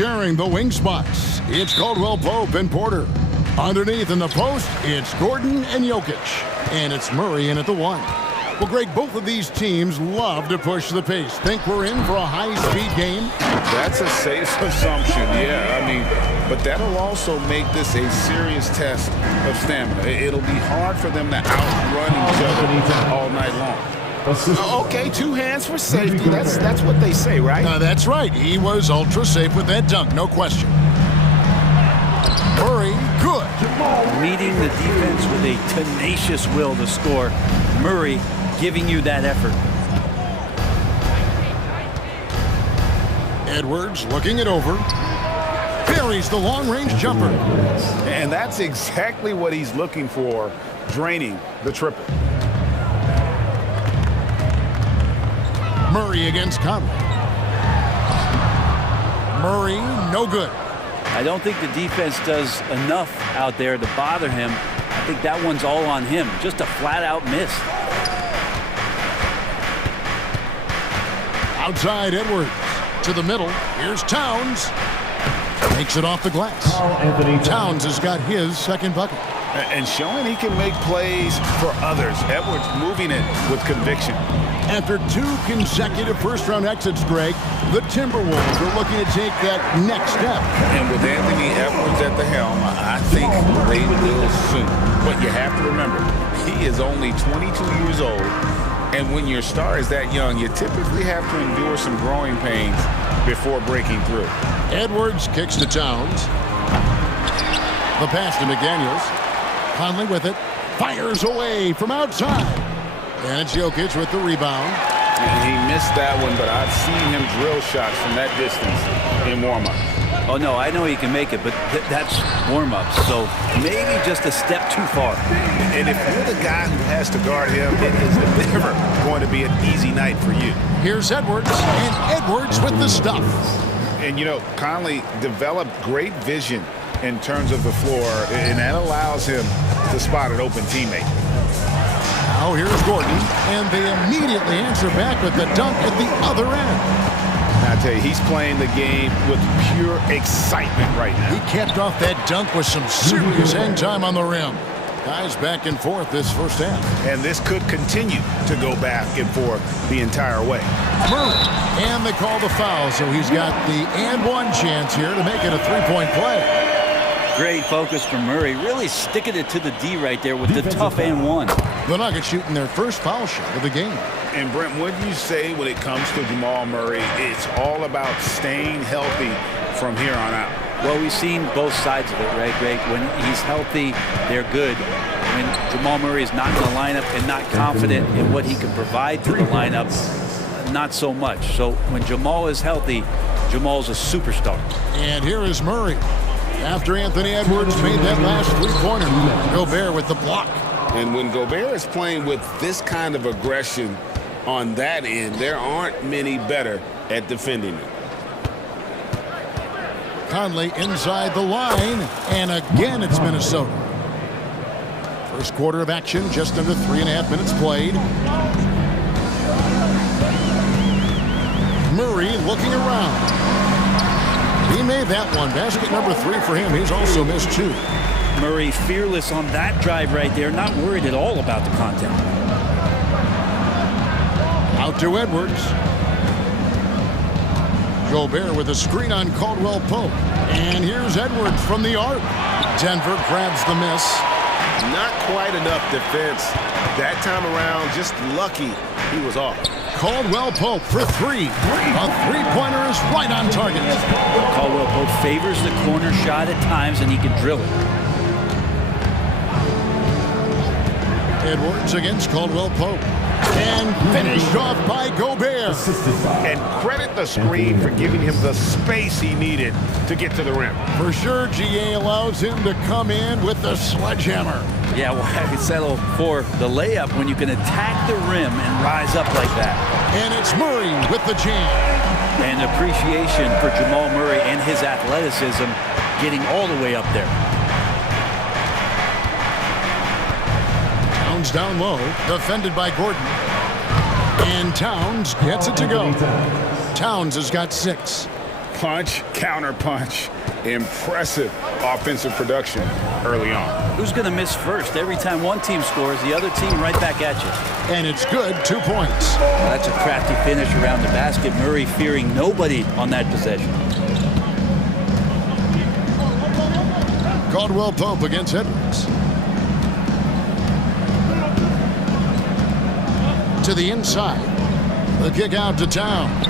Sharing the wing spots, it's Caldwell Pope and Porter. Underneath in the post, it's Gordon and Jokic. And it's Murray in at the one. Well, Greg, both of these teams love to push the pace. Think we're in for a high-speed game? That's a safe assumption, yeah. I mean, but that'll also make this a serious test of stamina. It'll be hard for them to outrun each other all night long. Okay, 2 hands for safety. That's what they say, right? That's right. He was ultra safe with that dunk, no question. Murray, good. Meeting the defense with a tenacious will to score. Murray giving you that effort. Edwards looking it over. Buries the long-range jumper. And that's exactly what he's looking for, draining the triple. Murray against Conley. Murray, no good. I don't think the defense does enough out there to bother him. I think that one's all on him. Just a flat-out miss. Outside Edwards. To the middle. Here's Towns. Takes it off the glass. Towns has got his second bucket. And showing he can make plays for others. Edwards moving it with conviction. After 2 consecutive first-round exits, Greg, the Timberwolves are looking to take that next step. And with Anthony Edwards at the helm, I think they will soon. But you have to remember, he is only 22 years old. And when your star is that young, you typically have to endure some growing pains before breaking through. Edwards kicks to Towns. The pass to McDaniels. Conley with it. Fires away from outside. And it's Jokic with the rebound. And he missed that one, but I've seen him drill shots from that distance in warm-up. Oh, no, I know he can make it, but that's warm-up. So maybe just a step too far. And if you're the guy who has to guard him, it is never going to be an easy night for you. Here's Edwards, and Edwards with the stuff. And, you know, Conley developed great vision in terms of the floor, and that allows him to spot an open teammate. Now here's Gordon, and they immediately answer back with the dunk at the other end. I tell you, he's playing the game with pure excitement right now. He capped off that dunk with some serious hang time on the rim. Guys back and forth this first half. And this could continue to go back and forth the entire way. Murray, and they call the foul, so he's got the and one chance here to make it a three-point play. Great focus from Murray, really sticking it to the D right there with the tough and one. The Nuggets shooting their first foul shot of the game. And Brent, what do you say when it comes to Jamal Murray? It's all about staying healthy from here on out. Well, we've seen both sides of it, right, Greg? When he's healthy, they're good. When Jamal Murray is not in the lineup and not confident in what he can provide to the lineup, not so much. So when Jamal is healthy, Jamal's a superstar. And here is Murray. After Anthony Edwards made that last three-pointer, Gobert with the block. And when Gobert is playing with this kind of aggression on that end, there aren't many better at defending it. Conley inside the line, and again it's Minnesota. First quarter of action, just under 3.5 minutes played. Murray looking around. He made that one. Basket number 3 for him. He's also missed 2. Murray fearless on that drive right there, not worried at all about the contact. Out to Edwards. Gobert with a screen on Caldwell Pope. And here's Edwards from the arc. Denver grabs the miss. Not quite enough defense. That time around, just lucky he was off. Caldwell Pope for 3. A three-pointer is right on target. Caldwell Pope favors the corner shot at times, and he can drill it. Edwards against Caldwell Pope. And finished off by Gobert. And credit the screen for giving him the space he needed to get to the rim. For sure, GA allows him to come in with the sledgehammer. Yeah, well, I could settle for the layup when you can attack the rim and rise up like that. And it's Murray with the jam. And appreciation for Jamal Murray and his athleticism getting all the way up there. Towns down low, defended by Gordon. And Towns gets it to go. Towns has got 6. Punch, counter punch. Impressive offensive production early on. Who's going to miss first? Every time one team scores, the other team right back at you. And it's good, 2 points. Well, that's a crafty finish around the basket. Murray fearing nobody on that possession. Caldwell Pope against Edwards. To the inside. The kick out to Towns.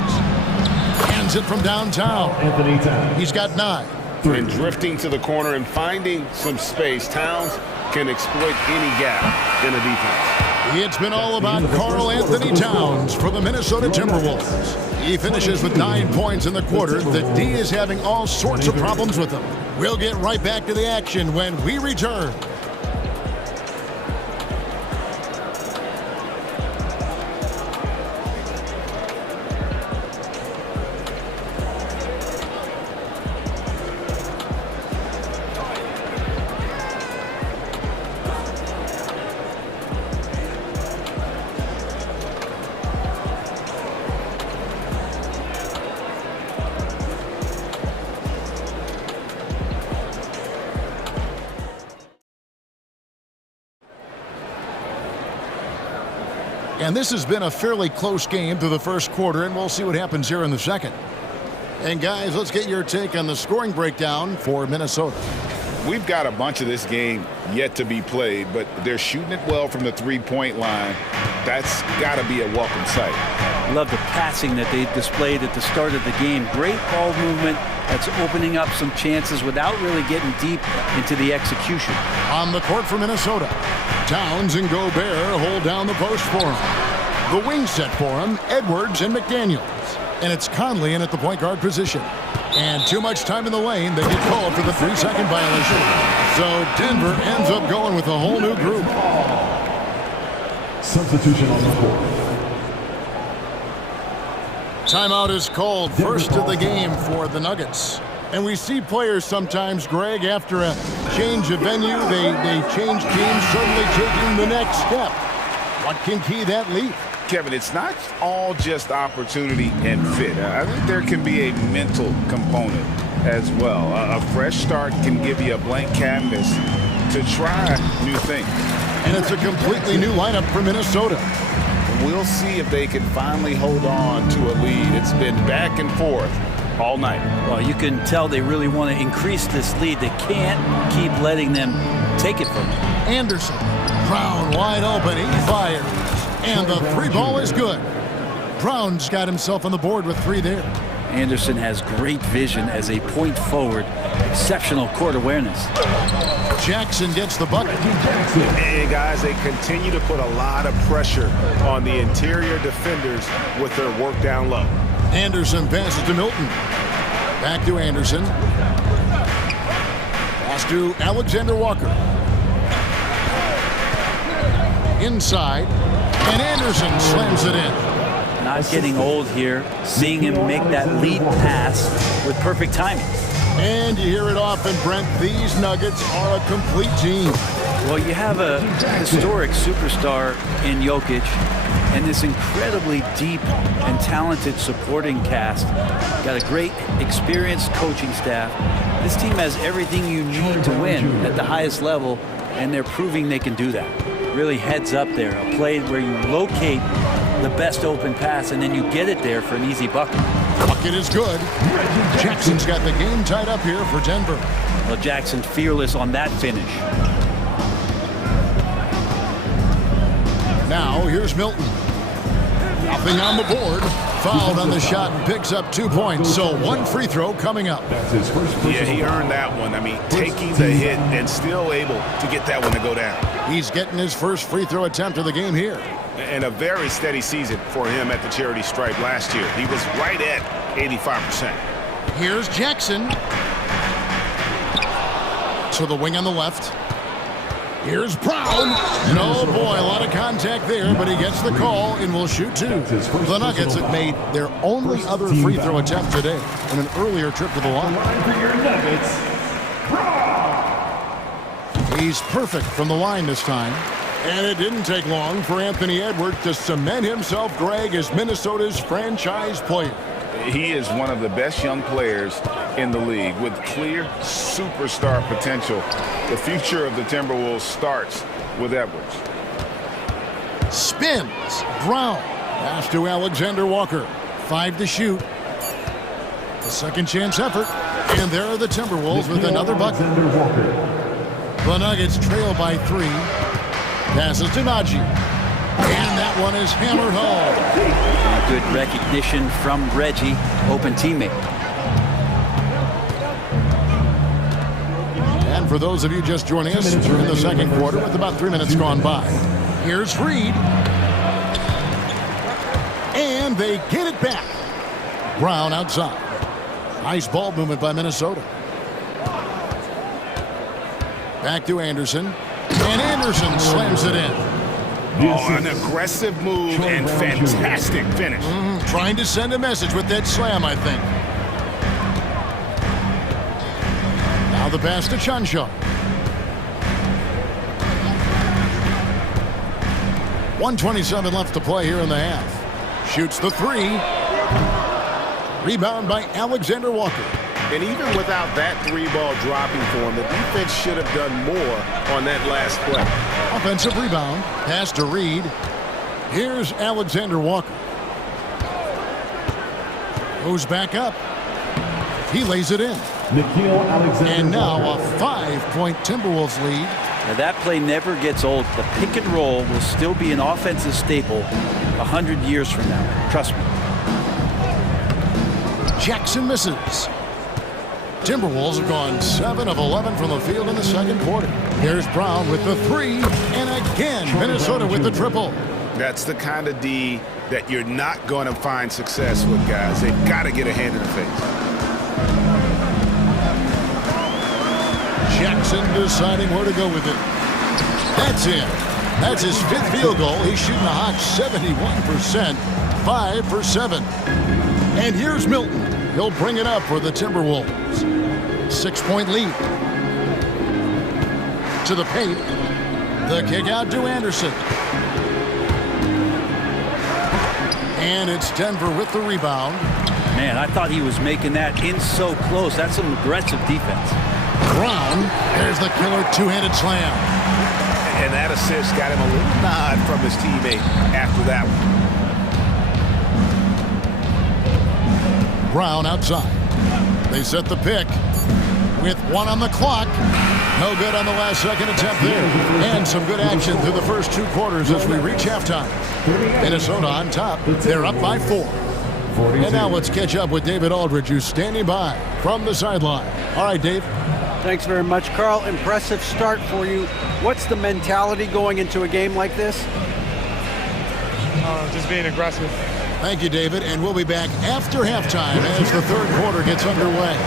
Hands it from downtown. Anthony Towns. He's got 9. And drifting to the corner and finding some space. Towns can exploit any gap in a defense. It's been all about Karl Anthony Towns for the Minnesota Timberwolves. He finishes with 9 points in the quarter. The D is having all sorts of problems with him. We'll get right back to the action when we return. And this has been a fairly close game through the first quarter, and we'll see what happens here in the second. And guys, let's get your take on the scoring breakdown for Minnesota. We've got a bunch of this game yet to be played, but they're shooting it well from the three-point line. That's got to be a welcome sight. Love the passing that they displayed at the start of the game. Great ball movement that's opening up some chances without really getting deep into the execution. On the court for Minnesota, Towns and Gobert hold down the post for him. The wing set for him, Edwards and McDaniels. And it's Conley in at the point guard position. And too much time in the lane, they get called for the 3-second violation. So Denver ends up going with a whole new group. Substitution on the court. Timeout is called, first of the game for the Nuggets. And we see players sometimes, Greg, after a change of venue, they change teams, suddenly taking the next step. What can key that leap? Kevin, it's not all just opportunity and fit. I think there can be a mental component as well. A fresh start can give you a blank canvas to try new things. And it's a completely new lineup for Minnesota. We'll see if they can finally hold on to a lead. It's been back and forth all night. Well, you can tell they really want to increase this lead. They can't keep letting them take it from them. Anderson, Brown wide open, he fires. And the 3 ball is good. Brown's got himself on the board with 3 there. Anderson has great vision as a point forward. Exceptional court awareness. Jackson gets the bucket. And guys, they continue to put a lot of pressure on the interior defenders with their work down low. Anderson passes to Milton. Back to Anderson. Pass to Alexander Walker. Inside. And Anderson slams it in. Not getting old here. Seeing him make that lead pass with perfect timing. And you hear it often, Brent. These Nuggets are a complete team. Well, you have a historic superstar in Jokic and this incredibly deep and talented supporting cast. Got a great, experienced coaching staff. This team has everything you need to win at the highest level, and they're proving they can do that. Really heads up there, a play where you locate the best open pass and then you get it there for an easy bucket. Bucket is good. Jackson's got the game tied up here for Denver. Well, Jackson fearless on that finish. Now here's Milton. Nothing on the board. Fouled on the shot and picks up 2 points. So 1 free throw coming up. That's his first. Yeah, he earned that one. I mean, taking the hit and still able to get that one to go down. He's getting his first free throw attempt of the game here. And a very steady season for him at the charity stripe last year. He was right at 85%. Here's Jackson. To the wing on the left. Here's Brown. And oh boy, a lot of contact there, but he gets the call and will shoot 2. The Nuggets have made their only other free throw attempt today in an earlier trip to the line. For your Nuggets, He's perfect from the line this time. And it didn't take long for Anthony Edwards to cement himself, Greg, as Minnesota's franchise player. He is one of the best young players in the league with clear superstar potential. The future of the Timberwolves starts with Edwards. Spins. Brown. Pass to Alexander Walker. 5 to shoot. The second chance effort. And there are the Timberwolves with another bucket. Alexander Walker. The Nuggets trail by 3. Passes to Najee. And that one is hammered home. Good recognition from Reggie, open teammate. And for those of you just joining us, we're in the second quarter with about 3 minutes gone by. Here's Reed. And they get it back. Brown outside. Nice ball movement by Minnesota. Back to Anderson. And Anderson slams it in. Oh, an aggressive move and fantastic finish. Trying to send a message with that slam, I think. Now the pass to Chanshaw. 1:27 left to play here in the half. Shoots the 3. Rebound by Alexander Walker. And even without that 3-ball dropping for him, the defense should have done more on that last play. Offensive rebound. Pass to Reed. Here's Alexander Walker. Goes back up. He lays it in. Nikhil Alexander And now Walker. a 5-point Timberwolves lead. Now that play never gets old. The pick and roll will still be an offensive staple 100 years from now. Trust me. Jackson misses. Timberwolves have gone 7 of 11 from the field in the second quarter. Here's Brown with the 3. And again, Minnesota with the triple. That's the kind of D that you're not going to find success with, guys. They've got to get a hand in the face. Jackson deciding where to go with it. That's it. That's his 5th field goal. He's shooting a hot 71%. 5 for 7. And here's Milton. He'll bring it up for the Timberwolves. 6-point lead. To the paint. The kick out to Anderson. And it's Denver with the rebound. Man, I thought he was making that in so close. That's some aggressive defense. Brown, there's the killer two-handed slam. And that assist got him a little nod from his teammate after that one. Brown outside. They set the pick with 1 on the clock. No good on the last second attempt there. And some good action through the first 2 quarters as we reach halftime. Minnesota on top. They're up by 4. And now let's catch up with David Aldridge, who's standing by from the sideline. All right, Dave. Thanks very much, Carl. Impressive start for you. What's the mentality going into a game like this? Just being aggressive. Thank you, David. And we'll be back after halftime as the third quarter gets underway.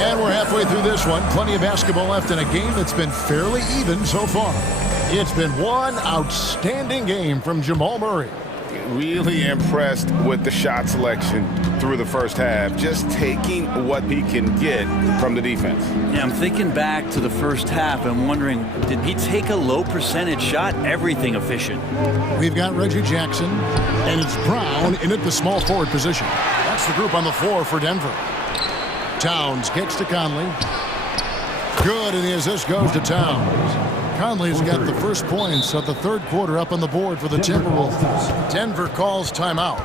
And we're halfway through this one. Plenty of basketball left in a game that's been fairly even so far. It's been one outstanding game from Jamal Murray. Really impressed with the shot selection through the first half. Just taking what he can get from the defense. Yeah, I'm thinking back to the first half and wondering, did he take a low percentage shot? Everything efficient. We've got Reggie Jackson, and it's Brown in at the small forward position. That's the group on the floor for Denver. Towns kicks to Conley. Good, and the assist goes to Towns. Conley's got the first points of the third quarter up on the board for the Timberwolves. Denver calls timeout.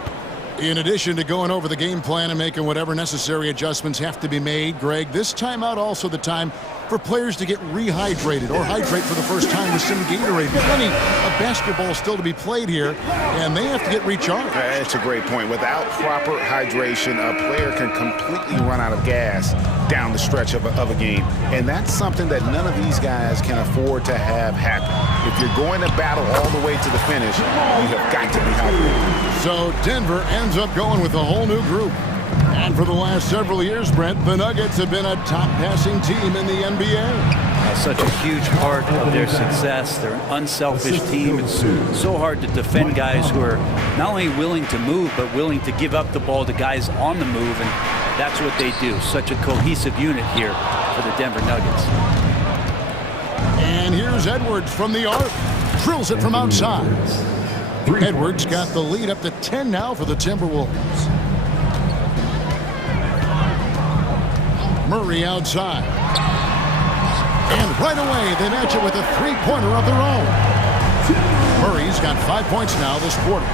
In addition to going over the game plan and making whatever necessary adjustments have to be made, Greg, this timeout also the time for players to get rehydrated or hydrate for the first time with some Gatorade. Plenty of basketball still to be played here, and they have to get recharged. That's a great point. Without proper hydration, a player can completely run out of gas down the stretch of a game. And that's something that none of these guys can afford to have happen. If you're going to battle all the way to the finish, you have got to be hydrated. So Denver ends up going with a whole new group. And for the last several years, Brent, the Nuggets have been a top passing team in the NBA. Such a huge part of their success. They're an unselfish team. It's so hard to defend guys who are not only willing to move, but willing to give up the ball to guys on the move, and that's what they do. Such a cohesive unit here for the Denver Nuggets. And here's Edwards from the arc. Drills it from outside. Edwards got the lead up to 10 now for the Timberwolves. Murray outside. And right away, they match it with a three-pointer of their own. Murray's got 5 points now this quarter.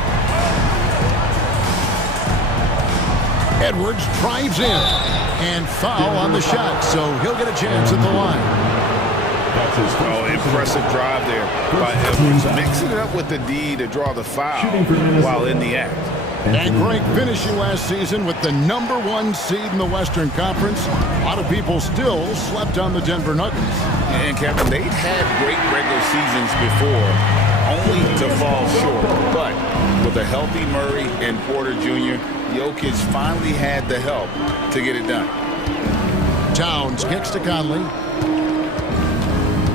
Edwards drives in. And foul on the shot, so he'll get a chance at the line. Oh, impressive drive there by Edwards. Mixing it up with the D to draw the foul while in the act. And Greg finishing last season with the #1 seed in the Western Conference. A lot of people still slept on the Denver Nuggets. And Kevin, they've had great regular seasons before, only to fall short. But with a healthy Murray and Porter Jr., Jokic finally had the help to get it done. Towns kicks to Conley.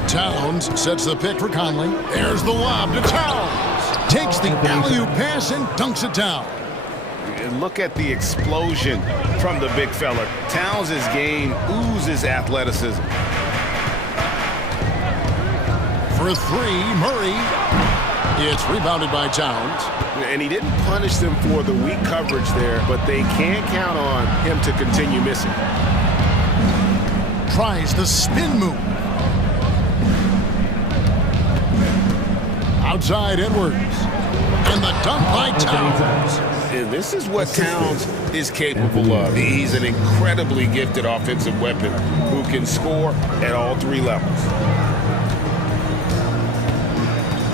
Towns sets the pick for Conley. There's the lob to Towns. Takes the alley-oop pass and dunks it down. And look at the explosion from the big fella. Towns' game oozes athleticism. For three, Murray. It's rebounded by Towns. And he didn't punish them for the weak coverage there, but they can't count on him to continue missing. Tries the spin move. Outside Edwards. And the dunk by Towns. And this is what Towns is capable of. He's an incredibly gifted offensive weapon who can score at all three levels.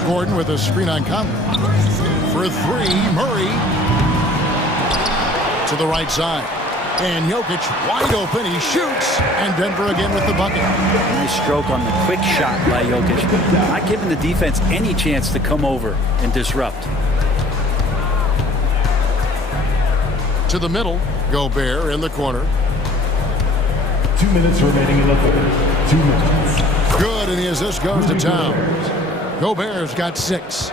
Gordon with a screen on Conley. For three, Murray. To the right side. And Jokic wide open. He shoots. And Denver again with the bucket. Nice stroke on the quick shot by Jokic. Not giving the defense any chance to come over and disrupt. To the middle. Gobert in the corner. 2 minutes remaining in the third. 2 minutes. Good, and the assist goes to Towns. Gobert's got 6.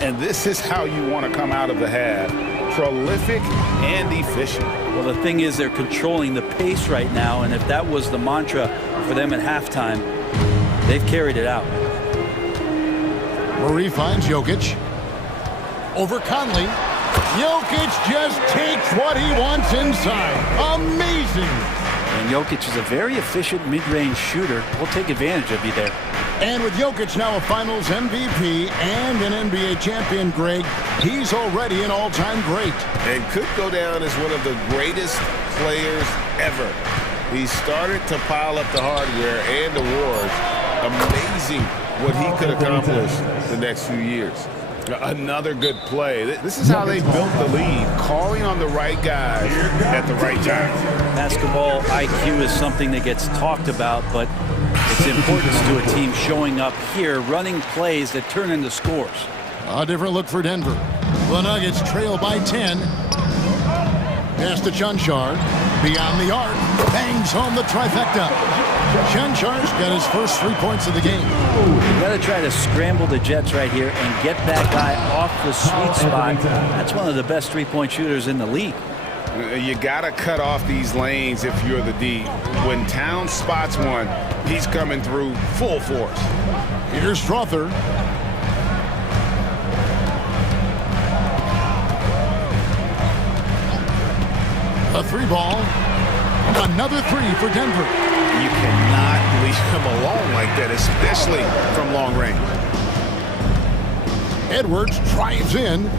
And this is how you want to come out of the half. Prolific and efficient. Well, the thing is they're controlling the pace right now, and if that was the mantra for them at halftime, they've carried it out. Murray finds Jokic. Over Conley. Jokic just takes what he wants inside. Amazing. And Jokic is a very efficient mid-range shooter. We'll take advantage of you there. And with Jokic now a Finals MVP and an NBA champion, Greg, he's already an all-time great. And could go down as one of the greatest players ever. He started to pile up the hardware and awards. Amazing what he could accomplish the next few years. Another good play. This is how they built the lead, calling on the right guys at the right time. Basketball IQ is something that gets talked about, but its importance to a team showing up here, running plays that turn into scores. A different look for Denver. The Nuggets trail by 10. Pass to Chunchard. Beyond the arc. Bangs home the trifecta. Chunchar's got his first 3 points of the game. You got to try to scramble the Jets right here and get that guy off the sweet spot. That's one of the best three-point shooters in the league. You got to cut off these lanes if you're the D. When Towns spots one, he's coming through full force. Here's Strother. A 3-ball. Another 3 for Denver. You cannot leave him alone like that, especially from long range. Edwards drives in.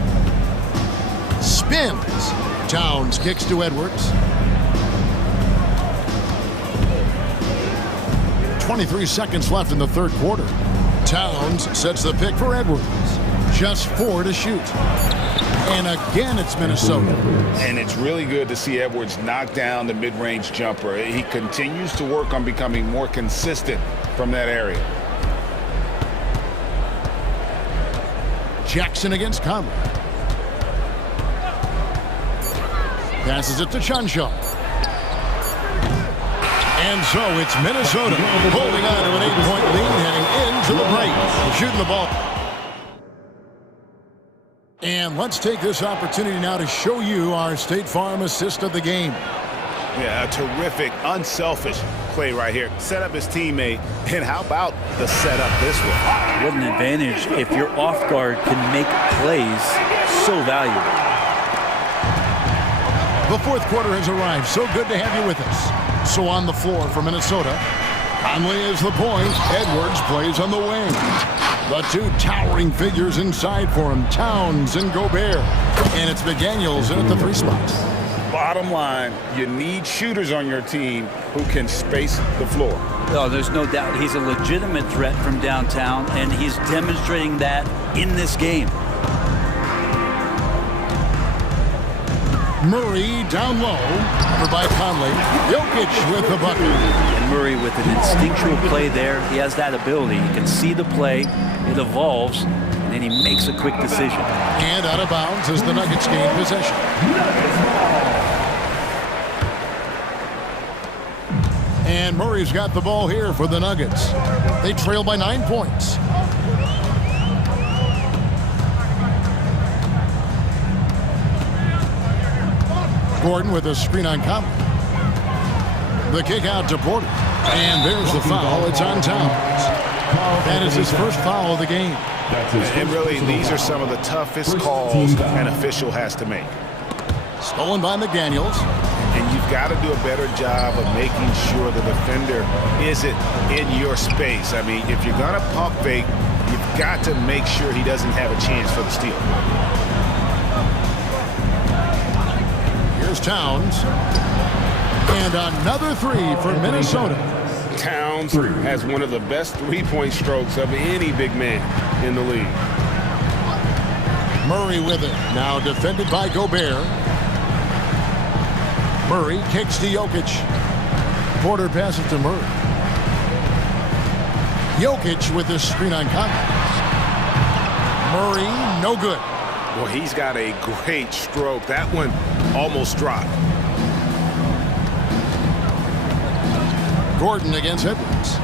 spins. Towns kicks to Edwards. 23 seconds left in the third quarter. Towns sets the pick for Edwards. Just 4 to shoot. And again, it's Minnesota. And it's really good to see Edwards knock down the mid-range jumper. He continues to work on becoming more consistent from that area. Jackson against Conley. Passes it to Chanshaw. And so it's Minnesota holding on to an 8-point lead, heading into the break, shooting the ball. And let's take this opportunity now to show you our State Farm assist of the game. Yeah, a terrific, unselfish play right here. Set up his teammate, and how about the setup this way? What an advantage if your off guard can make plays so valuable. The fourth quarter has arrived. So good to have you with us. So on the floor for Minnesota, Conley is the point. Edwards plays on the wing. The two towering figures inside for him, Towns and Gobert. And it's McDaniels in at the 3 spots. Bottom line, you need shooters on your team who can space the floor. Oh, there's no doubt he's a legitimate threat from downtown, and he's demonstrating that in this game. Murray down low, covered by Conley. Jokic with the bucket. And Murray with an instinctual play there. He has that ability. He can see the play, it evolves, and then he makes a quick decision. And out of bounds as the Nuggets gain possession. And Murray's got the ball here for the Nuggets. They trail by 9 points. Gordon with a screen on Conley. The kick out to Porter. And there's the foul. It's on Towns. That is his first foul of the game. And really, these are some of the toughest calls an official has to make. Stolen by McDaniels. And you've got to do a better job of making sure the defender isn't in your space. I mean, if you're going to pump fake, you've got to make sure he doesn't have a chance for the steal. Here's Towns. And another 3 for Minnesota. Towns has one of the best three-point strokes of any big man in the league. Murray with it. Now defended by Gobert. Murray kicks to Jokic. Porter passes to Murray. Jokic with this screen on Conley. Murray, no good. Well, he's got a great stroke. That one almost dropped. Gordon against Edwards.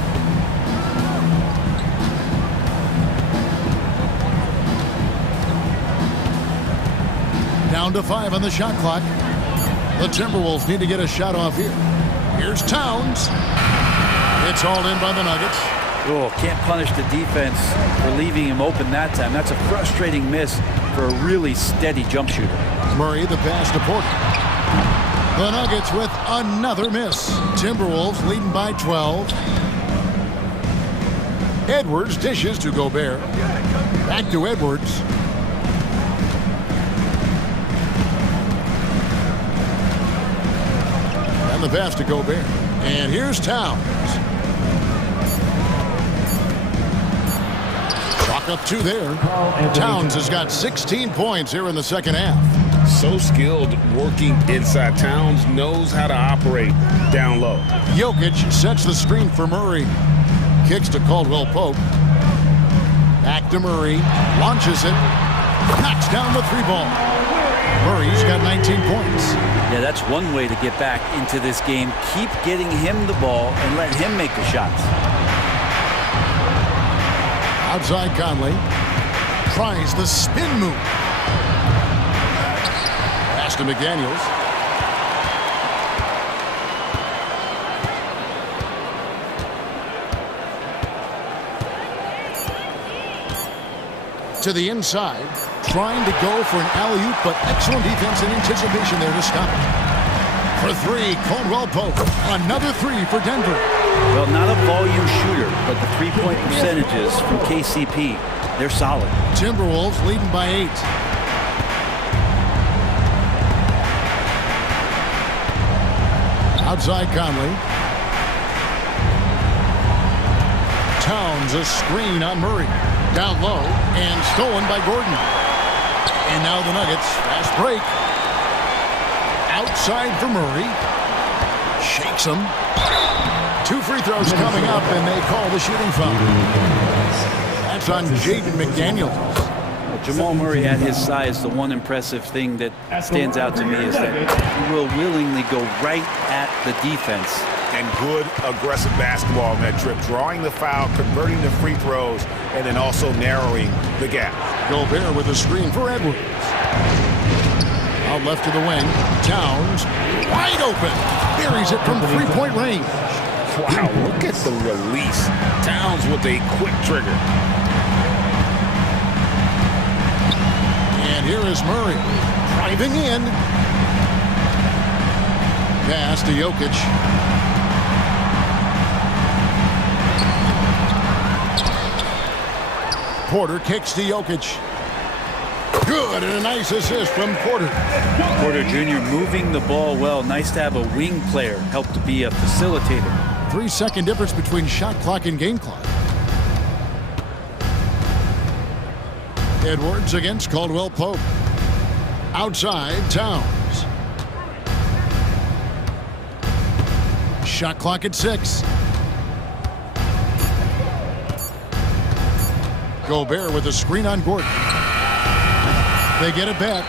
Down to 5 on the shot clock. The Timberwolves need to get a shot off here. Here's Towns. It's hauled in by the Nuggets. Oh, can't punish the defense for leaving him open that time. That's a frustrating miss for a really steady jump shooter. Murray the pass to Porter. The Nuggets with another miss. Timberwolves leading by 12. Edwards dishes to Gobert. Back to Edwards. And the pass to Gobert. And here's Towns. Clock up 2 there. Towns has got 16 points here in the second half. So skilled working inside. Towns knows how to operate down low. Jokic sets the screen for Murray. Kicks to Caldwell Pope. Back to Murray. Launches it. Knocks down the 3-ball. Murray's got 19 points. Yeah, that's one way to get back into this game. Keep getting him the ball and let him make the shots. Outside Conley. Tries the spin move. Pass to McDaniels. To the inside. Trying to go for an alley-oop, but excellent defense and anticipation there to stop it. For 3, Caldwell Pope. Another 3 for Denver. Well, not a volume shooter, but the three-point percentages from KCP, they're solid. Timberwolves leading by 8. Outside Conley. Towns a screen on Murray. Down low and stolen by Gordon. And now the Nuggets. Fast break. Outside for Murray. Shakes him. 2 free throws coming up, and they call the shooting foul. That's on Jaden McDaniel. Jamal Murray at his size, the one impressive thing that stands out to me is that he will willingly go right at the defense. And good aggressive basketball on that trip, drawing the foul, converting the free throws, and then also narrowing the gap. Gobert with a screen for Edwards. Out left to the wing. Towns wide open. Buries it from 3-point range. Wow, look at the release. Towns with a quick trigger. And here is Murray driving in. Pass to Jokic. Porter kicks to Jokic. Good, and a nice assist from Porter. Porter Jr. moving the ball well. Nice to have a wing player help to be a facilitator. 3-second difference between shot clock and game clock. Edwards against Caldwell Pope. Outside, Towns. Shot clock at 6. Gobert with a screen on Gordon. They get it back.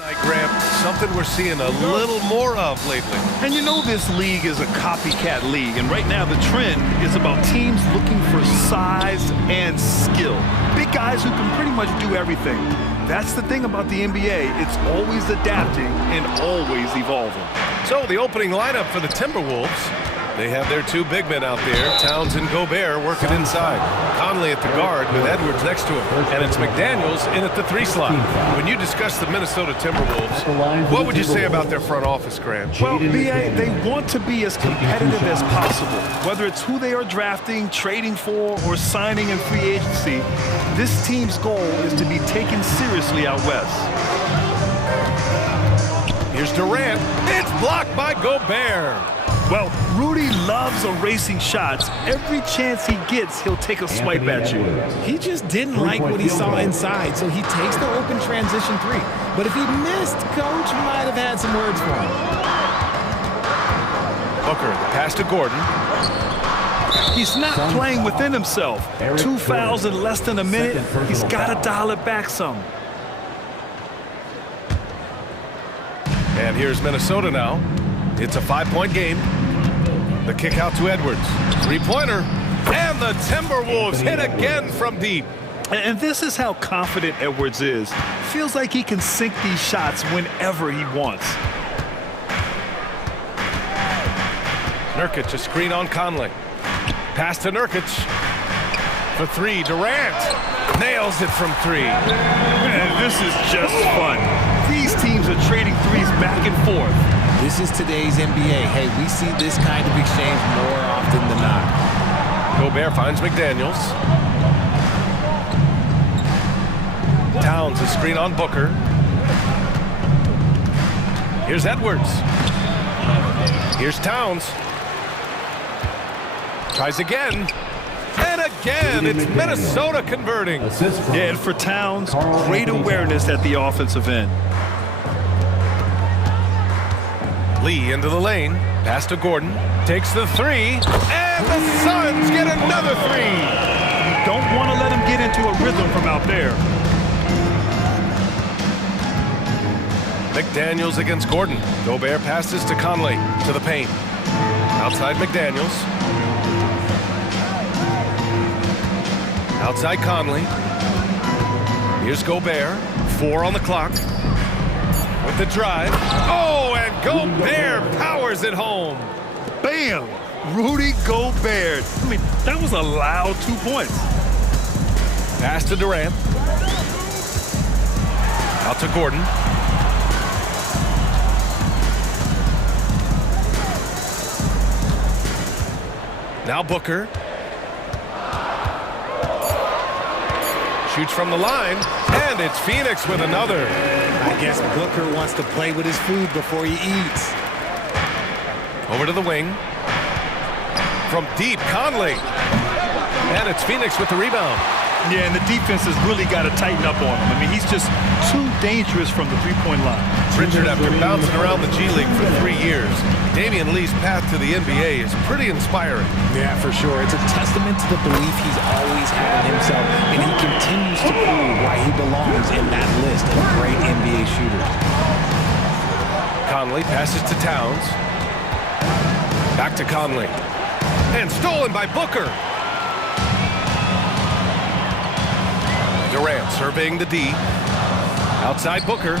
Graham, something we're seeing a little more of lately. And you know this league is a copycat league, and right now the trend is about teams looking for size and skill. Big guys who can pretty much do everything. That's the thing about the NBA. It's always adapting and always evolving. So the opening lineup for the Timberwolves. They have their two big men out there, Towns and Gobert, working inside. Conley at the guard with Edwards next to him. And it's McDaniels in at the 3 slot. When you discuss the Minnesota Timberwolves, what would you say about their front office, Grant? Well, BA, they want to be as competitive as possible. Whether it's who they are drafting, trading for, or signing in free agency, this team's goal is to be taken seriously out west. Here's Durant. It's blocked by Gobert. Well, Rudy loves erasing shots. Every chance he gets, he'll take a swipe at you. He just didn't like what he saw inside, so he takes the open transition 3. But if he missed, Coach might have had some words for him. Booker, pass to Gordon. He's not playing within himself. 2 fouls in less than a minute. He's got to dial it back some. And here's Minnesota now. It's a 5-point game. The kick out to Edwards. 3-pointer. And the Timberwolves hit again from deep. And this is how confident Edwards is. Feels like he can sink these shots whenever he wants. Nurkic, a screen on Conley. Pass to Nurkic. For 3, Durant. Nails it from 3. And this is just fun. These teams are trading threes back and forth. This is today's NBA. Hey, we see this kind of exchange more often than not. Gobert finds McDaniels. Towns, a screen on Booker. Here's Edwards. Here's Towns. Tries again. And again, it's Minnesota converting. Yeah, and for Towns, great awareness at the offensive end. Lee into the lane. Pass to Gordon. Takes the 3. And the Suns get another 3. You don't want to let him get into a rhythm from out there. McDaniels against Gordon. Gobert passes to Conley. To the paint. Outside McDaniels. Outside Conley. Here's Gobert. 4 on the clock. With the drive. Oh, and Gobert powers it home. Bam! Rudy Gobert. I mean, that was a loud 2 points. Pass to Durant. Out to Gordon. Now Booker. Shoots from the line, and it's Phoenix with another. I guess Booker wants to play with his food before he eats. Over to the wing. From deep, Conley. And it's Phoenix with the rebound. Yeah, and the defense has really got to tighten up on him. I mean, he's just too dangerous from the three-point line. Richard, after bouncing around the G League for 3 years, Damian Lee's path to the NBA is pretty inspiring. Yeah, for sure. It's a testament to the belief he's always had in himself, and he continues to prove why he belongs in that list of great NBA shooters. Conley passes to Towns. Back to Conley. And stolen by Booker. Durant surveying the D. Outside Booker.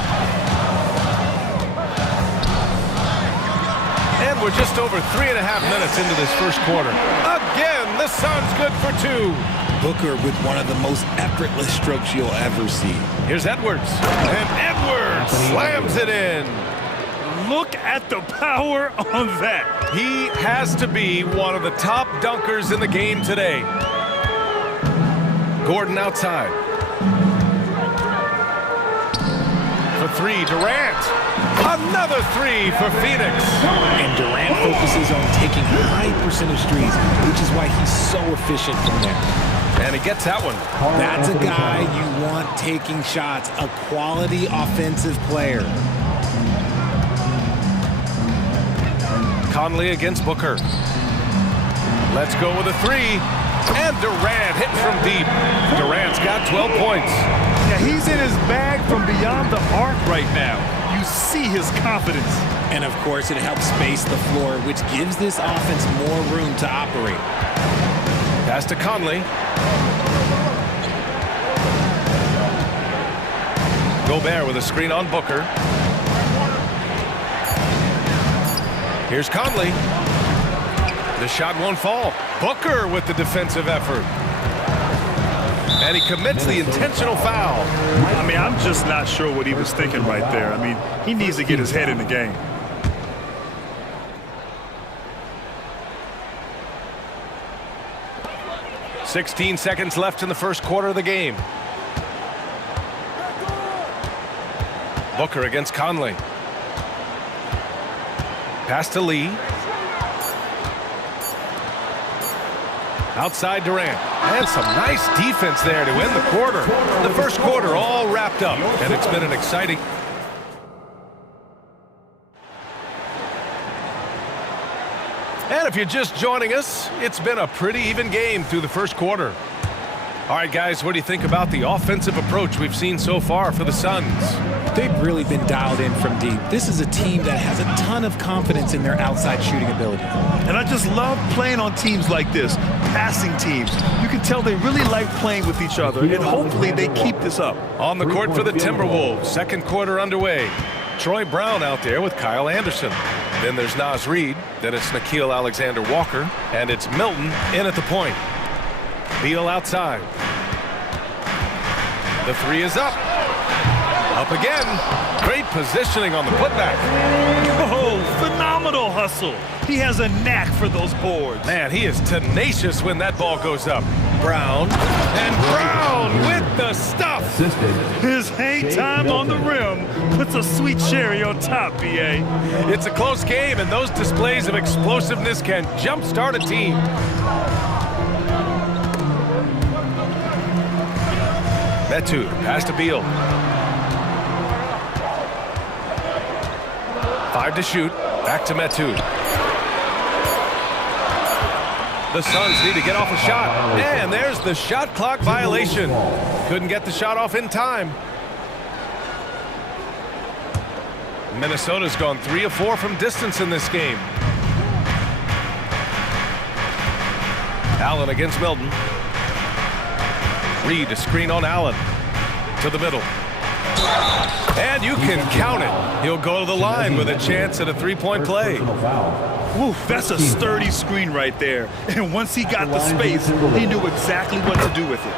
And we're just over 3.5 minutes into this first quarter. Again, the Suns good for 2. Booker with one of the most effortless strokes you'll ever see. Here's Edwards. And Edwards slams it in. Look at the power on that. He has to be one of the top dunkers in the game today. Gordon outside. For 3, Durant. Another 3 for Phoenix. And Durant focuses on taking high percentage threes, which is why he's so efficient from there. And he gets that one. That's a guy you want taking shots, a quality offensive player. Conley against Booker. Let's go with a 3. And Durant hits from deep. Durant's got 12 points. Yeah, he's in his bag from beyond the arc right now. You see his confidence. And of course, it helps space the floor, which gives this offense more room to operate. Pass to Conley. Gobert with a screen on Booker. Here's Conley. The shot won't fall. Booker with the defensive effort. And he commits the intentional foul. I mean, I'm just not sure what he was thinking right there. I mean, he needs to get his head in the game. "16 seconds left in the first quarter of the game. Booker against Conley. Pass to Lee. Outside Durant. And some nice defense there to end the quarter. The first quarter all wrapped up, and it's been an exciting... And if you're just joining us, it's been a pretty even game through the first quarter. All right, guys, what do you think about the offensive approach we've seen so far for the Suns? They've really been dialed in from deep. This is a team that has a ton of confidence in their outside shooting ability. And I just love playing on teams like this, passing teams. You can tell they really like playing with each other, and hopefully they keep this up. On the court for the Timberwolves, second quarter underway. Troy Brown out there with Kyle Anderson. Then there's Naz Reid, then it's Nickeil Alexander-Walker, and it's Milton in at the point. Beal outside. The three is up. Up again. Great positioning on the putback. Oh, phenomenal hustle. He has a knack for those boards. Man, he is tenacious when that ball goes up. Brown, and Brown with the stuff. His hang time on the rim puts a sweet cherry on top, B.A. It's a close game, and those displays of explosiveness can jumpstart a team. Metu, pass to Beal. 5 to shoot. Back to Metu. The Suns need to get off a shot. And there's the shot clock violation. Couldn't get the shot off in time. Minnesota's gone 3 of 4 from distance in this game. Allen against Milton. Reid, a screen on Allen. To the middle. And you can count it. He'll go to the line with a chance at a three-point play. Woo, that's a sturdy screen right there. And once he got the space, he knew exactly what to do with it.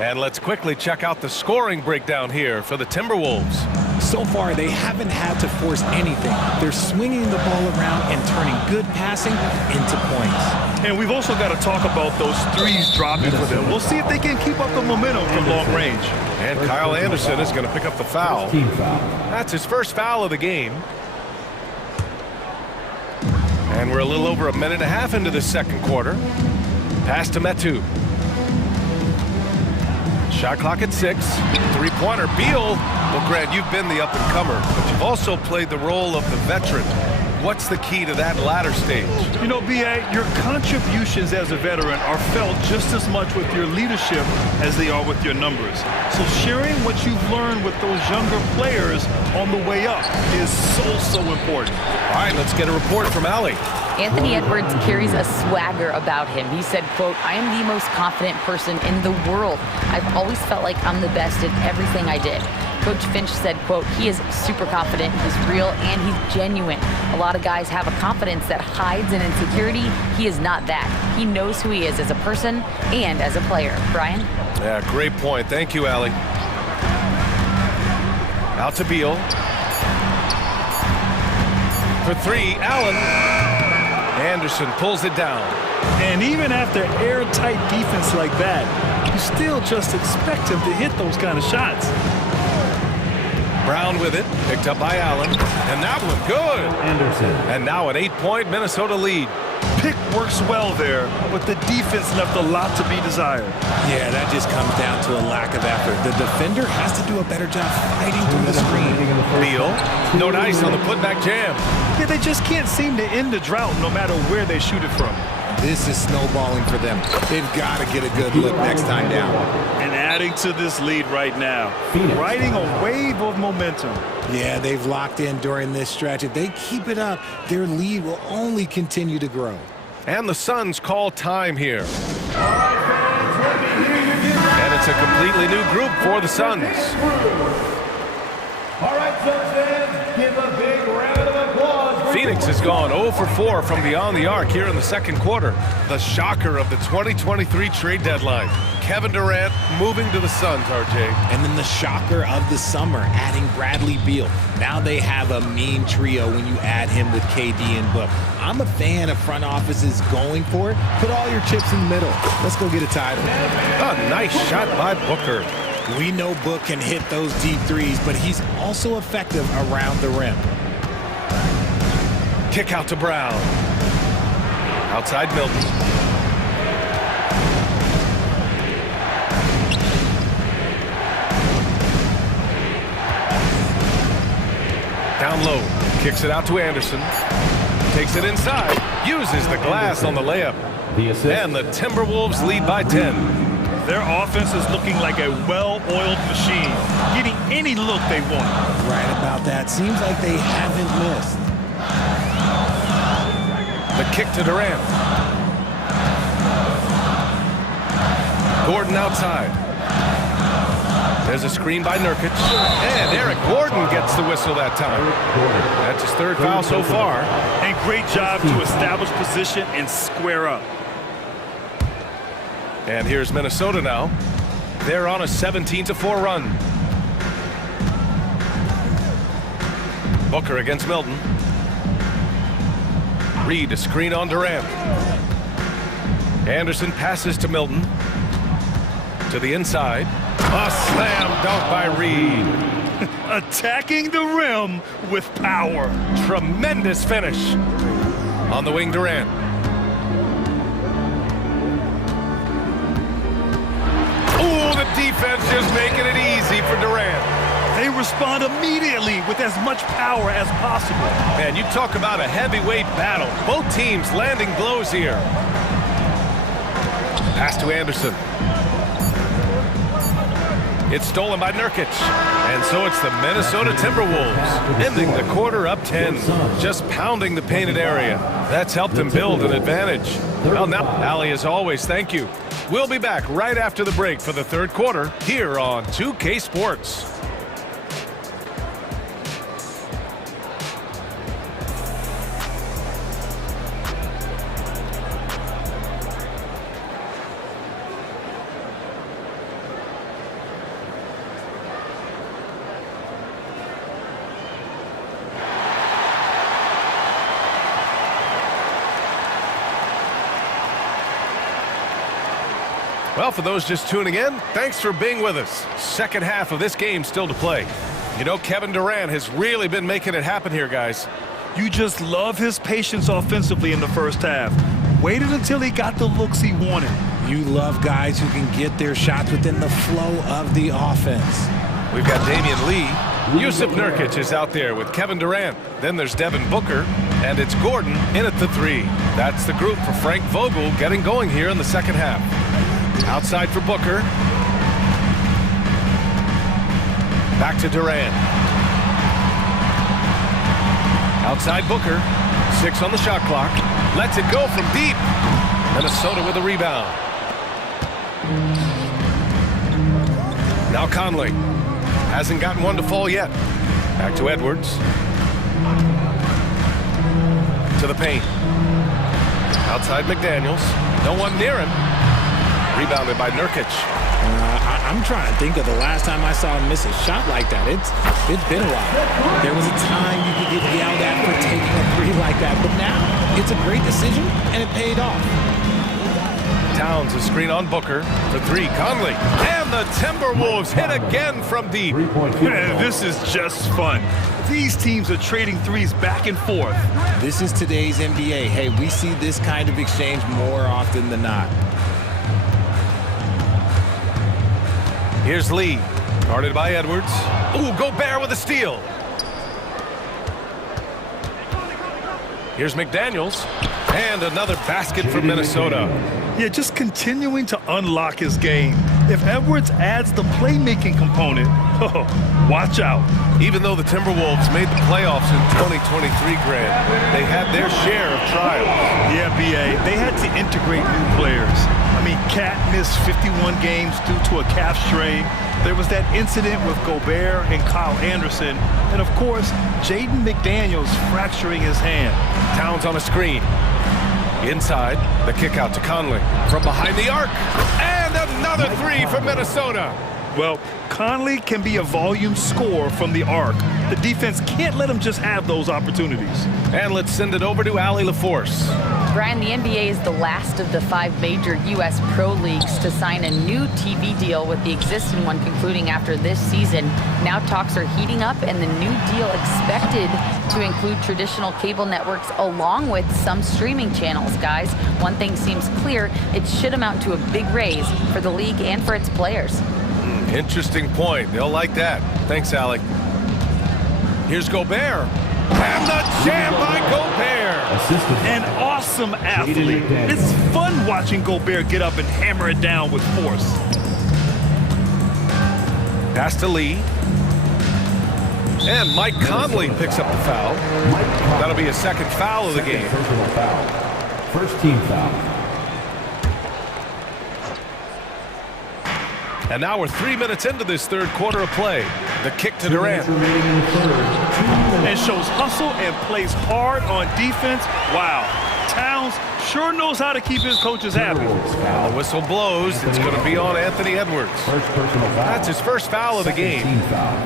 And let's quickly check out the scoring breakdown here for the Timberwolves. So far, they haven't had to force anything. They're swinging the ball around and turning good passing into points. And we've also got to talk about those threes dropping for them. We'll see if they can keep up the momentum from long range. And Kyle Anderson is going to pick up the foul. That's his first foul of the game. And we're a little over a minute and a half into the second quarter. Pass to Metu. Shot clock at 6. Three-pointer. Beal. Well, Grant, you've been the up-and-comer, but you've also played the role of the veteran. What's the key to that latter stage? You know, B.A., your contributions as a veteran are felt just as much with your leadership as they are with your numbers. So sharing what you've learned with those younger players on the way up is so important. All right, let's get a report from Allie. Anthony Edwards carries a swagger about him. He said, quote, "I am the most confident person in the world. I've always felt like I'm the best at everything I did." Coach Finch said, quote, "He is super confident, he's real, and he's genuine. A lot of guys have a confidence that hides an insecurity. He is not that. He knows who he is as a person and as a player." Brian? Yeah, great point. Thank you, Allie. Out to Beal. For 3, Allen. Anderson pulls it down. And even after airtight defense like that, you still just expect him to hit those kind of shots. Brown with it, picked up by Allen, and that one good. Anderson. And now an 8-point Minnesota lead. Pick works well there, but the defense left a lot to be desired. Yeah, that just comes down to a lack of effort. The defender has to do a better job fighting through the screen. Beal, no dice on the putback jam. Yeah, they just can't seem to end the drought no matter where they shoot it from. This is snowballing for them. They've got to get a good look next time down. And adding to this lead right now, riding a wave of momentum. Yeah, they've locked in during this stretch. If they keep it up, their lead will only continue to grow. And the Suns call time here. And it's a completely new group for the Suns. All right, Suns fans, give a big round of applause. Phoenix has gone 0 for 4 from beyond the arc here in the second quarter. The shocker of the 2023 trade deadline. Kevin Durant moving to the Suns, RJ. And then the shocker of the summer, adding Bradley Beal. Now they have a mean trio when you add him with KD and Book. I'm a fan of front offices going for it. Put all your chips in the middle. Let's go get a title. A nice shot by Booker. We know Book can hit those deep threes, but he's also effective around the rim. Kick out to Brown. Outside Milton. Down low. Kicks it out to Anderson. Takes it inside. Uses the glass on the layup. And the Timberwolves lead by 10. Their offense is looking like a well-oiled machine, getting any look they want. Right about that. Seems like they haven't missed. The kick to Durant. Gordon outside. There's a screen by Nurkic. And Eric Gordon gets the whistle that time. That's his third foul so far. And great job to establish position and square up. And here's Minnesota now. They're on a 17-4 run. Booker against Milton. Reed a screen on Durant. Anderson passes to Milton. To the inside. A slam dunk by Reed. Attacking the rim with power. Tremendous finish. On the wing, Durant. The defense just making it easy for Durant. They respond immediately with as much power as possible. Man, you talk about a heavyweight battle. Both teams landing blows here. Pass to Anderson. It's stolen by Nurkic. And so it's the Minnesota Timberwolves ending the quarter up 10. Just pounding the painted area. That's helped them build an advantage. Well, now, Allie, as always, thank you. We'll be back right after the break for the third quarter here on 2K Sports. Well, for those just tuning in, thanks for being with us. Second half of this game still to play. You know, Kevin Durant has really been making it happen here, guys. You just love his patience offensively in the first half. Waited until he got the looks he wanted. You love guys who can get their shots within the flow of the offense. We've got Damian Lee. Yusuf Nurkic is out there with Kevin Durant. Then there's Devin Booker, and it's Gordon in at the 3. That's the group for Frank Vogel getting going here in the second half. Outside for Booker. Back to Durant. Outside Booker. 6 on the shot clock. Lets it go from deep. Minnesota with a rebound. Now Conley. Hasn't gotten one to fall yet. Back to Edwards. To the paint. Outside McDaniels. No one near him. Rebounded by Nurkic. I'm trying to think of the last time I saw him miss a shot like that. It's been a while. There was a time you could get yelled at for taking a 3 like that, but now it's a great decision, and it paid off. Towns a screen on Booker for 3. Conley. And the Timberwolves hit again from deep. This is just fun. These teams are trading threes back and forth. This is today's NBA. Hey, we see this kind of exchange more often than not. Here's Lee, guarded by Edwards. Ooh, Gobert with a steal. Here's McDaniels. And another basket for Minnesota. Yeah, just continuing to unlock his game. If Edwards adds the playmaking component, watch out. Even though the Timberwolves made the playoffs in 2023, Grant, they had their share of trials. Yeah, B.A., they had to integrate new players. I mean, Cat missed 51 games due to a calf strain. There was that incident with Gobert and Kyle Anderson. And, of course, Jaden McDaniels fracturing his hand. Towns on a screen. Inside, the kick out to Conley. From behind the arc. And another three for Minnesota. Well, Conley can be a volume scorer from the arc. The defense can't let him just have those opportunities. And let's send it over to Allie LaForce. Brian, the NBA is the last of the 5 major U.S. pro leagues to sign a new TV deal, with the existing one concluding after this season. Now talks are heating up, and the new deal expected to include traditional cable networks along with some streaming channels. Guys, one thing seems clear: it should amount to a big raise for the league and for its players. Interesting point. They'll like that. Thanks, Allie. Here's Gobert. And the jam by Gobert. An awesome athlete. It's fun watching Gobert get up and hammer it down with force. Pass to Lee. And Mike Conley picks up the foul. That'll be his second foul of the game. Personal foul. First team foul. And now we're 3 minutes into this third quarter of play. The kick to Durant. And shows hustle and plays hard on defense. Wow. Towns sure knows how to keep his coaches happy. The whistle blows. It's going to be on Anthony Edwards. First personal foul. That's his first foul of the game. Team foul.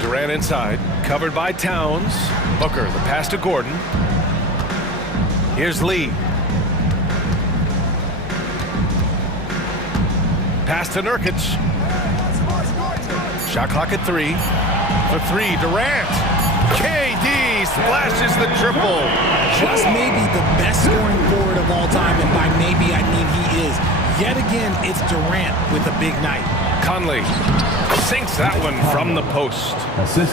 Durant inside. Covered by Towns. Booker, the pass to Gordon. Here's Lee. Pass to Nurkic. Shot clock at 3. For 3, Durant. KD splashes the triple. Just maybe the best scoring forward of all time, and by maybe I mean he is. Yet again, it's Durant with a big night. Conley sinks that one from the post.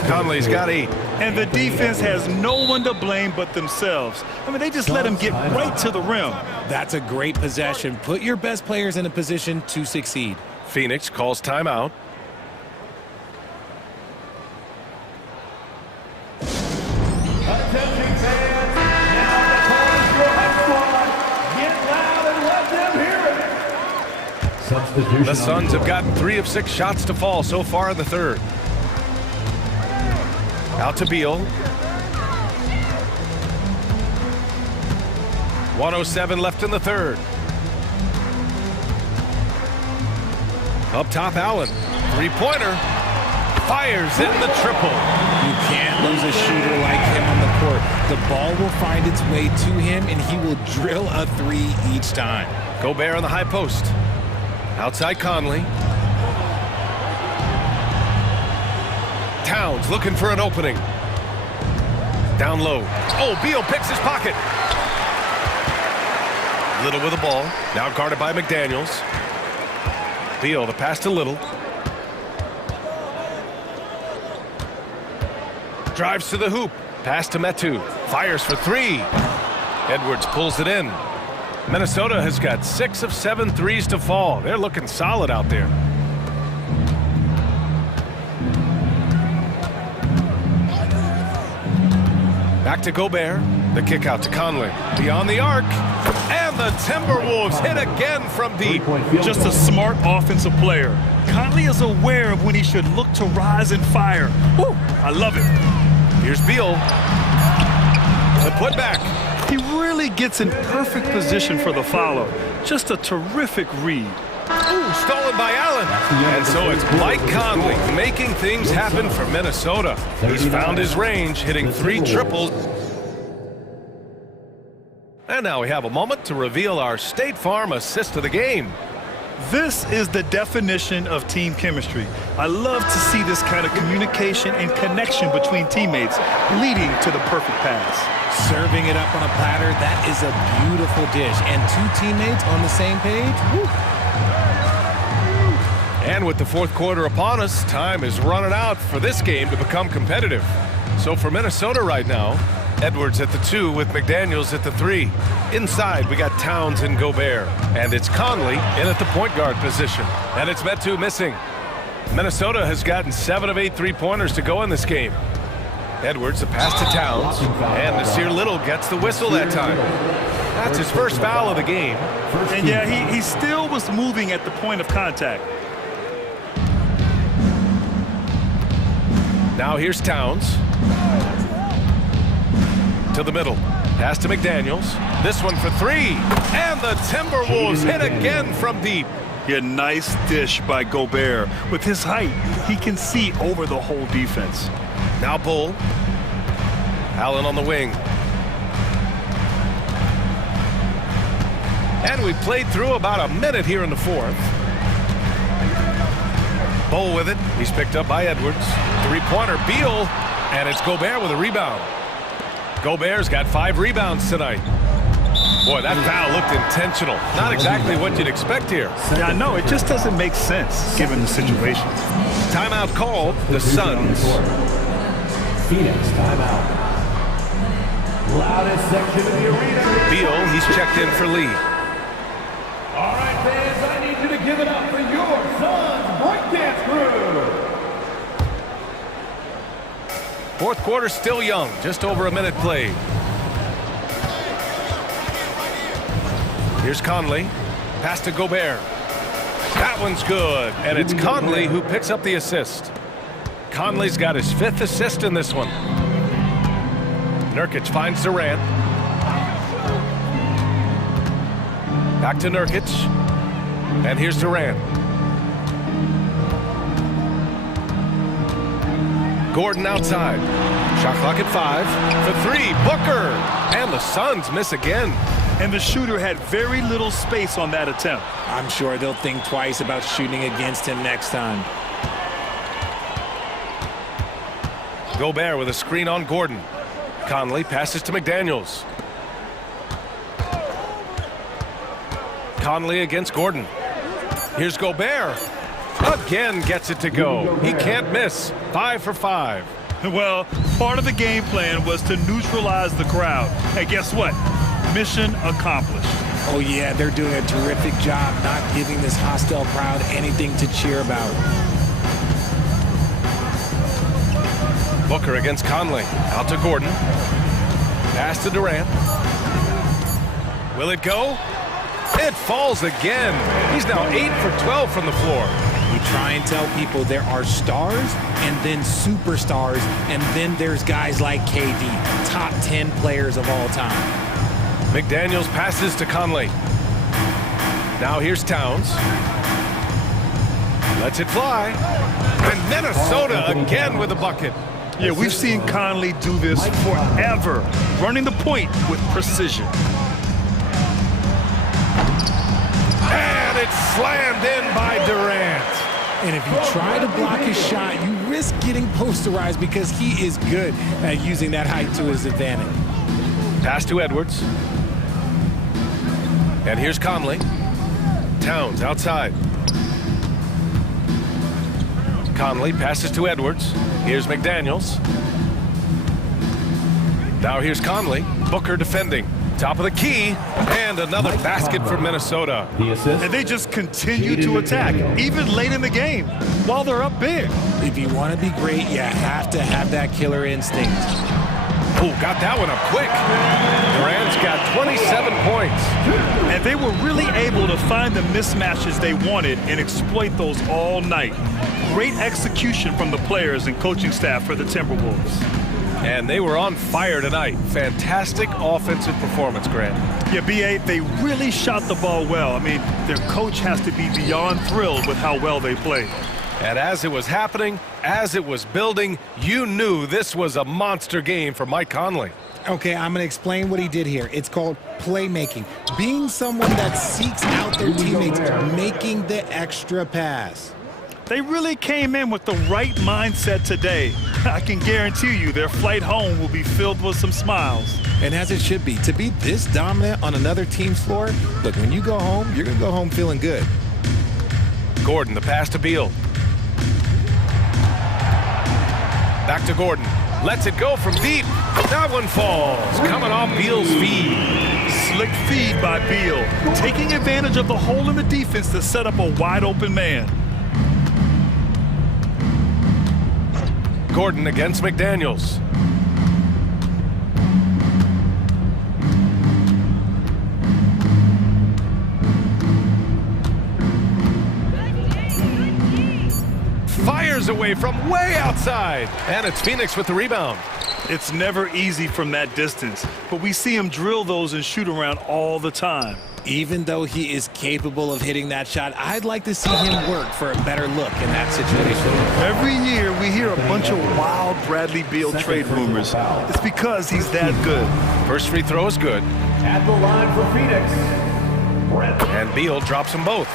Conley's got 8. And the defense has no one to blame but themselves. I mean, they just let him get right to the rim. That's a great possession. Put your best players in a position to succeed. Phoenix calls timeout. Attention fans, now the call is for our squad. Get loud and let them hear it. Substitution. The Suns have gotten 3 of 6 shots to fall so far in the third. Out to Beal. 1:07 left in the third. Up top, Allen. 3-pointer. Fires in the triple. You can't lose a shooter like him on the court. The ball will find its way to him, and he will drill a 3 each time. Gobert on the high post. Outside Conley. Towns looking for an opening. Down low. Oh, Beal picks his pocket. Little with the ball. Now guarded by McDaniels. Beal, the pass to Little. Drives to the hoop. Pass to Metu. Fires for 3. Edwards pulls it in. Minnesota has got 6 of 7 threes to fall. They're looking solid out there. Back to Gobert. The kick out to Conley. Beyond the arc. And the Timberwolves hit again from deep. Just a smart offensive player. Conley is aware of when he should look to rise and fire. Woo, I love it. Here's Beal. The putback. He really gets in perfect position for the follow. Just a terrific read. Ooh, stolen by Allen. And so it's Mike Conley making things happen for Minnesota. He's found his range, hitting 3 triples. And now we have a moment to reveal our State Farm assist of the game. This is the definition of team chemistry. I love to see this kind of communication and connection between teammates leading to the perfect pass. Serving it up on a platter, that is a beautiful dish. And 2 teammates on the same page, woo. And with the fourth quarter upon us, time is running out for this game to become competitive. So for Minnesota right now, Edwards at the 2 with McDaniels at the 3. Inside, we got Towns and Gobert. And it's Conley in at the point guard position. And it's Metu missing. Minnesota has gotten 7 of 8 three-pointers to go in this game. Edwards, the pass to Towns. And Nasir Little gets the whistle that time. That's his first foul of the game. And yeah, he still was moving at the point of contact. Now here's Towns. To the middle. Pass to McDaniels. This one for 3. And the Timberwolves hit again from deep. Yeah, nice dish by Gobert. With his height, he can see over the whole defense. Now Bull. Allen on the wing. And we played through about a minute here in the fourth. Bull with it. He's picked up by Edwards. Three-pointer, Beal. And it's Gobert with a rebound. Gobert's got 5 rebounds tonight. Boy, that foul looked intentional. Not exactly what you'd expect here. Yeah, I know. It just doesn't make sense given the situation. Timeout called. The Suns. Phoenix timeout. Loudest section of the arena. Beal, he's checked in for Lee. All right, fans, I need you to give it up for your Suns breakdance crew. Fourth quarter still young, just over a minute played. Here's Conley. Pass to Gobert. That one's good. And it's Conley who picks up the assist. Conley's got his 5th assist in this one. Nurkic finds Durant. Back to Nurkic. And here's Durant. Gordon outside. Shot clock at 5. For 3, Booker. And the Suns miss again. And the shooter had very little space on that attempt. I'm sure they'll think twice about shooting against him next time. Gobert with a screen on Gordon. Conley passes to McDaniels. Conley against Gordon. Here's Gobert. Again gets it to go. He can't miss. 5 for 5. Well, part of the game plan was to neutralize the crowd. And guess what? Mission accomplished. Oh, yeah, they're doing a terrific job not giving this hostile crowd anything to cheer about. Booker against Conley. Out to Gordon. Pass to Durant. Will it go? It falls again. He's now 8 for 12 from the floor. We try and tell people there are stars and then superstars, and then there's guys like KD, top 10 players of all time. McDaniels passes to Conley. Now here's Towns. Lets it fly. And Minnesota again with a bucket. Yeah, we've seen Conley do this forever, running the point with precision. And it's slammed in by Durant. And if you try to block his shot, you risk getting posterized because he is good at using that height to his advantage. Pass to Edwards. And here's Conley. Towns outside. Conley passes to Edwards. Here's McDaniels. Now here's Conley. Booker defending. Top of the key. And another basket for Minnesota. And they just continue to attack, even late in the game, while they're up big. If you want to be great, you have to have that killer instinct. Oh, got that one up quick. Durant's got 27 points. And they were really able to find the mismatches they wanted and exploit those all night. Great execution from the players and coaching staff for the Timberwolves. And they were on fire tonight. Fantastic offensive performance, Grant. Yeah, B.A., they really shot the ball well. I mean, their coach has to be beyond thrilled with how well they played. And as it was happening, as it was building, you knew this was a monster game for Mike Conley. Okay, I'm going to explain what he did here. It's called playmaking. Being someone that seeks out their teammates, making the extra pass. They really came in with the right mindset today. I can guarantee you their flight home will be filled with some smiles. And as it should be. To be this dominant on another team's floor, look, when you go home, you're going to go home feeling good. Gordon, the pass to Beal. Back to Gordon. Lets it go from deep. That one falls. Coming off Beal's feed. Slick feed by Beal, taking advantage of the hole in the defense to set up a wide open man. Gordon against McDaniels. Fires away from way outside. And it's Phoenix with the rebound. It's never easy from that distance, but we see him drill those and shoot around all the time. Even though he is capable of hitting that shot, I'd like to see him work for a better look in that situation. Every year we hear a bunch of wild Bradley Beal trade rumors. It's because he's that good. First free throw is good. At the line for Phoenix, Brett. And Beal drops them both.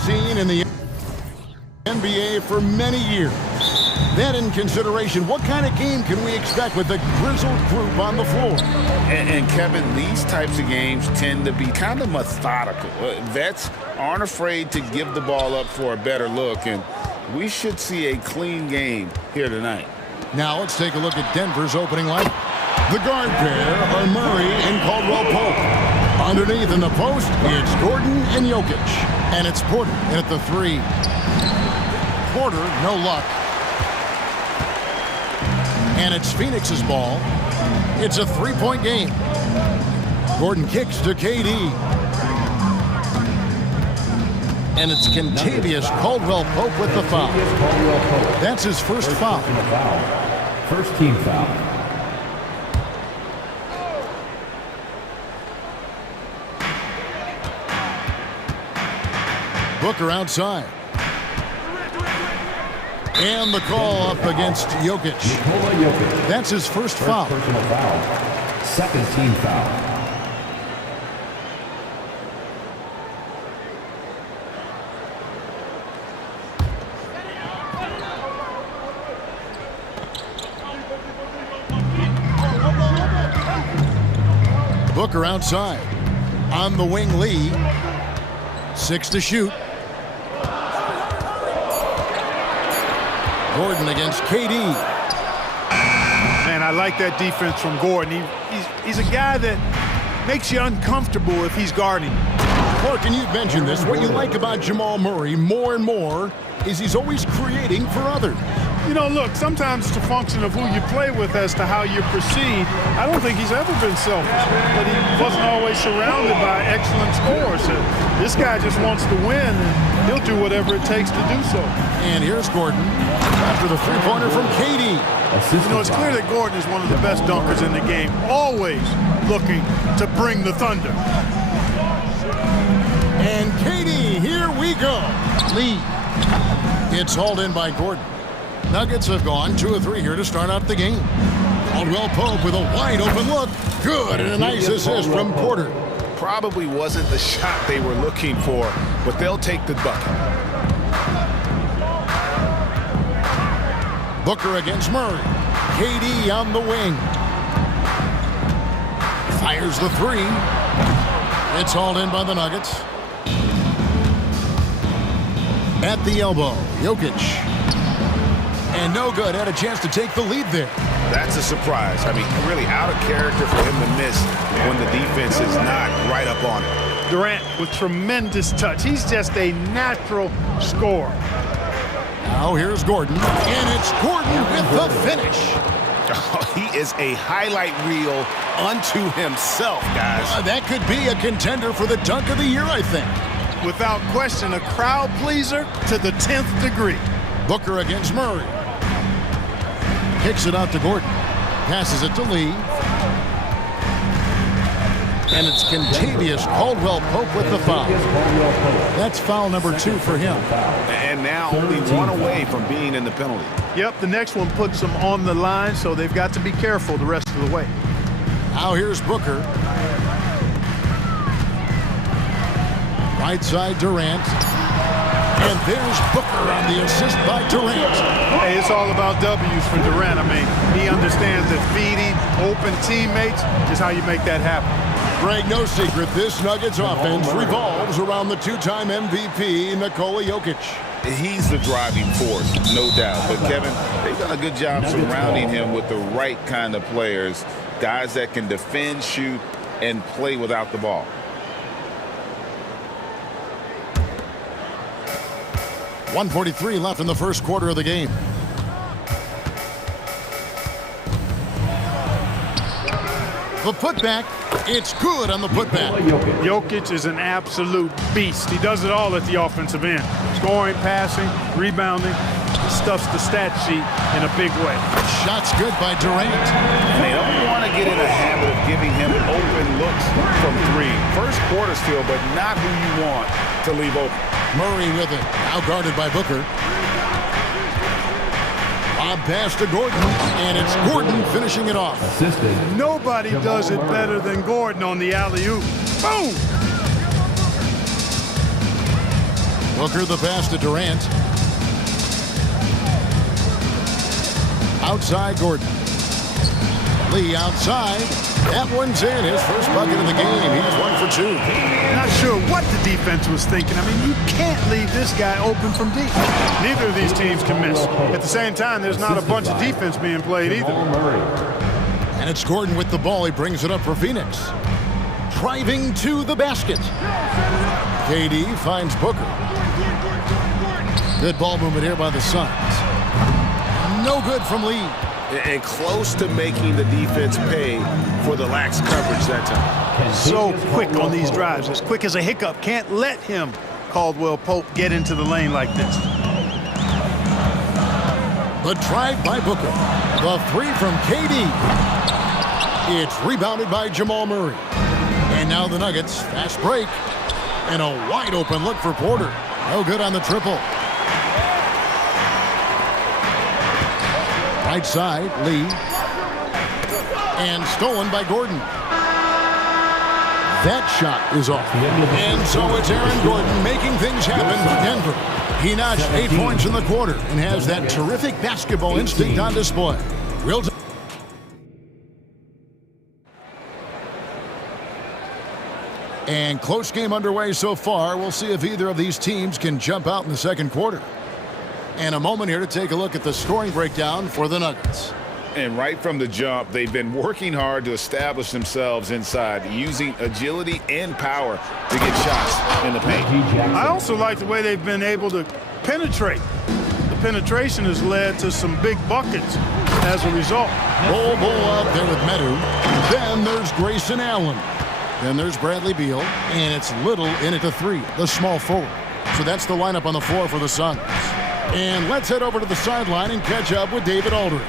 seen in the NBA for many years. Then, in consideration, what kind of game can we expect with the grizzled group on the floor? And Kevin, these types of games tend to be kind of methodical. Vets aren't afraid to give the ball up for a better look, and we should see a clean game here tonight. Now let's take a look at Denver's opening lineup. The guard pair are Murray and Caldwell-Pope. Underneath in the post, it's Gordon and Jokic. And it's Porter at the 3. Porter, no luck. And it's Phoenix's ball. It's a 3-point game. Gordon kicks to KD. And it's Kentavious Caldwell-Pope with the foul. That's his first foul. First team foul. Booker outside. And the call up against Jokic. That's his first foul. Personal foul. Second team foul. Booker outside. On the wing, Lee. 6 to shoot. Gordon against KD. Man, I like that defense from Gordon. He's a guy that makes you uncomfortable if he's guarding. Clark, and you've mentioned this, what you like about Jamal Murray more and more is he's always creating for others. You know, look, sometimes it's a function of who you play with as to how you proceed. I don't think he's ever been selfish, but he wasn't always surrounded by excellent scores. So this guy just wants to win, and he'll do whatever it takes to do so. And here's Gordon after the three-pointer from KD. You know, it's clear that Gordon is one of the best dunkers in the game, always looking to bring the thunder. And KD, here we go. Lee. It's hauled in by Gordon. Nuggets have gone 2 of 3 here to start out the game. Caldwell-Pope with a wide open look. Good, and a nice assist from Porter. Probably wasn't the shot they were looking for, but they'll take the bucket. Booker against Murray. KD on the wing. Fires the 3. It's hauled in by the Nuggets. At the elbow, Jokic. And no good, had a chance to take the lead there. That's a surprise. I mean, really out of character for him to miss when the defense is not right up on it. Durant with tremendous touch. He's just a natural scorer. Now here's Gordon, and it's Gordon with the finish. Oh, he is a highlight reel unto himself, guys. That could be a contender for the dunk of the year, I think. Without question, a crowd pleaser to the 10th degree. Booker against Murray. Kicks it out to Gordon. Passes it to Lee. And it's Kentavious Caldwell-Pope with the foul. That's foul number 2 for him. And now only 1 away from being in the penalty. Yep, the next one puts them on the line, so they've got to be careful the rest of the way. Now here's Booker. Right side, Durant. And there's Booker on the assist by Durant. Hey, it's all about W's for Durant. I mean, he understands that feeding open teammates is how you make that happen. Greg, no secret, this Nuggets offense revolves around the 2-time MVP, Nikola Jokic. He's the driving force, no doubt. But, Kevin, they've done a good job surrounding him with the right kind of players, guys that can defend, shoot, and play without the ball. .143 left in the first quarter of the game. The putback, it's good on the putback. Jokic is an absolute beast. He does it all at the offensive end. Scoring, passing, rebounding. He stuffs the stat sheet in a big way. Shot's good by Durant. And they don't want to get in a habit of giving him open looks from 3. First quarter still, but not who you want to leave open. Murray with it, now guarded by Booker. Bob pass to Gordon, and it's Gordon finishing it off. Nobody does it better than Gordon on the alley-oop. Boom! Booker the pass to Durant. Outside Gordon. Lee outside. That one's in. His first bucket of the game. He's 1 for 2. Not sure what the defense was thinking. I mean, you can't leave this guy open from deep. Neither of these teams can miss. At the same time, there's not a bunch of defense being played either. And it's Gordon with the ball. He brings it up for Phoenix. Driving to the basket. KD finds Booker. Good ball movement here by the Suns. No good from Lee. And close to making the defense pay for the lax coverage that time. So quick on these drives. As quick as a hiccup. Can't let him, Caldwell Pope, get into the lane like this. The drive by Booker. The three from KD. It's rebounded by Jamal Murray. And now the Nuggets. Fast break. And a wide open look for Porter. No good on the triple. Right side, Lee. And stolen by Gordon. That shot is off. And so it's Aaron Gordon making things happen for Denver. He notched 8 points in the quarter and has that terrific basketball instinct on display. Real time. And close game underway so far. We'll see if either of these teams can jump out in the second quarter. And a moment here to take a look at the scoring breakdown for the Nuggets. And right from the jump, they've been working hard to establish themselves inside, using agility and power to get shots in the paint. I also like the way they've been able to penetrate. The penetration has led to some big buckets as a result. Bull out there with Medu. Then there's Grayson Allen. Then there's Bradley Beal. And it's Little in at the 3, the small forward. So that's the lineup on the floor for the Suns. And let's head over to the sideline and catch up with David Aldridge.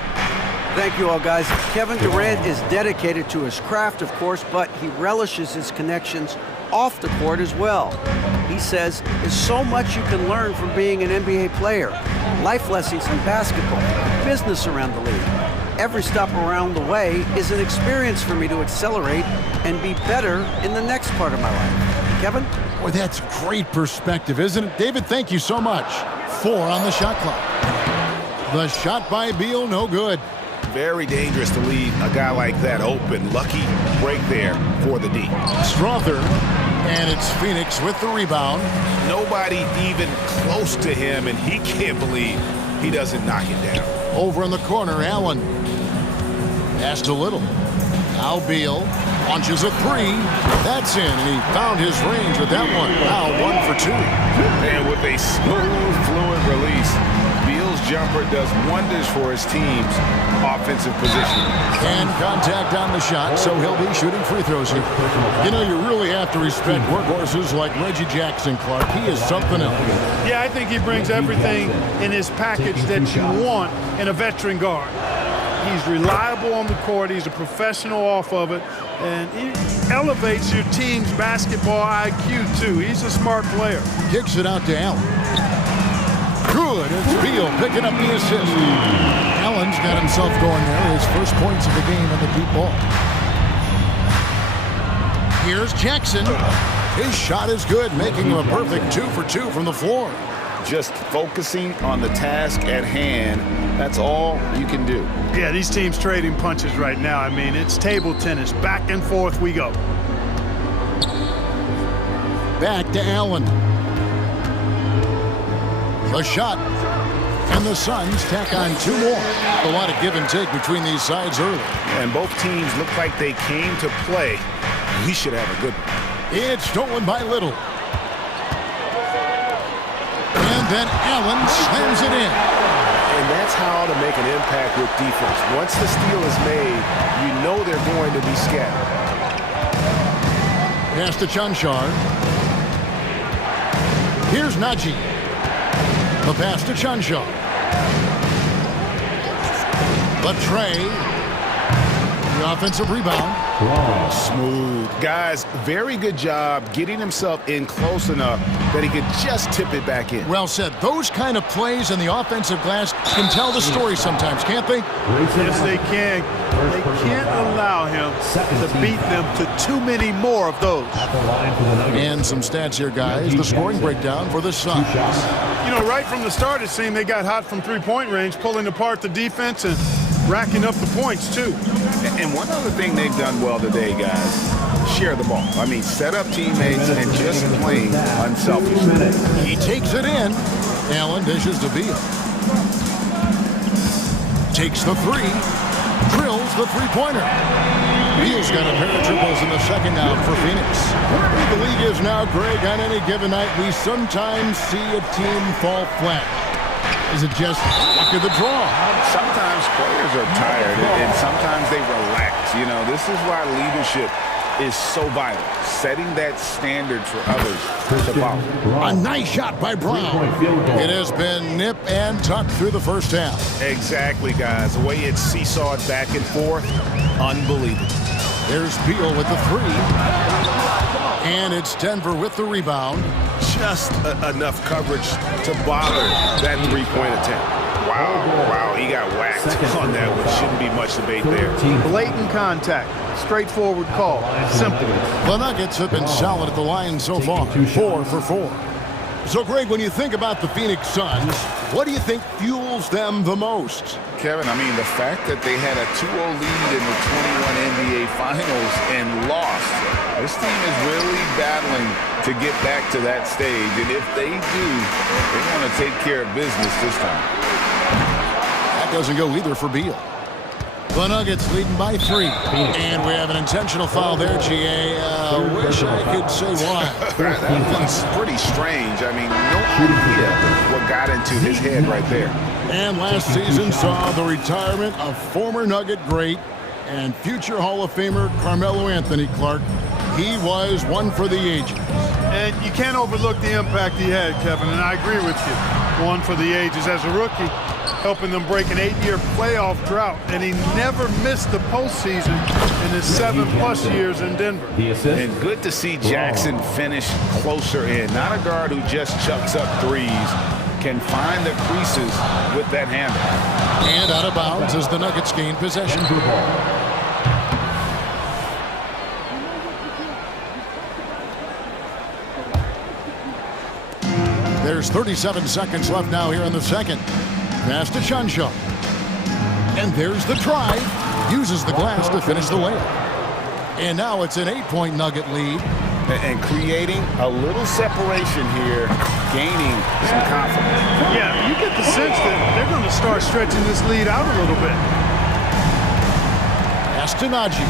Thank you all, guys. Kevin Durant is dedicated to his craft, of course, but he relishes his connections off the court as well. He says there's so much you can learn from being an NBA player. Life lessons in basketball, business around the league. Every stop around the way is an experience for me to accelerate and be better in the next part of my life. Kevin? Boy, that's great perspective, isn't it? David, thank you so much. 4 on the shot clock. The shot by Beal, no good. Very dangerous to leave a guy like that open. Lucky break there for the D. Strother, and it's Phoenix with the rebound. Nobody even close to him, and he can't believe he doesn't knock it down. Over in the corner, Allen. Pass to Little. Now Beal launches a 3. That's in, and he found his range with that one. Now 1 for 2. And with a smooth, fluid release, Beal's jumper does wonders for his team's offensive position. And contact on the shot, so he'll be shooting free throws here. You know, you really have to respect workhorses like Reggie Jackson, Clark. He is something else. Yeah, I think he brings everything in his package that you want in a veteran guard. He's reliable on the court. He's a professional off of it. And he elevates your team's basketball IQ, too. He's a smart player. Kicks it out to Allen. Good. It's Beal picking up the assist. Allen's got himself going there. His first points of the game on the deep ball. Here's Jackson. His shot is good, making him a perfect 2 for 2 from the floor. Just focusing on the task at hand, that's all you can do. Yeah, these teams trading punches right now. I mean, it's table tennis. Back and forth we go. Back to Allen. The shot. And the Suns tack on 2 more. A lot of give and take between these sides early. And both teams look like they came to play. We should have a good one. It's stolen by Little. And then Allen slams it in. And that's how to make an impact with defense. Once the steal is made, you know they're going to be scattered. Pass to Chanchar. Here's Najee. The pass to Chanchar. The tray. The offensive rebound. Smooth. Guys, very good job getting himself in close enough that he could just tip it back in. Well said. Those kind of plays in the offensive glass can tell the story sometimes, can't they? Yes, they can. They can't allow him to beat them to too many more of those. And some stats here, guys. The scoring breakdown for the Suns. You know, right from the start, it seemed they got hot from three-point range, pulling apart the defense and racking up the points, too. And one other thing they've done well today, guys, share the ball. I mean, set up teammates and just playing unselfishly. He takes it in. Allen dishes to Beal. Takes the three. Drills the three-pointer. Beal's got a pair of triples in the second out for Phoenix. The league is now, Greg, on any given night, we sometimes see a team fall flat. Is it just luck of the draw? Sometimes players are tired, and sometimes they relax. You know, this is why leadership is so vital, setting that standard for others to follow. A nice shot by Brown. It has been nip and tuck through the first half. Exactly, guys. The way it's seesawed back and forth, unbelievable. There's Beal with the three. And it's Denver with the rebound. Just enough coverage to bother that three-point attempt. Wow, he got whacked on that one. Shouldn't be much debate there. Blatant contact. Straightforward call. Simple. The Nuggets have been solid at the line so far. 4 for 4. So, Greg, when you think about the Phoenix Suns, what do you think fuels them the most? Kevin, I mean, the fact that they had a 2-0 lead in the 21 NBA Finals and lost. This team is really battling to get back to that stage, and if they do, they want to take care of business this time. That doesn't go either for Beal. The Nuggets leading by 3. And we have an intentional foul there, GA. Wish I could say why. That one's pretty strange. I mean, no idea what got into his head right there. And last season saw the retirement of former Nugget great and future Hall of Famer Carmelo Anthony Clark. He was one for the ages. And you can't overlook the impact he had, Kevin, and I agree with you. One for the ages as a rookie, helping them break an 8-year playoff drought, and he never missed the postseason in his 7+ years in Denver. And good to see Jackson finish closer in. Not a guard who just chucks up threes, can find the creases with that handle. And out of bounds as the Nuggets gain possession. There's 37 seconds left now here in the second. Pass to Chunshaw. And there's the drive. Uses the glass to finish the layup. And now it's an 8-point Nugget lead. And creating a little separation here, gaining some confidence. Yeah, you get the sense that they're going to start stretching this lead out a little bit. Pass to Najee.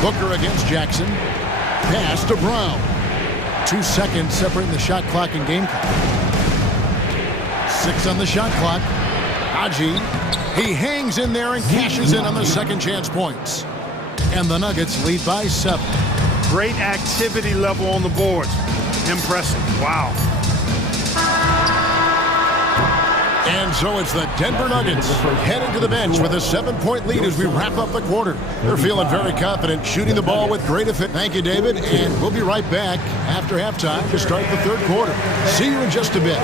Booker against Jackson. Pass to Brown. 2 seconds separating the shot clock and game clock. 6 on the shot clock. Najee. He hangs in there and cashes in on the second chance points. And the Nuggets lead by 7. Great activity level on the boards. Impressive. Wow. And so it's the Denver Nuggets heading to the bench with a 7-point lead as we wrap up the quarter. They're feeling very confident, shooting the ball with great effect. Thank you, David, and we'll be right back after halftime to start the third quarter. See you in just a bit.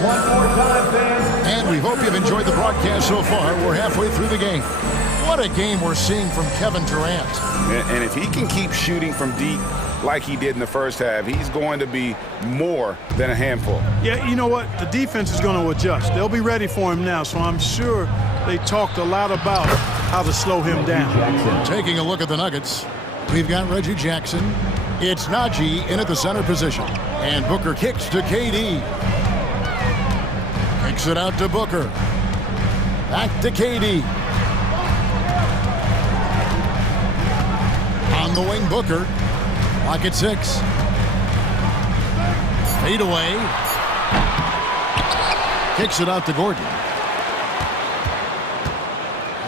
One more time, fans. And we hope you've enjoyed the broadcast so far. We're halfway through the game. What a game we're seeing from Kevin Durant. And if he can keep shooting from deep like he did in the first half, he's going to be more than a handful. Yeah, you know what? The defense is going to adjust. They'll be ready for him now, so I'm sure they talked a lot about how to slow him down. Taking a look at the Nuggets, we've got Reggie Jackson. It's Najee in at the center position. And Booker kicks to KD. Kicks it out to Booker. Back to KD. On the wing, Booker. Lock at 6. Fade away. Kicks it out to Gordon.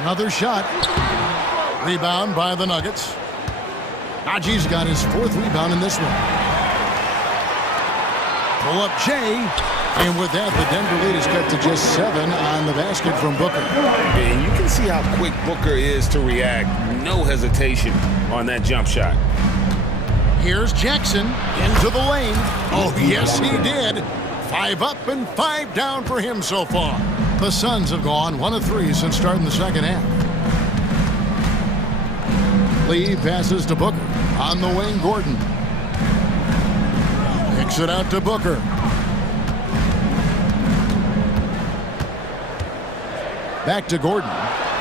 Another shot. Rebound by the Nuggets. Najee's got his 4th rebound in this one. Pull up Jay. And with that, the Denver lead is cut to just 7 on the basket from Booker. And you can see how quick Booker is to react. No hesitation on that jump shot. Here's Jackson into the lane. Oh, yes, he did. 5 up and 5 down for him so far. The Suns have gone 1 of 3 since starting the second half. Lee passes to Booker. On the wing, Gordon. Kicks it out to Booker. Back to Gordon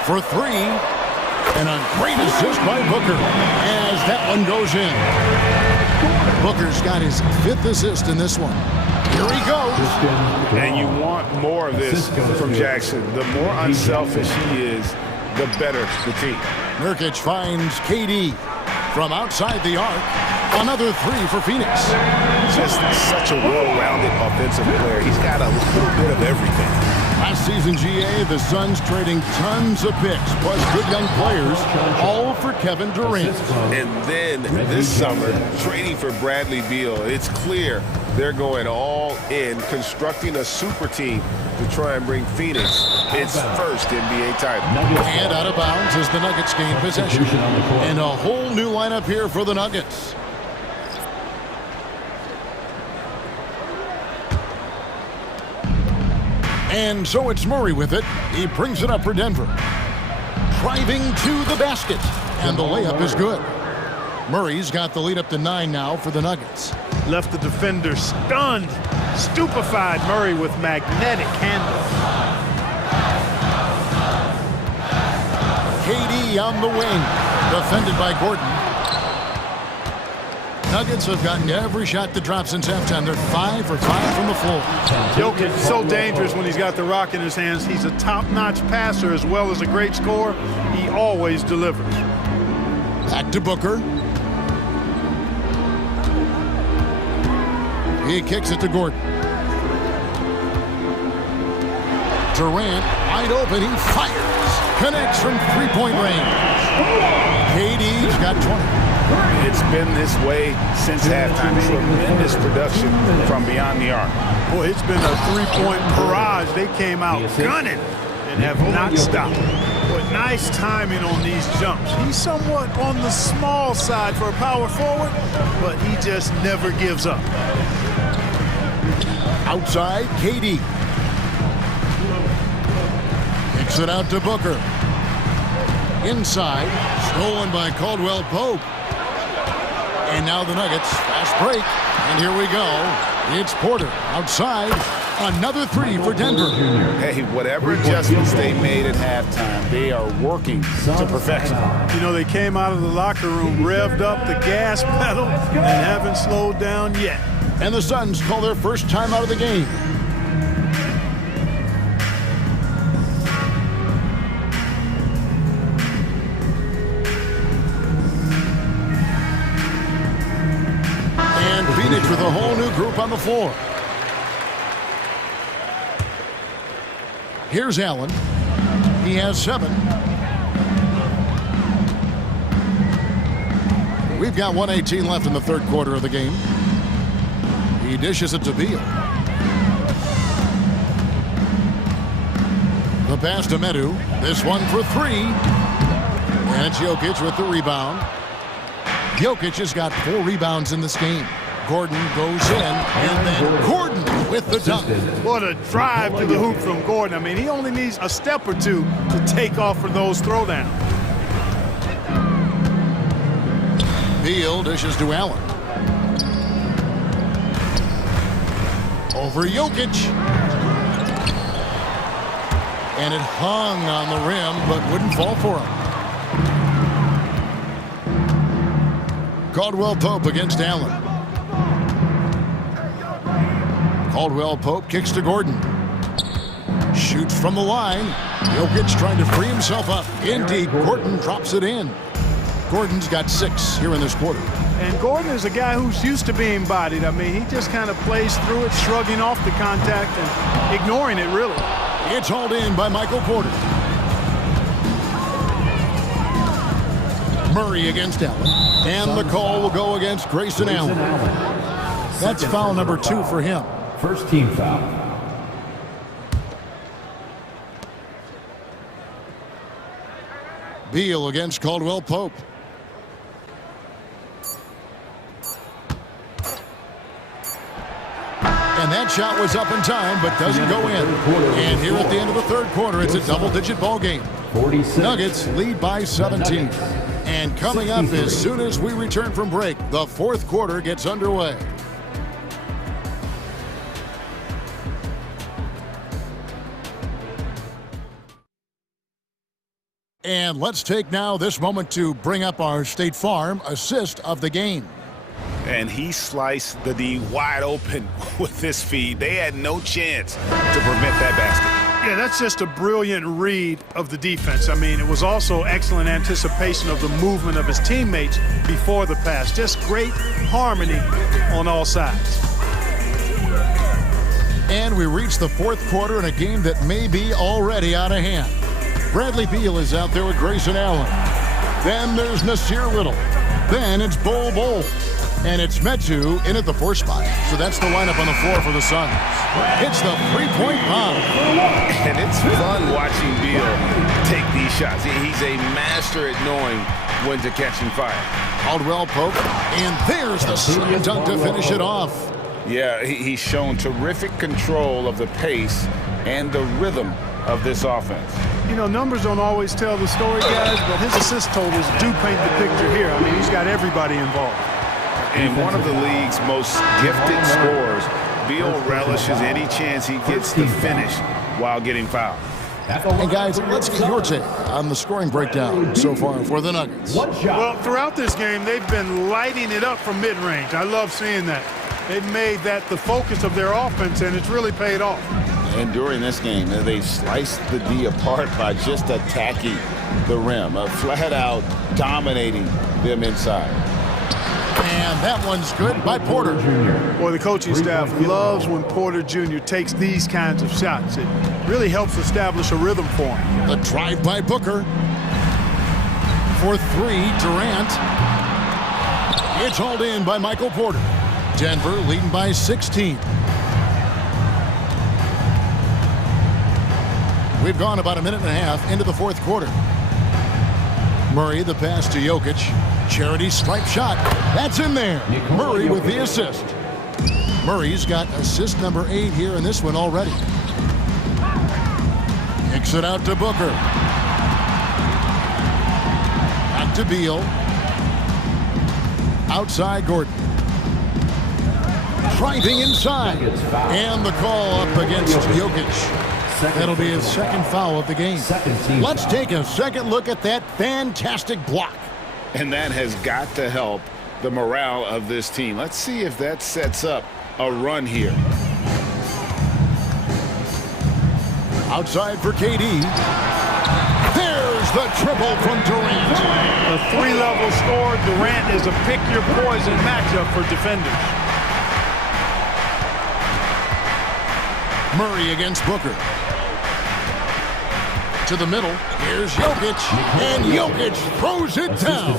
for 3. And a great assist by Booker as that one goes in. Booker's got his 5th assist in this one. Here he goes. And you want more of this from Jackson. The more unselfish he is, the better the team. Nurkic finds KD from outside the arc. Another 3 for Phoenix. Just such a well-rounded offensive player. He's got a little bit of everything. Last season, GA, the Suns trading tons of picks, plus good young players, all for Kevin Durant. And then this summer, trading for Bradley Beal. It's clear they're going all in, constructing a super team to try and bring Phoenix its first NBA title. And out of bounds as the Nuggets gain possession. And a whole new lineup here for the Nuggets. And so it's Murray with it. He brings it up for Denver. Driving to the basket. And the layup is good. Murray's got the lead up to 9 now for the Nuggets. Left the defender stunned. Stupefied Murray with magnetic handle. KD on the wing. Defended by Gordon. Nuggets have gotten every shot to drop since halftime. They're 5 for 5 from the floor. Jokic is so dangerous when he's got the rock in his hands. He's a top-notch passer as well as a great scorer. He always delivers. Back to Booker. He kicks it to Gordon. Durant, wide open, he fires. Connects from 3-point range. KD's got 20. It's been this way since halftime. Tremendous production from beyond the arc. Boy, it's been a 3-point barrage. They came out gunning and have not stopped. Boy, nice timing on these jumps. He's somewhat on the small side for a power forward, but he just never gives up. Outside, KD. Kicks it out to Booker. Inside, stolen by Caldwell Pope. And now the Nuggets, fast break. And here we go. It's Porter outside. Another 3 for Denver. Hey, whatever adjustments they made at halftime, they are working to perfection. You know, they came out of the locker room, revved up the gas pedal, and haven't slowed down yet. And the Suns call their first time out of the game. And Phoenix with a whole new group on the floor. Here's Allen. He has 7. We've got 1:18 left in the third quarter of the game. He dishes it to Beal. The pass to Medu. This one for 3. And it's Jokic with the rebound. Jokic has got 4 rebounds in this game. Gordon goes in, and then Gordon with the dunk. What a drive to the hoop from Gordon. I mean, he only needs a step or 2 to take off for those throwdowns. Beal dishes to Allen. Over Jokic. And it hung on the rim, but wouldn't fall for him. Caldwell Pope against Allen. Caldwell Pope kicks to Gordon. Shoots from the line. Jokic trying to free himself up. Indeed, Gordon drops it in. Gordon's got 6 here in this quarter. And Gordon is a guy who's used to being bodied. I mean, he just kind of plays through it, shrugging off the contact and ignoring it, really. It's hauled in by Michael Porter. Murray against Allen. And the call will go against Grayson Allen. That's foul number 2 for him. First team foul. Beal against Caldwell Pope. And that shot was up in time, but doesn't go in. And here at the end of the third quarter, it's a double-digit ball game. Nuggets lead by 17. And coming up as soon as we return from break, the fourth quarter gets underway. And let's take now this moment to bring up our State Farm assist of the game. And he sliced the D wide open with this feed. They had no chance to prevent that basket. Yeah, that's just a brilliant read of the defense. I mean, it was also excellent anticipation of the movement of his teammates before the pass. Just great harmony on all sides. And we reach the fourth quarter in a game that may be already out of hand. Bradley Beal is out there with Grayson Allen. Then there's Nasir Little. Then it's Bol Bol. And it's Metu in at the 4 spot. So that's the lineup on the floor for the Suns. It's the three-point bomb. And it's fun watching Beal take these shots. He's a master at knowing when to catch and fire. Caldwell Pope. And there's the slam dunk to finish it off. Yeah, he's shown terrific control of the pace and the rhythm of this offense. You know, numbers don't always tell the story, guys, but his assist totals do paint the picture here. I mean, he's got everybody involved. And one of the league's most gifted scorers, Beal relishes any chance he gets to finish while getting fouled. And guys, let's get your take on the scoring breakdown so far for the Nuggets. Well, throughout this game, they've been lighting it up from mid-range. I love seeing that. They've made that the focus of their offense, and it's really paid off. And during this game, they've sliced the D apart by just attacking the rim, flat out dominating them inside. And that one's good by Porter. Boy, the coaching staff loves when Porter Jr. takes these kinds of shots. It really helps establish a rhythm for him. The drive by Booker. For 3, Durant. It's hauled in by Michael Porter. Denver leading by 16. We've gone about a minute and a half into the fourth quarter. Murray, the pass to Jokic. Charity stripe shot. That's in there. Murray with the assist. Murray's got assist number 8 here in this one already. Kicks it out to Booker. Back to Beal. Outside Gordon. Driving inside. And the call up against Jokic. That'll be his second foul of the game. Let's take a second look at that fantastic block. And that has got to help the morale of this team. Let's see if that sets up a run here. Outside for KD. There's the triple from Durant. A 3-level score. Durant is a pick-your-poison matchup for defenders. Murray against Booker. To the middle. Here's Jokic. And Jokic throws it down.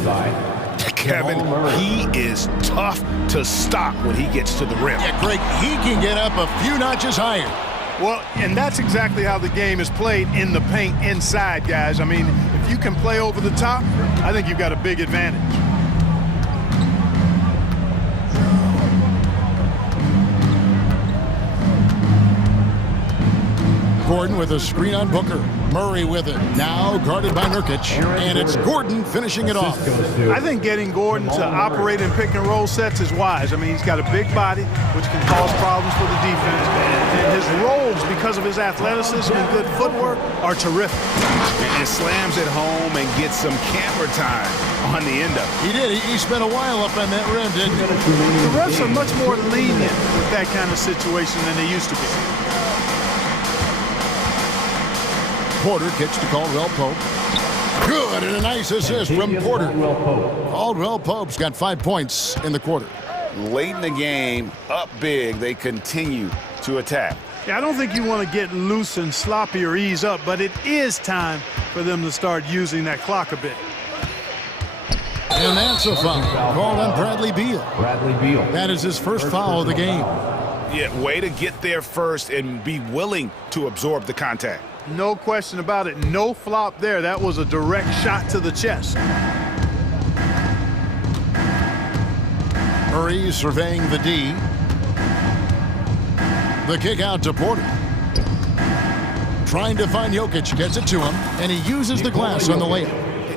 Kevin, he is tough to stop when he gets to the rim. Yeah, Greg, he can get up a few notches higher. Well, and that's exactly how the game is played in the paint inside, guys. I mean, if you can play over the top, I think you've got a big advantage. Gordon with a screen on Booker. Murray with it. Now guarded by Nurkic. And it's Gordon finishing it off. I think getting Gordon to operate in pick-and-roll sets is wise. I mean, he's got a big body, which can cause problems for the defense. And his rolls, because of his athleticism and good footwork, are terrific. And slams it home and gets some camera time on the end of it. He did. He spent a while up on that rim, didn't he? The refs are much more lenient with that kind of situation than they used to be. Porter kicks to Caldwell Pope. Good, and a nice assist from Porter. Caldwell Pope's got 5 points in the quarter. Late in the game, up big, they continue to attack. Yeah, I don't think you want to get loose and sloppy or ease up, but it is time for them to start using that clock a bit. And that's a foul called on Bradley Beal. That is his first foul of the game. Yeah, way to get there first and be willing to absorb the contact. No question about it. No flop there. That was a direct shot to the chest. Murray surveying the D. The kick out to Porter. Trying to find Jokic, gets it to him, and he uses the glass on the layup.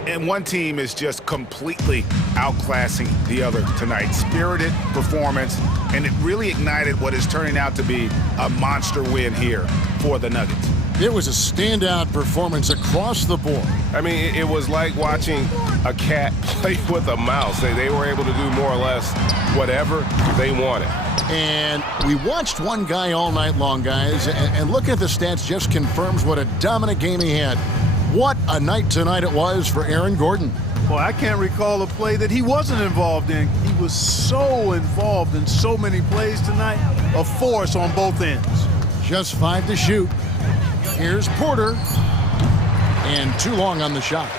And one team is just completely outclassing the other tonight. Spirited performance, and it really ignited what is turning out to be a monster win here for the Nuggets. It was a standout performance across the board. I mean, it was like watching a cat play with a mouse. They were able to do more or less whatever they wanted. And we watched one guy all night long, guys, and looking at the stats just confirms what a dominant game he had. What a night tonight it was for Aaron Gordon. Boy, I can't recall a play that he wasn't involved in. He was so involved in so many plays tonight, a force on both ends. Just 5 to shoot. Here's Porter. And too long on the shot.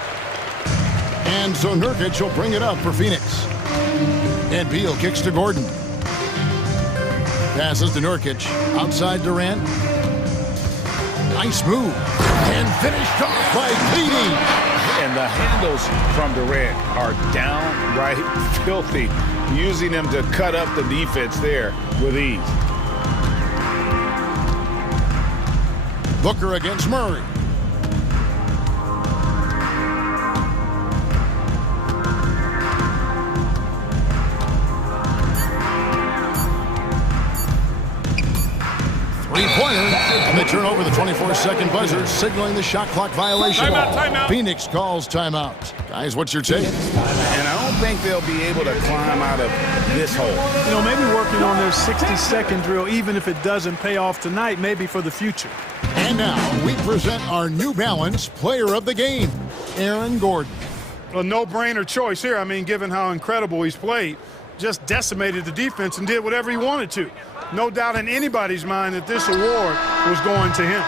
And so Nurkic will bring it up for Phoenix. And Beal kicks to Gordon. Passes to Nurkic. Outside Durant. Nice move. And finished off by Beatty. And the handles from Durant are downright filthy, using them to cut up the defense there with ease. Booker against Murray. Three-pointer, and they turn over the 24-second buzzer, signaling the shot clock violation. Timeout. Phoenix calls timeout. Guys, what's your take? And I don't think they'll be able to climb out of this hole. You know, maybe working on their 60-second drill, even if it doesn't pay off tonight, maybe for the future. And now we present our New Balance player of the game, Aaron Gordon. A no-brainer choice here. I mean, given how incredible he's played, just decimated the defense and did whatever he wanted to. No doubt in anybody's mind that this award was going to him.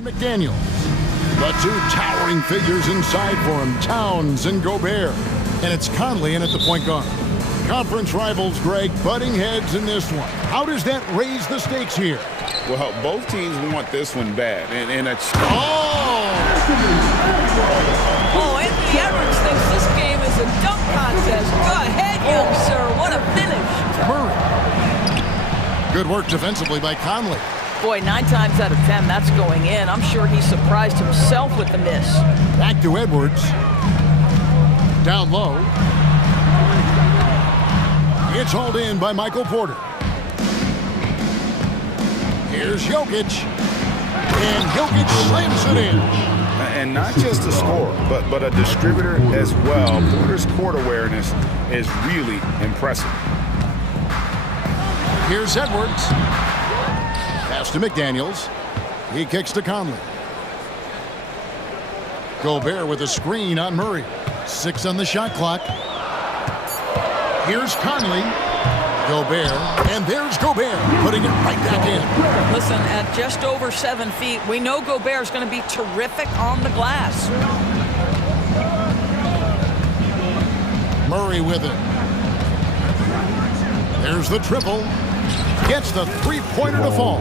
McDaniels. The two towering figures inside for him, Towns and Gobert. And it's Conley in at the point guard. Conference rivals, Greg, butting heads in this one. How does that raise the stakes here? Well, both teams want this one bad. And it's... Oh, Anthony Edwards thinks this game is a dunk contest. Go ahead, young sir. What a finish. Murray. Good work defensively by Conley. Boy, 9 times out of 10, that's going in. I'm sure he surprised himself with the miss. Back to Edwards. Down low. It's hauled in by Michael Porter. Here's Jokic. And Jokic slams it in. And not just a scorer, but a distributor as well. Porter's court awareness is really impressive. Here's Edwards. Pass to McDaniels. He kicks to Conley. Gobert with a screen on Murray. 6 on the shot clock. Here's Conley. Gobert. And there's Gobert putting it right back in. Listen, at just over 7 feet, we know Gobert's going to be terrific on the glass. Murray with it. There's the triple. Gets the three-pointer to fall.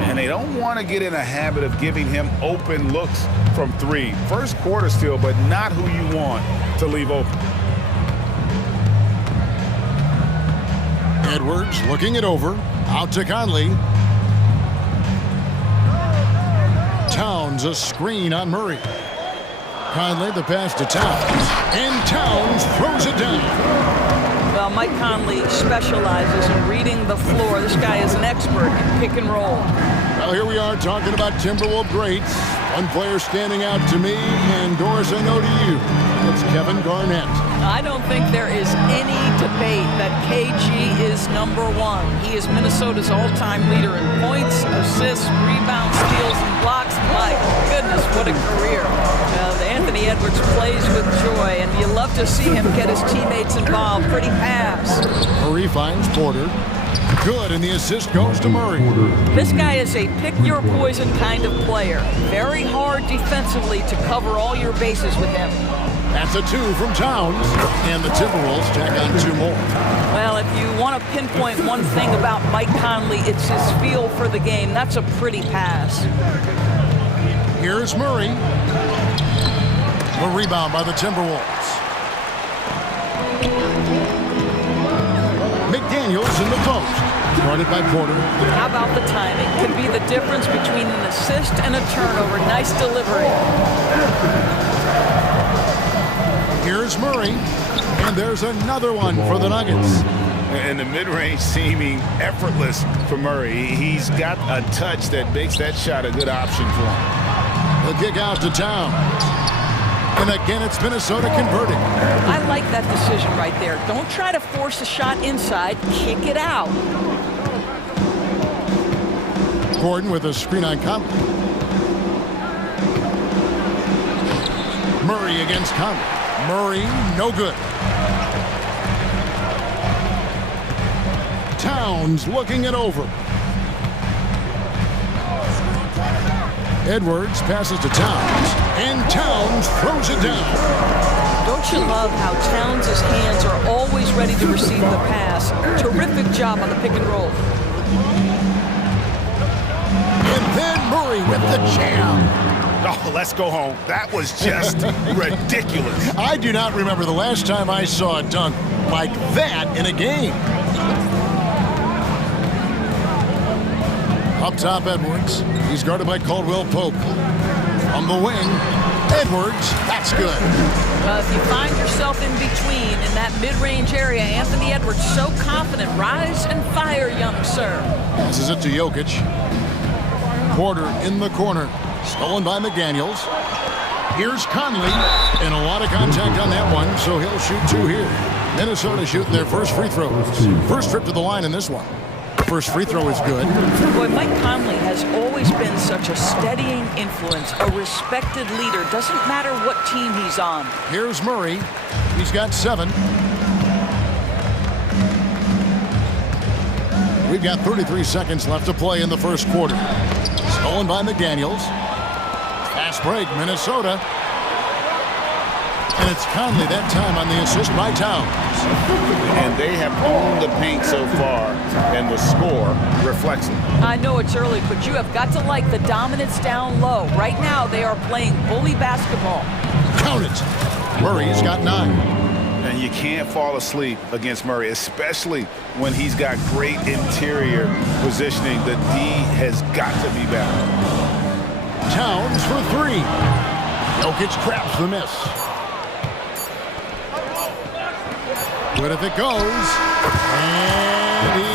And they don't want to get in a habit of giving him open looks from 3. First quarter still, but not who you want to leave open. Edwards looking it over. Out to Conley. Towns a screen on Murray. Conley the pass to Towns. And Towns throws it down. Well, Mike Conley specializes in reading the floor. This guy is an expert in pick and roll. Well, here we are talking about Timberwolves greats. One player standing out to me, and Doris, I know to you. It's Kevin Garnett. I don't think there is any debate that KG is number 1. He is Minnesota's all-time leader in points, assists, rebounds, steals, and blocks. My goodness, what a career. Anthony Edwards plays with joy, and you love to see him get his teammates involved. Pretty pass. Murray finds Porter. Good, and the assist goes to Murray. This guy is a pick-your-poison kind of player. Very hard defensively to cover all your bases with him. That's a 2 from Towns, and the Timberwolves tack on 2 more. Well, if you want to pinpoint one thing about Mike Conley, it's his feel for the game. That's a pretty pass. Here's Murray. The rebound by the Timberwolves. McDaniels in the post. Guarded by Porter. How about the timing? Could be the difference between an assist and a turnover. Nice delivery. Here's Murray. And there's another one for the Nuggets. And the mid-range seeming effortless for Murray. He's got a touch that makes that shot a good option for him. The kick out to Towns. And again, it's Minnesota converting. I like that decision right there. Don't try to force a shot inside. Kick it out. Gordon with a screen on Conley. Murray against Conley. Murray, no good. Towns looking it over. Edwards passes to Towns, and Towns throws it down. Don't you love how Towns' hands are always ready to receive the pass? Terrific job on the pick and roll. And then Murray with the jam. Oh, let's go home. That was just ridiculous. I do not remember the last time I saw a dunk like that in a game. Up top, Edwards. He's guarded by Caldwell Pope. On the wing, Edwards. That's good. If you find yourself in between in that mid-range area, Anthony Edwards so confident. Rise and fire, young sir. Passes it to Jokic. Porter in the corner. Stolen by McDaniels. Here's Conley. And a lot of contact on that one, so he'll shoot 2 here. Minnesota shooting their first free throws. First trip to the line in this one. First free throw is good. Boy, Mike Conley has always been such a steadying influence, a respected leader. Doesn't matter what team he's on. Here's Murray. He's got 7. We've got 33 seconds left to play in the first quarter. Stolen by McDaniels. Fast break, Minnesota. And it's Conley that time on the assist by Towns. And they have owned the paint so far, and the score reflects it. I know it's early, but you have got to like the dominance down low. Right now, they are playing bully basketball. Count it. Murray's got 9. And you can't fall asleep against Murray, especially when he's got great interior positioning. The D has got to be better. Towns for 3. Jokic traps the miss. But if it goes, and he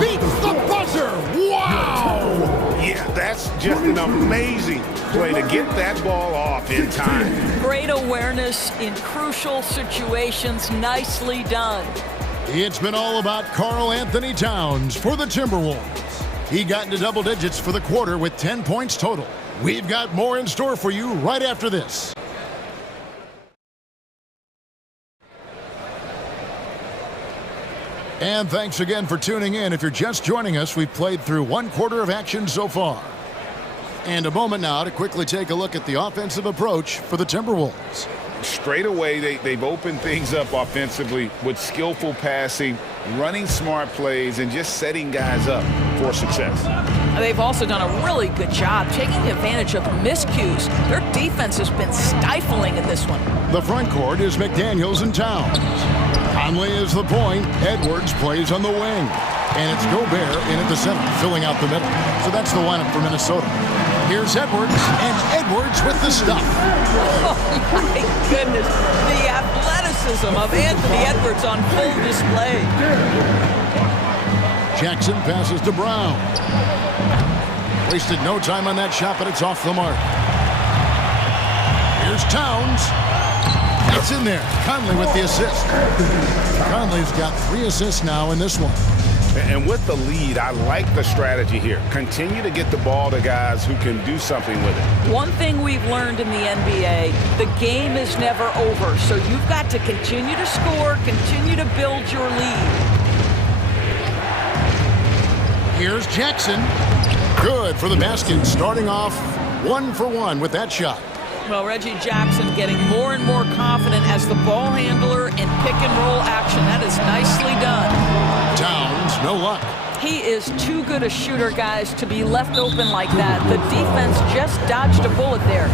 beats the buzzer. Wow! Yeah, that's just an amazing play to get that ball off in time. Great awareness in crucial situations. Nicely done. It's been all about Karl Anthony Towns for the Timberwolves. He got into double digits for the quarter with 10 points total. We've got more in store for you right after this. And thanks again for tuning in. If you're just joining us, we've played through 1 quarter of action so far. And a moment now to quickly take a look at the offensive approach for the Timberwolves. Straight away, they've opened things up offensively with skillful passing, running smart plays, and just setting guys up for success. They've also done a really good job taking advantage of miscues. Their defense has been stifling in this one. The front court is McDaniels and Towns. Conley is the point. Edwards plays on the wing. And it's Gobert in at the center, filling out the middle. So that's the lineup for Minnesota. Here's Edwards, and Edwards with the stuff. Oh, my goodness. The athleticism of Anthony Edwards on full display. Jackson passes to Brown. Wasted no time on that shot, but it's off the mark. Here's Towns. It's in there. Conley with the assist. Conley's got 3 assists now in this one. And with the lead, I like the strategy here. Continue to get the ball to guys who can do something with it. One thing we've learned in the NBA, the game is never over. So you've got to continue to score, continue to build your lead. Here's Jackson. Good for the basket, starting off 1 for 1 with that shot. Well, Reggie Jackson getting more and more confident as the ball handler in pick-and-roll action. That is nicely done. Towns, no luck. He is too good a shooter, guys, to be left open like that. The defense just dodged a bullet there.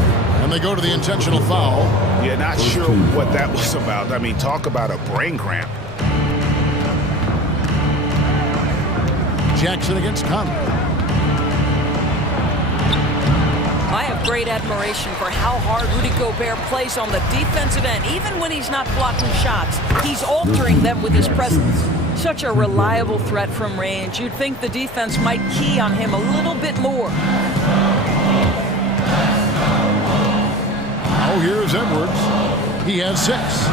And they go to the intentional foul. Yeah, not sure what that was about. I mean, talk about a brain cramp. Jackson against Conley. I have great admiration for how hard Rudy Gobert plays on the defensive end. Even when he's not blocking shots, he's altering them with his presence. Such a reliable threat from range. You'd think the defense might key on him a little bit more. Oh, here's Edwards. He has 6.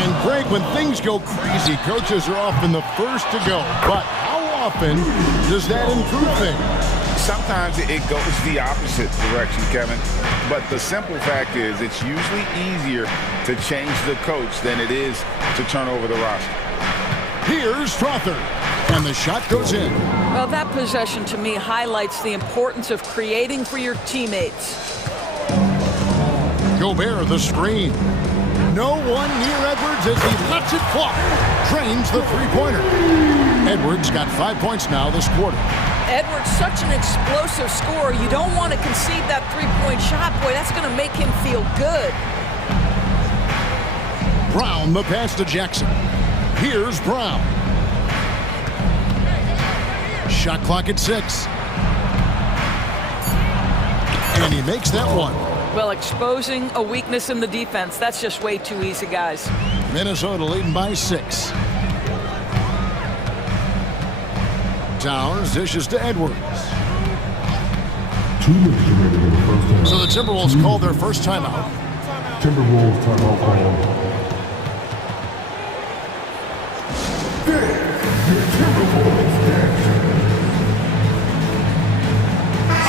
And Greg, when things go crazy, coaches are often the first to go. But often does that improve things? Sometimes it goes the opposite direction, Kevin. But the simple fact is it's usually easier to change the coach than it is to turn over the roster. Here's Strother, and the shot goes in. Well, that possession to me highlights the importance of creating for your teammates. Gobert the screen. No one near Edwards as he lets it fly. Drains the three-pointer. Edwards got 5 points now this quarter. Edwards, such an explosive scorer. You don't want to concede that three-point shot. Boy, that's going to make him feel good. Brown the pass to Jackson. Here's Brown. Shot clock at 6. And he makes that one. Well, exposing a weakness in the defense, that's just way too easy, guys. Minnesota leading by 6. Towns dishes to Edwards. 2 minutes remaining in the first half. So the Timberwolves call their first timeout. Timberwolves timeout call.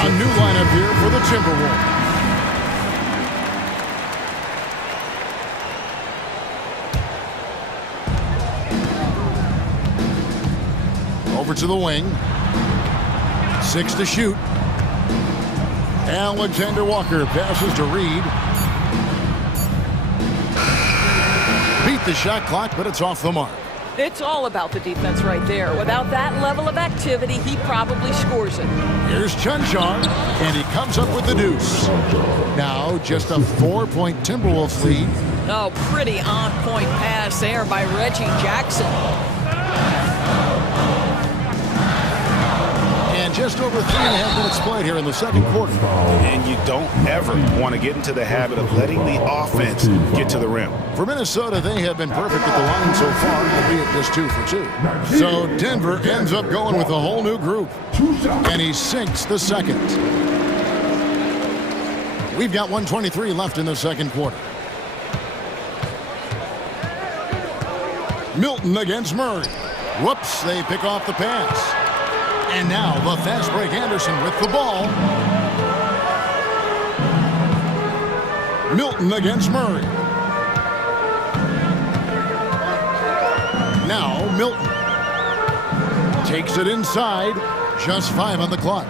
A new lineup here for the Timberwolves. Over to the wing. 6 to shoot. Alexander Walker passes to Reed. Beat the shot clock, but it's off the mark. It's all about the defense right there. Without that level of activity, he probably scores it. Here's Chunchar, and he comes up with the deuce. Now just a 4-point Timberwolves lead. Oh, pretty on-point pass there by Reggie Jackson. And just over 3.5 minutes played here in the second quarter. And you don't ever want to get into the habit of letting the offense get to the rim. For Minnesota, they have been perfect at the line so far, albeit just 2 for 2. So Denver ends up going with a whole new group. And he sinks the second. We've got 1:23 left in the second quarter. Milton against Murray. Whoops, they pick off the pass. And now the fast break Anderson with the ball. Milton against Murray. Now Milton takes it inside. Just 5 on the clock.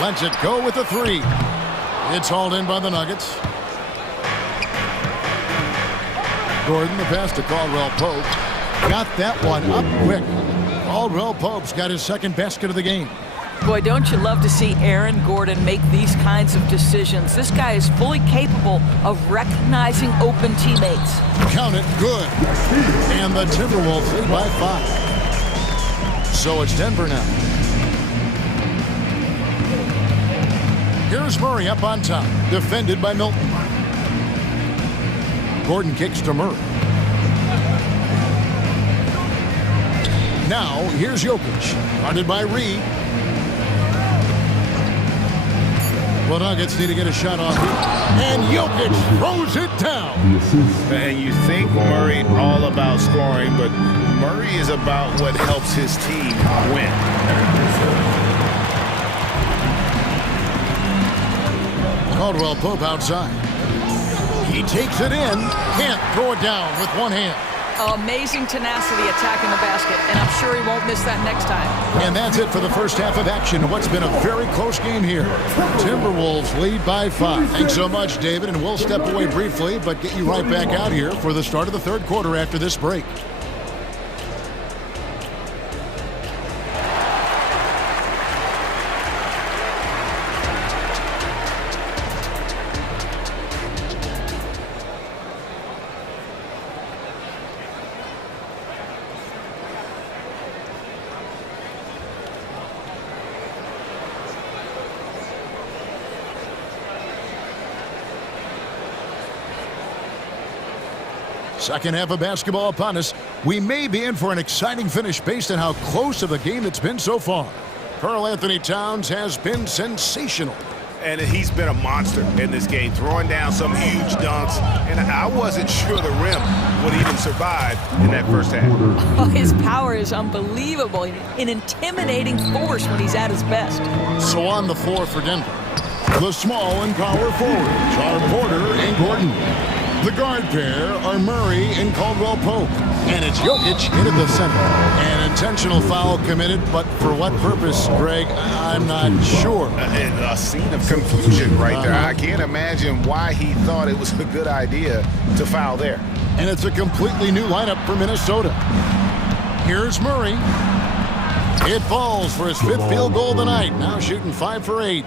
Lets it go with the 3. It's hauled in by the Nuggets. Gordon, the pass to Caldwell Pope. Got that one up quick. Caldwell Pope's got his second basket of the game. Boy, don't you love to see Aaron Gordon make these kinds of decisions. This guy is fully capable of recognizing open teammates. Count it, good. And the Timberwolves lead by 5. So it's Denver now. Here's Murray up on top, defended by Milton. Gordon kicks to Murray. Now, here's Jokic, guarded by Reed. The Nuggets need to get a shot off here. And Jokic throws it down. And you think Murray all about scoring, but Murray is about what helps his team win. Caldwell Pope outside. He takes it in, can't throw it down with one hand. Amazing tenacity attacking the basket, and I'm sure he won't miss that next time. And that's it for the first half of action. What's been a very close game here. Timberwolves lead by 5. Thanks so much, David, and we'll step away briefly, but get you right back out here for the start of the third quarter after this break. Second half of basketball upon us. We may be in for an exciting finish based on how close of a game it's been so far. Karl Anthony Towns has been sensational. And he's been a monster in this game, throwing down some huge dunks. And I wasn't sure the rim would even survive in that first half. Oh, his power is unbelievable. An intimidating force when he's at his best. So on the floor for Denver, the small and power forwards are Porter and Gordon. The guard pair are Murray and Caldwell Pope. And it's Jokic into the center. An intentional foul committed, but for what purpose, Greg? I'm not sure. A scene of confusion right there. I can't imagine why he thought it was a good idea to foul there. And it's a completely new lineup for Minnesota. Here's Murray. It falls for his 5th field goal of the night. Now shooting 5 for 8.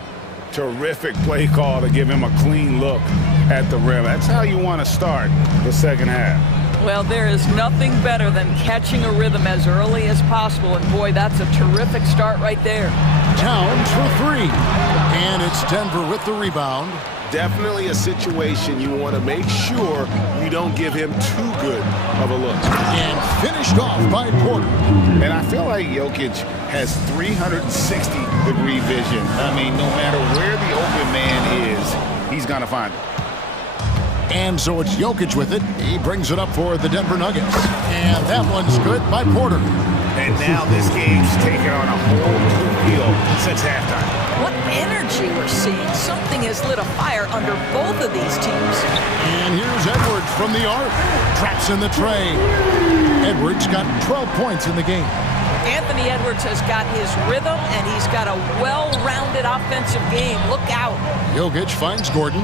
Terrific play call to give him a clean look at the rim. That's how you want to start the second half. Well, there is nothing better than catching a rhythm as early as possible, and boy, that's a terrific start right there. Towns for 3. And it's Denver with the rebound. Definitely a situation you want to make sure you don't give him too good of a look. And finished off by Porter. And I feel like Jokic has 360-degree vision. I mean, no matter where the open man is, he's going to find it. And so it's Jokic with it. He brings it up for the Denver Nuggets. And that one's good by Porter. And now this game's taken on a whole new feel since halftime. What energy we're seeing. Something has lit a fire under both of these teams. And here's Edwards from the arc. Traps in the tray. Edwards got 12 points in the game. Anthony Edwards has got his rhythm, and he's got a well-rounded offensive game. Look out. Jokic finds Gordon.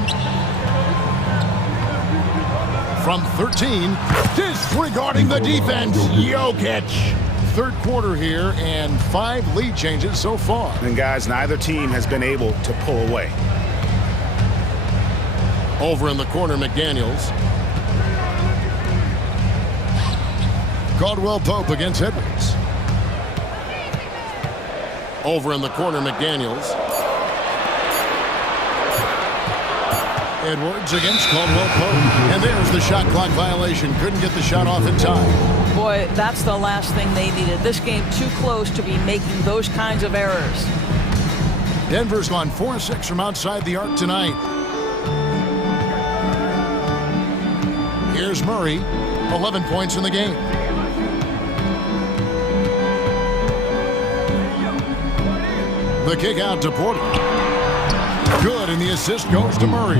From 13, disregarding the defense, Jokic. Third quarter here, and 5 lead changes so far. And guys, neither team has been able to pull away. Over in the corner, McDaniels. Caldwell Pope against Edwards. Over in the corner, McDaniels. Edwards against Caldwell Pope. And there's the shot clock violation. Couldn't get the shot off in time. Boy, that's the last thing they needed. This game too close to be making those kinds of errors. Denver's gone 4-6 from outside the arc tonight. Here's Murray, 11 points in the game. The kick out to Porter. Good, and the assist goes to Murray.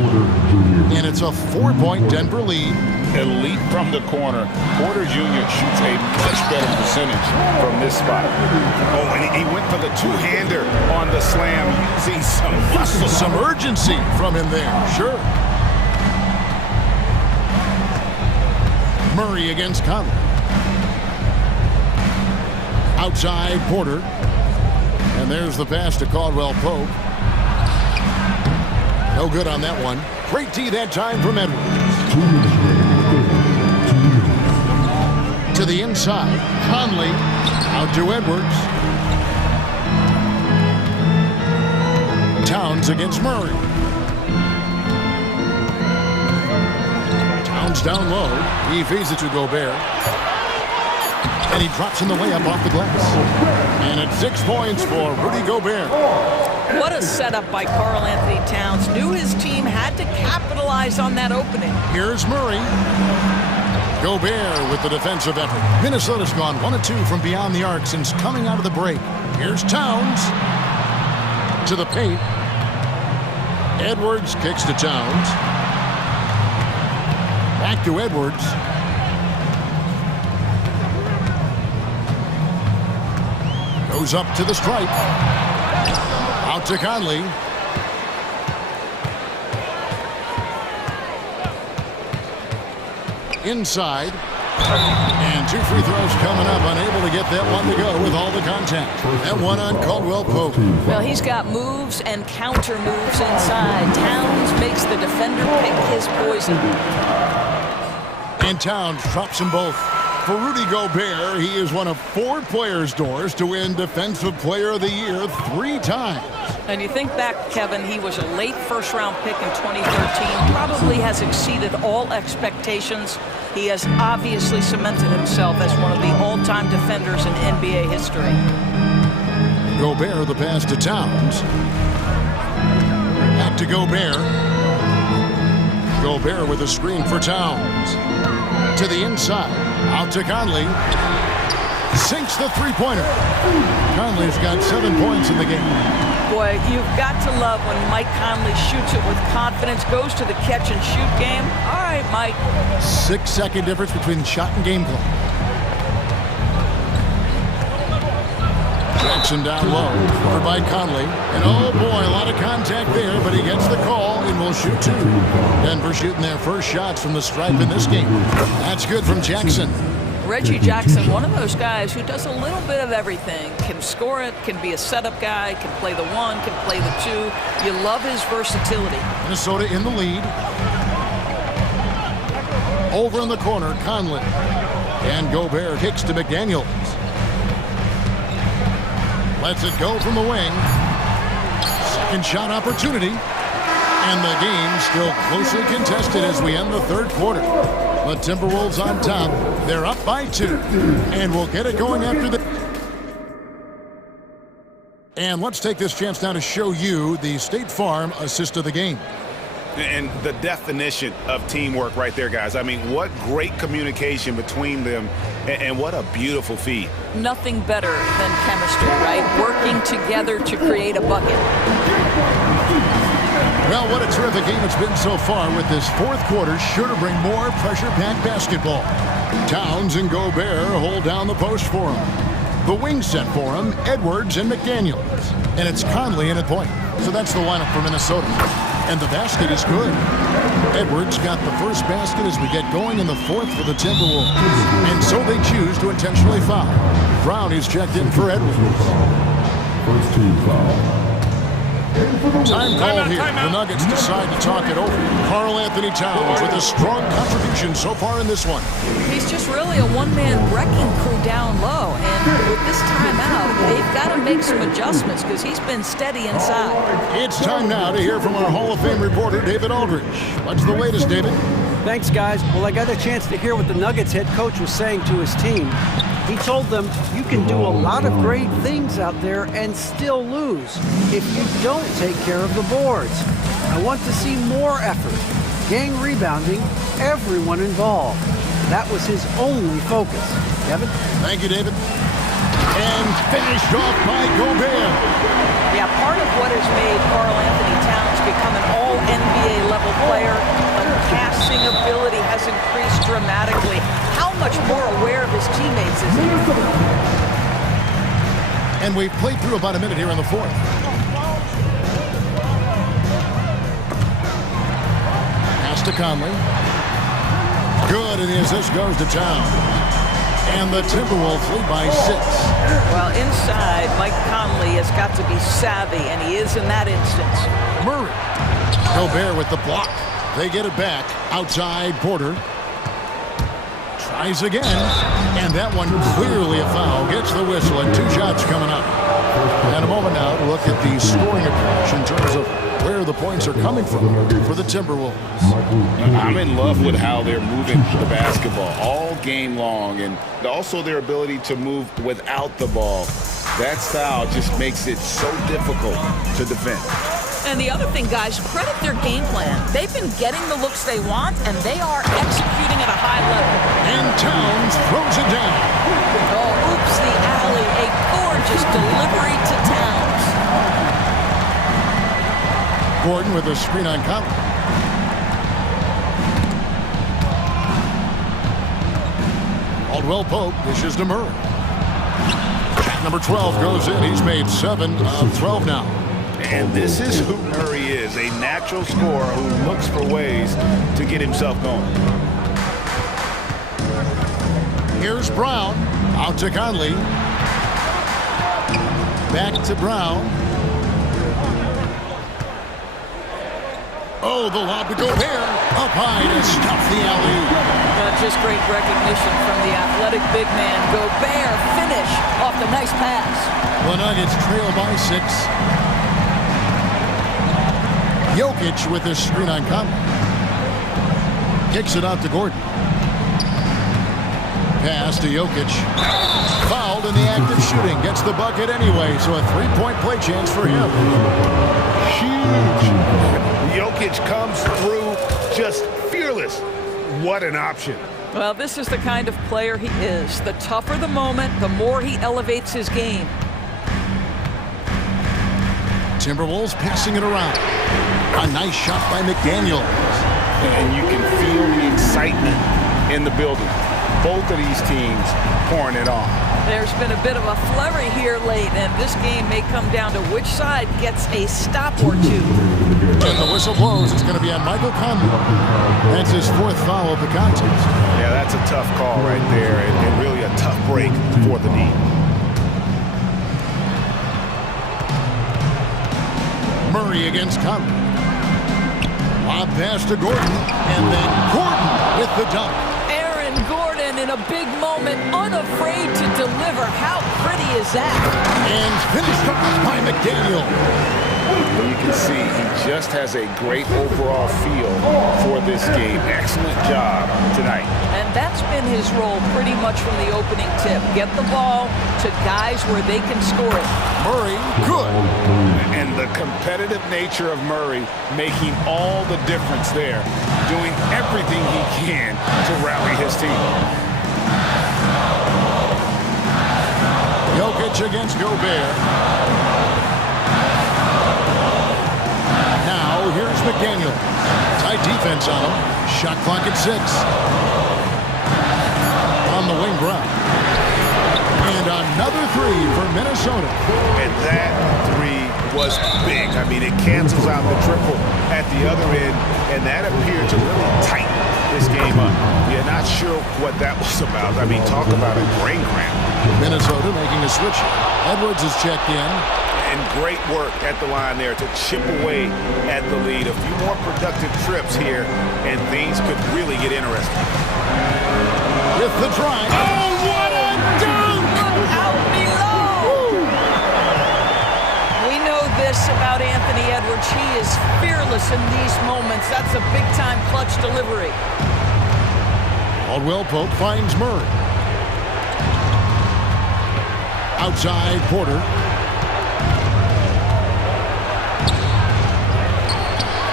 And it's a 4-point Denver lead. Elite from the corner. Porter Jr. shoots a much better percentage from this spot. Oh, and he went for the two-hander on the slam, using some muscle. Some urgency from him there, sure. Murray against Conley. Outside, Porter. And there's the pass to Caldwell Pope. No good on that one. Great D that time from Edwards. To the inside, Conley. Out to Edwards. Towns against Murray. Towns down low. He feeds it to Gobert. And he drops in the layup off the glass. And it's 6 points for Rudy Gobert. What a setup by Karl Anthony Towns. Knew his team had to capitalize on that opening. Here's Murray. Gobert with the defensive effort. Minnesota's gone 1-2 from beyond the arc since coming out of the break. Here's Towns. To the paint. Edwards kicks to Towns. Back to Edwards. Goes up to the stripe. Out to Conley. Inside. And 2 free throws coming up. Unable to get that one to go with all the contact. That one on Caldwell Pope. Well, he's got moves and counter moves inside. Towns makes the defender pick his poison. And Towns drops them both. For Rudy Gobert, he is one of 4 players, Doors, to win Defensive Player of the Year 3 times. And you think back, Kevin, he was a late first-round pick in 2013. Probably has exceeded all expectations. He has obviously cemented himself as one of the all-time defenders in NBA history. Gobert, the pass to Towns. Back to Gobert. Gobert with a screen for Towns. To the inside. Out to Conley. Sinks the three-pointer. Conley's got 7 points in the game. Boy, you've got to love when Mike Conley shoots it with confidence, goes to the catch-and-shoot game. All right, Mike. 6-second difference between shot and game clock. Jackson down low, covered by Conley. And oh boy, a lot of contact there, but he gets the call and will shoot 2. Denver shooting their first shots from the stripe in this game. That's good from Jackson. Reggie Jackson, one of those guys who does a little bit of everything. Can score it, can be a setup guy, can play the 1, can play the 2. You love his versatility. Minnesota in the lead. Over in the corner, Conley. And Gobert kicks to McDaniels. Lets it go from the wing. Second shot opportunity. And the game still closely contested as we end the third quarter. The Timberwolves on top. They're up by 2. And we'll get it going after the... And let's take this chance now to show you the State Farm assist of the game. And the definition of teamwork right there, guys. I mean, what great communication between them, and what a beautiful feed. Nothing better than chemistry, right? Working together to create a bucket. Well, what a terrific game it's been so far, with this fourth quarter sure to bring more pressure-packed basketball. Towns and Gobert hold down the post for him. The wing set for him, Edwards and McDaniels. And it's Conley in at point. So that's the lineup for Minnesota. And the basket is good. Edwards got the first basket as we get going in the fourth for the Timberwolves. And so they choose to intentionally foul. Brown is checked in for Edwards. First team foul. Time called here. The Nuggets decide to talk it over. Karl Anthony Towns with a strong contribution so far in this one. He's just really a one-man wrecking crew down low. And with this timeout, they've got to make some adjustments because he's been steady inside. It's time now to hear from our Hall of Fame reporter, David Aldridge. What's the latest, David? Thanks, guys. Well, I got a chance to hear what the Nuggets head coach was saying to his team. He told them, you can do a lot of great things out there and still lose if you don't take care of the boards. I want to see more effort, gang rebounding, everyone involved. That was his only focus. Kevin? Thank you, David. And finished off by Gobert. Yeah, part of what has made Karl Anthony Towns become an all-NBA level player, the passing ability has increased dramatically. How much more aware of his teammates is he? And we've played through about a minute here in the fourth. Pass to Conley. Good, and the assist goes to Towns. And the Timberwolves lead by 6. Well, inside, Mike Conley has got to be savvy, and he is in that instance. Murray. Gobert with the block. They get it back. Outside, Porter. Tries again. And that one clearly a foul. Gets the whistle, and 2 shots coming up. And a moment now to look at the scoring approach in terms of where the points are coming from for the Timberwolves. I'm in love with how they're moving the basketball all game long, and also their ability to move without the ball. That style just makes it so difficult to defend. And the other thing, guys, credit their game plan. They've been getting the looks they want, and they are executing at a high level. And Towns throws it down. Oh, oops, the alley. A gorgeous delivery to Towns. Gordon with a screen on Conley. Caldwell Pope dishes to Murray. Shot number 12 goes in. He's made 7 of 12 now. And this is who Murray is, a natural scorer who looks for ways to get himself going. Here's Brown. Out to Conley. Back to Brown. Oh, the lob to Gobert. Up high to stuff the alley. Just great recognition from the athletic big man. Gobert finish off the nice pass. The Nuggets trail by 6. Jokic with this screen on Conley. Kicks it out to Gordon. Pass to Jokic. Fouled in the act of shooting. Gets the bucket anyway, so a 3-point play chance for him. Huge. Jokic comes through just fearless. What an option. Well, this is the kind of player he is. The tougher the moment, the more he elevates his game. Timberwolves passing it around. A nice shot by McDaniels. And you can feel the excitement in the building. Both of these teams pouring it on. There's been a bit of a flurry here late, and this game may come down to which side gets a stop or two. And the whistle blows. It's going to be on Michael Conley. That's his 4th foul of the contest. Yeah, that's a tough call right there, and really a tough break for the knee. Murray against Conley. Lob pass to Gordon, and then Gordon with the dunk. Aaron Gordon in a big moment, unafraid to deliver. How pretty is that? And finished off by McDaniel. You can see he just has a great overall feel for this game. Excellent job tonight. And that's been his role pretty much from the opening tip. Get the ball to guys where they can score it. Murray, good. And the competitive nature of Murray making all the difference there, doing everything he can to rally his team. Jokic against Gobert. Now here's McDaniel. Tight defense on him. Shot clock at 6. On the wing, Brown. And another three for Minnesota. And that three was big. I mean, it cancels out the triple at the other end, and that appeared to really tighten this game up. You're not sure what that was about. I mean, talk about a brain cramp. Minnesota making a switch. Edwards is checked in. And great work at the line there to chip away at the lead. A few more productive trips here, and things could really get interesting. With the drive. Oh, what a dunk! Look out below! We know this about Anthony Edwards. He is fearless in these moments. That's a big-time clutch delivery. Caldwell Pope finds Murray. Outside Porter.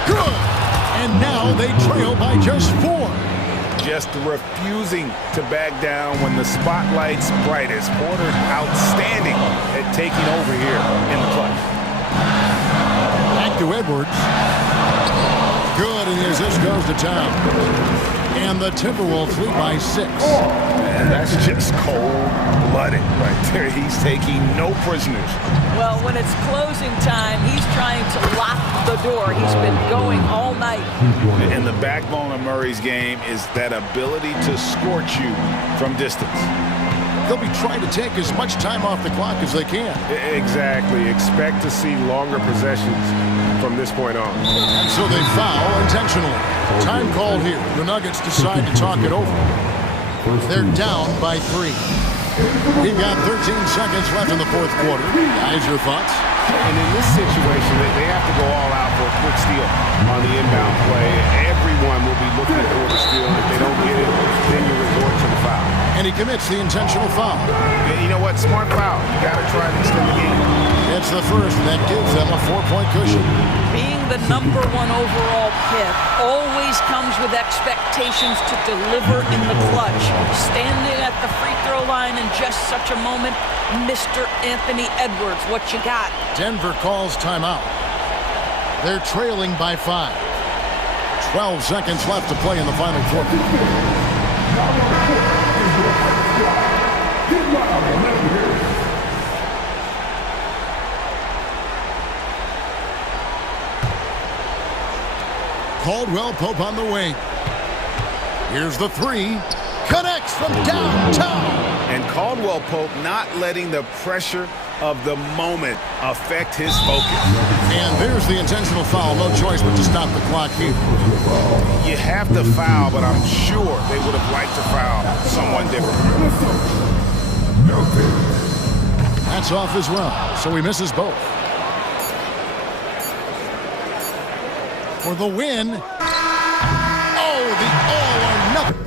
Good! And now they trail by just 4. Just refusing to back down when the spotlight's brightest. Porter outstanding at taking over here in the clutch. Back to Edwards. Good, and the assist goes to town. And the Timberwolves lead by 6. And that's just cold-blooded right there. He's taking no prisoners. Well, when it's closing time, he's trying to lock the door. He's been going all night. And the backbone of Murray's game is that ability to scorch you from distance. They'll be trying to take as much time off the clock as they can. Exactly. Expect to see longer possessions from this point on. And so they foul intentionally. Time called here. The Nuggets decide to talk it over. They're down by 3. We've got 13 seconds left in the fourth quarter. Guys, your thoughts? And in this situation, they have to go all out for a quick steal on the inbound play. Everyone will be looking for the steal. If they don't get it, then you resort to the foul. And he commits the intentional foul. And you know what? Smart foul. You got to try to extend the game. It's the first, and that gives them a 4-point cushion. Being the number 1 overall pick always comes with expectations to deliver in the clutch. Standing at the free throw line in just such a moment, Mr. Anthony Edwards, what you got? Denver calls timeout. They're trailing by 5. 12 seconds left to play in the final quarter. Caldwell Pope on the wing. Here's the 3. Connects from downtown. And Caldwell Pope not letting the pressure of the moment affect his focus. And there's the intentional foul. No choice but to stop the clock here. You have to foul, but I'm sure they would have liked to foul someone different. That's off as well, so he misses both. For the win. Oh, the all or nothing.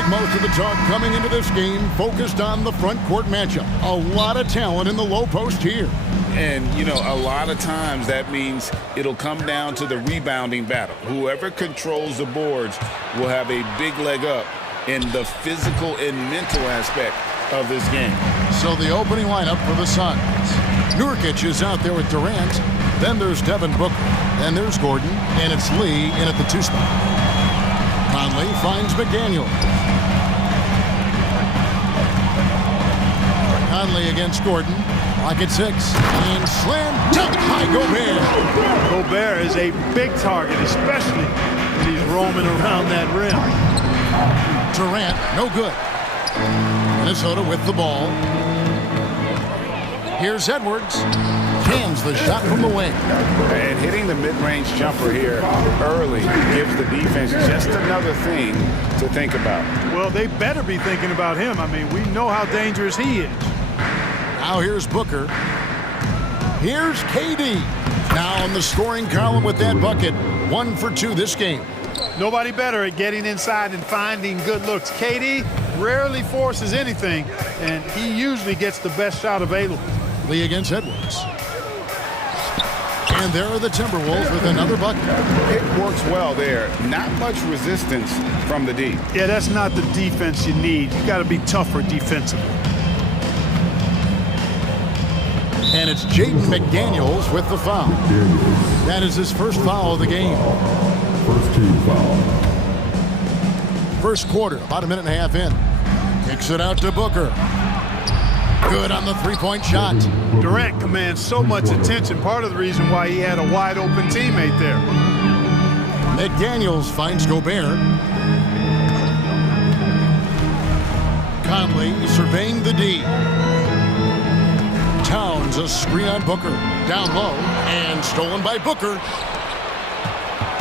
Greg, most of the talk coming into this game focused on the front court matchup. A lot of talent in the low post here. And, you know, a lot of times that means it'll come down to the rebounding battle. Whoever controls the boards will have a big leg up in the physical and mental aspect of this game. So the opening lineup for the Suns. Nurkic is out there with Durant. Then there's Devin Booker. Then there's Gordon. And it's Lee in at the 2 spot. Conley finds McDaniel. Conley against Gordon. Lock at 6. And slam dunk by Gobert. Gobert is a big target, especially when he's roaming around that rim. Durant, no good. Minnesota with the ball. Here's Edwards. Cans the shot from the wing. And hitting the mid-range jumper here early gives the defense just another thing to think about. Well, they better be thinking about him. I mean, we know how dangerous he is. Now here's Booker. Here's KD. Now in the scoring column with that bucket. 1 for 2 this game. Nobody better at getting inside and finding good looks. KD rarely forces anything, and he usually gets the best shot available. Lee against Edwards. And there are the Timberwolves with another bucket. It works well there. Not much resistance from the D. Yeah, that's not the defense you need. You got to be tougher defensively. And it's Jaden McDaniels with the foul. That is his first foul of the game. First team foul. First quarter, about a minute and a half in. Kicks it out to Booker. Good on the three-point shot. Durant commands so much attention. Part of the reason why he had a wide-open teammate there. McDaniels finds Gobert. Conley surveying the D. Towns a screen on Booker. Down low and stolen by Booker.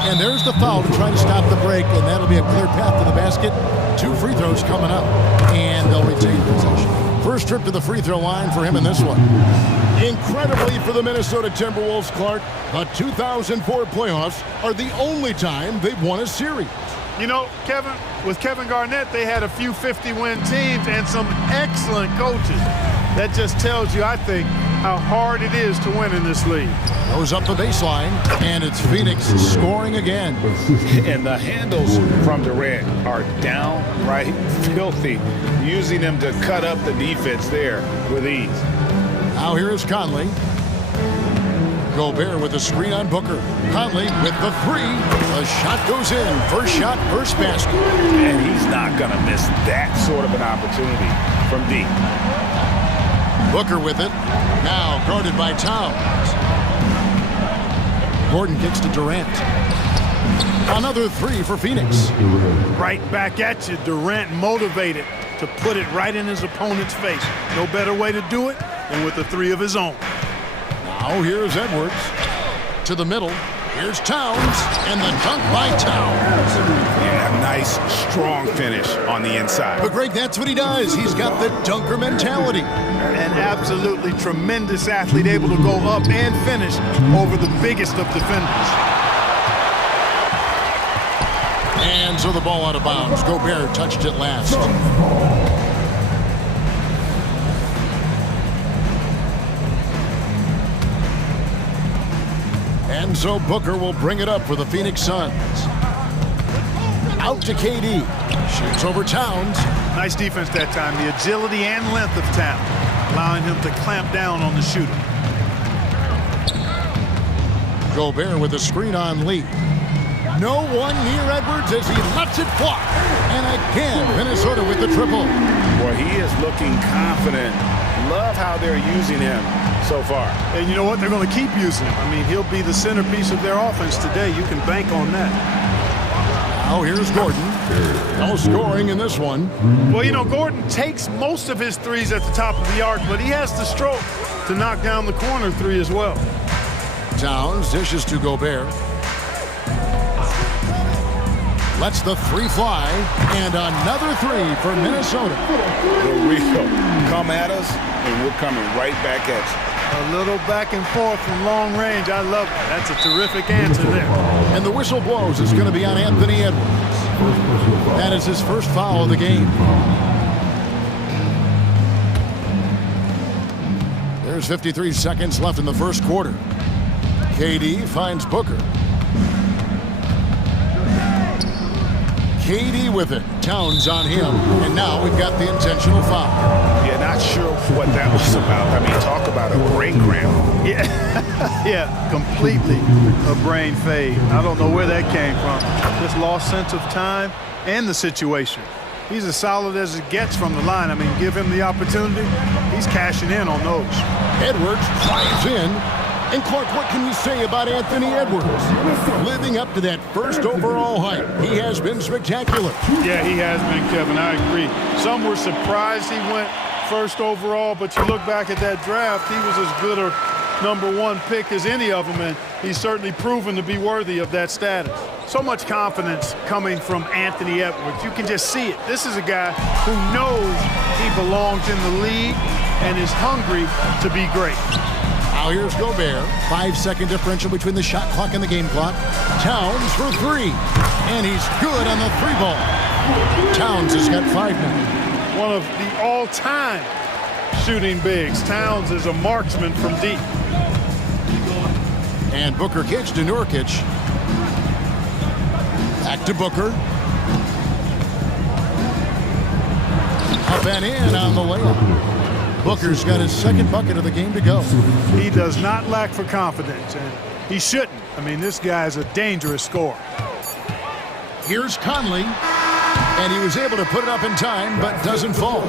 And there's the foul to try to stop the break, and that'll be a clear path to the basket. 2 free throws coming up, and they'll retain possession. First trip to the free throw line for him in this one. Incredibly for the Minnesota Timberwolves, Clark, the 2004 playoffs are the only time they've won a series. You know, Kevin, with Kevin Garnett, they had a few 50-win teams and some excellent coaches. That just tells you, I think, how hard it is to win in this league. Goes up the baseline, and it's Phoenix scoring again. And the handles from Durant are downright filthy, using them to cut up the defense there with ease. Now here is Conley. Gobert with the screen on Booker. Conley with the 3. The shot goes in. First shot, first basket. And he's not going to miss that sort of an opportunity from deep. Booker with it. Now guarded by Towns. Gordon kicks to Durant. Another 3 for Phoenix. Right back at you. Durant motivated to put it right in his opponent's face. No better way to do it than with a 3 of his own. Now here's Edwards. To the middle. Here's Towns. And the dunk by Towns. Yeah, nice, strong finish on the inside. But Greg, that's what he does. He's got the dunker mentality. An absolutely tremendous athlete, able to go up and finish over the biggest of defenders. And so the ball out of bounds. Gobert touched it last. And so Booker will bring it up for the Phoenix Suns. Out to KD. Shoots over Towns. Nice defense that time. The agility and length of Towns, allowing him to clamp down on the shooter. Gobert with a screen on Lee. No one near Edwards as he lets it fly. And again, Minnesota with the triple. Boy, he is looking confident. Love how they're using him so far. And you know what? They're going to keep using him. I mean, he'll be the centerpiece of their offense today. You can bank on that. Now here's Gordon. No scoring in this one. Well, you know, Gordon takes most of his threes at the top of the arc, but he has the stroke to knock down the corner 3 as well. Towns dishes to Gobert. Lets the 3 fly, and another 3 for Minnesota. The real come at us, and we're coming right back at you. A little back and forth from long range. I love it. That's a terrific answer there. And the whistle blows. It's going to be on Anthony Edwards. That is his first foul of the game. There's 53 seconds left in the first quarter. KD finds Booker. KD with it. Towns on him. And now we've got the intentional foul. Yeah, not sure what that was about. I mean, talk about a brain cramp. Yeah, yeah, completely a brain fade. I don't know where that came from. Just lost sense of time and the situation. He's as solid as it gets from the line. I mean, give him the opportunity. He's cashing in on those. Edwards drives in. And Clark, what can you say about Anthony Edwards? Living up to that first overall hype, he has been spectacular. Yeah, he has been, Kevin. I agree. Some were surprised he went first overall, but you look back at that draft, he was as good a #1 pick as any of them, and he's certainly proven to be worthy of that status. So much confidence coming from Anthony Edwards. You can just see it. This is a guy who knows he belongs in the league and is hungry to be great. Now here's Gobert. 5-second differential between the shot clock and the game clock. Towns for three. And he's good on the three ball. Towns has got 5 now. One of the all-time shooting bigs. Towns is a marksman from deep. And Booker kicks to Nurkic. Back to Booker. Up and in on the layup. Booker's got his second bucket of the game to go. He does not lack for confidence, and he shouldn't. I mean, this guy's a dangerous scorer. Here's Conley, and he was able to put it up in time, but doesn't fall.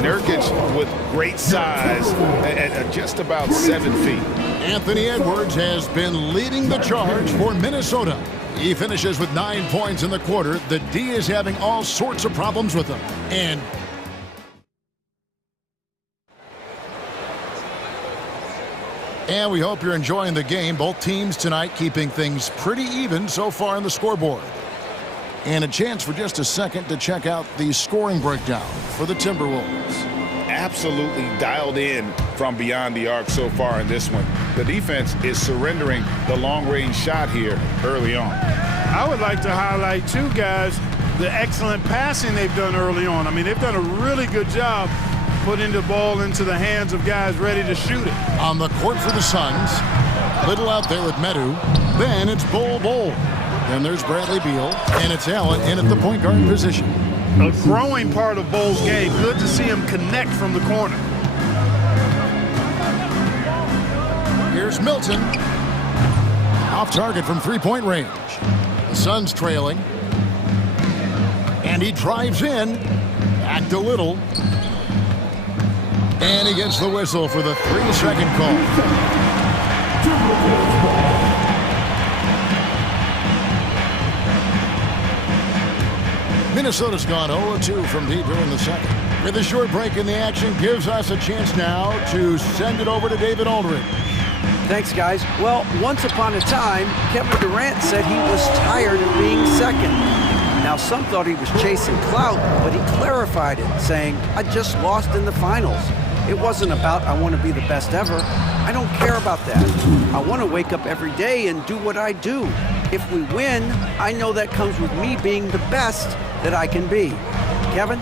Nurkic with great size at just about 7 feet. Anthony Edwards has been leading the charge for Minnesota. He finishes with 9 points in the quarter. The D is having all sorts of problems with him. And we hope you're enjoying the game. Both teams tonight keeping things pretty even so far on the scoreboard. And a chance for just a second to check out the scoring breakdown for the Timberwolves. Absolutely dialed in from beyond the arc so far in this one. The defense is surrendering the long-range shot here early on. I would like to highlight, too, guys, the excellent passing they've done early on. I mean, they've done a really good job putting the ball into the hands of guys ready to shoot it. On the court for the Suns, Little out there with Medu. Then it's Bol. Then there's Bradley Beal, and it's Allen in at the point guard position. A growing part of Bol's game. Good to see him connect from the corner. Here's Milton. Off target from three-point range. The Suns trailing. And he drives in. Back to Little. And he gets the whistle for the 3-second call. Minnesota's gone 0-2 from deep here in the second. With a short break in the action, gives us a chance now to send it over to David Aldridge. Thanks, guys. Well, once upon a time, Kevin Durant said he was tired of being second. Now, some thought he was chasing clout, but he clarified it, saying, I just lost in the finals. It wasn't about I want to be the best ever. I don't care about that. I want to wake up every day and do what I do. If we win, I know that comes with me being the best that I can be. Kevin?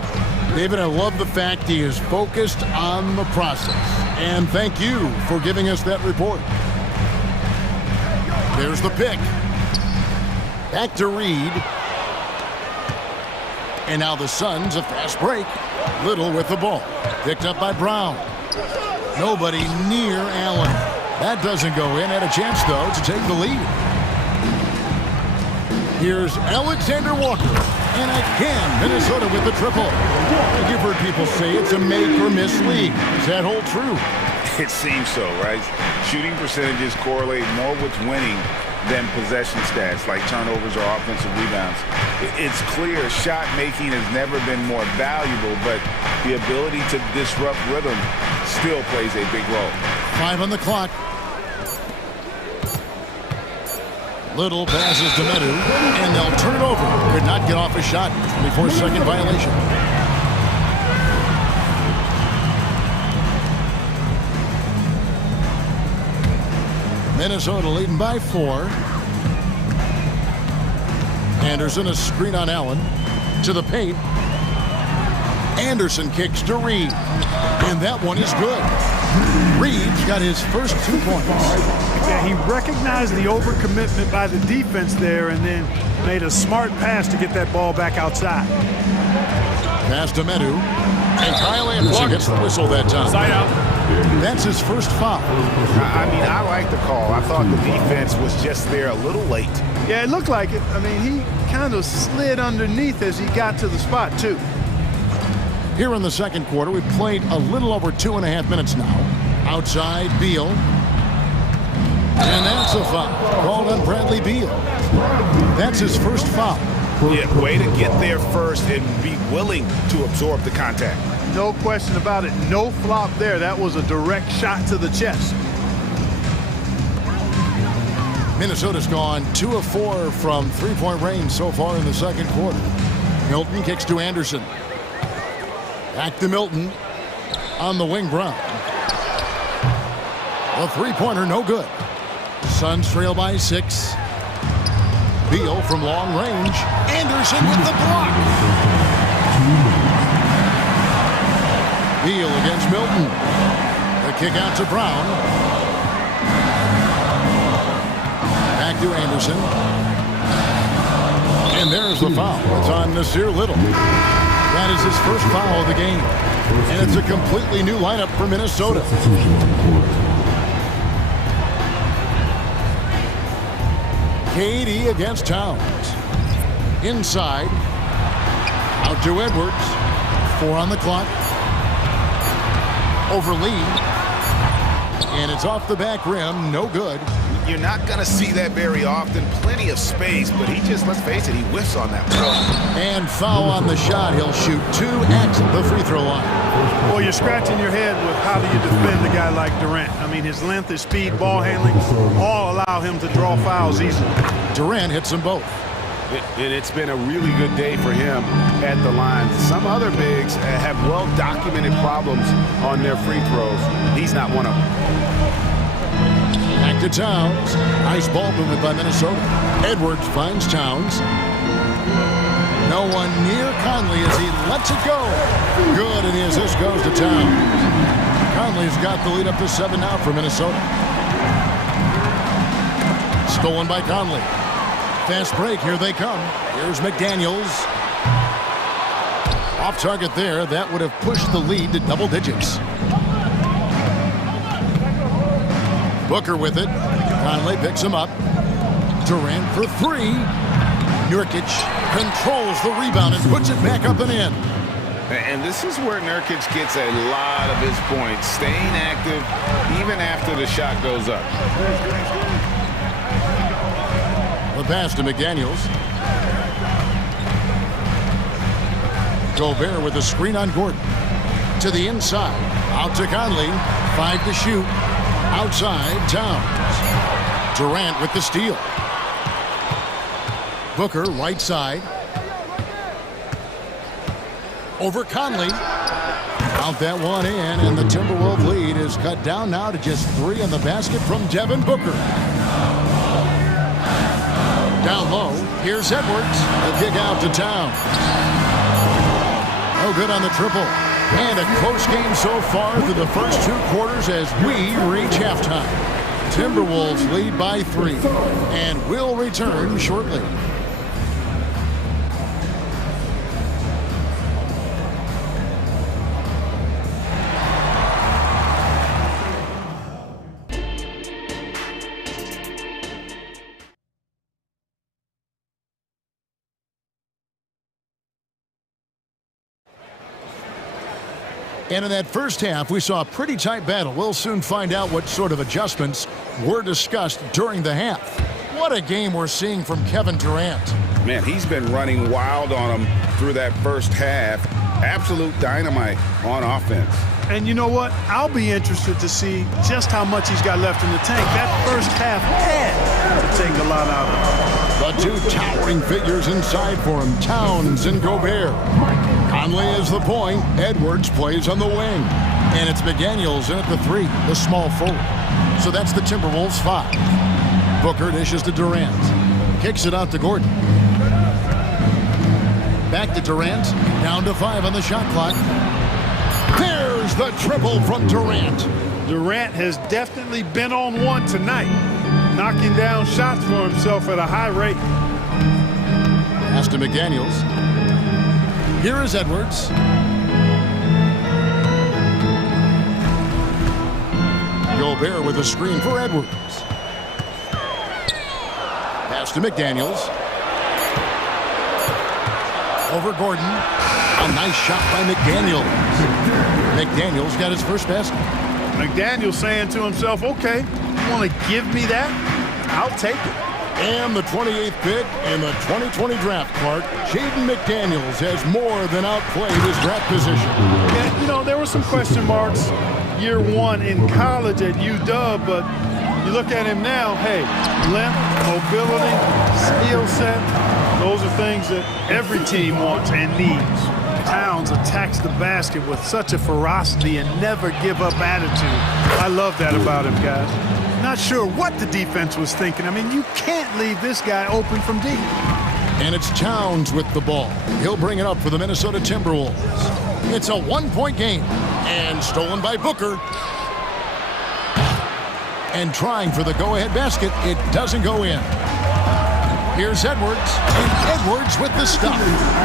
David, I love the fact he is focused on the process. And thank you for giving us that report. There's the pick. Back to Reed. And now the Suns, a fast break. Little with the ball. Picked up by Brown. Nobody near Allen. That doesn't go in. Had a chance, though, to take the lead. Here's Alexander Walker. And again, Minnesota with the triple. You've heard people say it's a make-or-miss league. Does that hold true? It seems so, right? Shooting percentages correlate more with winning than possession stats like turnovers or offensive rebounds. It's clear shot making has never been more valuable, but the ability to disrupt rhythm still plays a big role. 5 on the clock. Little passes to Medu, and they'll turn it over. Could not get off a shot. 24-second violation. Minnesota leading by 4. Anderson, a screen on Allen. To the paint. Anderson kicks to Reed. And that one is good. Reed's got his first 2 points. Yeah, he recognized the overcommitment by the defense there and then made a smart pass to get that ball back outside. Pass to Medu. And Kyle Anderson gets the whistle that time. Side out. That's his first foul. I mean, I like the call. I thought the defense was just there a little late. Yeah, it looked like it. I mean, he kind of slid underneath as he got to the spot, too. Here in the second quarter, we've played a little over 2.5 minutes now. Outside, Beal. And that's a foul called on Bradley Beal. That's his first foul. Yeah, way to get there first and be willing to absorb the contact. No question about it. No flop there. That was a direct shot to the chest. Minnesota's gone 2 of 4 from three-point range so far in the second quarter. Milton kicks to Anderson. Back to Milton on the wing. Brown. A three-pointer, no good. Suns trail by 6. Beal from long range. Anderson with the block. Beal against Milton. The kick out to Brown. Back to Anderson. And there's the foul. It's on Nasir Little. That is his first foul of the game. And it's a completely new lineup for Minnesota. KD against Towns. Inside. Out to Edwards. 4 on the clock. Over Lee. And it's off the back rim. No good. You're not going to see that very often. Plenty of space, but he just, let's face it, he whiffs on that one. And foul on the shot. He'll shoot 2 at the free throw line. Well, you're scratching your head with how do you defend a guy like Durant. I mean, his length, his speed, ball handling, all allow him to draw fouls easily. Durant hits them both. And it's been a really good day for him at the line. Some other bigs have well-documented problems on their free throws. He's not one of them. Back to Towns. Nice ball movement by Minnesota. Edwards finds Towns. No one near Conley as he lets it go. Good, and as this goes to Towns. Conley's got the lead up to 7 now for Minnesota. Stolen by Conley. Fast break, here they come. Here's McDaniels. Off target there. That would have pushed the lead to double digits. Booker with it. Conley picks him up. Durant for 3. Nurkic controls the rebound and puts it back up and in. And this is where Nurkic gets a lot of his points, staying active even after the shot goes up. The pass to McDaniels. Gobert with a screen on Gordon. To the inside. Out to Conley. 5 to shoot. Outside, Towns. Durant with the steal. Booker, right side. Over Conley. Out that one in, and the Timberwolves lead is cut down now to just 3 in the basket from Devin Booker. Down low, here's Edwards. The kick out to Towns. No good on the triple. And a close game so far through the first 2 quarters as we reach halftime. Timberwolves lead by 3, and will return shortly. And in that first half, we saw a pretty tight battle. We'll soon find out what sort of adjustments were discussed during the half. What a game we're seeing from Kevin Durant. Man, he's been running wild on him through that first half. Absolute dynamite on offense. And you know what? I'll be interested to see just how much he's got left in the tank. That first half had to take a lot out of him. The 2 towering figures inside for him, Towns and Gobert. Conley is the point. Edwards plays on the wing. And it's McDaniels in at the 3, the small forward. So that's the Timberwolves 5. Booker dishes to Durant. Kicks it out to Gordon. Back to Durant. Down to 5 on the shot clock. There's the triple from Durant. Durant has definitely been on one tonight, knocking down shots for himself at a high rate. Pass to McDaniels. Here is Edwards. Gobert with a screen for Edwards. Pass to McDaniels. Over Gordon. A nice shot by McDaniels. McDaniels got his first basket. McDaniels saying to himself, okay, you want to give me that? I'll take it. And the 28th pick in the 2020 draft, Clark, Jaden McDaniels has more than outplayed his draft position. Yeah, you know, there were some question marks year one in college at UW, but you look at him now, hey, length, mobility, skill set, those are things that every team wants and needs. Towns attacks the basket with such a ferocity and never give up attitude. I love that about him, guys. Not sure what the defense was thinking. I mean, you can't leave this guy open from deep. And it's Towns with the ball. He'll bring it up for the Minnesota Timberwolves. It's a 1-point game. And stolen by Booker. And trying for the go-ahead basket. It doesn't go in. Here's Edwards. And Edwards with the stop.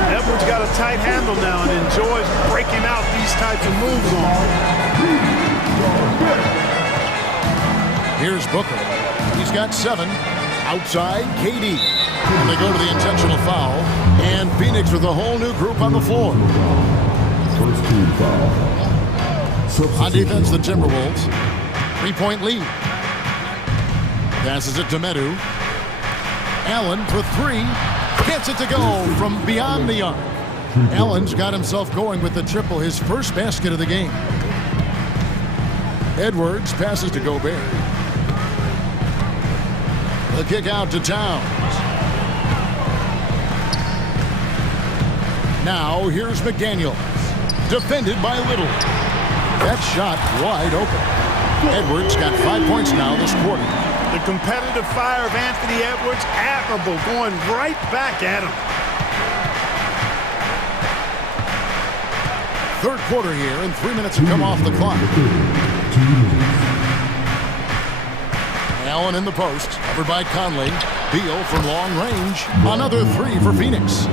Edwards got a tight handle now and enjoys breaking out these types of moves on. Here's Booker. He's got 7. Outside, KD. And they go to the intentional foul. And Phoenix with a whole new group on the floor. First team foul. On defense, the Timberwolves. 3-point lead. Passes it to Medu. Allen for 3. Gets it to go from beyond the arc. Allen's got himself going with the triple, his first basket of the game. Edwards passes to Gobert. The kick out to Towns. Now here's McDaniels. Defended by Little. That shot wide open. Edwards got 5 points now this quarter. The competitive fire of Anthony Edwards, admirable, going right back at him. Third quarter here, and 3 minutes have come off the clock. Allen in the post, covered by Conley. Beal from long range. Another 3 for Phoenix.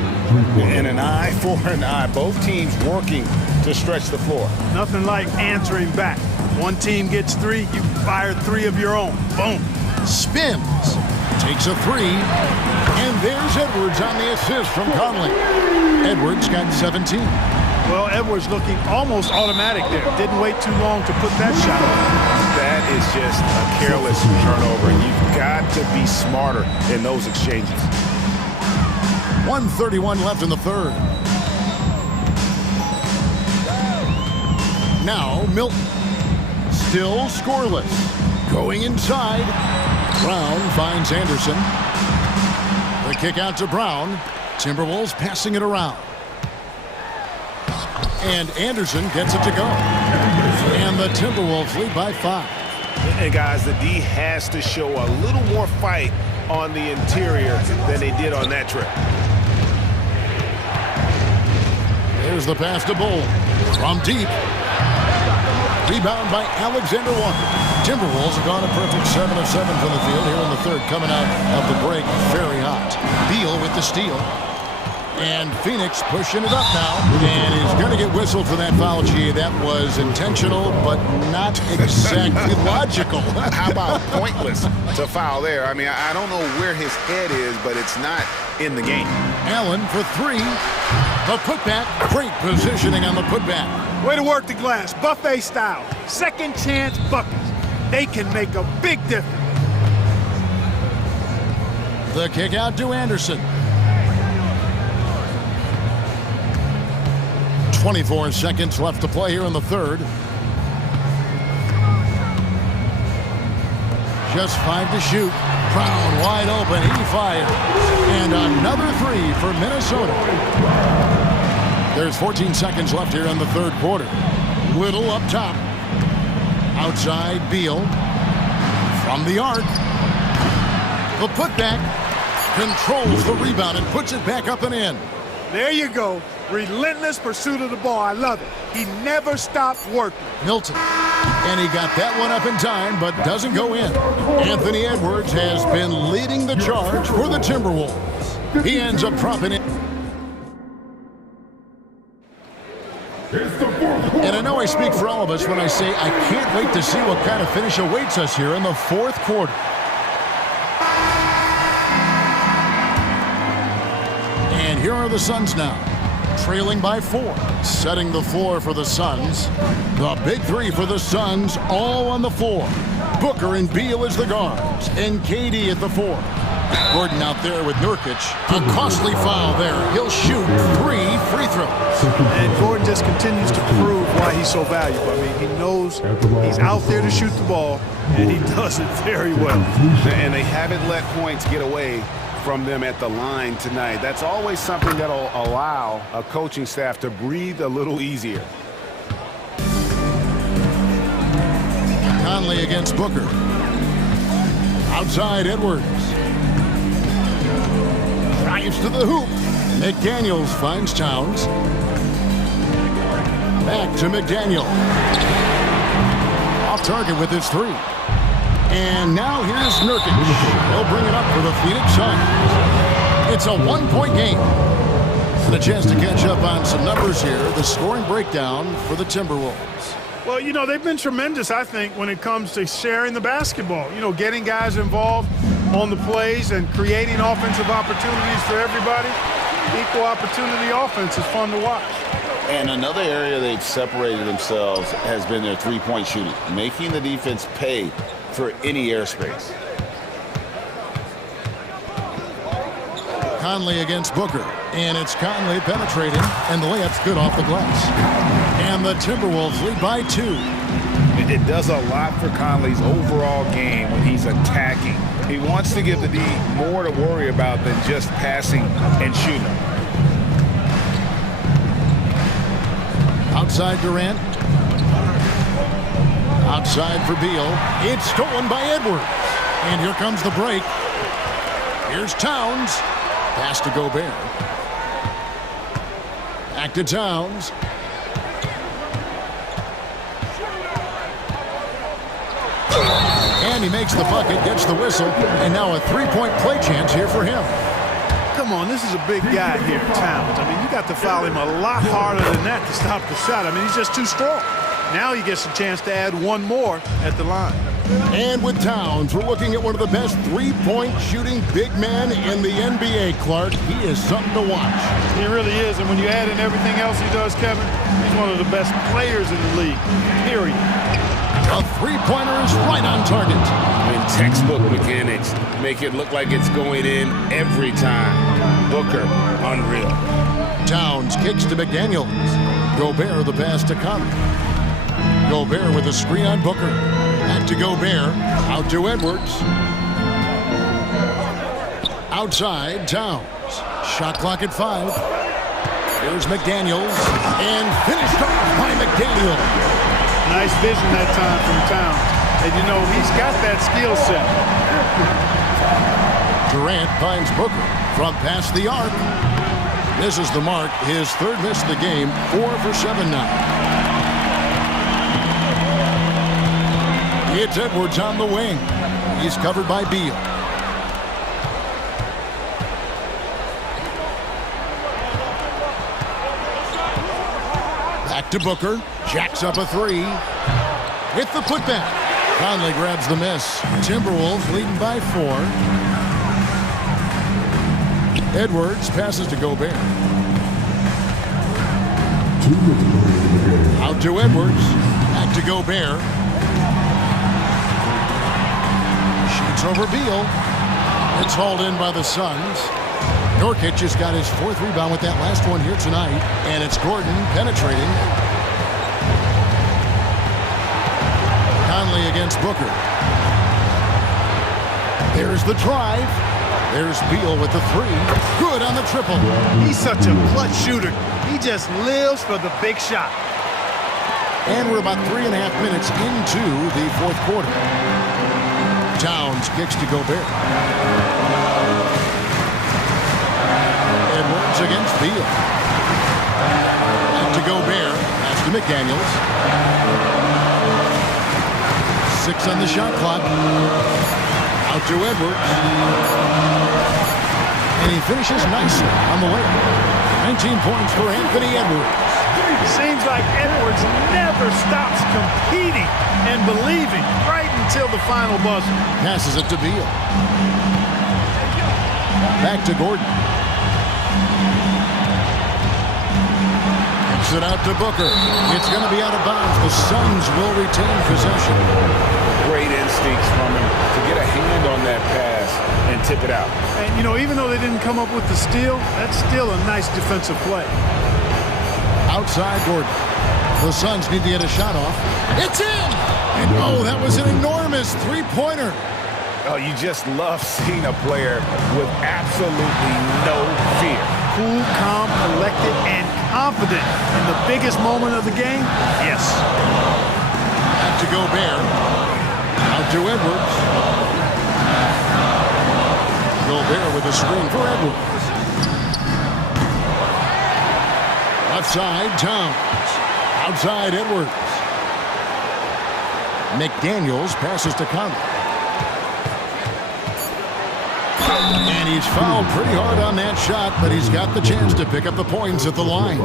And an eye for an eye. Both teams working to stretch the floor. Nothing like answering back. One team gets 3, you fire 3 of your own. Boom. Spins. Takes a 3. And there's Edwards on the assist from Conley. Edwards got 17. Well, Edwards looking almost automatic there. Didn't wait too long to put that shot on. That is just a careless turnover. You've got to be smarter in those exchanges. 1:31 left in the third. Now Milton. Still scoreless. Going inside. Brown finds Anderson. The kick out to Brown. Timberwolves passing it around. And Anderson gets it to go. And the Timberwolves lead by 5. And guys, the D has to show a little more fight on the interior than they did on that trip. There's the pass to Bull. From deep. Rebound by Alexander Walker. Timberwolves have gone a perfect 7 of 7 from the field here in the third, coming out of the break very hot. Beal with the steal. And Phoenix pushing it up now. And he's going to get whistled for that foul, G. That was intentional, but not exactly logical. How about pointless to foul there? I mean, I don't know where his head is, but it's not in the game. Allen for 3. The putback. Great positioning on the putback. Way to work the glass. Buffet style. Second chance buckets. They can make a big difference. The kick out to Anderson. 24 seconds left to play here in the third. Just 5 to shoot. Brown wide open. He fires. And another 3 for Minnesota. There's 14 seconds left here in the third quarter. Little up top. Outside Beal. From the arc. The putback. Controls the rebound and puts it back up and in. There you go. Relentless pursuit of the ball. I love it. He never stopped working. Milton. And he got that one up in time, but doesn't go in. Anthony Edwards has been leading the charge for the Timberwolves. He ends up dropping it. And I know I speak for all of us when I say I can't wait to see what kind of finish awaits us here in the fourth quarter. And here are the Suns now, trailing by 4, setting the floor for the Suns. The big three for the Suns, all on the floor. Booker and Beal as the guards, and KD at the 4. Gordon out there with Nurkic. A costly foul there. He'll shoot 3 free throws. And Gordon just continues to prove why he's so valuable. I mean, he knows he's out there to shoot the ball, and he does it very well. And they haven't let points get away from them at the line tonight. That's always something that'll allow a coaching staff to breathe a little easier. Conley against Booker. Outside Edwards. Drives to the hoop. McDaniels finds Towns. Back to McDaniel. Off target with his 3. And now here's Nurkic. He'll bring it up for the Phoenix Suns. It's a 1-point game. And a chance to catch up on some numbers here. The scoring breakdown for the Timberwolves. Well, you know, they've been tremendous, I think, when it comes to sharing the basketball. You know, getting guys involved on the plays and creating offensive opportunities for everybody. Equal opportunity offense is fun to watch. And another area they've separated themselves has been their three-point shooting, making the defense pay for any airspace. Conley against Booker. And it's Conley penetrating, and the layup's good off the glass. And the Timberwolves lead by 2. It does a lot for Conley's overall game when he's attacking. He wants to give the D more to worry about than just passing and shooting. Outside Durant. Outside for Beal. It's stolen by Edwards. And here comes the break. Here's Towns. Pass to Gobert. Back to Towns. And he makes the bucket, gets the whistle, and now a 3-point play chance here for him. Come on, this is a big guy here, Towns. I mean, you got to foul him a lot harder than that to stop the shot. I mean, he's just too strong. Now he gets a chance to add one more at the line. And with Towns, we're looking at one of the best 3-point shooting big men in the NBA, Clark. He is something to watch. He really is, and when you add in everything else he does, Kevin, he's one of the best players in the league, period. A 3-pointer is right on target. And textbook mechanics make it look like it's going in every time. Booker, unreal. Towns kicks to McDaniels. Gobert the pass to Conley. Gobert with a screen on Booker. Back to Gobert. Out to Edwards. Outside, Towns. Shot clock at 5. Here's McDaniels. And finished off by McDaniels. Nice vision that time from Towns. And, you know, he's got that skill set. Durant finds Booker from past the arc. Misses the mark. His 3rd miss of the game. 4 for 7 now. It's Edwards on the wing. He's covered by Beal. Back to Booker. Jacks up a 3. With the putback. Conley grabs the miss. Timberwolves leading by 4. Edwards passes to Gobert. Out to Edwards. Back to Gobert. Shoots over Beal. It's hauled in by the Suns. Nurkic has got his 4th rebound with that last one here tonight. And it's Gordon penetrating. Conley against Booker. There's the drive. There's Beal with the 3. Good on the triple. He's such a clutch shooter. He just lives for the big shot. And we're about 3.5 minutes into the 4th quarter. Towns kicks to Gobert. Edwards Edwards against Beal. Back to Gobert. Pass to McDaniels. 6 on the shot clock. Out to Edwards. And he finishes nicely on the way. 19 points for Anthony Edwards. Seems like Edwards never stops competing and believing right until the final buzzer. Passes it to Beal. Back to Gordon. Kicks it out to Booker. It's going to be out of bounds. The Suns will retain possession. Great instincts from him to get a hand on that pass and tip it out. And, you know, even though they didn't come up with the steal, that's still a nice defensive play. Outside Gordon. The Suns need to get a shot off. It's in! And oh, that was an enormous three-pointer. Oh, you just love seeing a player with absolutely no fear. Cool, calm, collected, and confident in the biggest moment of the game? Yes. Back to Gobert. Out to Edwards. Gobert with a screen for Edwards. Left side, Towns. Outside, Edwards. McDaniels passes to Conley. And he's fouled pretty hard on that shot, but he's got the chance to pick up the points at the line.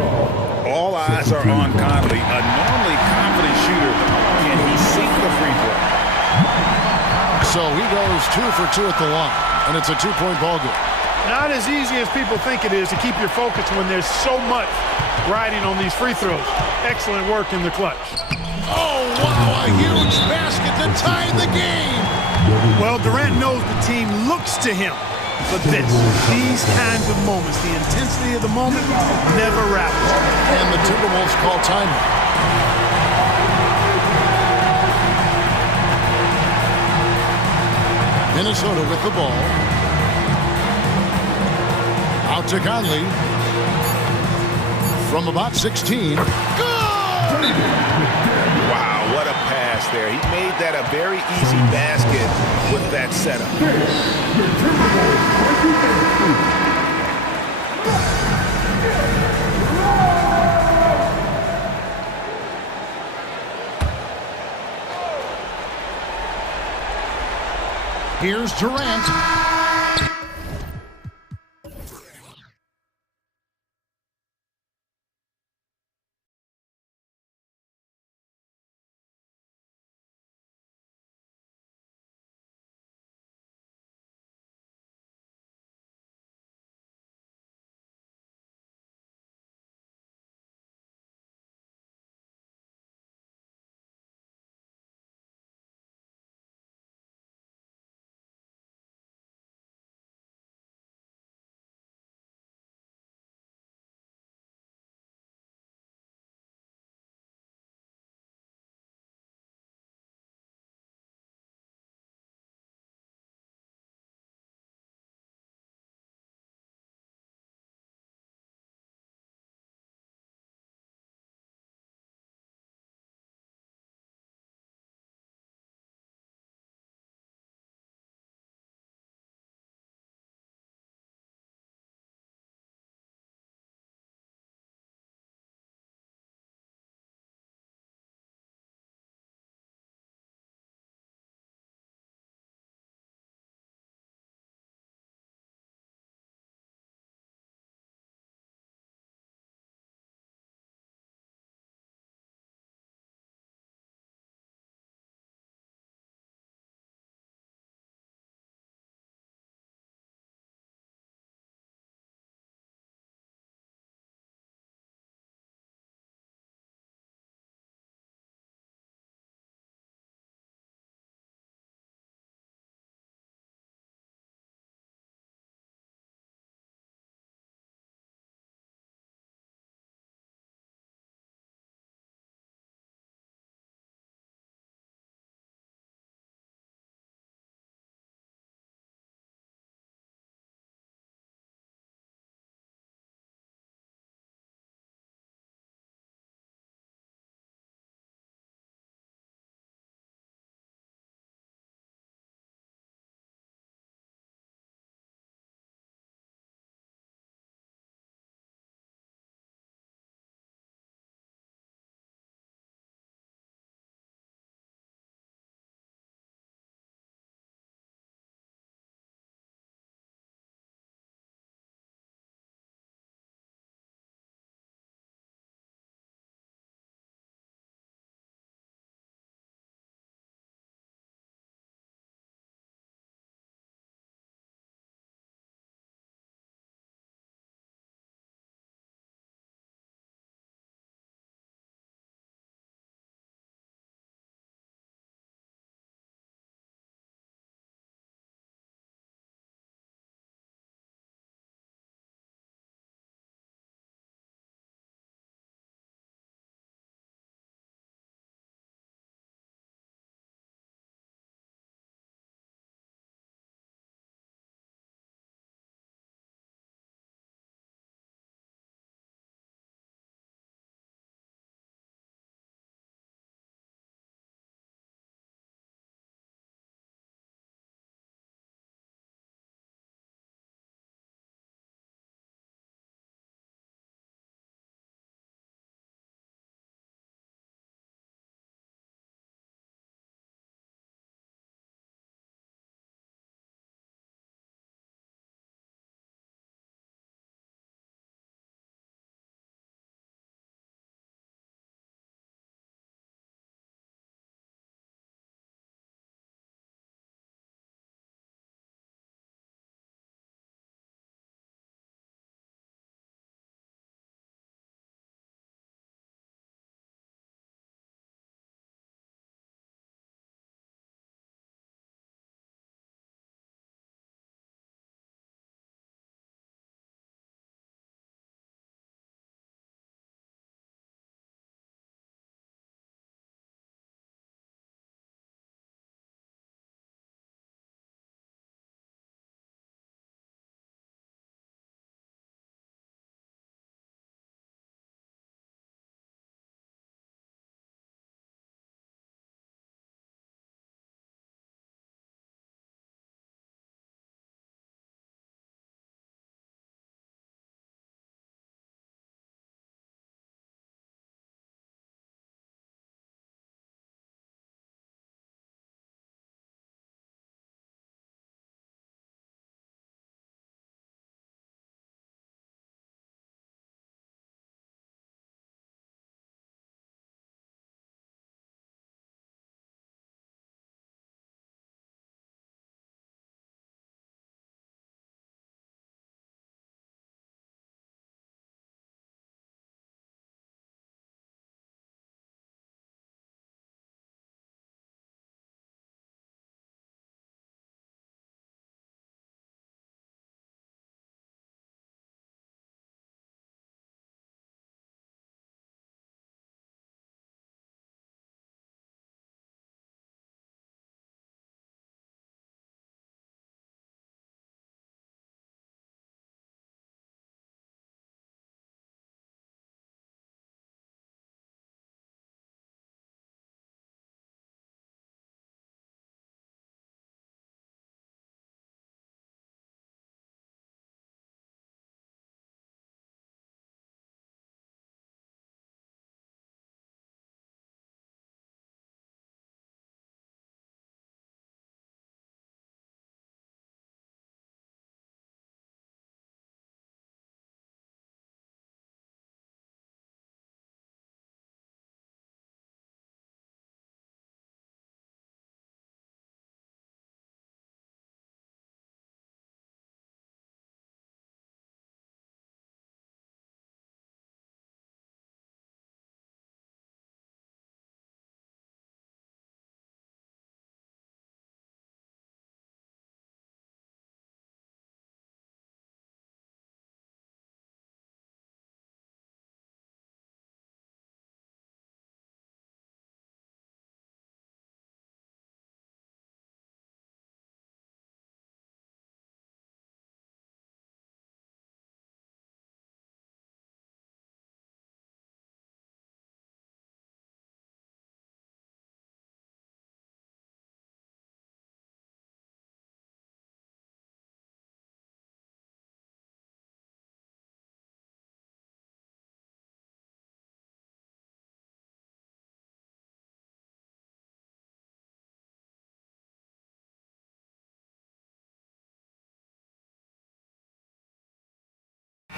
All eyes are on Conley, a normally confident shooter. Can he sink the free throw? So he goes 2 for 2 at the line, and it's a 2-point ball game. Not as easy as people think it is to keep your focus when there's so much riding on these free throws. Excellent work in the clutch. Oh, wow, a huge basket to tie the game. Well, Durant knows the team looks to him for these kinds of moments. The intensity of the moment never rattles. And the Timberwolves call timeout. Minnesota with the ball. Out to Conley. From about 16. Good! Wow, what a pass there. He made that a very easy basket with that setup. Here's Durant.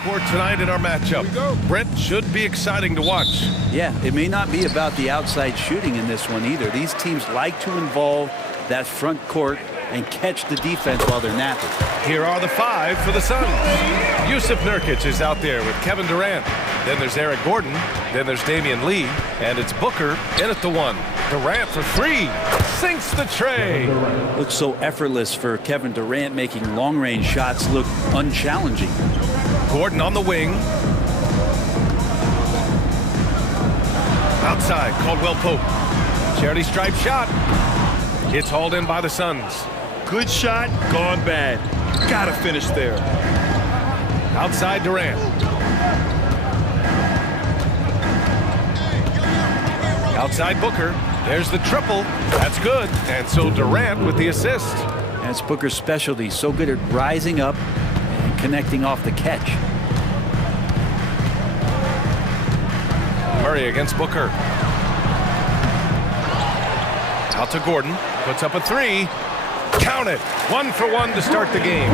court tonight in our matchup. Brent, should be exciting to watch. Yeah, it may not be about the outside shooting in this one either. These teams like to involve that front court and catch the defense while they're napping. Here are the 5 for the Suns. Yusuf Nurkic is out there with Kevin Durant. Then there's Eric Gordon. Then there's Damian Lee. And it's Booker in at the 1. Durant for 3. Sinks the tray. Looks so effortless for Kevin Durant, making long-range shots look unchallenging. Gordon on the wing. Outside, Caldwell Pope. Charity stripe shot. It's hauled in by the Suns. Good shot, gone bad. Gotta finish there. Outside Durant. Outside Booker. There's the triple. That's good. And so Durant with the assist. That's Booker's specialty. So good at rising up and connecting off the catch. Murray against Booker. Out to Gordon. Puts up a 3. Count it. 1 for 1 to start the game.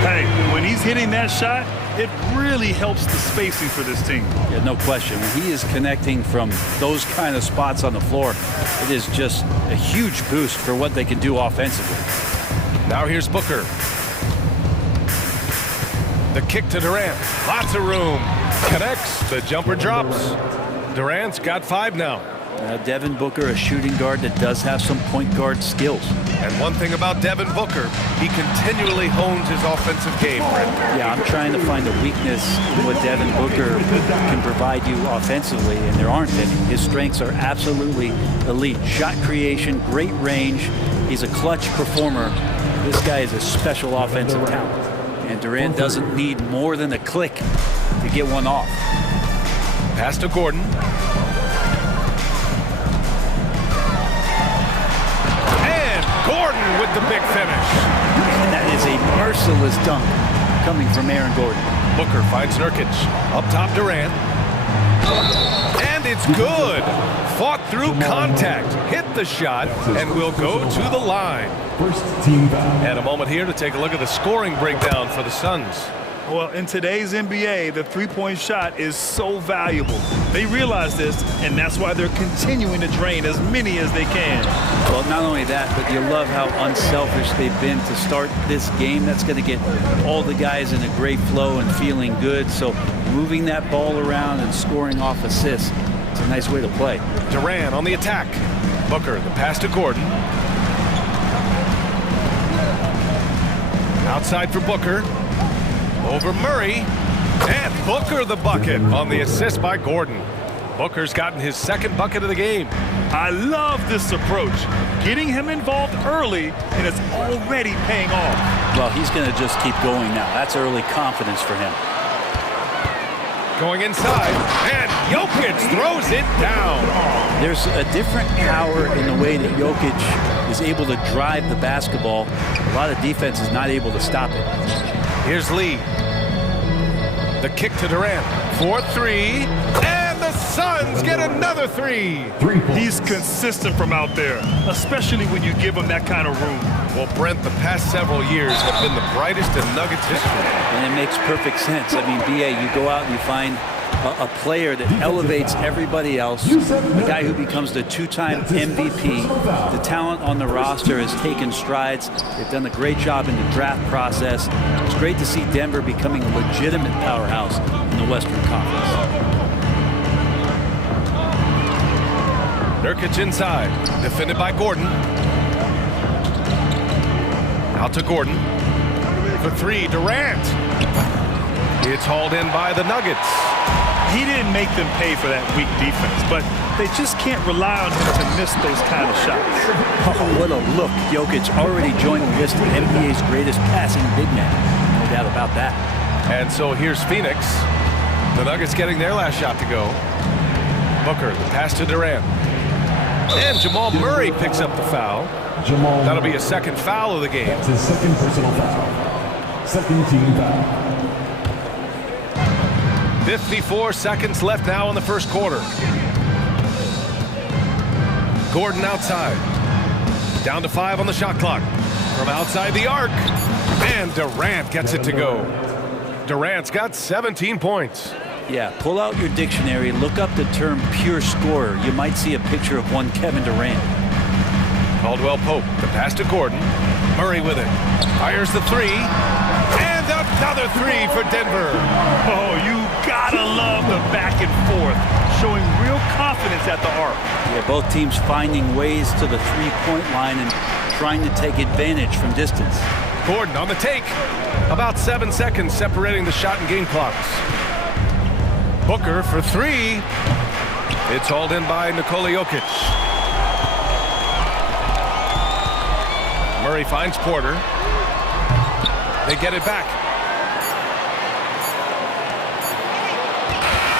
Hey, when he's hitting that shot, it really helps the spacing for this team. Yeah, no question. When he is connecting from those kind of spots on the floor, it is just a huge boost for what they can do offensively. Now here's Booker. The kick to Durant. Lots of room. Connects. The jumper drops. Durant's got 5 now. Devin Booker, a shooting guard that does have some point guard skills. And one thing about Devin Booker, he continually hones his offensive game, Brent. Yeah, I'm trying to find a weakness in what Devin Booker can provide you offensively, and there aren't any. His strengths are absolutely elite. Shot creation, great range. He's a clutch performer. This guy is a special offensive talent. And Durant doesn't need more than a click to get one off. Pass to Gordon. Gordon with the big finish. And that is a merciless dunk coming from Aaron Gordon. Booker finds Nurkic. Up top, Durant. And it's good. Fought through contact. Hit the shot and will go to the line. First team foul. And a moment here to take a look at the scoring breakdown for the Suns. Well, in today's NBA, the three-point shot is so valuable. They realize this, and that's why they're continuing to drain as many as they can. Well, not only that, but you love how unselfish they've been to start this game. That's going to get all the guys in a great flow and feeling good. So moving that ball around and scoring off assists, it's a nice way to play. Durant on the attack. Booker, the pass to Gordon. Outside for Booker. Over Murray, and Booker the bucket on the assist by Gordon. Booker's gotten his 2nd bucket of the game. I love this approach. Getting him involved early, and it's already paying off. Well, he's going to just keep going now. That's early confidence for him. Going inside, and Jokic throws it down. There's a different power in the way that Jokic is able to drive the basketball. A lot of defense is not able to stop it. Here's Lee. The kick to Durant. 4-3. And the Suns get another 3. He's consistent from out there, especially when you give him that kind of room. Well, Brent, the past several years have been the brightest in Nuggets history. And it makes perfect sense. I mean, BA, you go out and you find a player that elevates everybody else, a guy who becomes the 2-time MVP. The talent on the roster has taken strides. They've done a great job in the draft process. It's great to see Denver becoming a legitimate powerhouse in the Western Conference. Nurkic inside, defended by Gordon. Out to Gordon. For 3, Durant. It's hauled in by the Nuggets. He didn't make them pay for that weak defense, but they just can't rely on him to miss those kind of shots. Oh, what a look. Jokic already joined the list of NBA's greatest passing big men. No doubt about that. And so here's Phoenix. The Nuggets getting their last shot to go. Booker, the pass to Durant. And Jamal Murray picks up the foul. That'll be a 2nd foul of the game. It's his 2nd personal foul. 2nd team foul. 54 seconds left now in the 1st quarter. Gordon outside. Down to 5 on the shot clock. From outside the arc. And Durant gets it to go. Durant's got 17 points. Yeah, pull out your dictionary, look up the term pure scorer. You might see a picture of one Kevin Durant. Caldwell Pope, the pass to Gordon. Murray with it. Fires the three. And another three for Denver. Oh, you gotta love the back and forth, showing real confidence at the arc. Yeah, both teams finding ways to the three-point line and trying to take advantage from distance. Gordon on the take. About 7 seconds separating the shot and game clocks. Booker for three. It's hauled in by Nikola Jokic. Murray finds Porter. They get it back.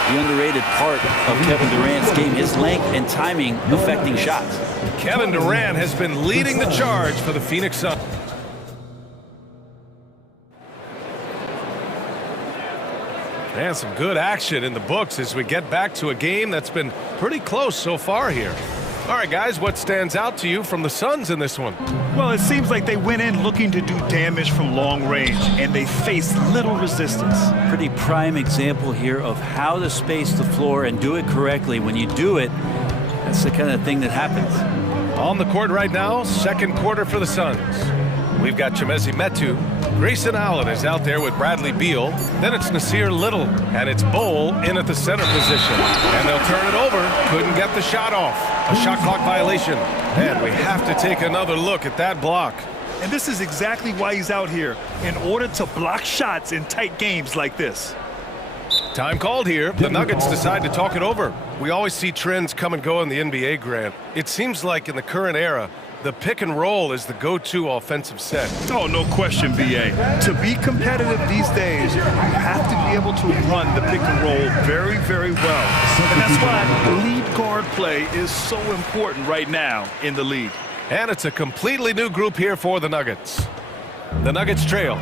The underrated part of Kevin Durant's game is length and timing affecting shots. Kevin Durant has been leading the charge for the Phoenix Suns. And some good action in the books as we get back to a game that's been pretty close so far here. All right, guys, what stands out to you from the Suns in this one? Well, it seems like they went in looking to do damage from long range, and they faced little resistance. Pretty prime example here of how to space the floor and do it correctly. When you do it, that's the kind of thing that happens. On the court right now, second quarter for the Suns. We've got Chimezie Metu. Grayson Allen is out there with Bradley Beal. Then it's Nasir Little, and it's Bowl in at the center position. And they'll turn it over. Couldn't get the shot off. A shot clock violation. And we have to take another look at that block. And this is exactly why he's out here, in order to block shots in tight games like this. Time called here. The Nuggets decide to talk it over. We always see trends come and go in the NBA, Grant. It seems like in the current era, the pick and roll is the go-to offensive set. Oh, no question, B.A. To be competitive these days, you have to be able to run the pick and roll very, very well. And that's why lead guard play is so important right now in the league. And it's a completely new group here for the Nuggets. The Nuggets trail.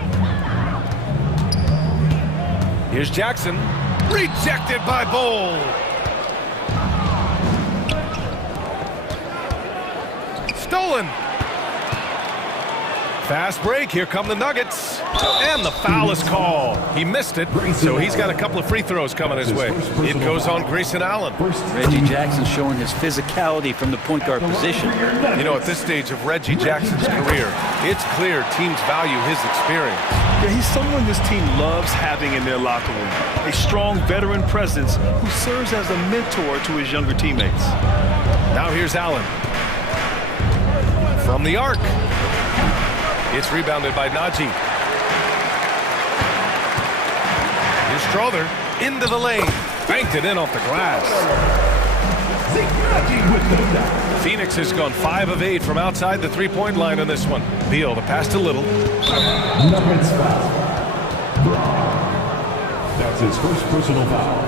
Here's Jackson. Rejected by Bowl. Stolen. Fast break. Here come the Nuggets. And the foul is called. He missed it, so he's got a couple of free throws coming his way. It goes on Grayson Allen. Reggie Jackson showing his physicality from the point guard position. You know, at this stage of Reggie Jackson's career, it's clear teams value his experience. Yeah, he's someone this team loves having in their locker room. A strong veteran presence who serves as a mentor to his younger teammates. Now here's Allen. From the arc. It's rebounded by Najee. Here's Strother into the lane. Banked it in off the glass. Phoenix has gone 5 of 8 from outside the three-point line on this one. Beal, the pass to Little. Nuggets foul. That's his first personal foul.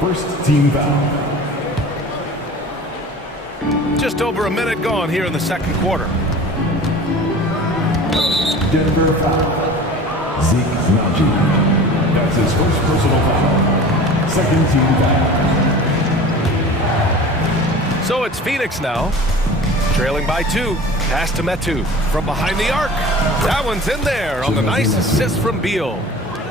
First team foul. Just over a minute gone here in the second quarter. Denver foul. Zeke Najee. That's his first personal foul. Second team foul. So it's Phoenix now, trailing by 2. Pass to Metu from behind the arc. That one's in there on the nice assist from Beal.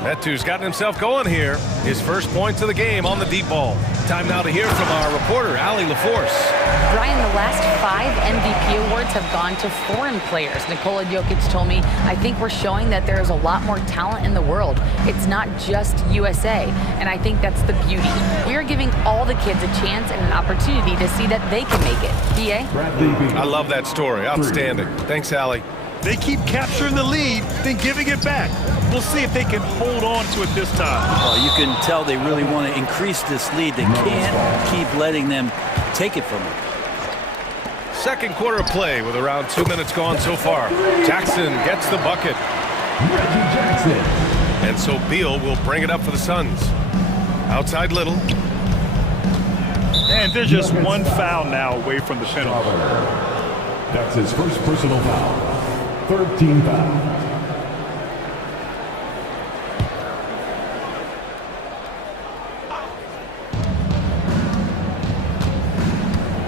Metu's gotten himself going here. His first points of the game on the deep ball. Time now to hear from our reporter, Allie LaForce. Brian, the last 5 MVP awards have gone to foreign players. Nikola Jokic told me, I think we're showing that there is a lot more talent in the world. It's not just USA, and I think that's the beauty. We are giving all the kids a chance and an opportunity to see that they can make it. B.A.? I love that story. Outstanding. Thanks, Allie. They keep capturing the lead, then giving it back. We'll see if they can hold on to it this time. Well, you can tell they really want to increase this lead. They can't keep letting them take it from them. Second quarter of play with around 2 minutes gone so far. Jackson gets the bucket. Reggie Jackson. And so Beal will bring it up for the Suns. Outside Little. And they're just one foul now away from the penalty. That's his first personal foul. Third team foul.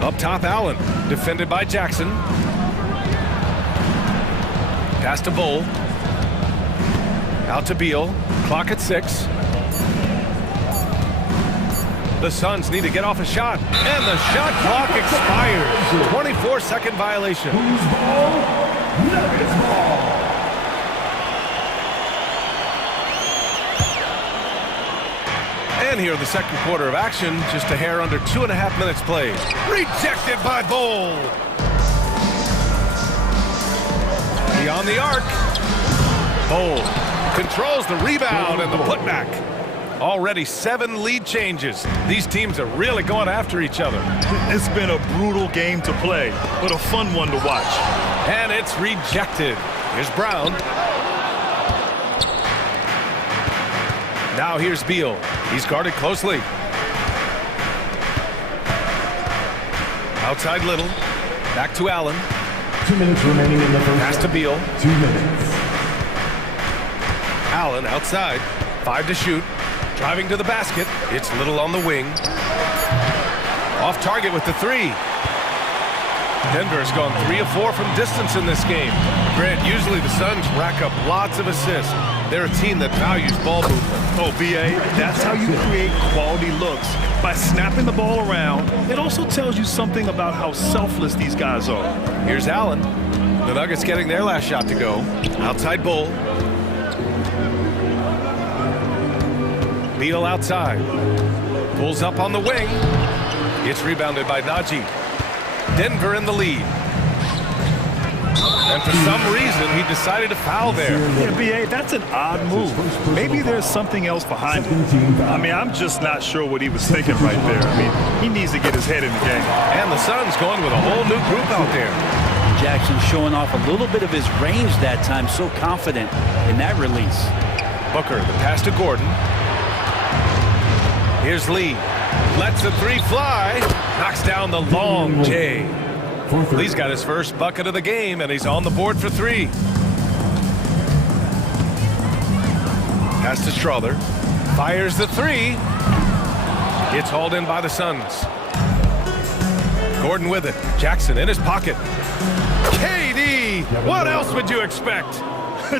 Up top, Allen. Defended by Jackson. Pass to Bowl. Out to Beal. Clock at 6. The Suns need to get off a shot, and the shot clock expires. 24-second violation. Who's ball? Nuggets ball. And here in the second quarter of action, just a hair under 2.5 minutes played. Rejected by Bowl. Beyond the arc. Bowl controls the rebound and the putback. Already 7 lead changes. These teams are really going after each other. It's been a brutal game to play, but a fun one to watch. And it's rejected. Here's Brown. Now here's Beal. He's guarded closely. Outside Little. Back to Allen. 2 minutes remaining in the first. Pass to Beal. 2 minutes. Allen outside. 5 to shoot. Driving to the basket. It's Little on the wing. Off target with the 3. Denver's gone 3 of 4 from distance in this game. Grant, usually the Suns rack up lots of assists. They're a team that values ball movement. Oh, BA, that's how you create quality looks. By snapping the ball around, it also tells you something about how selfless these guys are. Here's Allen. The Nuggets getting their last shot to go. Outside Bull. Beal outside. Pulls up on the wing. It's rebounded by Najee. Denver in the lead. And for some reason, he decided to foul there. Yeah, BA, that's an odd move. Maybe there's something else behind it. I mean, I'm just not sure what he was thinking right there. I mean, he needs to get his head in the game. And the Suns going with a whole new group out there. Jackson showing off a little bit of his range that time, so confident in that release. Booker, the pass to Gordon. Here's Lee. Lets the 3 fly. Knocks down the long J. Lee's got his first bucket of the game, and he's on the board for 3. Pass to Strother. Fires the 3. It's hauled in by the Suns. Gordon with it. Jackson in his pocket. KD! What else would you expect?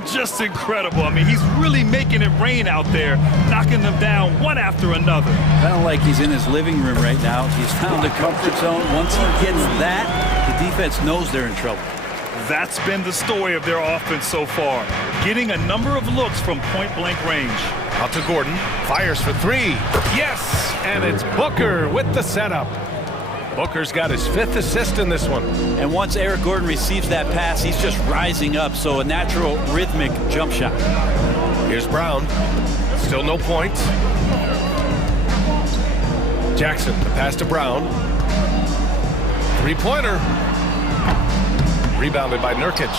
Just incredible. I mean, he's really making it rain out there, knocking them down one after another. Kind of like he's in his living room right now. He's found a comfort zone. Once he gets that, the defense knows they're in trouble. That's been the story of their offense so far, getting a number of looks from point-blank range. Out to Gordon. Fires for 3. Yes! And it's Booker with the setup. Booker's got his 5th assist in this one. And once Eric Gordon receives that pass, he's just rising up, so a natural rhythmic jump shot. Here's Brown. Still no points. Jackson, the pass to Brown. 3-pointer. Rebounded by Nurkic.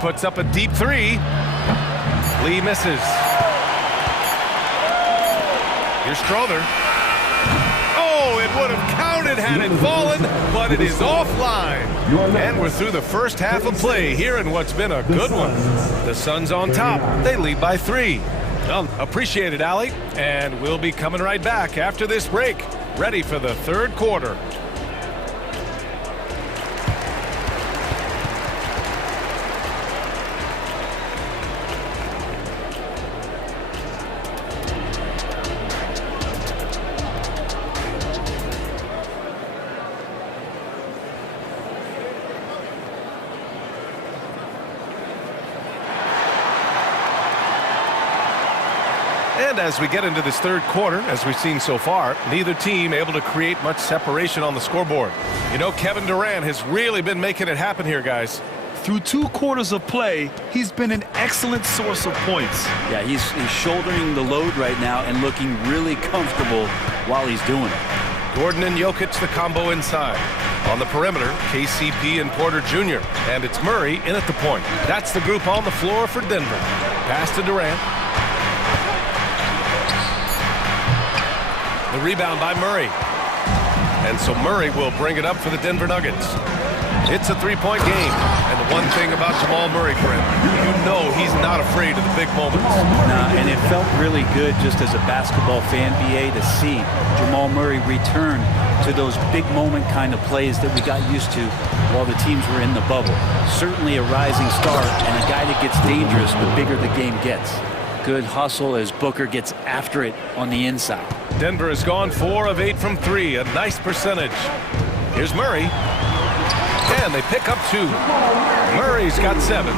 Puts up a deep 3. Lee misses. Here's Strother. Oh, it would have counted had it fallen, but it is offline. And we're through the first half of play here in what's been a good one. The Suns on top. They lead by 3. Well, appreciate it, Allie. And we'll be coming right back after this break, ready for the third quarter. And as we get into this third quarter, as we've seen so far, neither team able to create much separation on the scoreboard. You know, Kevin Durant has really been making it happen here, guys. Through 2 quarters of play, he's been an excellent source of points. Yeah, he's shouldering the load right now and looking really comfortable while he's doing it. Gordon and Jokic, the combo inside. On the perimeter, KCP and Porter Jr. And it's Murray in at the point. That's the group on the floor for Denver. Pass to Durant. The rebound by Murray. And so Murray will bring it up for the Denver Nuggets. It's a three-point game. And the one thing about Jamal Murray, Brent, you know he's not afraid of the big moments. And it felt really good just as a basketball fan, BA, to see Jamal Murray return to those big moment kind of plays that we got used to while the teams were in the bubble. Certainly a rising star and a guy that gets dangerous the bigger the game gets. Good hustle as Booker gets after it on the inside. Denver has gone 4 of 8 from 3, a nice percentage. Here's Murray. And they pick up 2. Murray's got 7.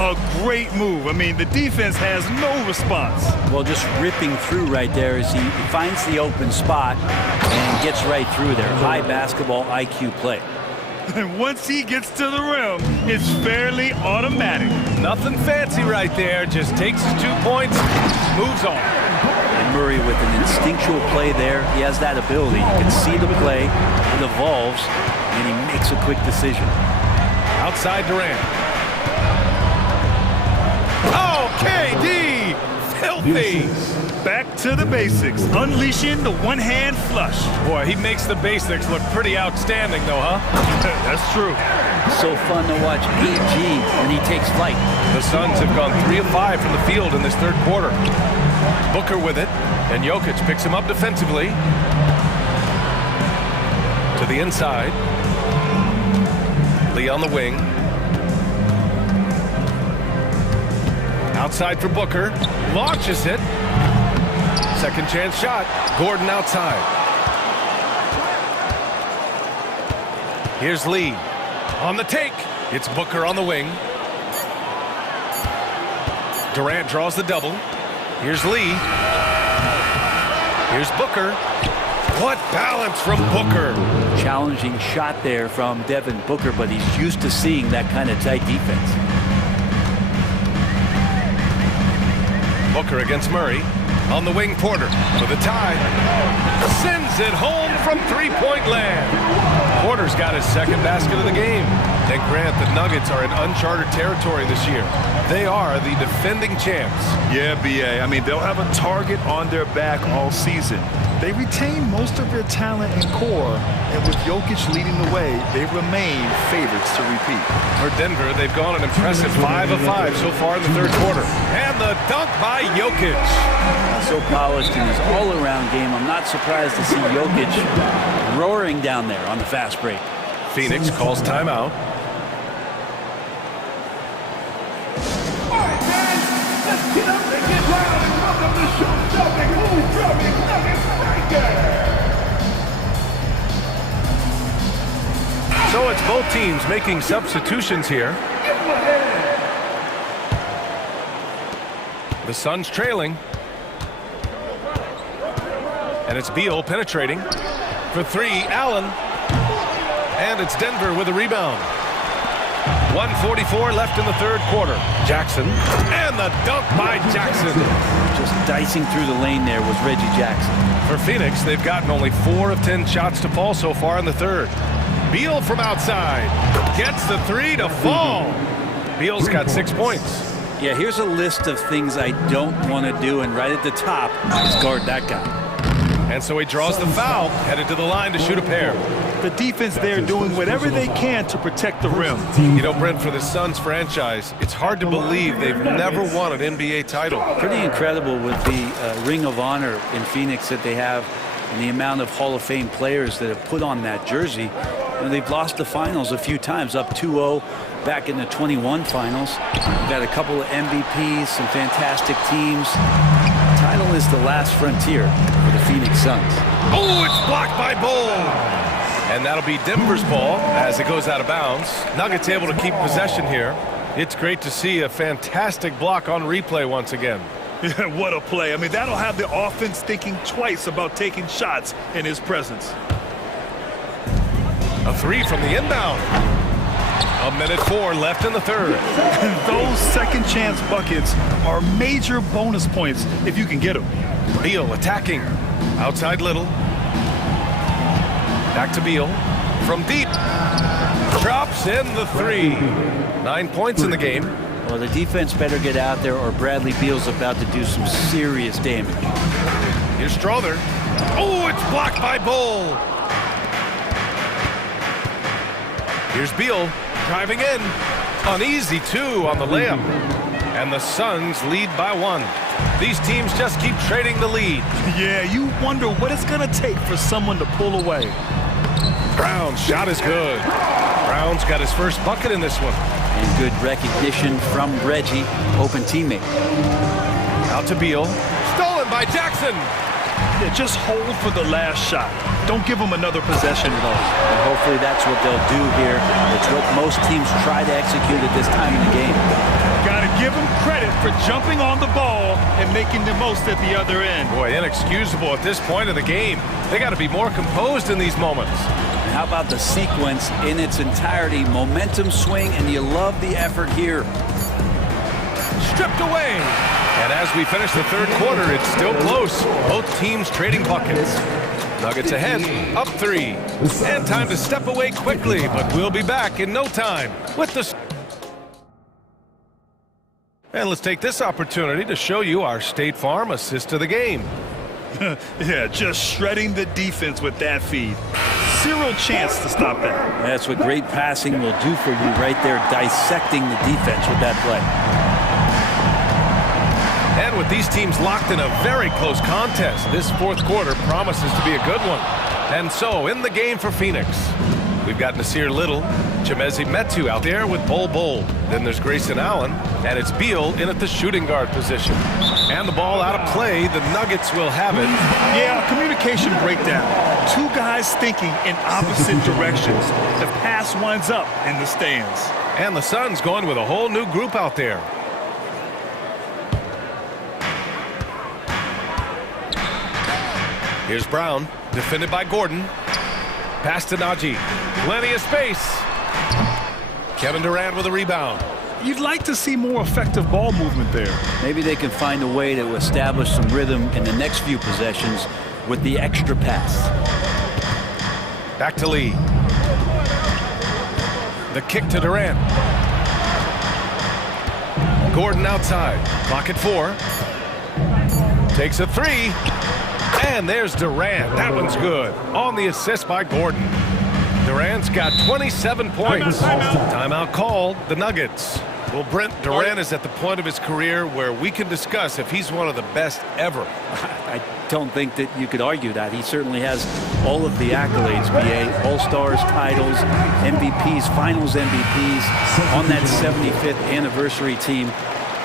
A great move. I mean, the defense has no response. Well, just ripping through right there as he finds the open spot and gets right through there. High basketball IQ play. And once he gets to the rim, it's fairly automatic. Nothing fancy right there. Just takes his 2 points, moves on. And Murray with an instinctual play there. He has that ability. You can see the play. It evolves, and he makes a quick decision. Outside Durant. Oh, KD! Filthy! Back to the basics, unleashing the one-hand flush. Boy, he makes the basics look pretty outstanding, though, huh? That's true. So fun to watch AG when he takes flight. The Suns have gone 3 of 5 from the field in this third quarter. Booker with it, and Jokic picks him up defensively. To the inside. Lee on the wing. Outside for Booker. Launches it. Second chance shot. Gordon outside. Here's Lee. On the take. It's Booker on the wing. Durant draws the double. Here's Lee. Here's Booker. What balance from Booker. Challenging shot there from Devin Booker, but he's used to seeing that kind of tight defense. Booker against Murray. On the wing, Porter for the tie. Sends it home from three-point land. Porter's got his second basket of the game. And Grant, the Nuggets are in uncharted territory this year. They are the defending champs. Yeah, BA. I mean, they'll have a target on their back all season. They retain most of their talent and core, and with Jokic leading the way, they remain favorites to repeat. For Denver, they've gone an impressive 5 of 5 so far in the third quarter. And the dunk by Jokic. So polished in his all-around game. I'm not surprised to see Jokic roaring down there on the fast break. Phoenix calls timeout. Let's get up and get loud and welcome the show-stopping, move-drumming Nuggets Striker. So it's both teams making substitutions here. The Suns trailing. And it's Beal penetrating. For 3, Allen. And it's Denver with a rebound. 1:44 left in the third quarter. Jackson. And the dunk by Jackson. Just dicing through the lane there was Reggie Jackson. For Phoenix, they've gotten only 4 of 10 shots to fall so far in the third. Beal from outside. Gets the 3 to fall. Beal's got 6 points. Yeah, here's a list of things I don't want to do, and right at the top is guard that guy. And so he draws the foul, headed to the line to shoot a pair. The defense there doing whatever they can to protect the rim. You know, Brent, for the Suns franchise, it's hard to believe they've never won an NBA title. Pretty incredible with the Ring of Honor in Phoenix that they have and the amount of Hall of Fame players that have put on that jersey. And they've lost the finals a few times, up 2-0 back in the 21 finals. We've got a couple of MVPs, some fantastic teams. The title is the last frontier for the Phoenix Suns. Oh, it's blocked by Bull. And that'll be Denver's ball as it goes out of bounds. Nuggets able to keep possession here. It's great to see a fantastic block on replay once again. Yeah, what a play. I mean, that'll have the offense thinking twice about taking shots in his presence. A 3 from the inbound. 1:04 left in the third. Those second chance buckets are major bonus points if you can get them. Beal attacking. Outside Little. Back to Beal. From deep. Drops in the 3. 9 points in the game. Well, the defense better get out there or Bradley Beal's about to do some serious damage. Here's Strother. Oh, it's blocked by Bull. Here's Beal driving in. An easy 2 on the layup. And the Suns lead by 1. These teams just keep trading the lead. Yeah, you wonder what it's going to take for someone to pull away. Brown's shot is good. Brown's got his first bucket in this one. And good recognition from Reggie, open teammate. Out to Beal. Stolen by Jackson. Yeah, just hold for the last shot. Don't give them another possession at all. And hopefully that's what they'll do here. It's what most teams try to execute at this time in the game. Got to give them credit for jumping on the ball and making the most at the other end. Boy, inexcusable at this point of the game. They got to be more composed in these moments. And how about the sequence in its entirety? Momentum swing, and you love the effort here. Stripped away. And as we finish the third quarter, it's still close. Both teams trading buckets. Nuggets ahead, up 3. And time to step away quickly, but we'll be back in no time with the... And let's take this opportunity to show you our State Farm assist to the game. Yeah, just shredding the defense with that feed. Zero chance to stop that. That's what great passing will do for you right there, dissecting the defense with that play. And with these teams locked in a very close contest, this fourth quarter promises to be a good one. And so, in the game for Phoenix, we've got Nasir Little, Chimezi Metu out there with Bol. Then there's Grayson Allen, and it's Beal in at the shooting guard position. And the ball out of play, the Nuggets will have it. Yeah, communication breakdown. 2 guys thinking in opposite directions. The pass winds up in the stands. And the Suns going with a whole new group out there. Here's Brown, defended by Gordon. Pass to Najee. Plenty of space. Kevin Durant with a rebound. You'd like to see more effective ball movement there. Maybe they can find a way to establish some rhythm in the next few possessions with the extra pass. Back to Lee. The kick to Durant. Gordon outside. Clock at 4. Takes a 3. And there's Durant. That one's good. On the assist by Gordon. Durant's got 27 points. Timeout called. The Nuggets. Well, Brent, Durant is at the point of his career where we can discuss if he's one of the best ever. I don't think that you could argue that. He certainly has all of the accolades, BA. All-Stars, titles, MVPs, Finals MVPs. On that 75th anniversary team,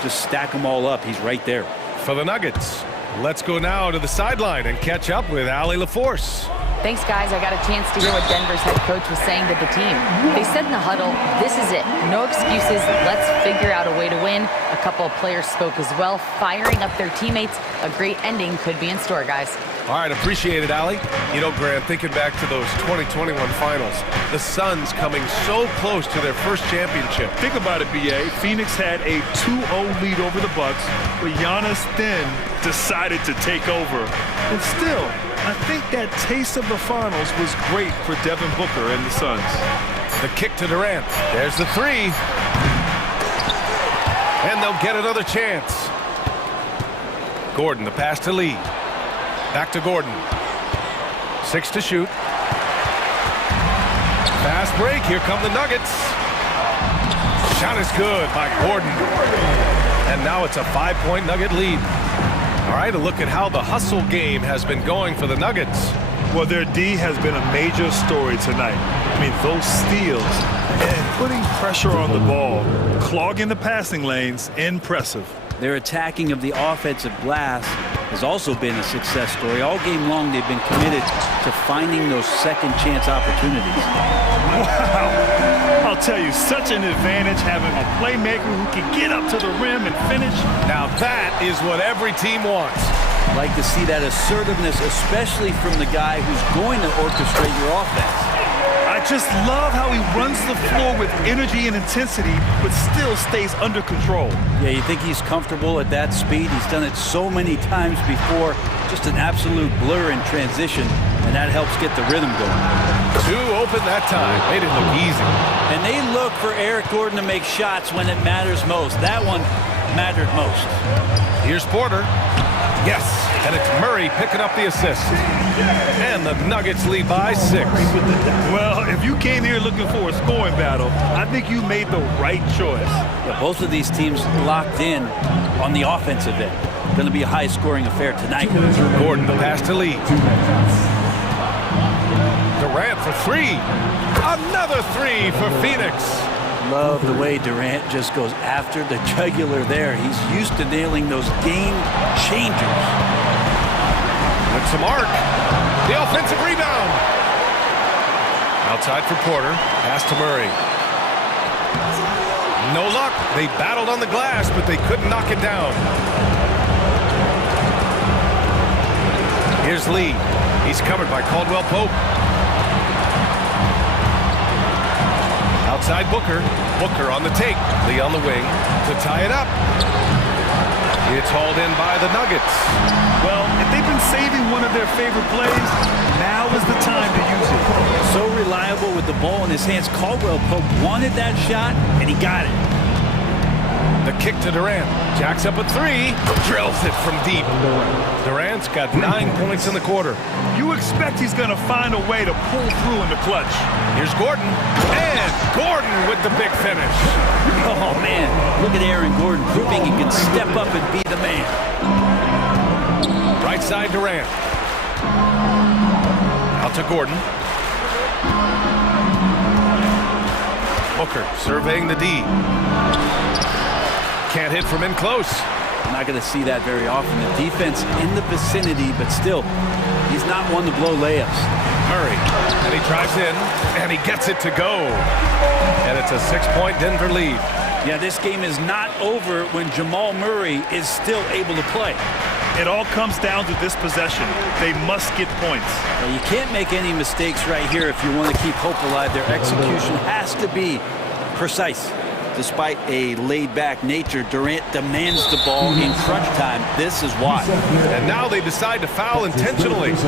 just stack them all up. He's right there. For the Nuggets, let's go now to the sideline and catch up with Allie LaForce. Thanks, guys. I got a chance to hear what Denver's head coach was saying to the team. They said in the huddle, this is it. No excuses. Let's figure out a way to win. A couple of players spoke as well, firing up their teammates. A great ending could be in store, guys. All right, appreciate it, Allie. You know, Grant, thinking back to those 2021 finals, the Suns coming so close to their first championship. Think about it, BA. Phoenix had a 2-0 lead over the Bucks, but Giannis then decided to take over. And still, I think that taste of the finals was great for Devin Booker and the Suns. The kick to Durant. There's the 3. And they'll get another chance. Gordon, the pass to Lee. Back to Gordon. 6 to shoot. Fast break. Here come the Nuggets. Shot is good by Gordon. And now it's a 5-point Nugget lead. All right, a look at how the hustle game has been going for the Nuggets. Well, their D has been a major story tonight. I mean, those steals and putting pressure on the ball, clogging the passing lanes, impressive. Their attacking of the offensive glass has also been a success story. All game long, they've been committed to finding those second chance opportunities. Wow. I'll tell you, such an advantage having a playmaker who can get up to the rim and finish. Now that is what every team wants. I'd like to see that assertiveness, especially from the guy who's going to orchestrate your offense. I just love how he runs the floor with energy and intensity, but still stays under control. Yeah, you think he's comfortable at that speed? He's done it so many times before. Just an absolute blur in transition, and that helps get the rhythm going. 2 open that time. Made it look easy. And they look for Eric Gordon to make shots when it matters most. That one mattered most. Here's Porter. Yes. And it's Murray picking up the assist. And the Nuggets lead by 6. Well, if you came here looking for a scoring battle, I think you made the right choice. Yeah, both of these teams locked in on the offensive end. Going to be a high-scoring affair tonight. Gordon, the pass to Lee. Durant for 3. Another 3 for Phoenix. Love the way Durant just goes after the jugular there. He's used to nailing those game changers. With some arc. The offensive rebound. Outside for Porter. Pass to Murray. No luck. They battled on the glass, but they couldn't knock it down. Here's Lee. He's covered by Caldwell Pope. Outside Booker. Booker on the take. Lee on the wing to tie it up. It's hauled in by the Nuggets. Well, if they've been saving one of their favorite plays, now is the time to use it. So reliable with the ball in his hands. Caldwell Pope wanted that shot, and he got it. The kick to Durant. Jacks up a 3. Drills it from deep. Durant's got 9 points in the quarter. You expect he's going to find a way to pull through in the clutch. Here's Gordon. And Gordon with the big finish. Oh, man. Look at Aaron Gordon proving he can step up and be the man. Right side Durant. Out to Gordon. Booker surveying the D. Can't hit from in close. Not going to see that very often. The defense in the vicinity, but still, he's not one to blow layups. Murray, and he drives in, and he gets it to go. And it's a 6-point Denver lead. Yeah, this game is not over when Jamal Murray is still able to play. It all comes down to this possession. They must get points. Well, you can't make any mistakes right here if you want to keep hope alive. Their execution has to be precise. Despite a laid-back nature, Durant demands the ball in crunch time. This is why. And now they decide to foul intentionally. And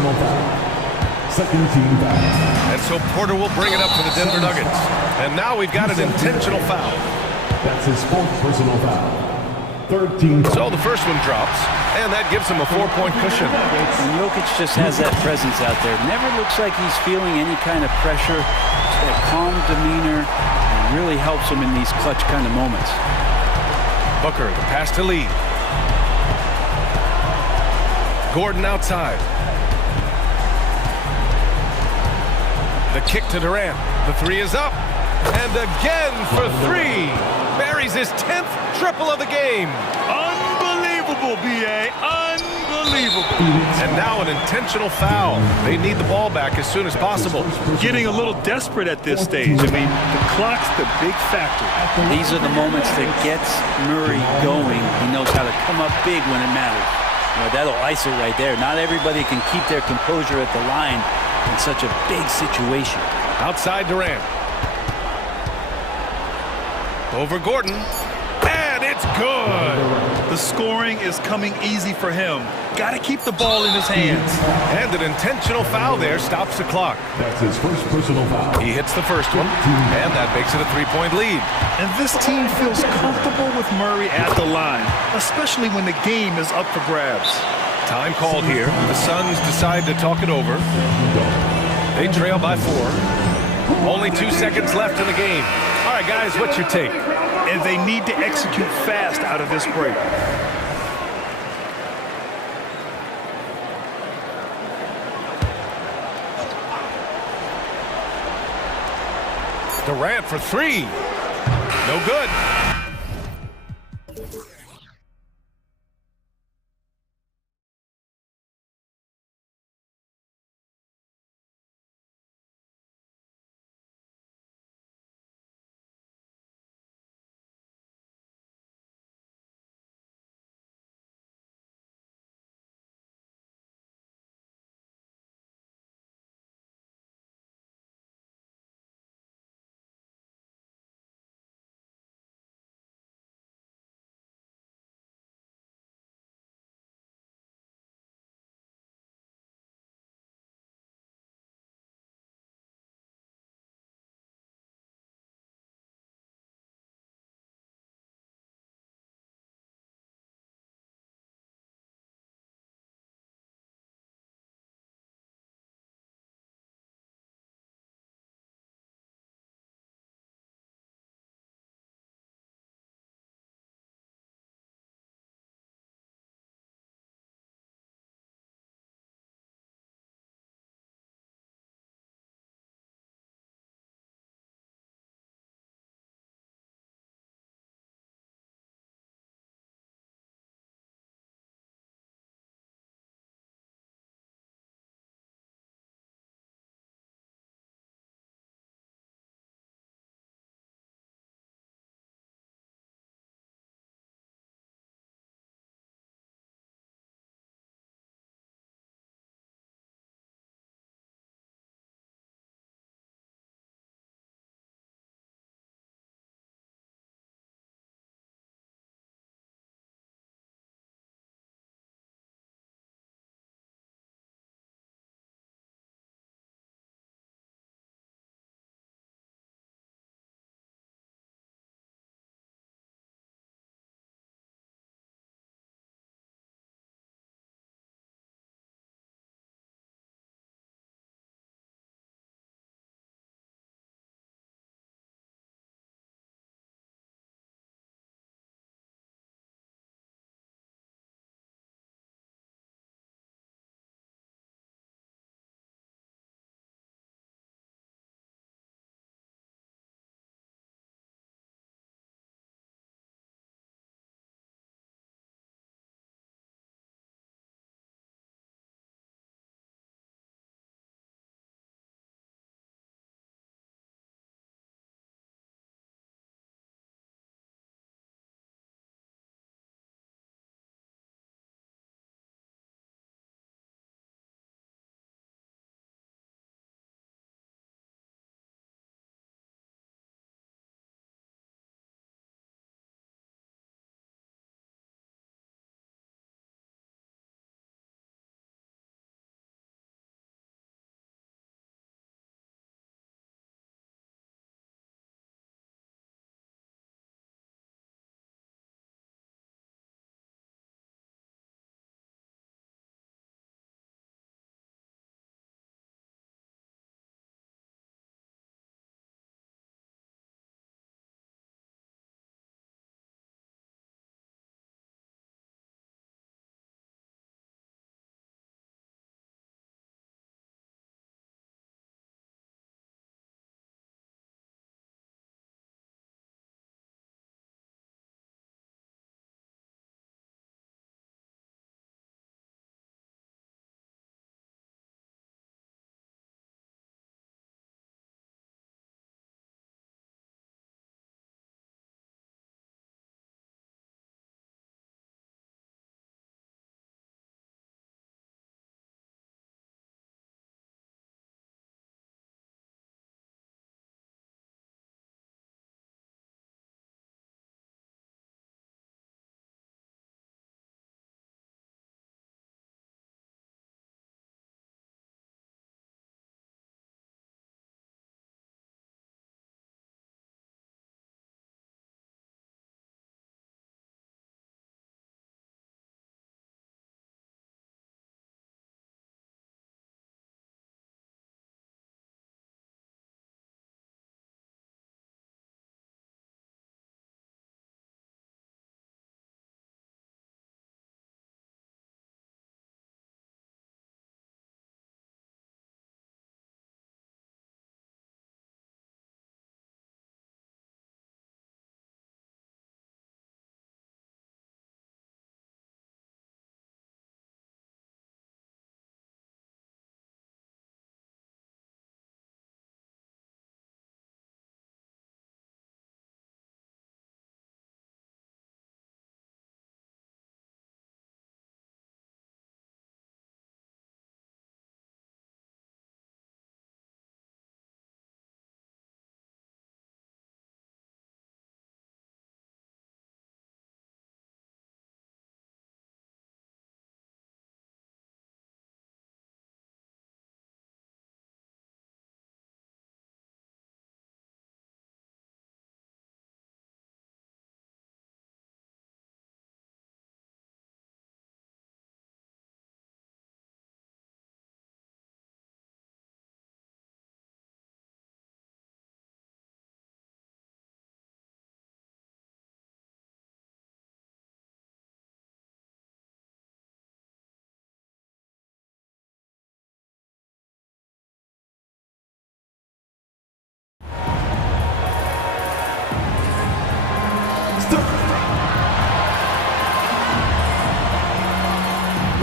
so Porter will bring it up for the Denver Nuggets. And now we've got an intentional foul. That's his 4th personal foul. 13. So the first one drops, and that gives him a 4-point cushion. And Jokic just has that presence out there. Never looks like he's feeling any kind of pressure. Just that calm demeanor. Really helps him in these clutch kind of moments. Booker, the pass to Lee. Gordon outside. The kick to Durant. The 3 is up. And again for 3. Buries his 10th triple of the game. Unbelievable, B.A. Unbelievable. And now an intentional foul. They need the ball back as soon as possible. Getting a little desperate at this stage. I mean, the clock's the big factor. These are the moments that gets Murray going. He knows how to come up big when it matters. You know, that'll ice it right there. Not everybody can keep their composure at the line in such a big situation. Outside Durant. Over Gordon. And it's good. The scoring is coming easy for him. Got to keep the ball in his hands. And an intentional foul there stops the clock. That's his first personal foul. He hits the first one, and that makes it a 3-point lead. And this team feels comfortable with Murray at the line, especially when the game is up for grabs. Time called here. The Suns decide to talk it over. They trail by 4. Only 2 seconds left in the game. All right, guys, what's your take? And they need to execute fast out of this break. Durant for 3. No good.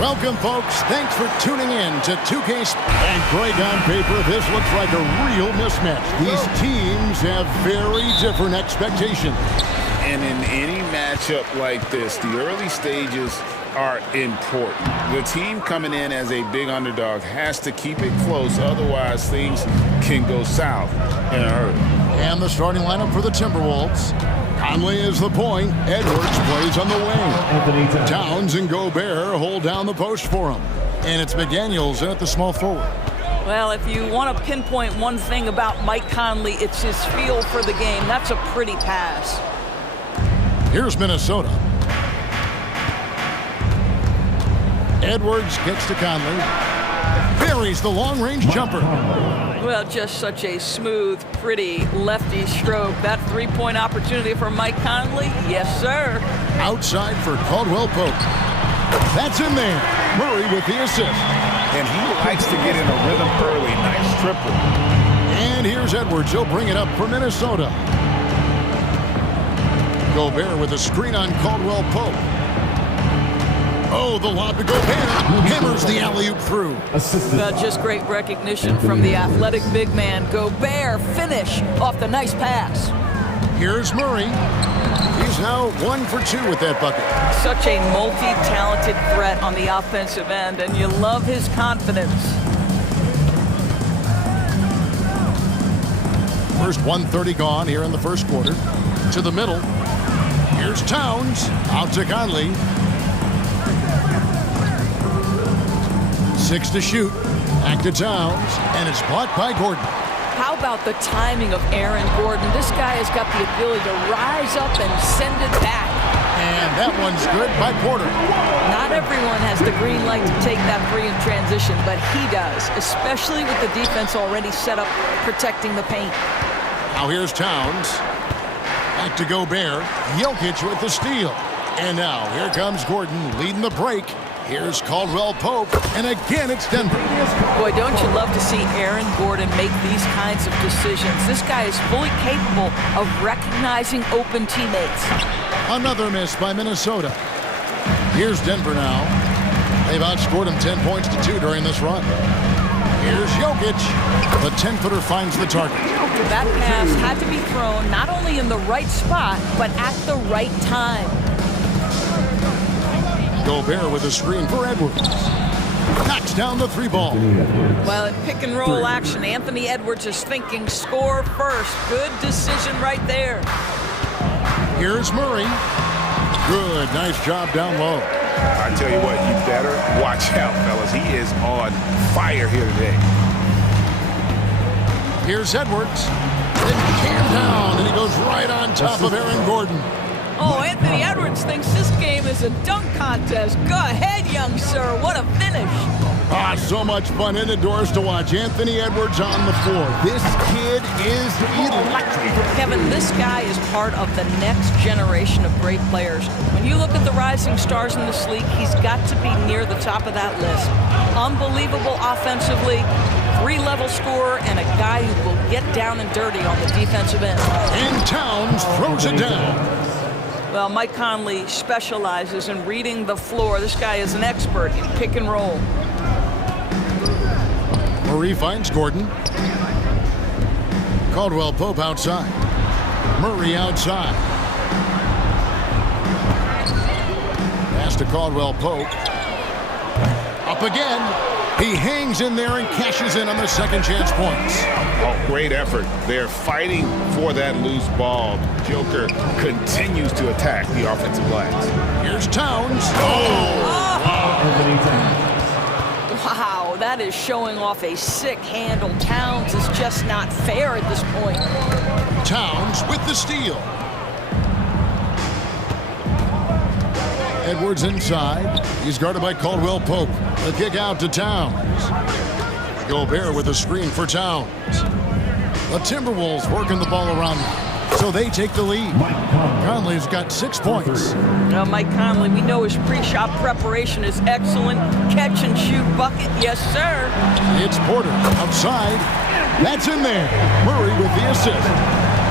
Welcome, folks. Thanks for tuning in to 2K. And Greg, on paper, this looks like a real mismatch. These teams have very different expectations. And in any matchup like this, the early stages are important. The team coming in as a big underdog has to keep it close, otherwise things can go south in a hurry. And the starting lineup for the Timberwolves. Conley is the point. Edwards plays on the wing. Towns and Gobert hold down the post for him. And it's McDaniels in at the small forward. Well, if you want to pinpoint one thing about Mike Conley, it's his feel for the game. That's a pretty pass. Here's Minnesota. Edwards gets to Conley. Buries the long-range jumper. Well, just such a smooth, pretty lefty stroke. That three-point opportunity for Mike Conley? Yes, sir. Outside for Caldwell Pope. That's in there. Murray with the assist. And he likes to get in a rhythm early. Nice triple. And here's Edwards. He'll bring it up for Minnesota. Gobert with a screen on Caldwell Pope. Oh, the lob to Gobert. Hammers the alley-oop through. Just great recognition from the athletic big man. Gobert finish off the nice pass. Here's Murray. He's now 1 for 2 with that bucket. Such a multi-talented threat on the offensive end, and you love his confidence. First 1:30 gone here in the first quarter. To the middle. Here's Towns. Out to Conley. 6 to shoot. Back to Towns. And it's blocked by Gordon. How about the timing of Aaron Gordon? This guy has got the ability to rise up and send it back. And that one's good by Porter. Not everyone has the green light to take that three in transition, but he does, especially with the defense already set up protecting the paint. Now here's Towns. Back to Gobert. Jokic with the steal. And now here comes Gordon leading the break. Here's Caldwell Pope, and again it's Denver. Boy, don't you love to see Aaron Gordon make these kinds of decisions. This guy is fully capable of recognizing open teammates. Another miss by Minnesota. Here's Denver now. They've outscored him 10 points to 2 during this run. Here's Jokic. The 10-footer finds the target. That pass had to be thrown not only in the right spot, but at the right time. Gobert with a screen for Edwards. Knocks down the 3-ball. Well, in pick and roll action, Anthony Edwards is thinking score first. Good decision right there. Here's Murray. Good, nice job down low. I tell you what, you better watch out, fellas. He is on fire here today. Here's Edwards. Then jammed down, and he goes right on top of Aaron Gordon. Oh, Anthony Edwards thinks this game is a dunk contest. Go ahead, young sir. What a finish. Ah, so much fun indoors to watch. Anthony Edwards on the floor. This kid is electric. Kevin, this guy is part of the next generation of great players. When you look at the rising stars in this league, he's got to be near the top of that list. Unbelievable offensively, 3-level scorer, and a guy who will get down and dirty on the defensive end. And Towns throws it down. Well, Mike Conley specializes in reading the floor. This guy is an expert in pick and roll. Murray finds Gordon. Caldwell Pope outside. Murray outside. Pass to Caldwell Pope. Up again. He hangs in there and cashes in on the second chance points. Oh, great effort. They're fighting for that loose ball. Joker continues to attack the offensive glass. Here's Towns. Wow, that is showing off a sick handle. Towns is just not fair at this point. Towns with the steal. Edwards inside. He's guarded by Caldwell Pope. The kick out to Towns. Gobert with a screen for Towns. The Timberwolves working the ball around them, so they take the lead. Conley's got 6 points. Now, Mike Conley, we know his pre-shot preparation is excellent. Catch and shoot bucket, yes, sir. It's Porter outside. That's in there. Murray with the assist.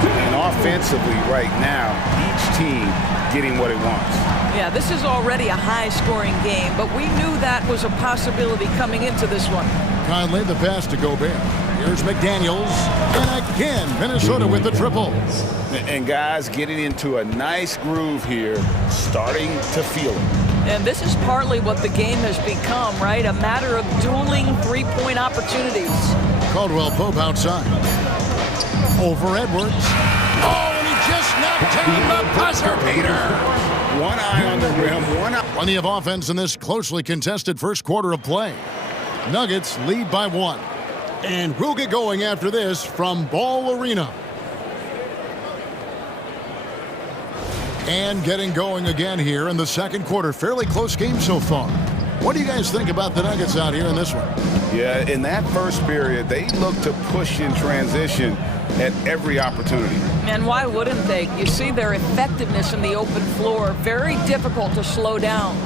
And defensively right now, each team getting what it wants. Yeah, this is already a high-scoring game, but we knew that was a possibility coming into this one. Conley the pass to Gobert. Here's McDaniels. And again, Minnesota with the triple. And guys getting into a nice groove here, starting to feel it. And this is partly what the game has become, right? A matter of dueling three-point opportunities. Caldwell Pope outside. Over Edwards. Oh, and he just knocked down the buzzer beater. One eye on the rim, one eye. Plenty of offense in this closely contested first quarter of play. Nuggets lead by 1. And we'll get going after this from Ball Arena. And getting going again here in the second quarter. Fairly close game so far. What do you guys think about the Nuggets out here in this one? Yeah, in that first period, they looked to push in transition at every opportunity. And why wouldn't they? You see their effectiveness in the open floor. Very difficult to slow down.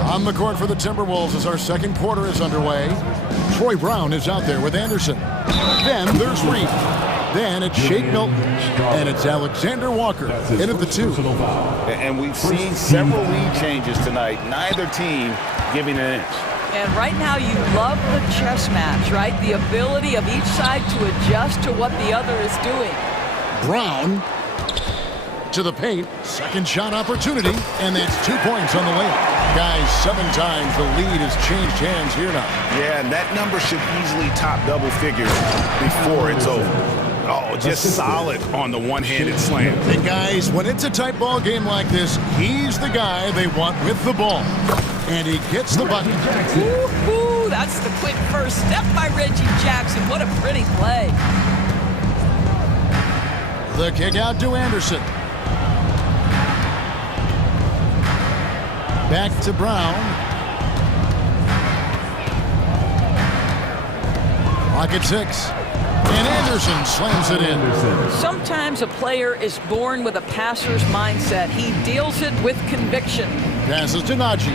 On the court for the Timberwolves as our second quarter is underway. Troy Brown is out there with Anderson. Then there's Reed. Then it's Shake Milton. And it's Alexander Walker in at the 2. And we've seen several lead changes tonight. Neither team giving an inch. And right now you love the chess match, right? The ability of each side to adjust to what the other is doing. Brown to the paint. Second shot opportunity. And that's 2 points on the layup. Guys, 7 times the lead has changed hands here now. Yeah, and that number should easily top double figures before it's over. Oh, just solid on the one-handed slam. And guys, when it's a tight ball game like this, he's the guy they want with the ball. And he gets the bucket. Woo-hoo, that's the quick first step by Reggie Jackson. What a pretty play. The kick out to Anderson. Back to Brown. Pocket 6. And Anderson slams it in. Sometimes a player is born with a passer's mindset. He deals it with conviction. Passes to Najee.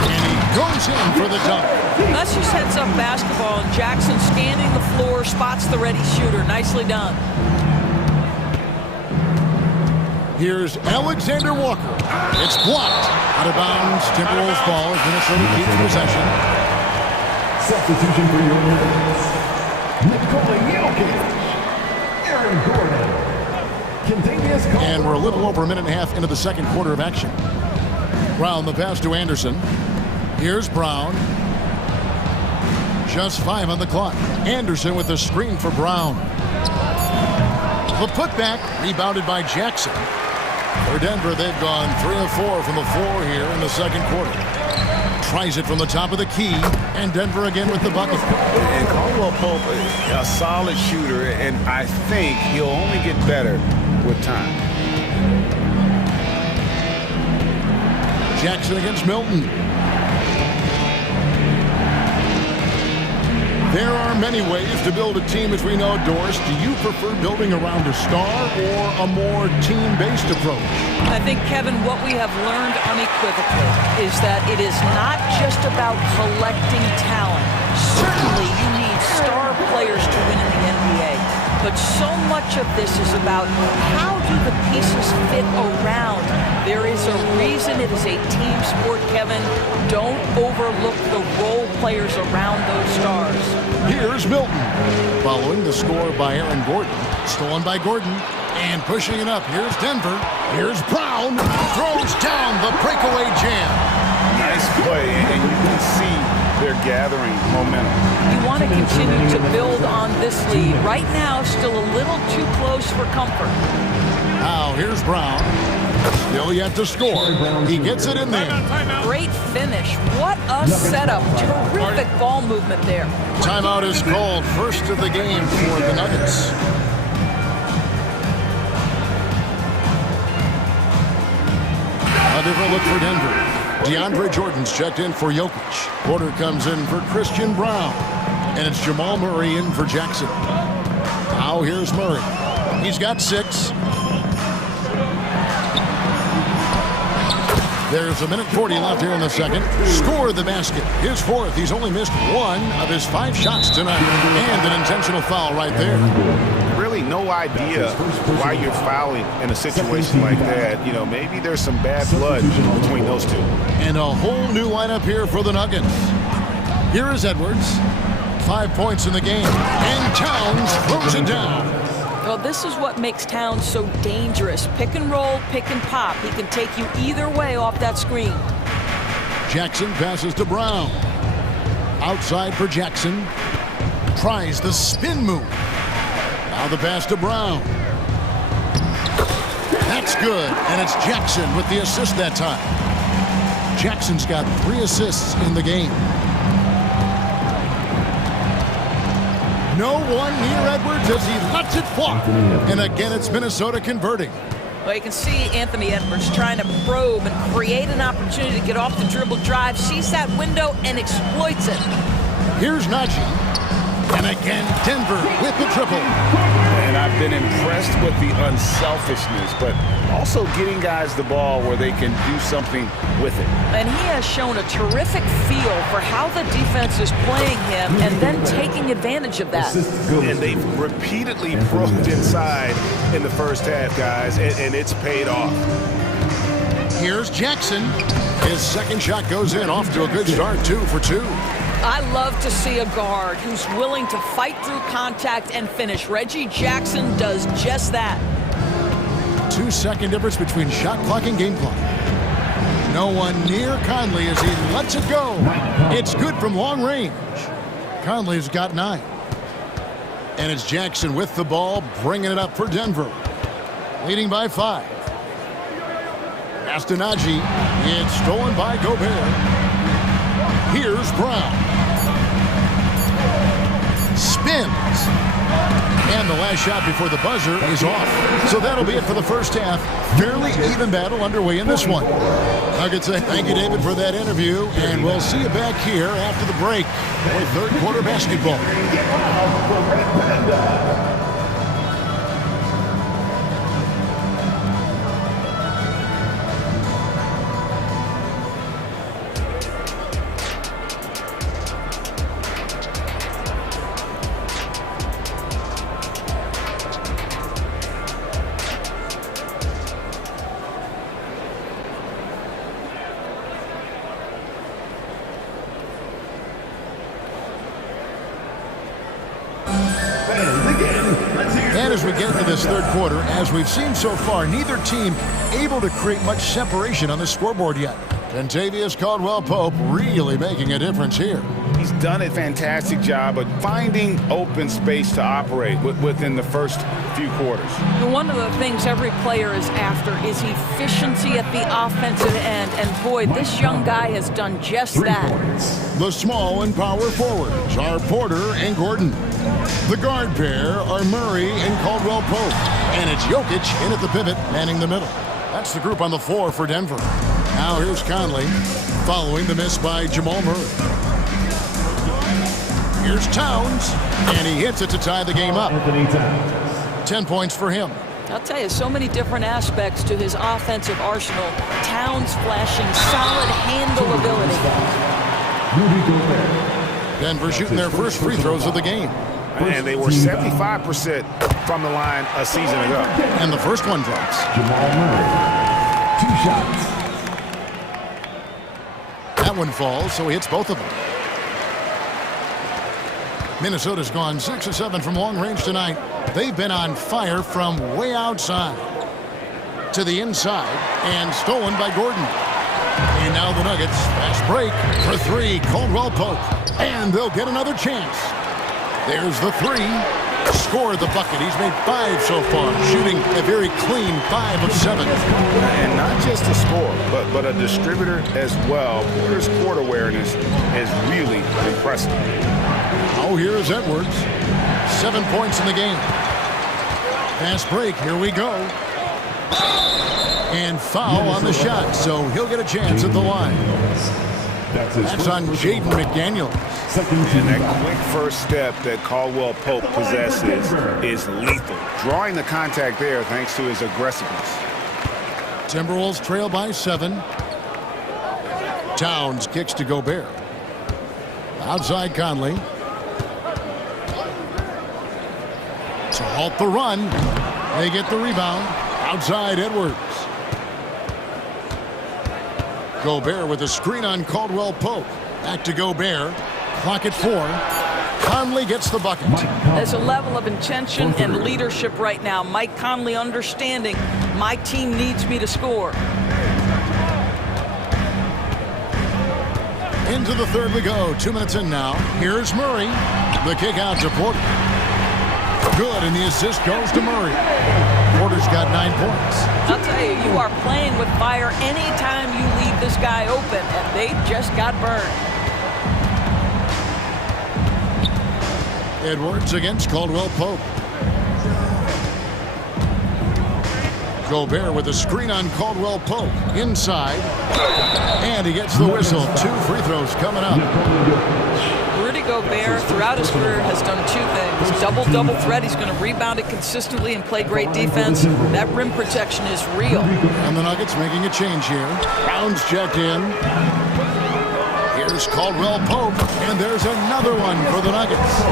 And he goes in for the dunk. That's just heads-up basketball, and Jackson scanning the floor, spots the ready shooter. Nicely done. Here's Alexander Walker. It's blocked. Out of bounds. Timberwolves ball as Minnesota keeps possession. Substitution for your minutes. Nikola Jokic. Aaron Gordon. Continuous call. And we're a little over a minute and a half into the second quarter of action. Brown the pass to Anderson. Here's Brown. Just 5 on the clock. Anderson with the screen for Brown. The putback rebounded by Jackson. For Denver, they've gone 3 of 4 from the floor here in the second quarter. Tries it from the top of the key, and Denver again with the bucket. And Caldwell Pope, a solid shooter, and I think he'll only get better with time. Jackson against Milton. There are many ways to build a team, as we know, Doris. Do you prefer building around a star or a more team-based approach? I think, Kevin, what we have learned unequivocally is that it is not just about collecting talent. Certainly, you need star players to win in the NBA. But so much of this is about how do the pieces fit around. There is a reason it is a team sport, Kevin. Don't overlook the role players around those stars. Here's Milton. Following the score by Aaron Gordon. Stolen by Gordon. And pushing it up. Here's Denver. Here's Brown. Throws down the breakaway jam. Nice play, and you can see they're gathering momentum. You want to continue to build on this lead. Right now, still a little too close for comfort. Now, here's Brown. Still yet to score. He gets it in there. Great finish. What a setup. Terrific ball movement there. Timeout is called. First of the game for the Nuggets. A different look for Denver. DeAndre Jordan's checked in for Jokic. Porter comes in for Christian Brown. And it's Jamal Murray in for Jackson. Now here's Murray. He's got 6. There's a minute 40 left here in the second. Score the basket. His 4th. He's only missed 1 of his 5 shots tonight. And an intentional foul right there. Really no idea why you're fouling in a situation like that. You know, maybe there's some bad blood between those two. And a whole new lineup here for the Nuggets. Here is Edwards. 5 points in the game. And Towns throws it down. Well, this is what makes Towns so dangerous. Pick and roll, pick and pop. He can take you either way off that screen. Jackson passes to Brown. Outside for Jackson. Tries the spin move. Now the pass to Brown. That's good, and it's Jackson with the assist that time. Jackson's got 3 assists in the game. No one near Edwards as he lets it fly. And again, it's Minnesota converting. Well, you can see Anthony Edwards trying to probe and create an opportunity to get off the dribble drive, sees that window and exploits it. Here's Najee. And again, Denver with the triple. And I've been impressed with the unselfishness, but also getting guys the ball where they can do something with it. And he has shown a terrific feel for how the defense is playing him and then taking advantage of that. And they've repeatedly probed inside in the first half, guys, and it's paid off. Here's Jackson. His second shot goes in, off to a good start, 2 for 2. I love to see a guard who's willing to fight through contact and finish. Reggie Jackson does just that. 2-second difference between shot clock and game clock. No one near Conley as he lets it go. It's good from long range. Conley's got 9. And it's Jackson with the ball, bringing it up for Denver. Leading by 5. Pass to Najee. It's stolen by Gobert. Here's Brown. Spins. And the last shot before the buzzer is off. So that'll be it for the first half. Fairly even battle underway in this one. Nuggets say thank you, David, for that interview. And we'll see you back here after the break for third quarter basketball. And as we get into this third quarter, as we've seen so far, neither team able to create much separation on the scoreboard yet. Kentavious Caldwell-Pope really making a difference here. He's done a fantastic job of finding open space to operate within the first few quarters. One of the things every player is after is efficiency at the offensive end, and boy, this young guy has done just that. The small and power forwards are Porter and Gordon. The guard pair are Murray and Caldwell-Pope. And it's Jokic in at the pivot, manning the middle. That's the group on the floor for Denver. Now here's Conley, following the miss by Jamal Murray. Here's Towns, and he hits it to tie the game up. 10 points for him. I'll tell you, so many different aspects to his offensive arsenal. Towns flashing solid handle ability. Denver shooting their first free throws of the game. And they were 75% from the line a season ago. And the first one drops. Jamal Murray, 2 shots. That one falls, so he hits both of them. Minnesota's gone 6 of 7 from long range tonight. They've been on fire from way outside to the inside and stolen by Gordon. And now the Nuggets, fast break for 3, Caldwell-Pope. And they'll get another chance. There's the 3. Scored the bucket. He's made 5 so far, shooting a very clean 5 of 7. And not just a scorer, but a distributor as well. Porter's court awareness is really impressive. Oh, here's Edwards. 7 points in the game. Fast break. Here we go. And foul on the shot, so he'll get a chance at the line. That's on Jaden McDaniels. And that quick first step that Caldwell-Pope possesses is lethal. Drawing the contact there thanks to his aggressiveness. Timberwolves trail by 7. Towns kicks to Gobert. Outside Conley. To Halt the run. They get the rebound. Outside Edwards. Gobert with a screen on Caldwell Pope. Back to Gobert. Clock at 4. Conley gets the bucket. There's a level of intention and leadership right now. Mike Conley understanding my team needs me to score. Into the third we go. 2 minutes in now. Here's Murray. The kick out to Porter. Good, and the assist goes to Murray. Porter's got 9 points. I'll tell you, you are playing with fire anytime you leave this guy open, and they just got burned. Edwards against Caldwell Pope. Gobert with a screen on Caldwell Pope. Inside. And he gets the whistle. 2 free throws coming up. Rudy Gobert, throughout his career, has done 2 things. Double-double threat. He's going to rebound it consistently and play great defense. That rim protection is real. And the Nuggets making a change here. Brown's checked in. Here's Caldwell Pope. And there's another one for the Nuggets.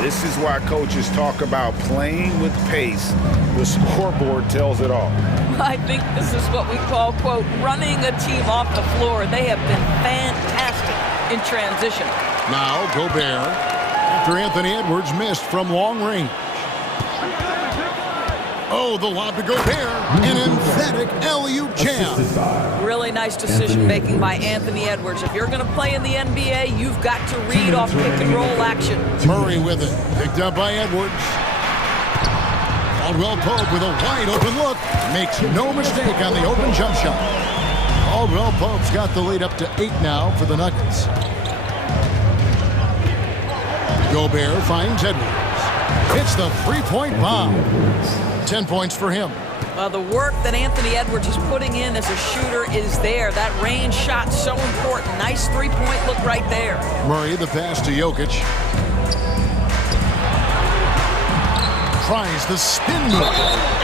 This is why coaches talk about playing with pace. The scoreboard tells it all. I think this is what we call, quote, running a team off the floor. They have been fantastic in transition. Now Gobert, after Anthony Edwards missed from long range. Oh, the lob to Gobert, an emphatic alley-oop jam. Really nice decision-making by Anthony Edwards. If you're going to play in the NBA, you've got to read off pick-and-roll action. Murray with it, picked up by Edwards. Caldwell Pope with a wide-open look, makes no mistake on the open jump shot. Caldwell Pope's got the lead up to 8 now for the Nuggets. Gobert finds Edwards. Hits the three-point bomb. 10 points for him. The work that Anthony Edwards is putting in as a shooter is there. That range shot so important. Nice three-point look right there. Murray, the pass to Jokic. Tries the spin move,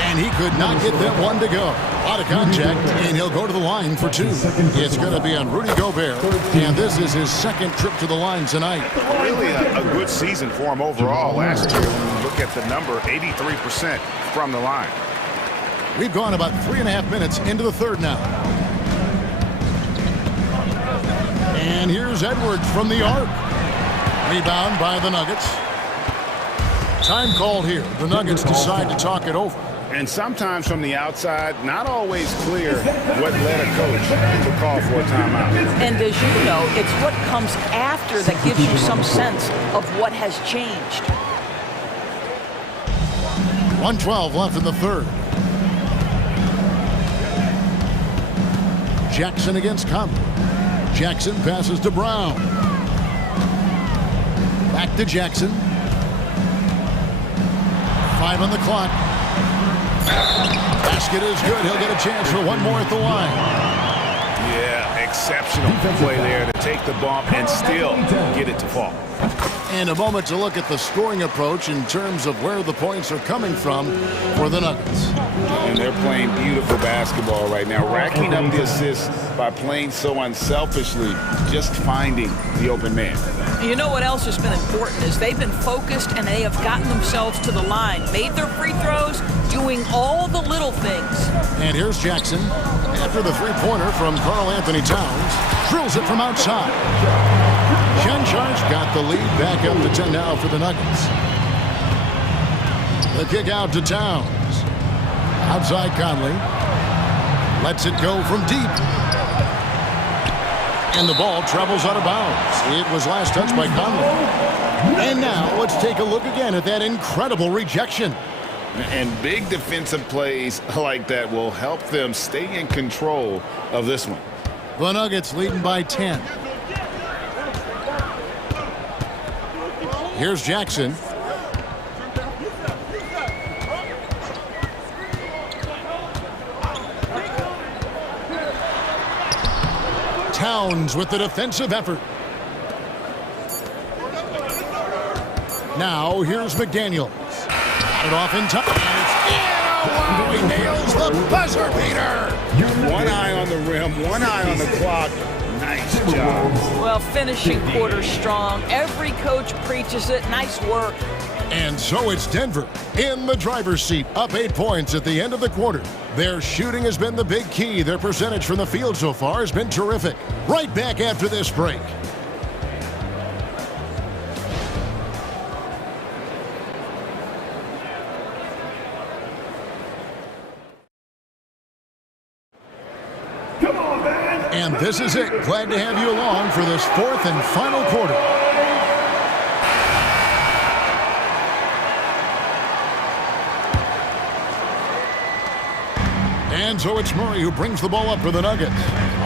and he could not get that one to go. Out of contact, and he'll go to the line for 2. It's going to be on Rudy Gobert, and this is his 2nd trip to the line tonight. Really a good season for him overall last year. When you look at the number, 83% from the line. We've gone about 3.5 minutes into the third now. And here's Edwards from the arc. Rebound by the Nuggets. Time called here. The Nuggets decide to talk it over. And sometimes from the outside, not always clear what led a coach to call for a timeout. And as you know, it's what comes after that gives you some sense of what has changed. 1:12 left in the third. Jackson against Conley. Jackson passes to Brown. Back to Jackson. 5 on the clock. Basket is good. He'll get a chance for one more at the line. Yeah, exceptional play there to take the bump and still get it to fall. And a moment to look at the scoring approach in terms of where the points are coming from for the Nuggets. And they're playing beautiful basketball right now, racking up the assists by playing so unselfishly, just finding the open man. You know what else has been important is they've been focused and they have gotten themselves to the line, made their free throws, doing all the little things. And here's Jackson after the three-pointer from Karl Anthony Towns. Drills it from outside. Shenshard's got the lead back up to 10 now for the Nuggets. The kick out to Towns. Outside Conley. Lets it go from deep. And the ball travels out of bounds. It was last touched by Conley. And now let's take a look again at that incredible rejection. And big defensive plays like that will help them stay in control of this one. The Nuggets leading by 10. Here's Jackson. Towns with the defensive effort. Now here's McDaniels. Got it off in time. And it's in. He nails the buzzer beater. One eye on the rim, one eye on the clock. Nice job. Well, finishing quarter strong. Every coach preaches it. Nice work. And so it's Denver in the driver's seat, up 8 points at the end of the quarter. Their shooting has been the big key. Their percentage from the field so far has been terrific. Right back after this break. And this is it. Glad to have you along for this fourth and final quarter. And so it's Murray who brings the ball up for the Nuggets.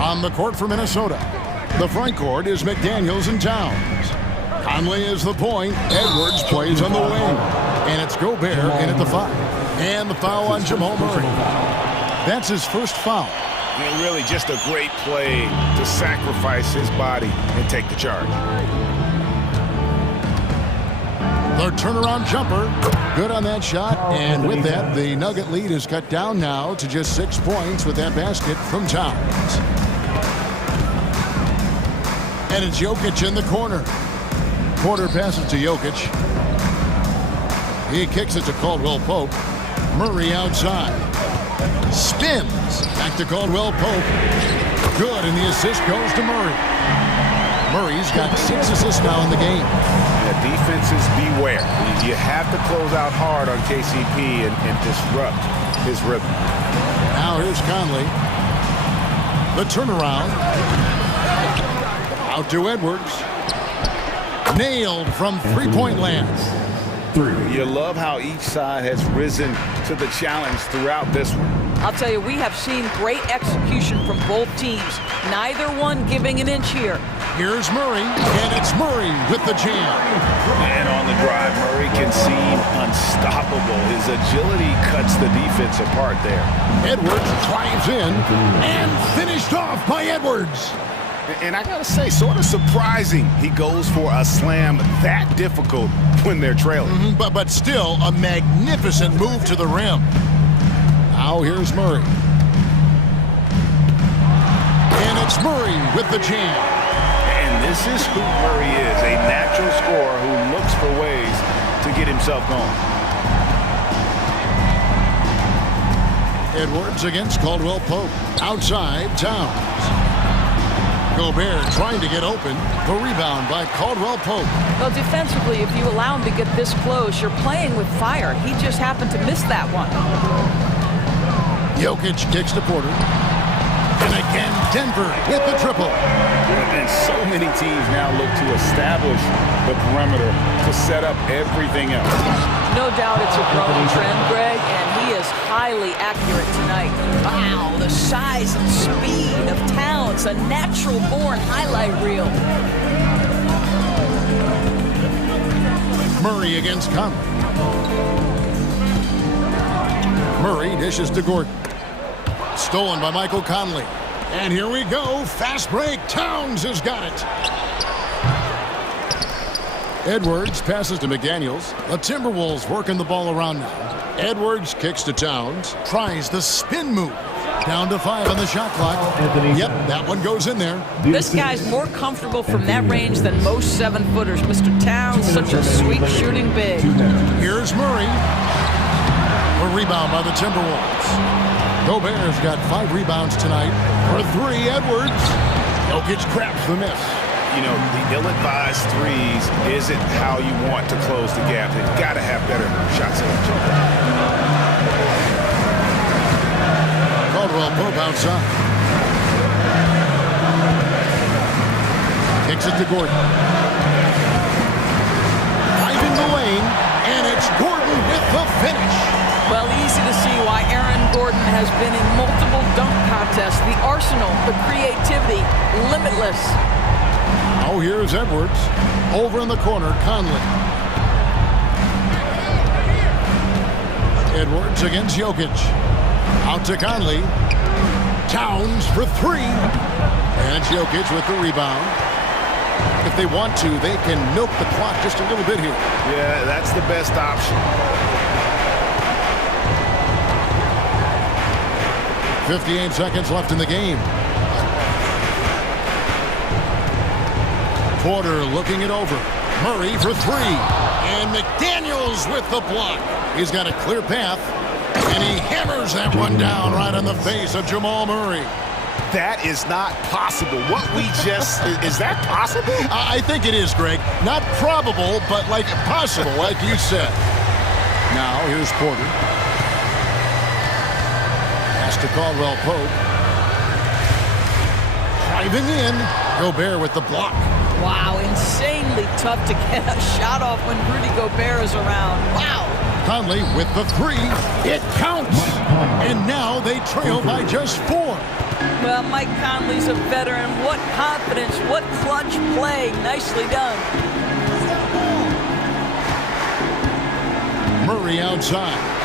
On the court for Minnesota. The front court is McDaniels and Towns. Conley is the point. Edwards plays on the wing. And it's Gobert in at the 5. And the foul on Jamal Murray. That's his first foul. And really just a great play to sacrifice his body and take the charge. The turnaround jumper. Good on that shot. And with that, the Nugget lead is cut down now to just 6 points with that basket from Towns. And it's Jokic in the corner. Porter passes to Jokic. He kicks it to Caldwell Pope. Murray outside. Spins. Back to Caldwell Pope. Good, and the assist goes to Murray. Murray's got 6 assists now in the game. The defenses beware. You have to close out hard on KCP and disrupt his rhythm. Now here's Conley. The turnaround. Out to Edwards. Nailed from three-point land. You love how each side has risen to the challenge throughout this one. I'll tell you, we have seen great execution from both teams. Neither one giving an inch here. Here's Murray, and it's Murray with the jam. And on the drive, Murray can seem unstoppable. His agility cuts the defense apart there. Edwards drives in and finished off by Edwards. And I gotta say, sort of surprising he goes for a slam that difficult when they're trailing. But still a magnificent move to the rim. Now here's Murray. And it's Murray with the jam. And this is who Murray is, a natural scorer who looks for ways to get himself going. Edwards against Caldwell Pope. Outside, Towns. Gobert trying to get open. The rebound by Caldwell Pope. Well, defensively, if you allow him to get this close, you're playing with fire. He just happened to miss that one. Jokic kicks to Porter. And again, Denver with the triple. And so many teams now look to establish the perimeter to set up everything else. No doubt it's a growing trend, Greg, and he is highly accurate tonight. Wow, the size and speed of Towns, a natural-born highlight reel. Murray against Conley. Murray dishes to Gordon. Stolen by Michael Conley. And here we go. Fast break. Towns has got it. Edwards passes to McDaniels. The Timberwolves working the ball around now. Edwards kicks to Towns. Tries the spin move. Down to 5 on the shot clock. Yep, that one goes in there. This guy's more comfortable from that range than most 7-footers. Mr. Towns, such a sweet shooting big. Here's Murray. A rebound by the Timberwolves. Gobert's got 5 rebounds tonight. For 3, Edwards. Jokic grabs the miss. You know, the ill-advised threes isn't how you want to close the gap. They've got to have better shot selection. Caldwell Pope outside. Kicks it to Gordon. Driving the lane, and it's Gordon with the finish. Well, easy to see why Aaron Gordon has been in multiple dunk contests. The arsenal, the creativity, limitless. Now here's Edwards. Over in the corner, Conley. Edwards against Jokic. Out to Conley. Towns for 3. And it's Jokic with the rebound. If they want to, they can milk the clock just a little bit here. Yeah, that's the best option. 58 seconds left in the game. Porter looking it over. Murray for 3. And McDaniels with the block. He's got a clear path. And he hammers that one down right on the face of Jamal Murray. That is not possible. What we just, is that possible? I think it is, Greg. Not probable, but like possible, like you said. Now, here's Porter. Pass to Caldwell Pope. Driving in. Gobert with the block. Wow, insanely tough to get a shot off when Rudy Gobert is around. Wow. Conley with the three. It counts. And now they trail by just 4. Well, Mike Conley's a veteran. What confidence, what clutch play. Nicely done. Murray outside.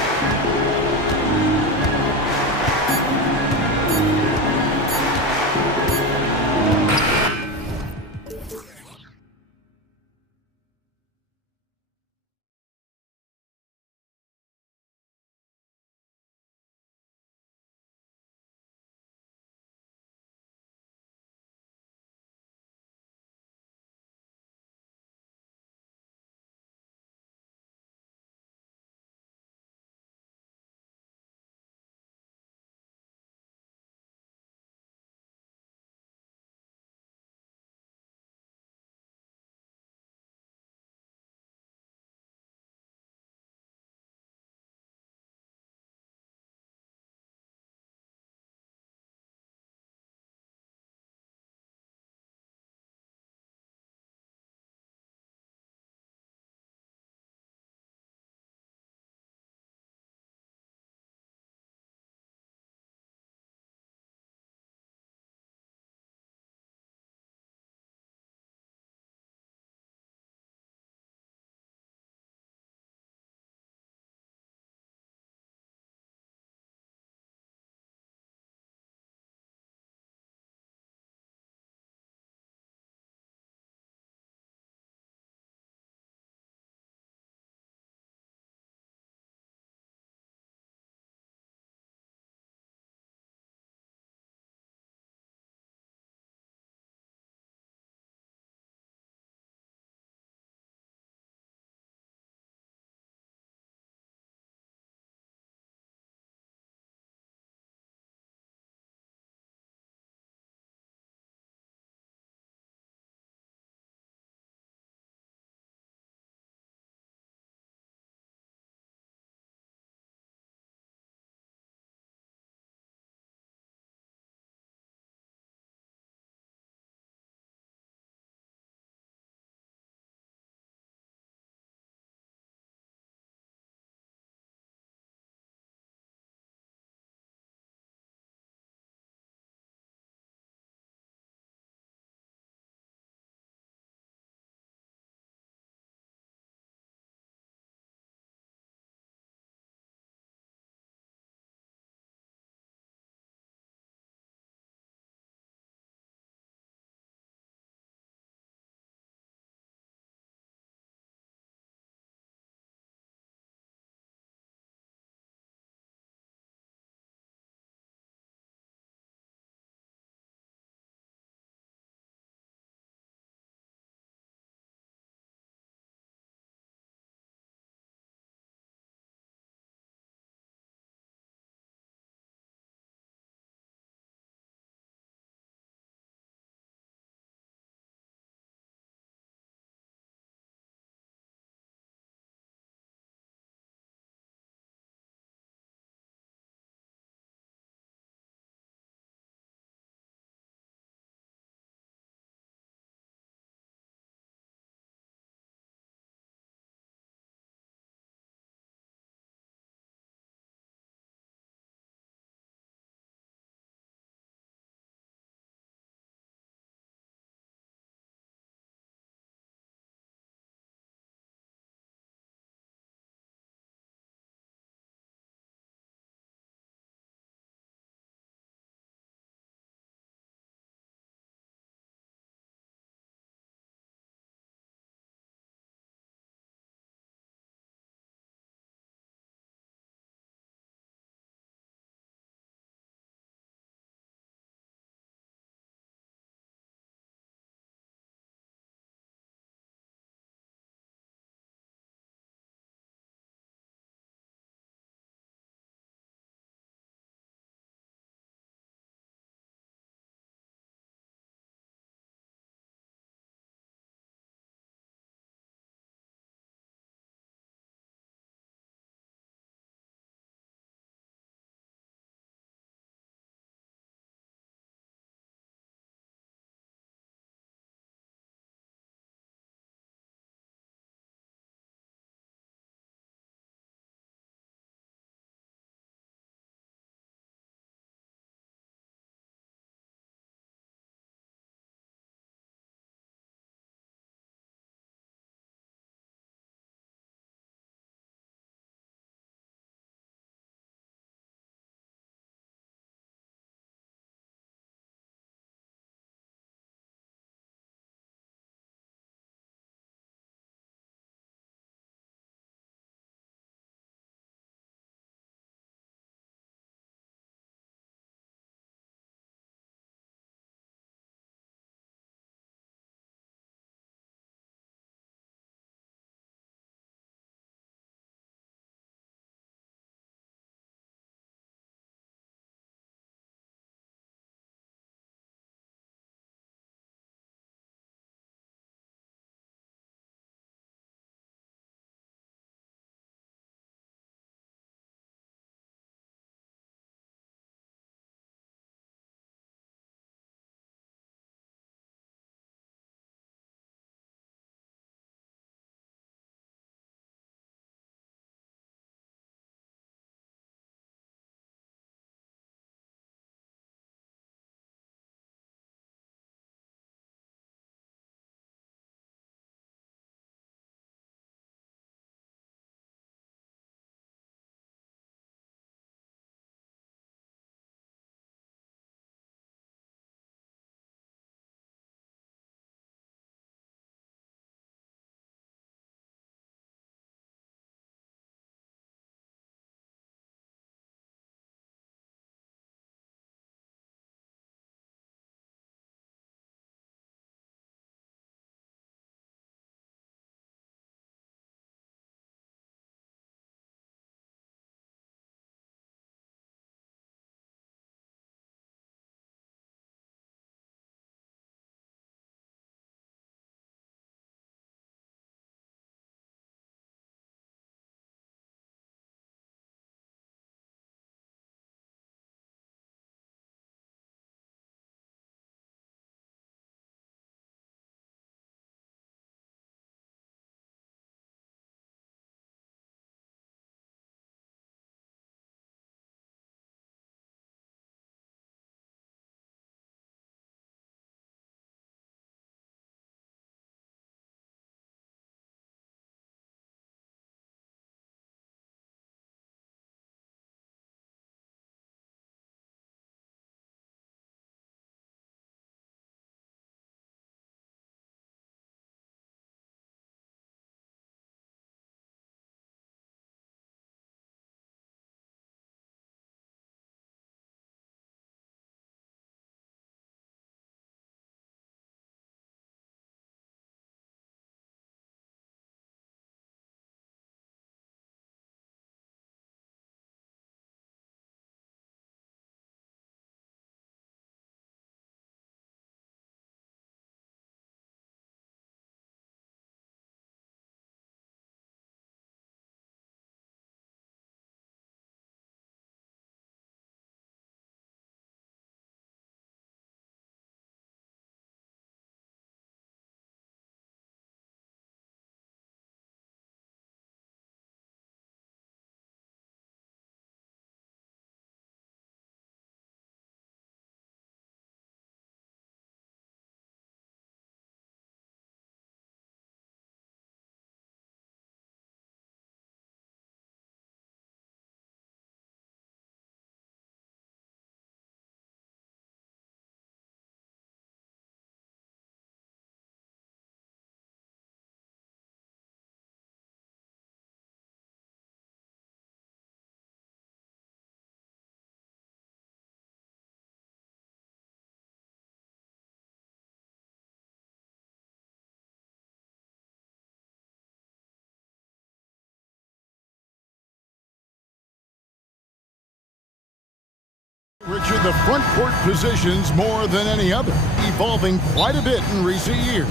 Richard, the front court positions more than any other, evolving quite a bit in recent years.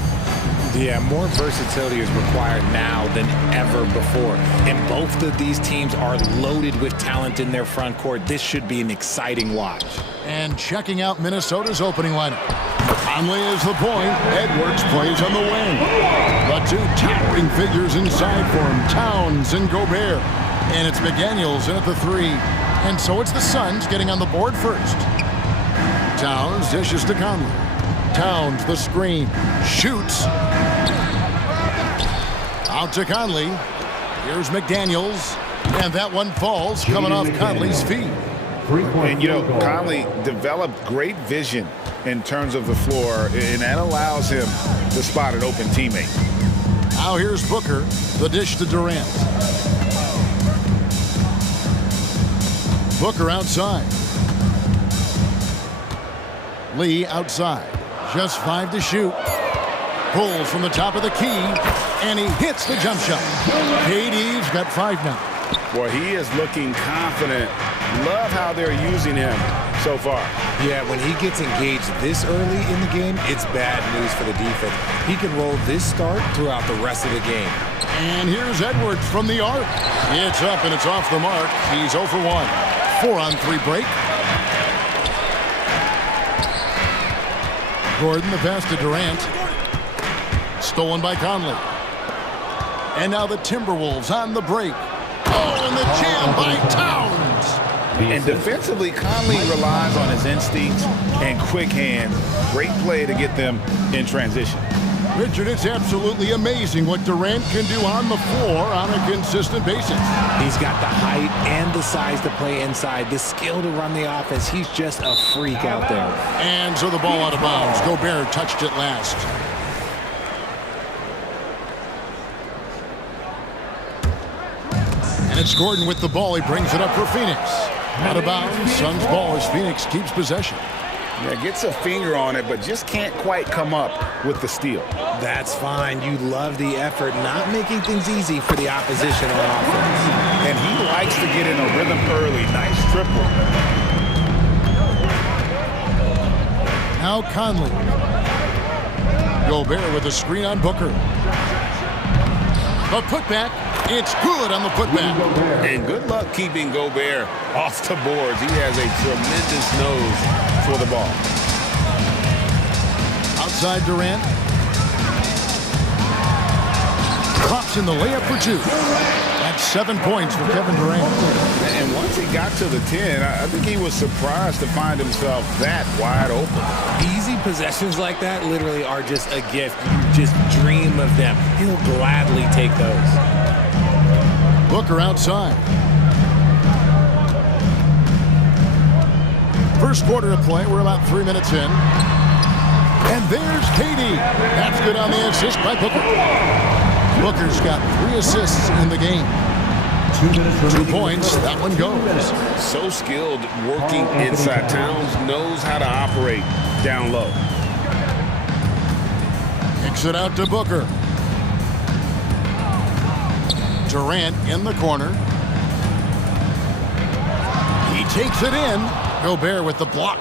Yeah, more versatility is required now than ever before. And both of these teams are loaded with talent in their front court. This should be an exciting watch. And checking out Minnesota's opening lineup. Conley is the point. Edwards plays on the wing. The two towering figures inside for him, Towns and Gobert. And it's McDaniels in at the three. And so it's the Suns getting on the board first. Towns dishes to Conley. Towns the screen. Shoots. Out to Conley. Here's McDaniels. And that one falls coming off Conley's feet. And, you know, Conley developed great vision in terms of the floor, and that allows him to spot an open teammate. Now here's Booker. The dish to Durant. Booker outside. Lee outside. Just 5 to shoot. Pulls from the top of the key, and he hits the jump shot. KD's got 5 now. Boy, he is looking confident. Love how they're using him so far. Yeah, when he gets engaged this early in the game, it's bad news for the defense. He can roll this start throughout the rest of the game. And here's Edwards from the arc. It's up and it's off the mark. He's 0 for 1. 4-on-3 break. Gordon, the pass to Durant. Stolen by Conley. And now the Timberwolves on the break. Oh, and the jam by Towns. And defensively, Conley relies on his instincts and quick hands. Great play to get them in transition. Richard, it's absolutely amazing what Durant can do on the floor on a consistent basis. He's got the height and the size to play inside, the skill to run the offense. He's just a freak out there. And so the ball out of bounds. Gobert touched it last. And it's Gordon with the ball. He brings it up for Phoenix. Out of bounds. Suns ball as Phoenix keeps possession. Yeah, gets a finger on it, but just can't quite come up with the steal. That's fine. You love the effort, not making things easy for the opposition on offense. And he likes to get in a rhythm early. Nice triple. Now Conley. Gobert with a screen on Booker. A putback. It's good on the putback. And good luck keeping Gobert off the boards. He has a tremendous nose for the ball. Outside Durant. Drops in the layup for 2. That's 7 points for Kevin Durant. And once he got to the 10, I think he was surprised to find himself that wide open. Easy possessions like that literally are just a gift. You just dream of them. He'll gladly take those. Booker outside. First quarter of play. We're about 3 minutes in. And there's KD. That's good on the assist by Booker. Booker's got 3 assists in the game. 2 points. That one goes. So skilled working inside. Towns knows how to operate down low. Kicks it out to Booker. Durant in the corner. He takes it in. Gobert with the block.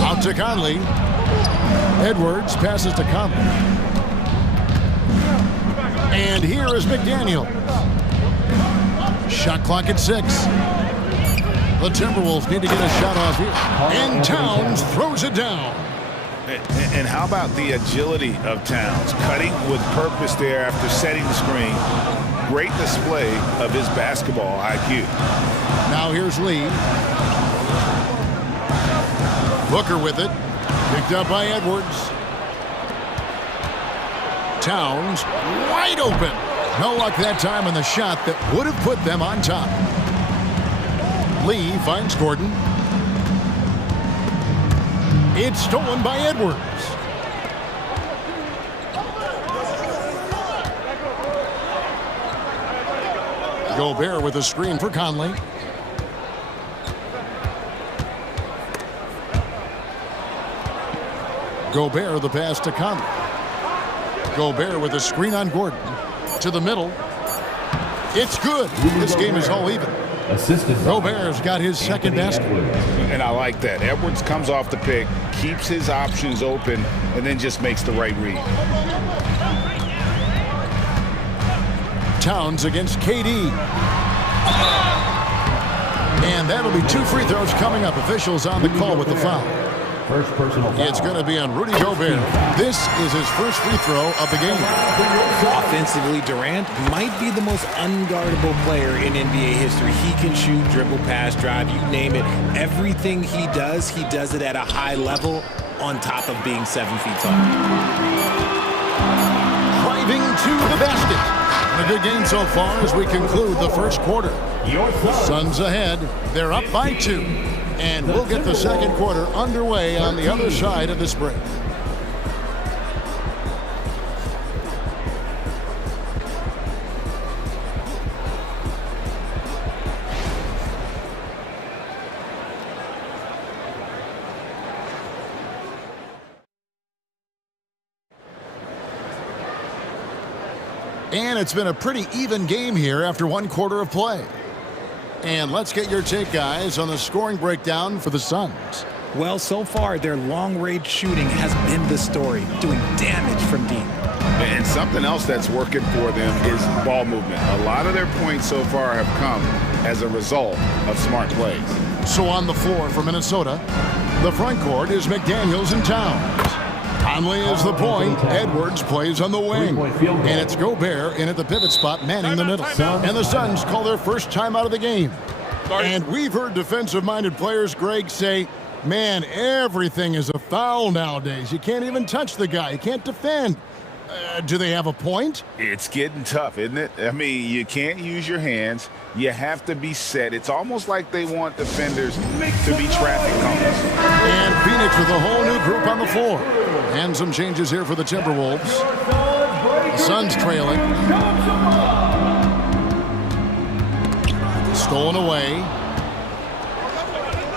Out to Conley. Edwards passes to Conley. And here is McDaniels. Shot clock at 6. The Timberwolves need to get a shot off here. And Towns throws it down. And how about the agility of Towns? Cutting with purpose there after setting the screen. Great display of his basketball IQ. Now here's Lee. Booker with it. Picked up by Edwards. Towns wide open. No luck that time on the shot that would have put them on top. Lee finds Gordon. It's stolen by Edwards. Gobert with a screen for Conley. Gobert the pass to Conley. Gobert with a screen on Gordon. To the middle. It's good. This game is all even. Robert's got his second basket. And I like that. Edwards comes off the pick, keeps his options open, and then just makes the right read. Towns against KD. And that'll be 2 free throws coming up. Officials on the call with the foul. First personal foul. It's going to be on Rudy Gobert. This is his first free throw of the game. Offensively, Durant might be the most unguardable player in NBA history. He can shoot, dribble, pass, drive, you name it. Everything he does it at a high level on top of being 7 feet tall. Driving to the basket. A good game so far as we conclude the first quarter. Suns ahead. They're up by 2. And we'll get the second quarter underway on the other side of this break. And it's been a pretty even game here after 1 quarter of play. And let's get your take, guys, on the scoring breakdown for the Suns. Well, so far, their long-range shooting has been the story, doing damage from deep. And something else that's working for them is ball movement. A lot of their points so far have come as a result of smart plays. So on the floor for Minnesota, the front court is McDaniels and Towns. Conley is the point. Edwards plays on the wing. And it's Gobert in at the pivot spot, manning the middle. And the Suns call their first time out of the game. And we've heard defensive-minded players, Greg, say, man, everything is a foul nowadays. You can't even touch the guy. You can't defend. Do they have a point? It's getting tough, isn't it? I mean, you can't use your hands. You have to be set. It's almost like they want defenders to be traffic cones. And Phoenix with a whole new group on the floor. And some changes here for the Timberwolves. The Suns trailing. Stolen away.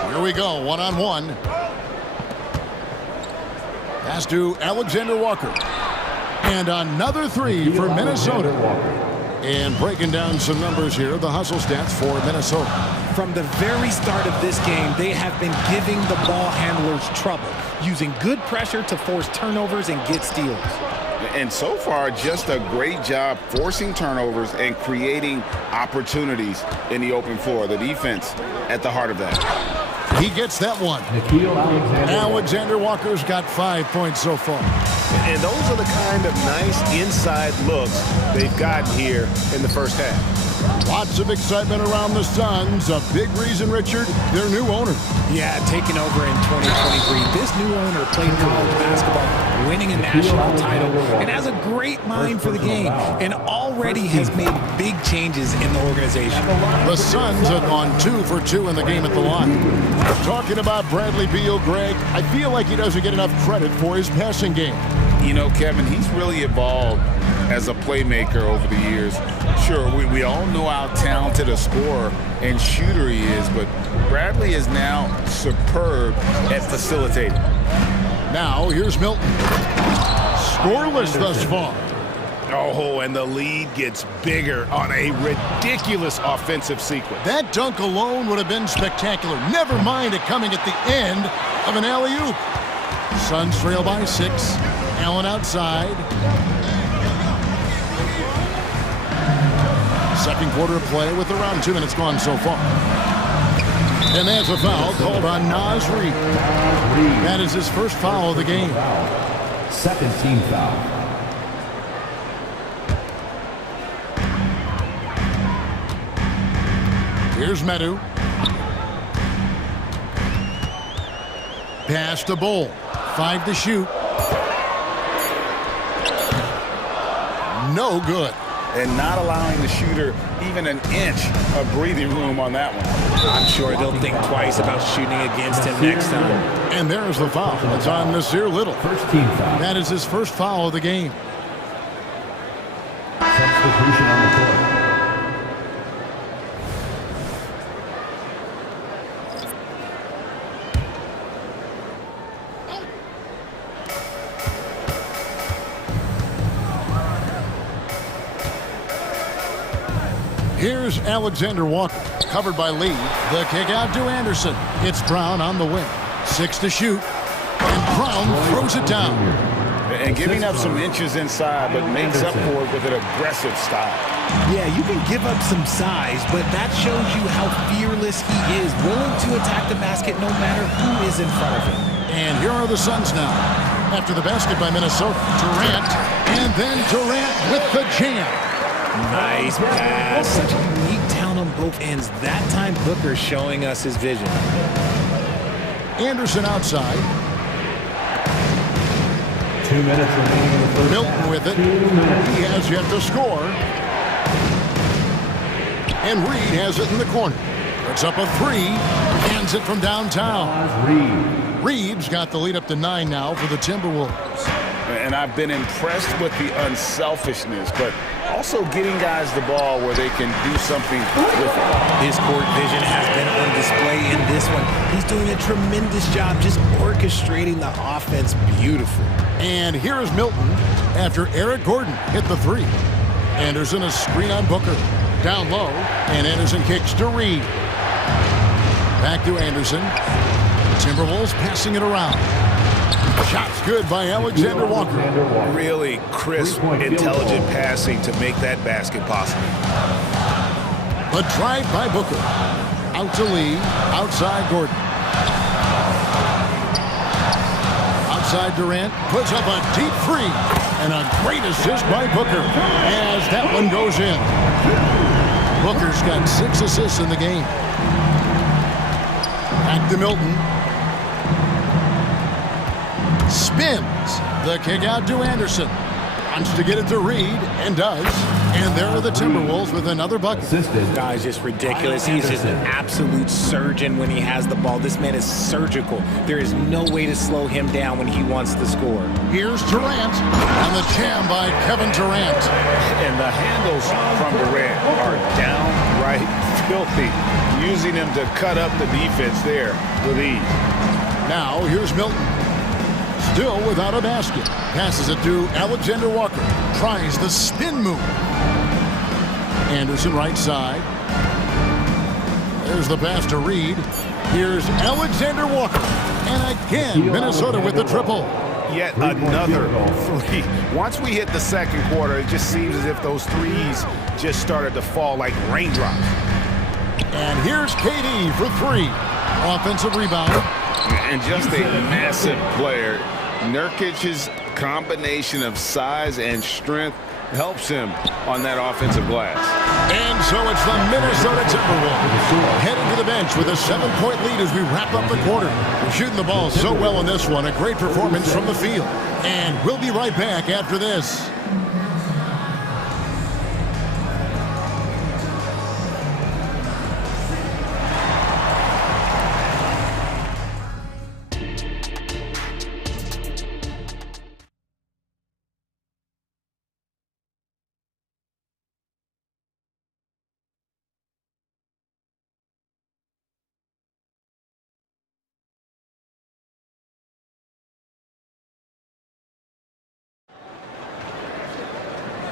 Here we go, one-on-one. Pass to Alexander Walker. And another 3 for Minnesota. And breaking down some numbers here, the hustle stats for Minnesota. From the very start of this game, they have been giving the ball handlers trouble, using good pressure to force turnovers and get steals. And so far, just a great job forcing turnovers and creating opportunities in the open floor. The defense at the heart of that. He gets that one. Alexander Walker's got 5 points so far. And those are the kind of nice inside looks they've gotten here in the first half. Lots of excitement around the Suns. A big reason, Richard, their new owner. Yeah, taking over in 2023. This new owner played college basketball, winning a national title, and has a great mind for the game, and already has made big changes in the organization. The Suns have gone 2 for 2 in the game at the line. Talking about Bradley Beal, Greg, I feel like he doesn't get enough credit for his passing game. You know, Kevin, he's really evolved as a playmaker over the years. Sure, we all know how talented a scorer and shooter he is, but Bradley is now superb at facilitating. Now, here's Milton. Scoreless thus far. Oh, and the lead gets bigger on a ridiculous offensive sequence. That dunk alone would have been spectacular. Never mind it coming at the end of an alley-oop. Suns trail by 6. Allen outside. Second quarter of play with around 2 minutes gone so far. And there's a foul called on Naz Reid. That is his first foul of the game. Second team foul. Here's Medu. Pass to Bull. 5 to shoot. No good. And not allowing the shooter even an inch of breathing room on that one. I'm sure they'll think twice about shooting against him next time. And there's the foul. It's on Nasir Little. First team foul. That is his first foul of the game. Substitution on the court. Here's Alexander Walker, covered by Lee. The kick out to Anderson. It's Brown on the wing. 6 to shoot. And Brown throws it down. And giving up some inches inside, but makes up for it with an aggressive style. Yeah, you can give up some size, but that shows you how fearless he is, willing to attack the basket no matter who is in front of him. And here are the Suns now. After the basket by Minnesota, Durant, and then Durant with the jam. Nice pass. Such a unique talent on both ends. That time, Booker showing us his vision. Anderson outside. 2 minutes remaining in the first. Milton with it. He has yet to score. And Reed has it in the corner. Puts up a 3. Hands it from downtown. Reed's got the lead up to 9 now for the Timberwolves. And I've been impressed with the unselfishness, but also getting guys the ball where they can do something with it. His court vision has been on display in this one. He's doing a tremendous job just orchestrating the offense beautifully. And here is Milton after Eric Gordon hit the 3. Anderson a screen on Booker. Down low, and Anderson kicks to Reed. Back to Anderson. Timberwolves passing it around. Shot's good by Alexander Walker. Really crisp, intelligent passing to make that basket possible. The drive by Booker. Out to Lee. Outside Gordon. Outside Durant. Puts up a deep 3. And a great assist by Booker as that one goes in. Booker's got 6 assists in the game. Back to Milton. Spins. The kick out to Anderson. Wants to get it to Reed, and does. And there are the Timberwolves with another bucket. Guy's just ridiculous. He's just an absolute surgeon when he has the ball. This man is surgical. There is no way to slow him down when he wants to score. Here's Durant, and the jam by Kevin Durant. And the handles from Durant are downright filthy, using him to cut up the defense there with ease. Now, here's Milton. Still without a basket. Passes it to Alexander Walker. Tries the spin move. Anderson right side. There's the pass to Reed. Here's Alexander Walker. And again, Minnesota with the triple. Yet another 3. Once we hit the second quarter, it just seems as if those threes just started to fall like raindrops. And here's KD for 3. Offensive rebound. And just a massive player. Nurkic's combination of size and strength helps him on that offensive glass. And so it's the Minnesota Timberwolves heading to the bench with a 7-point lead as we wrap up the quarter. We're shooting the ball so well in this one. A great performance from the field. And we'll be right back after this.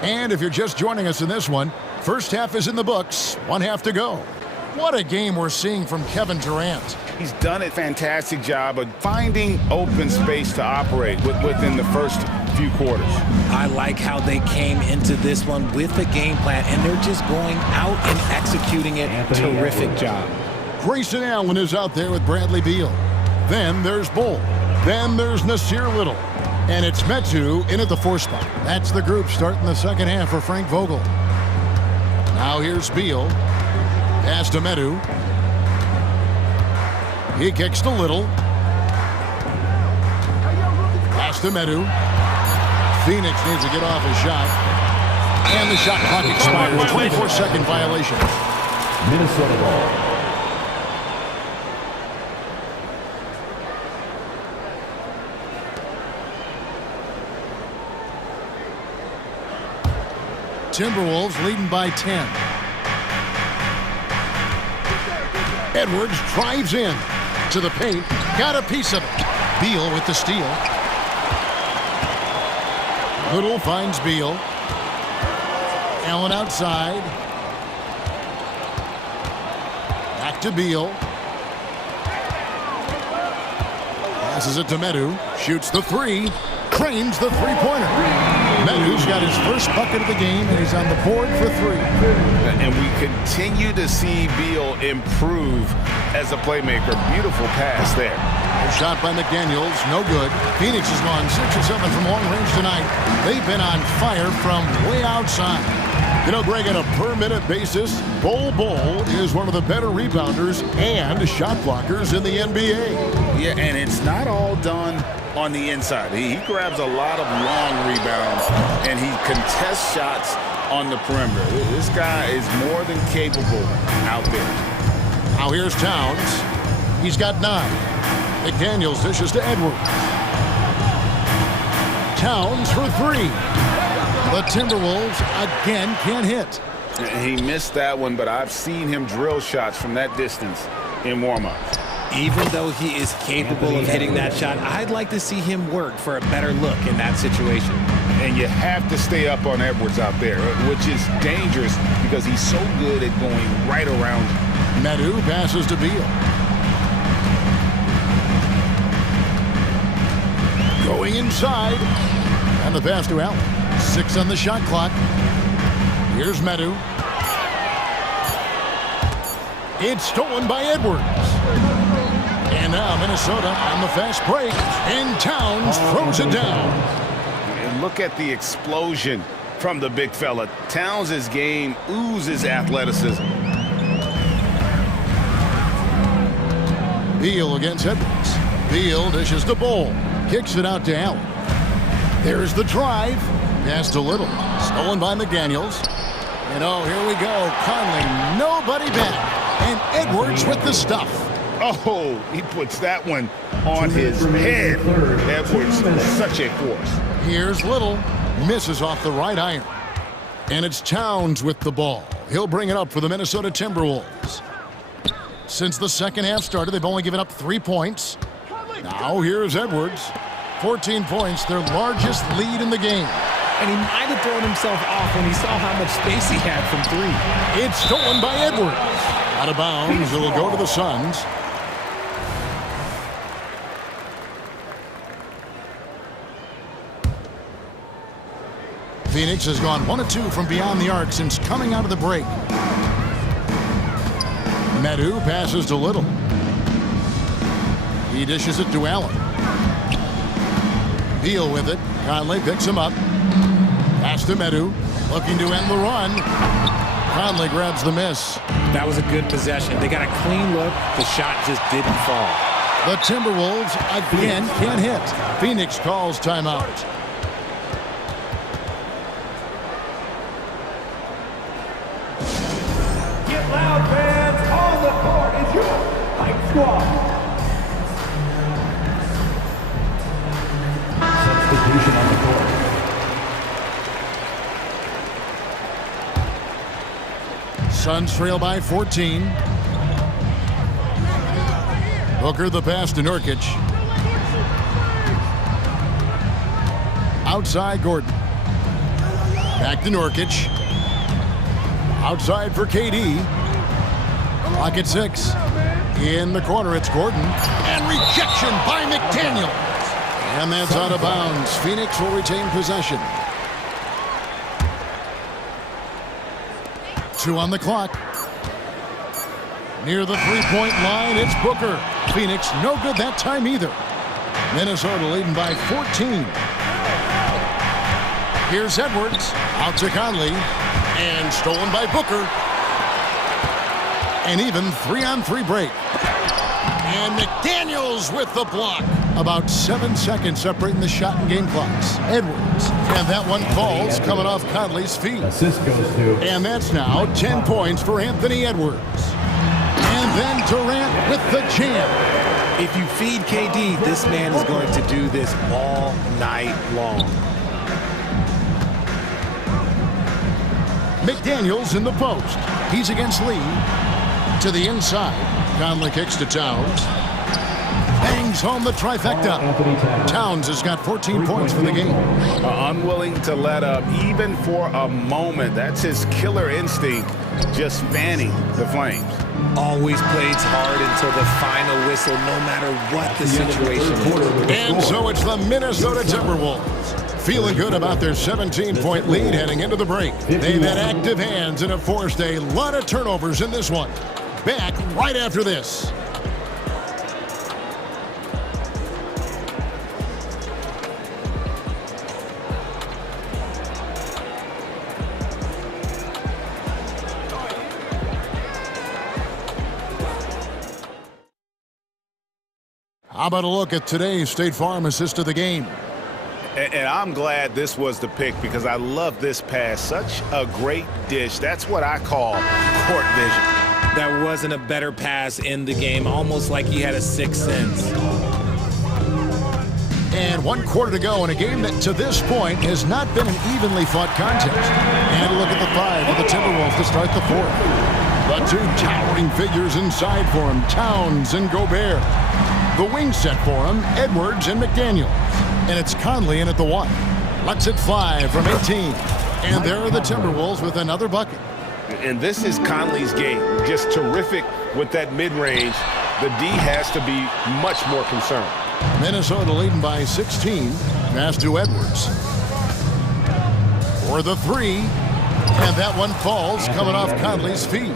And if you're just joining us in this one, first half is in the books, 1 half to go. What a game we're seeing from Kevin Durant. He's done a fantastic job of finding open space to operate within the first few quarters. I like how they came into this one with a game plan, and they're just going out and executing it. Terrific job. Grayson Allen is out there with Bradley Beal. Then there's Bull. Then there's Nasir Little. And it's Metu in at the 4 spot. That's the group starting the second half for Frank Vogel. Now here's Beal. Pass to Metu. He kicks to Little. Pass to Metu. Phoenix needs to get off his shot. And the shot clock expires. 24-second violation. Minnesota ball. Timberwolves leading by 10. Edwards drives in to the paint. Got a piece of it. Beal with the steal. Little finds Beal. Allen outside. to Beal. Passes it to Medu. Shoots the three. Trains the three-pointer. Medu's got his first bucket of the game, and he's on the board for three. And we continue to see Beal improve as a playmaker. Beautiful pass there. A shot by McDaniels, no good. Phoenix has gone 6 of 7 from long range tonight. They've been on fire from way outside. You know, Greg, on a per-minute basis, Bol is one of the better rebounders and shot blockers in the NBA. Yeah, and it's not all done on the inside. He grabs a lot of long rebounds, and he contests shots on the perimeter. This guy is more than capable out there. Now here's Towns. He's got 9. McDaniels dishes to Edwards. Towns for 3. The Timberwolves again can't hit. He missed that one, but I've seen him drill shots from that distance in warm-up. Even though he is capable of hitting that shot, I'd like to see him work for a better look in that situation. And you have to stay up on Edwards out there, which is dangerous because he's so good at going right around. Medu passes to Beal. Going inside. And the pass to Allen. 6 on the shot clock. Here's Medu. It's stolen by Edwards. And now Minnesota on the fast break. And Towns throws it down. And look at the explosion from the big fella. Towns' game oozes athleticism. Beal against Edwards. Beal dishes the ball. Kicks it out to Allen. There's the drive. Pass to Little. Stolen by McDaniels. And oh, here we go. Conley, nobody back. And Edwards with the stuff. Oh, he puts that one on his head. Edwards, such a force. Here's Little. Misses off the right iron. And it's Towns with the ball. He'll bring it up for the Minnesota Timberwolves. Since the second half started, they've only given up 3 points. Now here's Edwards. 14 points, their largest lead in the game. And he might have thrown himself off when he saw how much space he had from 3. It's stolen by Edwards. Out of bounds, it will go to the Suns. Phoenix has gone 1 of 2 from beyond the arc since coming out of the break. Medu passes to Little. He dishes it to Allen. Beal with it. Conley picks him up. Pass to Medu. Looking to end the run. Conley grabs the miss. That was a good possession. They got a clean look. The shot just didn't fall. The Timberwolves again can't hit. Phoenix calls timeout. Get loud, fans. On the court is your Hype Squad. Substitution on the court. Suns trail by 14. Booker the pass to Nurkic. Outside Gordon. Back to Nurkic. Outside for KD. Clock at 6. In the corner, it's Gordon. And rejection by McDaniels. And that's out of bounds. Phoenix will retain possession. 2 on the clock. Near the three-point line, it's Booker. Phoenix no good that time either. Minnesota leading by 14. Here's Edwards. Out to Conley. And stolen by Booker. An even 3-on-3 break. And McDaniels with the block. About 7 seconds separating the shot and game clocks. Edwards. And that one falls coming off Conley's feet. Assist goes to. And that's now 10 points for Anthony Edwards. And then Durant with the jam. If you feed KD, this man is going to do this all night long. McDaniels in the post. He's against Lee. To the inside. Conley kicks to Towns. Bangs home the trifecta. Towns has got 14 points for the game. Unwilling to let up even for a moment. That's his killer instinct, just fanning the Flames. always plays hard until the final whistle, no matter what the situation is. And so it's the Minnesota Timberwolves. Feeling good about their 17-point lead heading into the break. They've had active hands and have forced a lot of turnovers in this one. Back right after this. How about a look at today's State Farm assist of the game? And I'm glad this was the pick because I love this pass. Such a great dish. That's what I call court vision. That wasn't a better pass in the game, almost like he had a sixth sense. And 1 quarter to go in a game that to this point has not been an evenly fought contest. And a look at the 5 of the Timberwolves to start the 4th. The 2 towering figures inside for him, Towns and Gobert. The wing set for him, Edwards and McDaniels. And it's Conley in at the 1. Lets it fly from 18. And there are the Timberwolves with another bucket. And this is Conley's game. Just terrific with that mid-range. The D has to be much more concerned. Minnesota leading by 16. Pass to Edwards. For the 3. And that one falls coming off Conley's feet.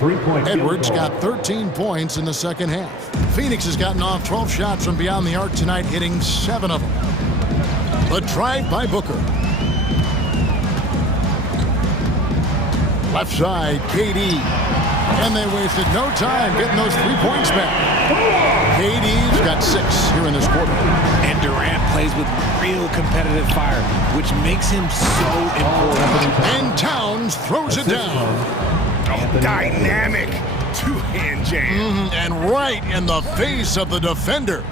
Edwards got 13 points in the second half. Phoenix has gotten off 12 shots from beyond the arc tonight, hitting 7 of them. The drive by Booker. Left side, KD. And they wasted no time getting those 3 points back. KD's got 6 here in this quarter. And Durant plays with real competitive fire, which makes him so important. And Towns throws it down. Oh, dynamic two-hand jam. And right in the face of the defender.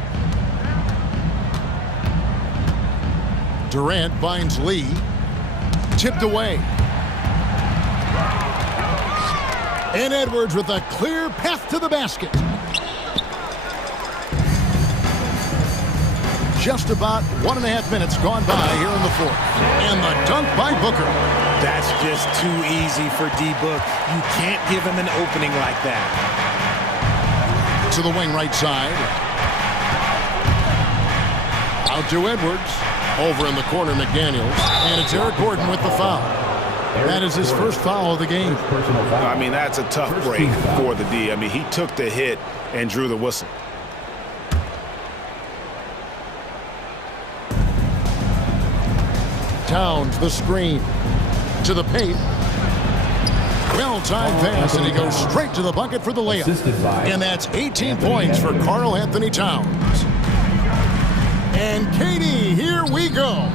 Durant finds Lee. Tipped away. And Edwards with a clear path to the basket. Just about 1.5 minutes gone by here in the 4th. And the dunk by Booker. That's just too easy for D-Book. You can't give him an opening like that. To the wing right side. Out to Edwards. Over in the corner, McDaniels. And it's Eric Gordon with the foul. That is his first foul of the game. I mean, that's a tough break for the D. I mean, he took the hit and drew the whistle. Towns, the screen. To the paint. Well-timed pass, and he goes straight to the bucket for the layup. And that's 18 points for Karl Anthony Towns. And KD, here we go.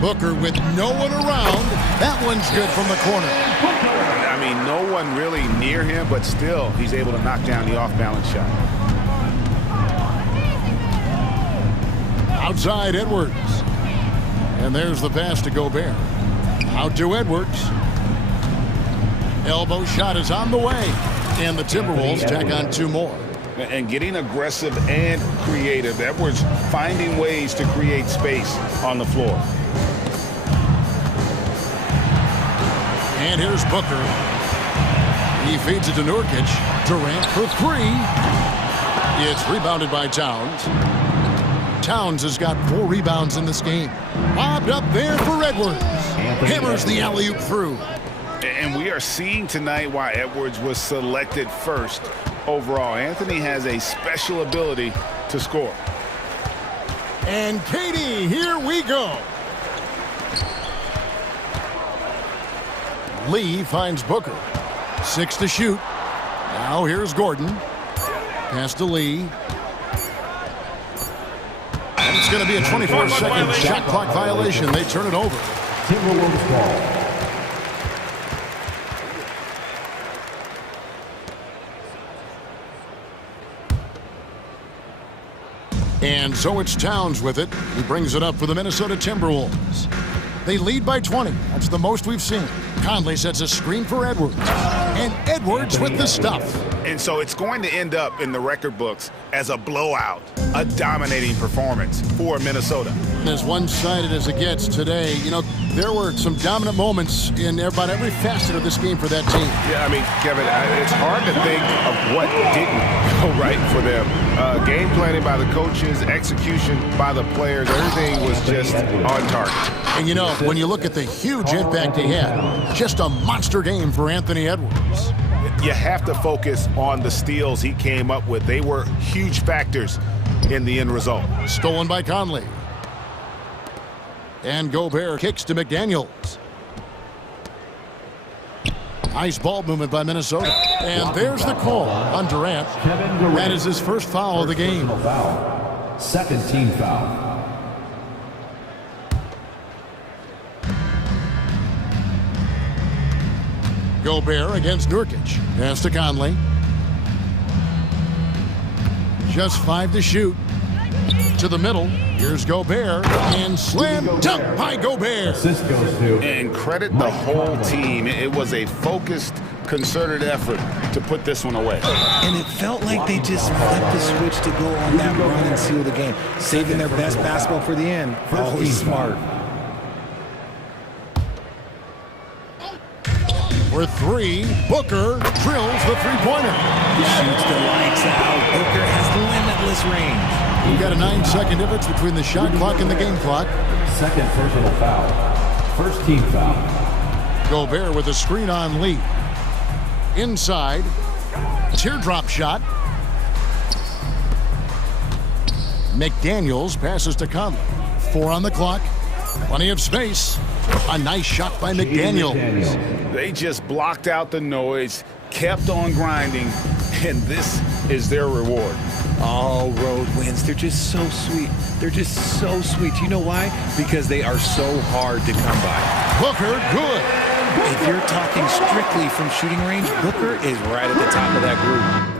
Booker with no one around. That one's good from the corner. I mean, no one really near him, but still, he's able to knock down the off-balance shot. Outside Edwards. And there's the pass to Gobert. Out to Edwards. Elbow shot is on the way. And the Timberwolves tack on 2 more. And getting aggressive and creative. Edwards finding ways to create space on the floor. And here's Booker. He feeds it to Nurkic. Durant for 3. It's rebounded by Towns. Towns has got 4 rebounds in this game. Lobbed up there for Edwards. Hammers the alley-oop through. And we are seeing tonight why Edwards was selected first overall. Anthony has a special ability to score. And KD, here we go. Lee finds Booker. 6 to shoot. Now here's Gordon. Pass to Lee. And it's going to be a 24-second shot clock violation. They turn it over. Timberwolves ball. And so it's Towns with it. He brings it up for the Minnesota Timberwolves. They lead by 20. That's the most we've seen. Conley sets a screen for Edwards. And Edwards with the stuff. And so it's going to end up in the record books as a blowout, a a dominating performance for Minnesota. As one-sided as it gets today, you know, there were some dominant moments in about every facet of this game for that team. Yeah, I mean, Kevin, it's hard to think of what didn't go right for them. Game planning by the coaches, execution by the players, everything was just on target. And you know, when you look at the huge impact he had, just a monster game for Anthony Edwards. You have to focus on the steals he came up with. They were huge factors in the end result. Stolen by Conley. And Gobert kicks to McDaniels. Nice ball movement by Minnesota. And there's the call on Durant. That is his first foul of the game. Second team foul. Gobert against Nurkic. Pass to Conley. Just 5 to shoot. To the middle. Here's Gobert. And slam dunk by Gobert. Assist goes to. And credit the whole team. It was a focused, concerted effort to put this one away. And it felt like they just flipped the switch to go on that run and seal the game. Saving their best basketball for the end. Always smart. For 3, Booker drills the three-pointer. Shoots the lights out. Booker has limitless range. We've got a 9-second difference between the shot clock and the game clock. Second personal foul. First team foul. Gobert with a screen on Lee. Inside. Teardrop shot. McDaniels passes to Conley. 4 on the clock. Plenty of space. A nice shot by McDaniels. They just blocked out the noise, kept on grinding, and this is their reward. All road wins. They're just so sweet. They're just so sweet. You know why? Because they are so hard to come by. Booker, good. If you're talking strictly from shooting range, Booker is right at the top of that group.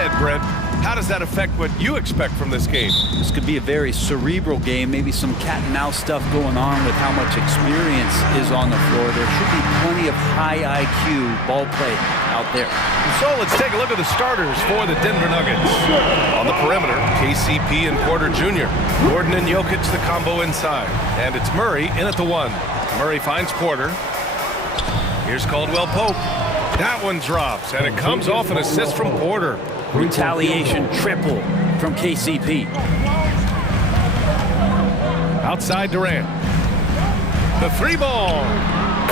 ahead, Brent. How does that affect what you expect from this game? This could be a very cerebral game, maybe some cat and mouse stuff going on with how much experience is on the floor. There should be plenty of high IQ ball play out there. So let's take a look at the starters for the Denver Nuggets. On the perimeter, KCP and Porter Jr. Gordon and Jokic, the combo inside. And it's Murray in at the 1. Murray finds Porter. Here's Caldwell Pope. That one drops, and it comes off an assist from Porter. Retaliation triple from KCP. Outside Durant. The 3 ball.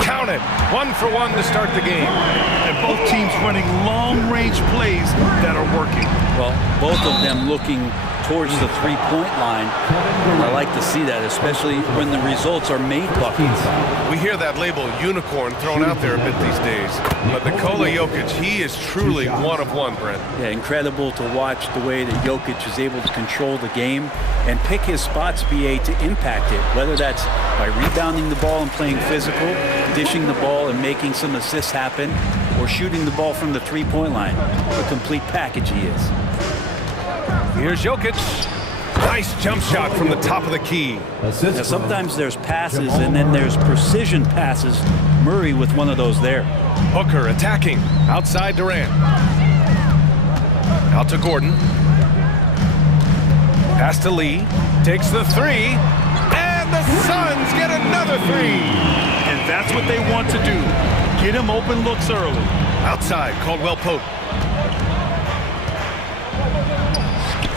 Count it. 1 for 1 to start the game. And both teams running long-range plays that are working. Well, both of them looking towards the three-point line. I like to see that, especially when the results are made buckets. We hear that label unicorn thrown out there a bit these days. But Nikola Jokic, he is truly one of one, Brent. Yeah, incredible to watch the way that Jokic is able to control the game and pick his spots, BA, to impact it, whether that's by rebounding the ball and playing physical, dishing the ball and making some assists happen, or shooting the ball from the three-point line. A complete package he is. Here's Jokic. Nice jump shot from the top of the key. Now, sometimes there's passes and then there's precision passes. Murray with one of those there. Booker attacking. Outside Durant. Out to Gordon. Pass to Lee. Takes the 3. And the Suns get another 3. And that's what they want to do. Get him open looks early. Outside, Caldwell Pope.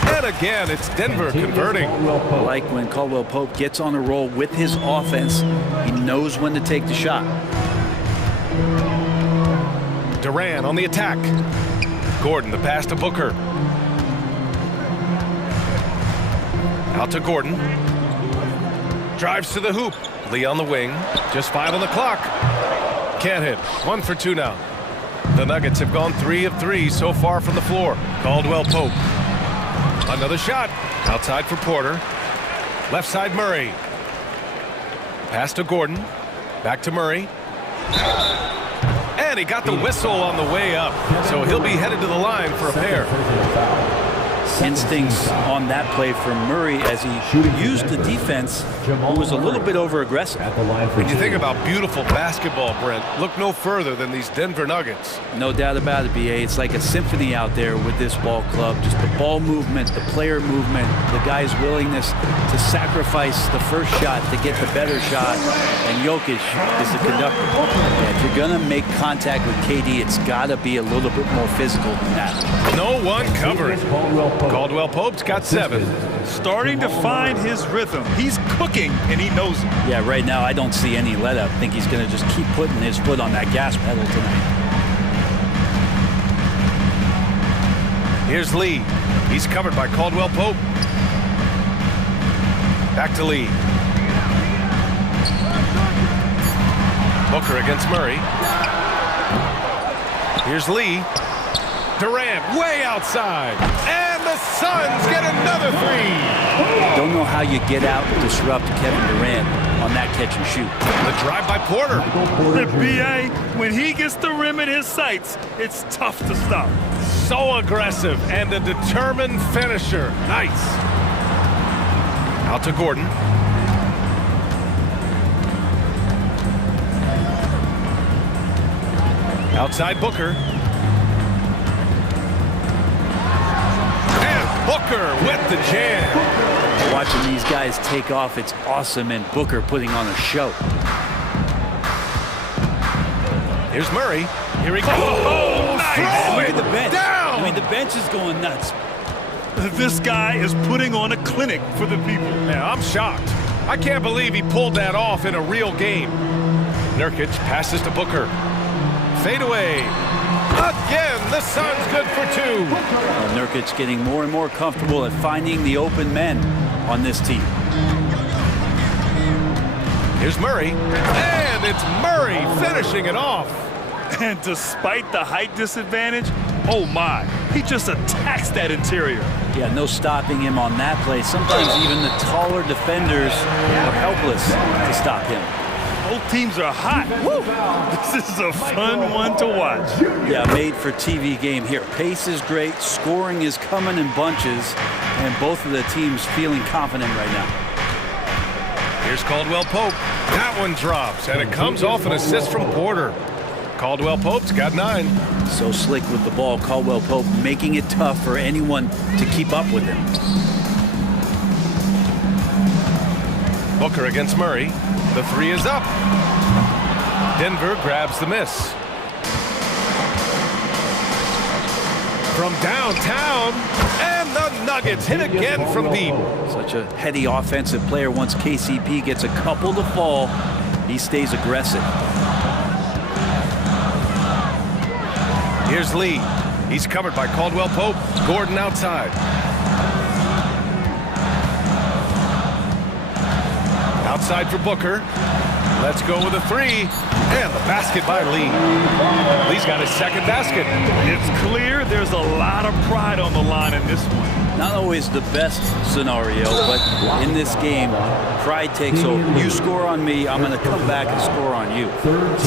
And again, it's Denver converting. I like when Caldwell Pope gets on a roll with his offense. He knows when to take the shot. Durant on the attack. Gordon, the pass to Booker. Out to Gordon. Drives to the hoop. Lee on the wing. Just 5 on the clock. Can't hit. 1 for 2 now. The Nuggets have gone 3 of 3 so far from the floor. Caldwell Pope. Another shot. Outside for Porter. Left side Murray. Pass to Gordon. Back to Murray. And he got the whistle on the way up. So he'll be headed to the line for a pair. Instincts on that play from Murray as he used the defense, who was a little bit over-aggressive. When you think about beautiful basketball, Brent, look no further than these Denver Nuggets. No doubt about it, BA. It's like a symphony out there with this ball club. Just the ball movement, the player movement, the guy's willingness to sacrifice the first shot to get the better shot. And Jokic is the conductor. Yeah, if you're going to make contact with KD, it's got to be a little bit more physical than that. No one covering. Caldwell Pope's got 7. Starting to find his rhythm. He's cooking, and he knows it. Yeah, right now I don't see any let-up. I think he's going to just keep putting his foot on that gas pedal tonight. Here's Lee. He's covered by Caldwell Pope. Back to Lee. Booker against Murray. Here's Lee. Durant way outside. And the Suns get another 3. Don't know how you get out and disrupt Kevin Durant on that catch and shoot. The drive by Porter. The BA, when he gets the rim in his sights, it's tough to stop. So aggressive and a determined finisher. Nice. Out to Gordon. Outside Booker. Booker with the jam. Watching these guys take off, it's awesome, and Booker putting on a show. Here's Murray. Here he goes. Oh, nice. Look at the bench. Down. I mean, the bench is going nuts. This guy is putting on a clinic for the people. Yeah, I'm shocked. I can't believe he pulled that off in a real game. Nurkic passes to Booker. Fade away. Again, the Suns good for 2. Nurkic getting more and more comfortable at finding the open men on this team. Here's Murray. And it's Murray finishing it off. And despite the height disadvantage, oh my, he just attacks that interior. Yeah, no stopping him on that play. Sometimes even the taller defenders are helpless to stop him. Both teams are hot. Woo! This is a fun one to watch. Yeah, made for TV game here. Pace is great, scoring is coming in bunches, and both of the teams feeling confident right now. Here's Caldwell Pope. That one drops, and it comes off an assist from Porter. Caldwell Pope's got 9. So slick with the ball, Caldwell Pope making it tough for anyone to keep up with him. Booker against Murray. The 3 is up. Denver grabs the miss. From downtown, and the Nuggets hit again from deep. Such a heady offensive player. Once KCP gets a couple to fall, he stays aggressive. Here's Lee. He's covered by Caldwell Pope. Gordon outside. Outside for Booker. Let's go with a 3. And the basket by Lee. Lee's got his second basket. It's clear there's a lot of pride on the line in this one. Not always the best scenario, but in this game, pride takes over. You score on me, I'm going to come back and score on you.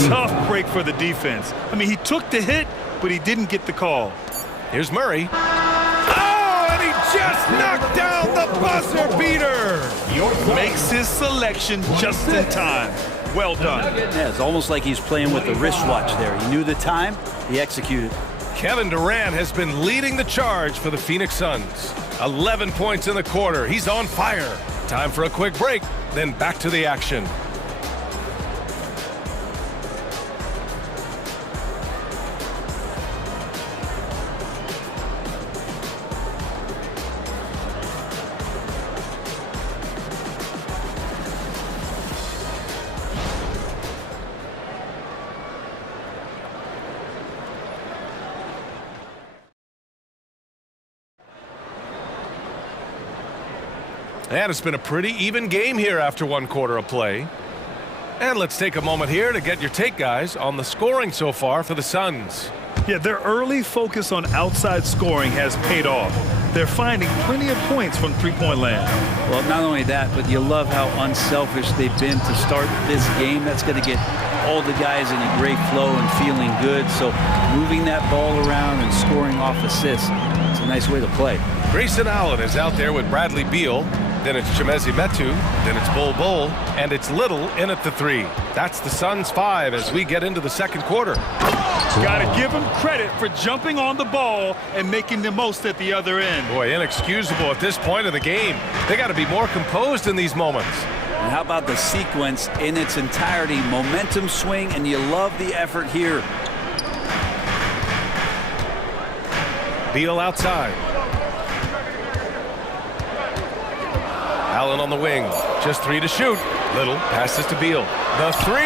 Tough break for the defense. I mean, he took the hit, but he didn't get the call. Here's Murray. Oh, and he just knocked down the buzzer beater. Makes his selection just in time. Well done. Yeah, it's almost like he's playing with the wristwatch there. He knew the time, he executed. Kevin Durant has been leading the charge for the Phoenix Suns. 11 points in the quarter. He's on fire. Time for a quick break, then back to the action. And it's been a pretty even game here after 1 quarter of play. And let's take a moment here to get your take, guys, on the scoring so far for the Suns. Yeah, their early focus on outside scoring has paid off. They're finding plenty of points from three-point land. Well, not only that, but you love how unselfish they've been to start this game. That's going to get all the guys in a great flow and feeling good. So moving that ball around and scoring off assists, it's a nice way to play. Grayson Allen is out there with Bradley Beal. Then it's Chimezie Metu, then it's Bol, and it's Little in at the 3. That's the Suns' 5 as we get into the second quarter. Got to give them credit for jumping on the ball and making the most at the other end. Boy, inexcusable at this point of the game. They got to be more composed in these moments. And how about the sequence in its entirety? Momentum swing, and you love the effort here. Beal outside. Allen on the wing, just 3 to shoot. Little passes to Beal. The 3,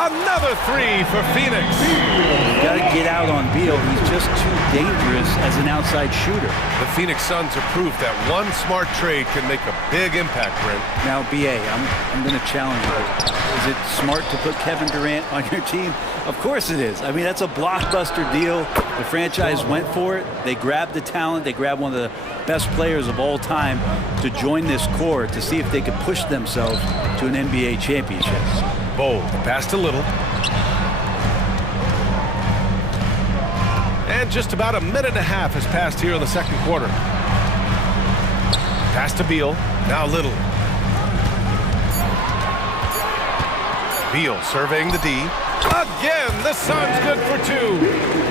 another 3 for Phoenix. You got to get out on Beal. He's just too dangerous as an outside shooter. The Phoenix Suns have proved that one smart trade can make a big impact, Brent. Now, BA, I'm going to challenge you. Is it smart to put Kevin Durant on your team? Of course it is. I mean, that's a blockbuster deal. The franchise went for it. They grabbed the talent. They grabbed one of the best players of all time to join this core to see if they could push themselves to an NBA championship. Bold, pass to Little. And just about a minute and a half has passed here in the second quarter. Pass to Beal, now Little. Beal surveying the D. Again, the Suns good for 2.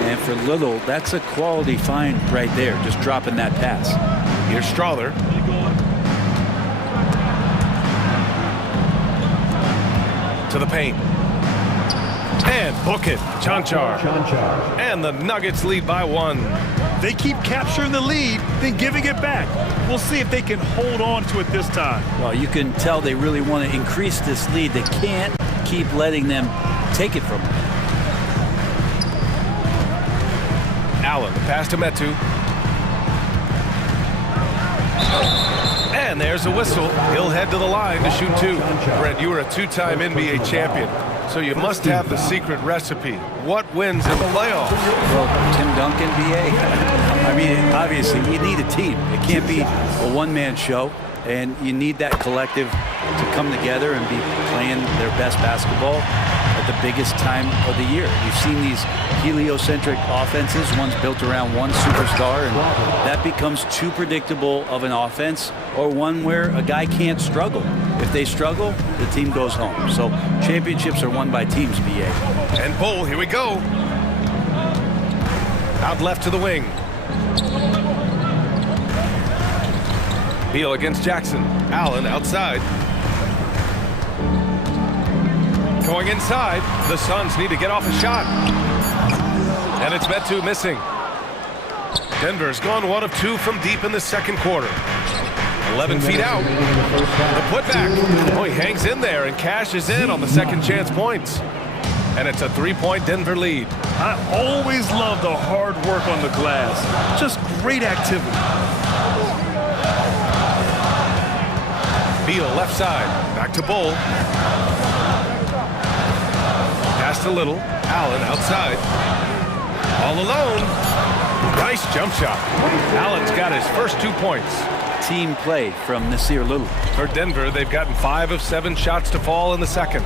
And for Little, that's a quality find right there, just dropping that pass. Here's Strawther. To the paint. And book it, Chanchar. And the Nuggets lead by 1. They keep capturing the lead, then giving it back. We'll see if they can hold on to it this time. Well, you can tell they really want to increase this lead. They can't keep letting them take it from them. Allen, the pass to Metu. And there's a whistle. He'll head to the line to shoot 2. Brent, you were a 2-time NBA champion, so you must have the secret recipe. What wins in the playoffs? Well, Tim Duncan, BA. I mean, obviously, you need a team. It can't be a one-man show. And you need that collective to come together and be playing their best basketball at the biggest time of the year. You've seen these heliocentric offenses, one's built around one superstar, and that becomes too predictable of an offense, or one where a guy can't struggle. If they struggle, the team goes home. So championships are won by teams, BA. And Bull, here we go. Out left to the wing. Beal against Jackson. Allen outside. Going inside. The Suns need to get off a shot. And it's Metu missing. Denver's gone 1 of 2 from deep in the second quarter. 11 feet out. The putback. Oh, he hangs in there and cashes in on the second chance points. And it's a 3-point Denver lead. I always love the hard work on the glass. Just great activity. Beal left side. Back to Bull. Pass to Little. Allen outside. All alone. Nice jump shot. Allen's got his first 2 points. Team play from Nasir Little. For Denver, they've gotten 5 of 7 shots to fall in the second.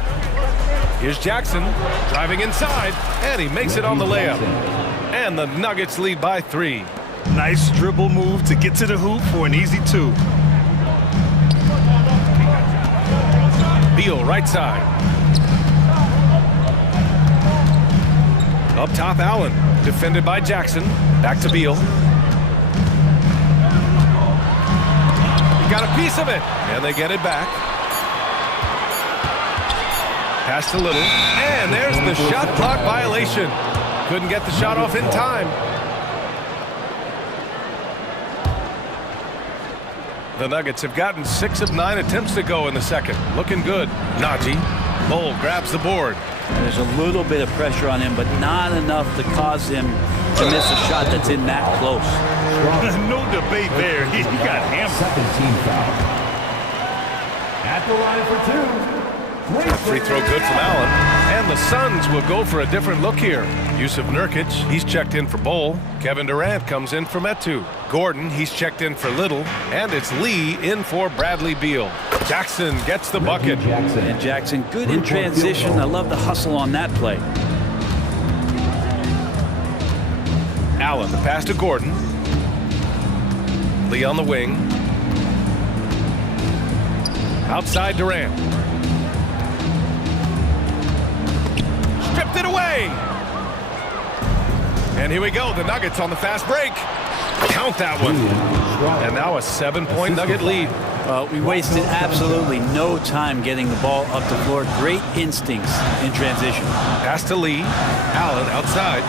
Here's Jackson driving inside, and he makes it on the layup. And the Nuggets lead by 3. Nice dribble move to get to the hoop for an easy 2. Beal right side. Up top, Allen. Defended by Jackson. Back to Beal. He got a piece of it, and they get it back. Pass to Little, and there's the shot clock violation. Couldn't get the shot off in time. The Nuggets have gotten 6 of 9 attempts to go in the second. Looking good. Najee. Bull grabs the board. There's a little bit of pressure on him, but not enough to cause him to miss a shot that's in that close. No debate there. He got hammered. Second team foul. At the line for 2. Free throw good from Allen. And the Suns will go for a different look here. Yusuf Nurkic, he's checked in for Bull. Kevin Durant comes in for Metu. Gordon, he's checked in for Little. And it's Lee in for Bradley Beal. Jackson gets the bucket. And Jackson, good in transition. I love the hustle on that play. Allen, the pass to Gordon. Lee on the wing. Outside Durant. Stripped it away. And here we go. The Nuggets on the fast break. Count that one. And now a 7-point Nugget lead. We wasted absolutely no time getting the ball up the floor. Great instincts in transition. Pass to Lee. Allen outside.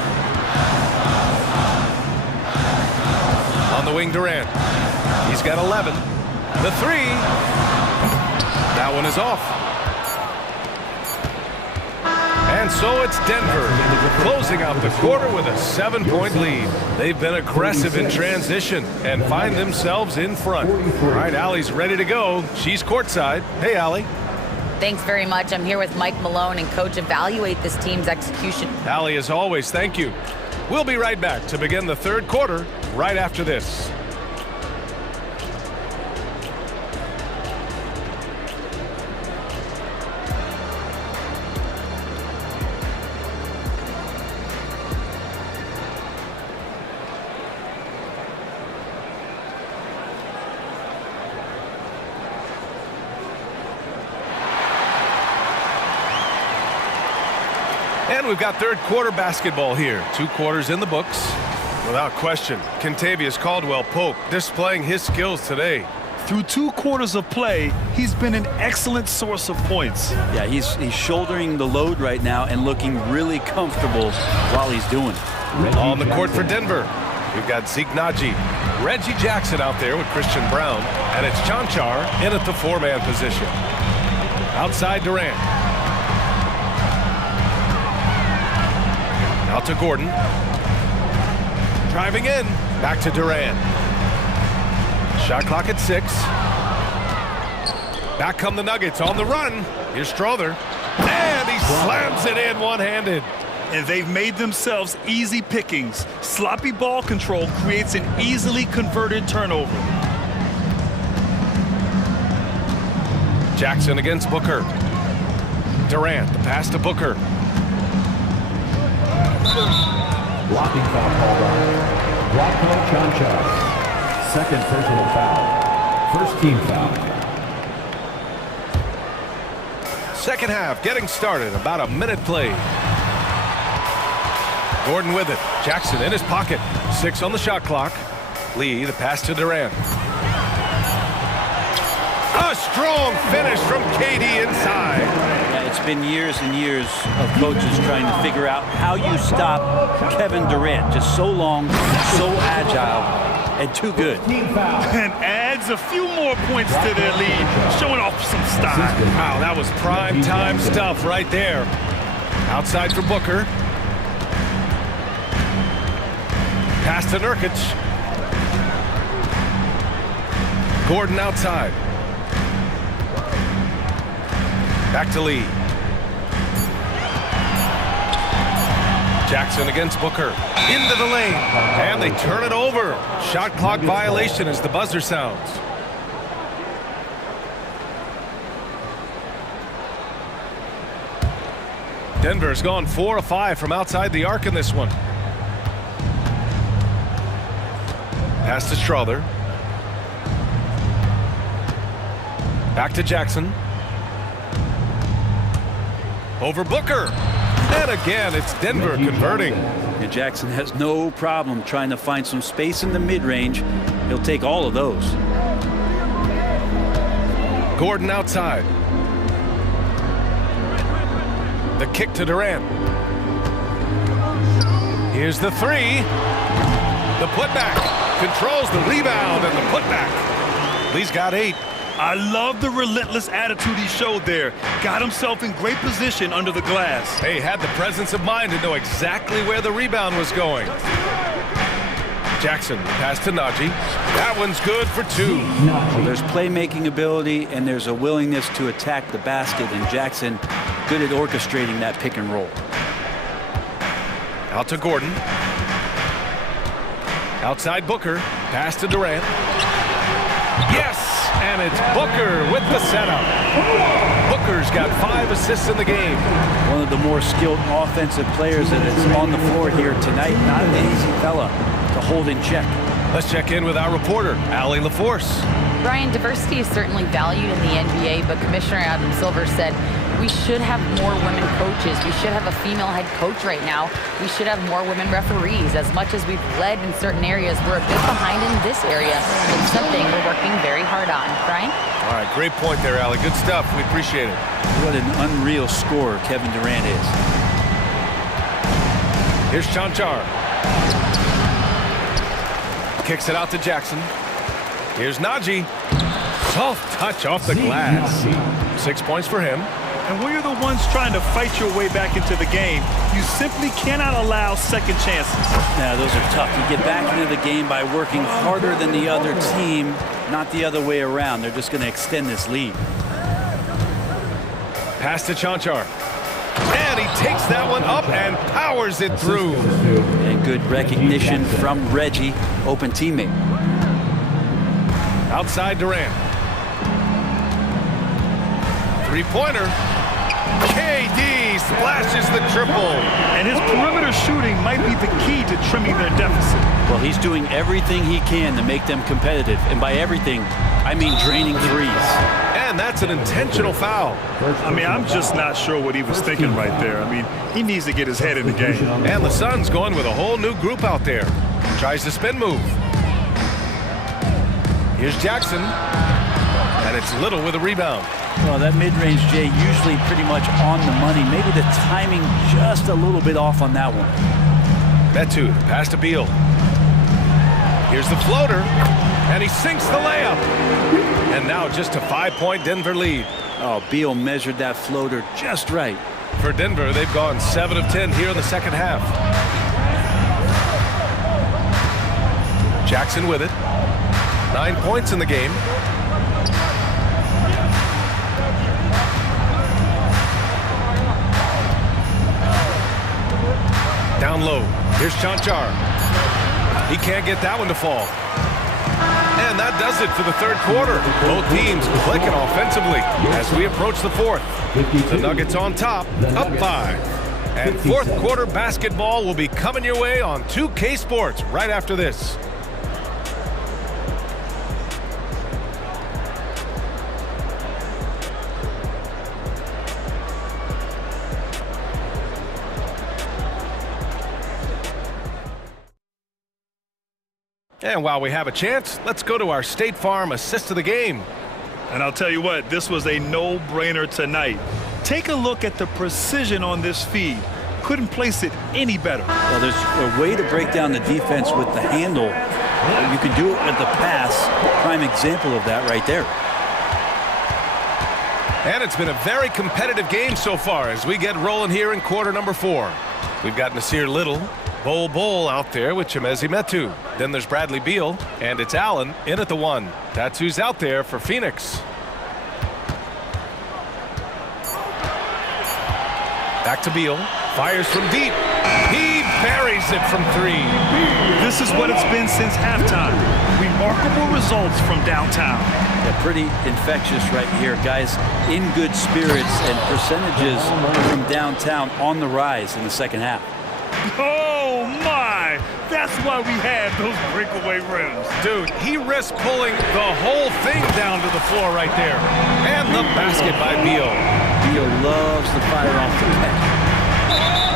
On the wing, Durant. He's got 11. The 3. That one is off. And so it's Denver closing out the quarter with a 7-point lead. They've been aggressive in transition and find themselves in front. All right, Allie's ready to go. She's courtside. Hey, Allie. Thanks very much. I'm here with Mike Malone, and Coach, evaluate this team's execution. Allie, as always, thank you. We'll be right back to begin the third quarter right after this. And we've got third quarter basketball here. 2 quarters in the books. Without question, Kentavious Caldwell-Pope displaying his skills today. Through 2 quarters of play, he's been an excellent source of points. Yeah, he's shouldering the load right now and looking really comfortable while he's doing it. On the court for Denver, we've got Zeke Naji, Reggie Jackson out there with Christian Brown, and it's Chanchar in at the 4-man position. Outside Durant. Out to Gordon. Driving in. Back to Durant. Shot clock at 6. Back come the Nuggets on the run. Here's Strother. And he slams it in one-handed. And they've made themselves easy pickings. Sloppy ball control creates an easily converted turnover. Jackson against Booker. Durant, the pass to Booker. Blocking foul called on Rocco Chancha. Second personal foul. First team foul. Second half getting started. About a minute played. Gordon with it. Jackson in his pocket. 6 on the shot clock. Lee, the pass to Durant. A strong finish from KD inside. Yeah, it's been years and years of coaches trying to figure out how you stop Kevin Durant. Just so long, so agile, and too good. And adds a few more points to their lead, showing off some style. Wow, that was prime time stuff right there. Outside for Booker. Pass to Nurkic. Gordon outside. Back to Lee. Jackson against Booker. Into the lane. And they turn it over. Shot clock violation as the buzzer sounds. Denver's gone 4 of 5 from outside the arc in this one. Pass to Strother. Back to Jackson. Over Booker. And again, it's Denver converting. And Jackson has no problem trying to find some space in the mid-range. He'll take all of those. Gordon outside. The kick to Durant. Here's the 3. The putback. Controls the rebound and the putback. Lee's got 8. I love the relentless attitude he showed there. Got himself in great position under the glass. Hey, had the presence of mind to know exactly where the rebound was going. Jackson, pass to Najee. That one's good for 2. Well, there's playmaking ability and there's a willingness to attack the basket, and Jackson good at orchestrating that pick and roll. Out to Gordon. Outside Booker. Pass to Durant. Yes! And it's Booker with the setup. Booker's got 5 assists in the game. One of the more skilled offensive players that is on the floor here tonight. Not an easy fella to hold in check. Let's check in with our reporter, Allie LaForce. Brian, diversity is certainly valued in the NBA, but Commissioner Adam Silver said we should have more women coaches. We should have a female head coach right now. We should have more women referees. As much as we've led in certain areas, we're a bit behind in this area. It's something we're working very hard on. Brian? All right, great point there, Allie. Good stuff. We appreciate it. What an unreal scorer Kevin Durant is. Here's Chanchar. Kicks it out to Jackson. Here's Najee. Soft touch off the glass. 6 points for him. And when you're the ones trying to fight your way back into the game, you simply cannot allow second chances. Yeah, those are tough. You get back into the game by working harder than the other team, not the other way around. They're just going to extend this lead. Pass to Chanchar. And he takes that one up and powers it through. And good recognition from Reggie, open teammate. Outside Durant. Three-pointer. KD splashes the triple. And his perimeter shooting might be the key to trimming their deficit. Well, he's doing everything he can to make them competitive. And by everything, I mean draining threes. And that's an intentional foul. I mean, I'm just not sure what he was thinking right there. I mean, he needs to get his head in the game. And the Suns going with a whole new group out there. Tries the spin move. Here's Jackson. And it's Little with a rebound. Well, that mid-range, Jay, usually pretty much on the money. Maybe the timing just a little bit off on that one. Metu, pass to Beal. Here's the floater. And he sinks the layup. And now just a 5-point Denver lead. Oh, Beal measured that floater just right. For Denver, they've gone 7 of 10 here in the second half. Jackson with it. 9 points in the game. Down low. Here's Chanchar. He can't get that one to fall. And And that does it for the third quarter. Both teams clicking offensively as we approach the fourth. The Nuggets on top, up 5. And fourth quarter basketball will be coming your way on 2K Sports right after this. And while we have a chance, let's go to our State Farm assist of the game. And I'll tell you what, this was a no-brainer tonight. Take a look at the precision on this feed. Couldn't place it any better. Well, there's a way to break down the defense with the handle. You can do it with the pass. Prime example of that right there. And it's been a very competitive game so far as we get rolling here in quarter number 4. We've got Nasir Little, Bol out there with Chimezi Metu. Then there's Bradley Beal, and it's Allen in at the 1. That's who's out there for Phoenix. Back to Beal, fires from deep. He buries it from 3. This is what it's been since halftime. Remarkable results from downtown. Yeah, pretty infectious right here. Guys in good spirits and percentages from downtown on the rise in the second half. Oh my! That's why we had those breakaway rims. Dude, he risked pulling the whole thing down to the floor right there. And the basket by Beal. Beal loves the fire off the catch.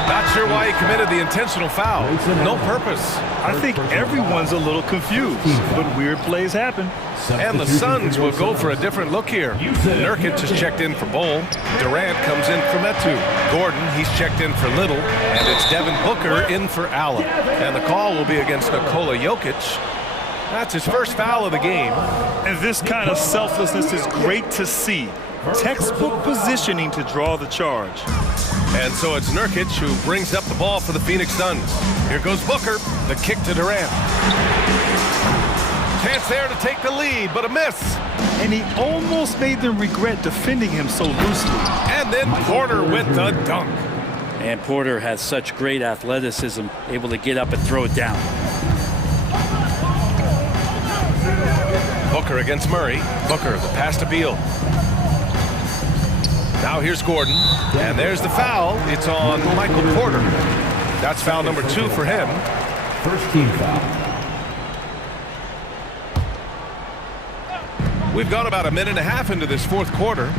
Not sure why he committed the intentional foul. No purpose. I think everyone's a little confused, but weird plays happen. And the Suns will go for a different look here. Nurkic has checked in for Bol. Durant comes in for Metu. Gordon, he's checked in for Little. And it's Devin Booker in for Allen. And the call will be against Nikola Jokic. That's his first foul of the game. And this kind of selflessness is great to see. Textbook positioning to draw the charge. And so it's Nurkic who brings up the ball for the Phoenix Suns. Here goes Booker, the kick to Durant. Chance there to take the lead, but a miss. And he almost made them regret defending him so loosely. And then Porter with the dunk. And Porter has such great athleticism, able to get up and throw it down. Booker against Murray. Booker, the pass to Beal. Now here's Gordon, and there's the foul. It's on Michael Porter. That's foul number 2 for him. First team foul. We've gone about a minute and a half into this fourth quarter.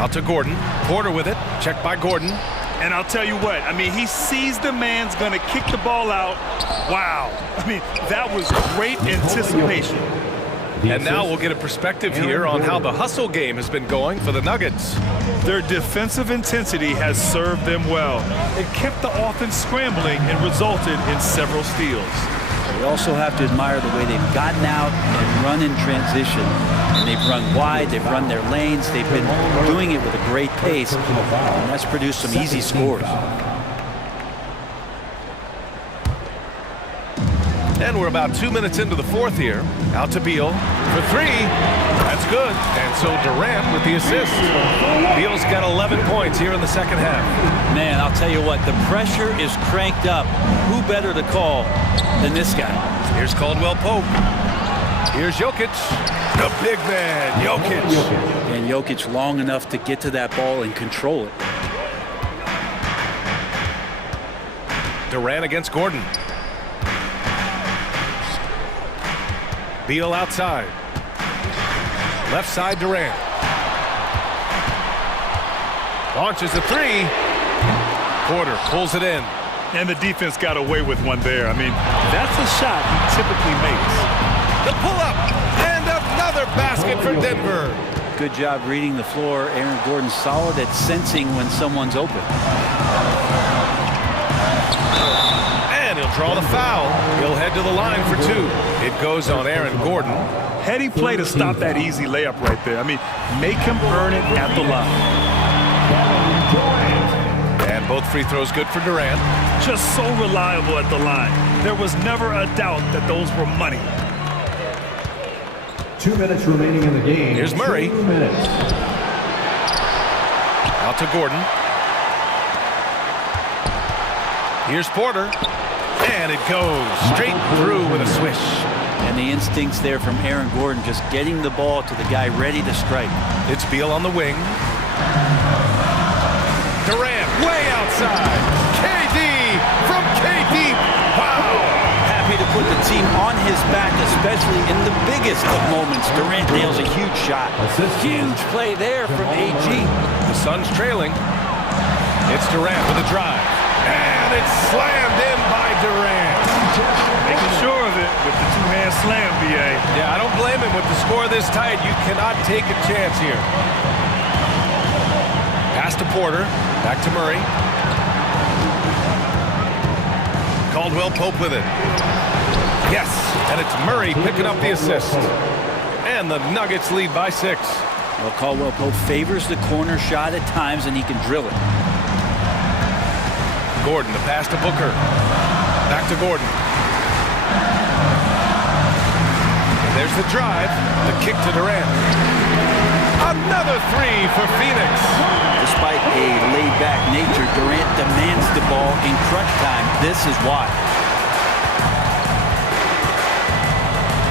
Out to Gordon. Porter with it. Checked by Gordon. And I'll tell you what, I mean, he sees the man's going to kick the ball out. Wow. I mean, that was great anticipation. And now we'll get a perspective here on how the hustle game has been going for the Nuggets. Their defensive intensity has served them well. It kept the offense scrambling and resulted in several steals. We also have to admire the way they've gotten out and run in transition. And they've run wide, they've run their lanes, they've been doing it with a great pace, and that's produced some easy scores. And we're about 2 minutes into the fourth here. Out to Beal for 3. That's good. And so Durant with the assist. Beal's got 11 points here in the second half. Man, I'll tell you what, the pressure is cranked up. Who better to call than this guy? Here's Caldwell Pope. Here's Jokic. The big man, Jokic. And Jokic long enough to get to that ball and control it. Durant against Gordon. Beal outside. Left side Durant. Launches a 3. Porter pulls it in. And the defense got away with one there. I mean, that's a shot he typically makes. The pull-up and another basket for Denver. Good job reading the floor. Aaron Gordon's solid at sensing when someone's open. And he'll draw the foul. He'll head to the line for 2. It goes on Aaron Gordon. Heady play to stop that easy layup right there. I mean, make him earn it at the line. And both free throws good for Durant. Just so reliable at the line. There was never a doubt that those were money. 2 minutes remaining in the game. Here's Murray. 2 minutes. Out to Gordon. Here's Porter. And it goes straight through with a swish. And the instincts there from Aaron Gordon, just getting the ball to the guy ready to strike. It's Beal on the wing. Durant way outside. KD from KD. Wow. Happy to put the team on his back, especially in the biggest of moments. Durant nails a huge shot. Huge play there from AG. The Suns trailing. It's Durant with a drive. And it's slammed in by Durant. Making sure of it with the two-hand slam, BA. Yeah, I don't blame him. With the score this tight, you cannot take a chance here. Pass to Porter. Back to Murray. Caldwell Pope with it. Yes, and it's Murray picking up the assist. And the Nuggets lead by 6. Well, Caldwell Pope favors the corner shot at times, and he can drill it. Gordon, the pass to Booker. Back to Gordon. And there's the drive. The kick to Durant. Another 3 for Phoenix. Despite a laid-back nature, Durant demands the ball in crunch time. This is why.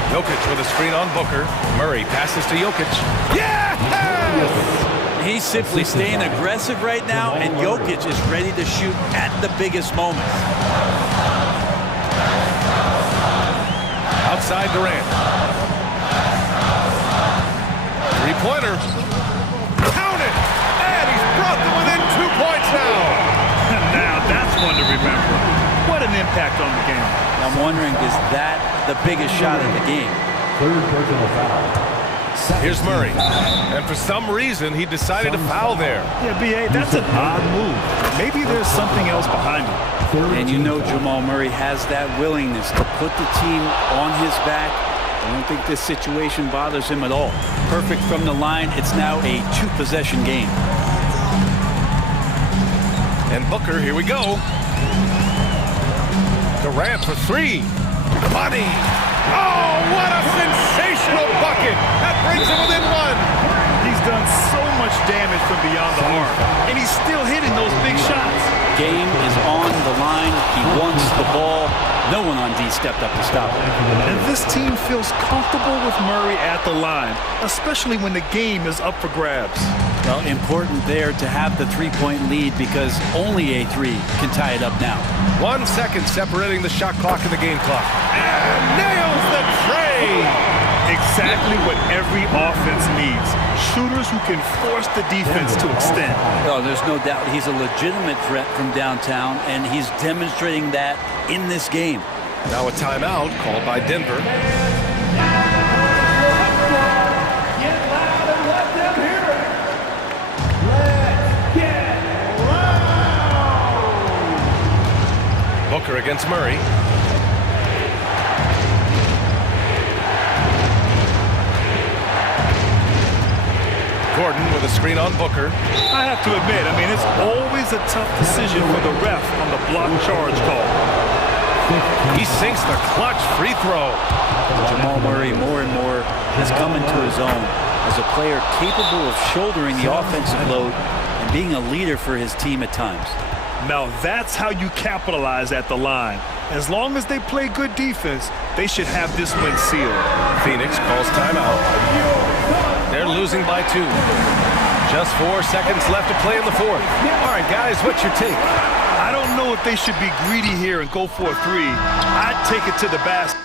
Jokic with a screen on Booker. Murray passes to Jokic. Yes! He's simply staying aggressive right now, and Jokic is ready to shoot at the biggest moments. Outside Durant. Three-pointer. Count it! And he's brought them within 2 points now. Now that's one to remember. What an impact on the game. I'm wondering, is that the biggest shot of the game? Third personal foul. Here's Murray. And for some reason, he decided to foul there. Yeah, BA, that's an odd move. Maybe there's something else behind it. And you know Jamal Murray has that willingness to put the team on his back. I don't think this situation bothers him at all. Perfect from the line. It's now a 2-possession game. And Booker, here we go. Durant for 3. Money. Oh, what a sensational bucket. That brings him within 1. He's done so much damage from beyond the arc, and he's still hitting those big shots. Game is on the line. He wants the ball. No one on D stepped up to stop him. And this team feels comfortable with Murray at the line, especially when the game is up for grabs. Well, important there to have the 3-point lead because only a 3 can tie it up now. 1 second separating the shot clock and the game clock. And nails the tray! Exactly what every offense needs. Shooters who can force the defense to extend. Well, there's no doubt he's a legitimate threat from downtown, and he's demonstrating that in this game. Now a timeout called by Denver. Booker against Murray. Gordon with a screen on Booker. I have to admit, it's always a tough decision for the ref on the block charge call. He sinks the clutch free throw. Jamal Murray more and more has come into his own as a player capable of shouldering the offensive load and being a leader for his team at times. Now that's how you capitalize at the line. As long as they play good defense, they should have this win sealed. Phoenix calls timeout. They're losing by 2. Just 4 seconds left to play in the 4th. All right, guys, what's your take? I don't know if they should be greedy here and go for a 3. I'd take it to the basket.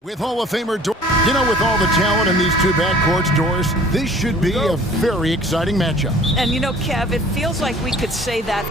With Hall of Famer, you know, with all the talent in these two backcourts, Doris, this should be a very exciting matchup. And you know, Kev, it feels like we could say that.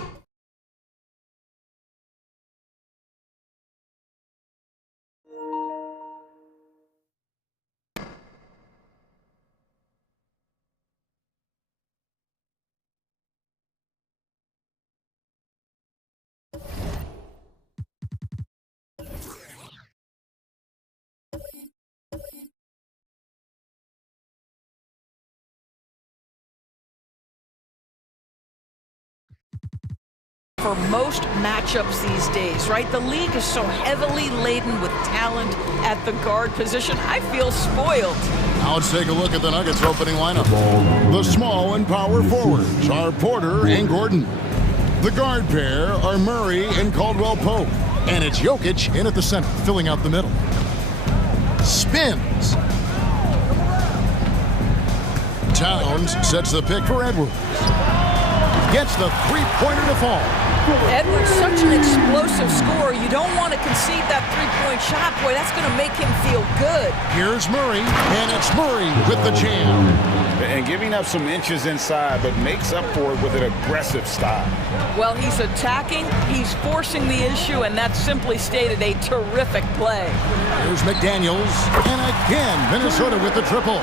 For most matchups these days, right? The league is so heavily laden with talent at the guard position. I feel spoiled. Now let's take a look at the Nuggets opening lineup. The small and power forwards are Porter and Gordon. The guard pair are Murray and Caldwell-Pope. And it's Jokic in at the center, filling out the middle. Spins. Towns sets the pick for Edwards. Gets the three-pointer to fall. Edwards, such an explosive scorer. You don't want to concede that three-point shot. Boy, that's going to make him feel good. Here's Murray, and it's Murray with the jam. And giving up some inches inside, but makes up for it with an aggressive style. Well, he's attacking, he's forcing the issue, and that's simply stated a terrific play. Here's McDaniels, and again, Minnesota with the triple.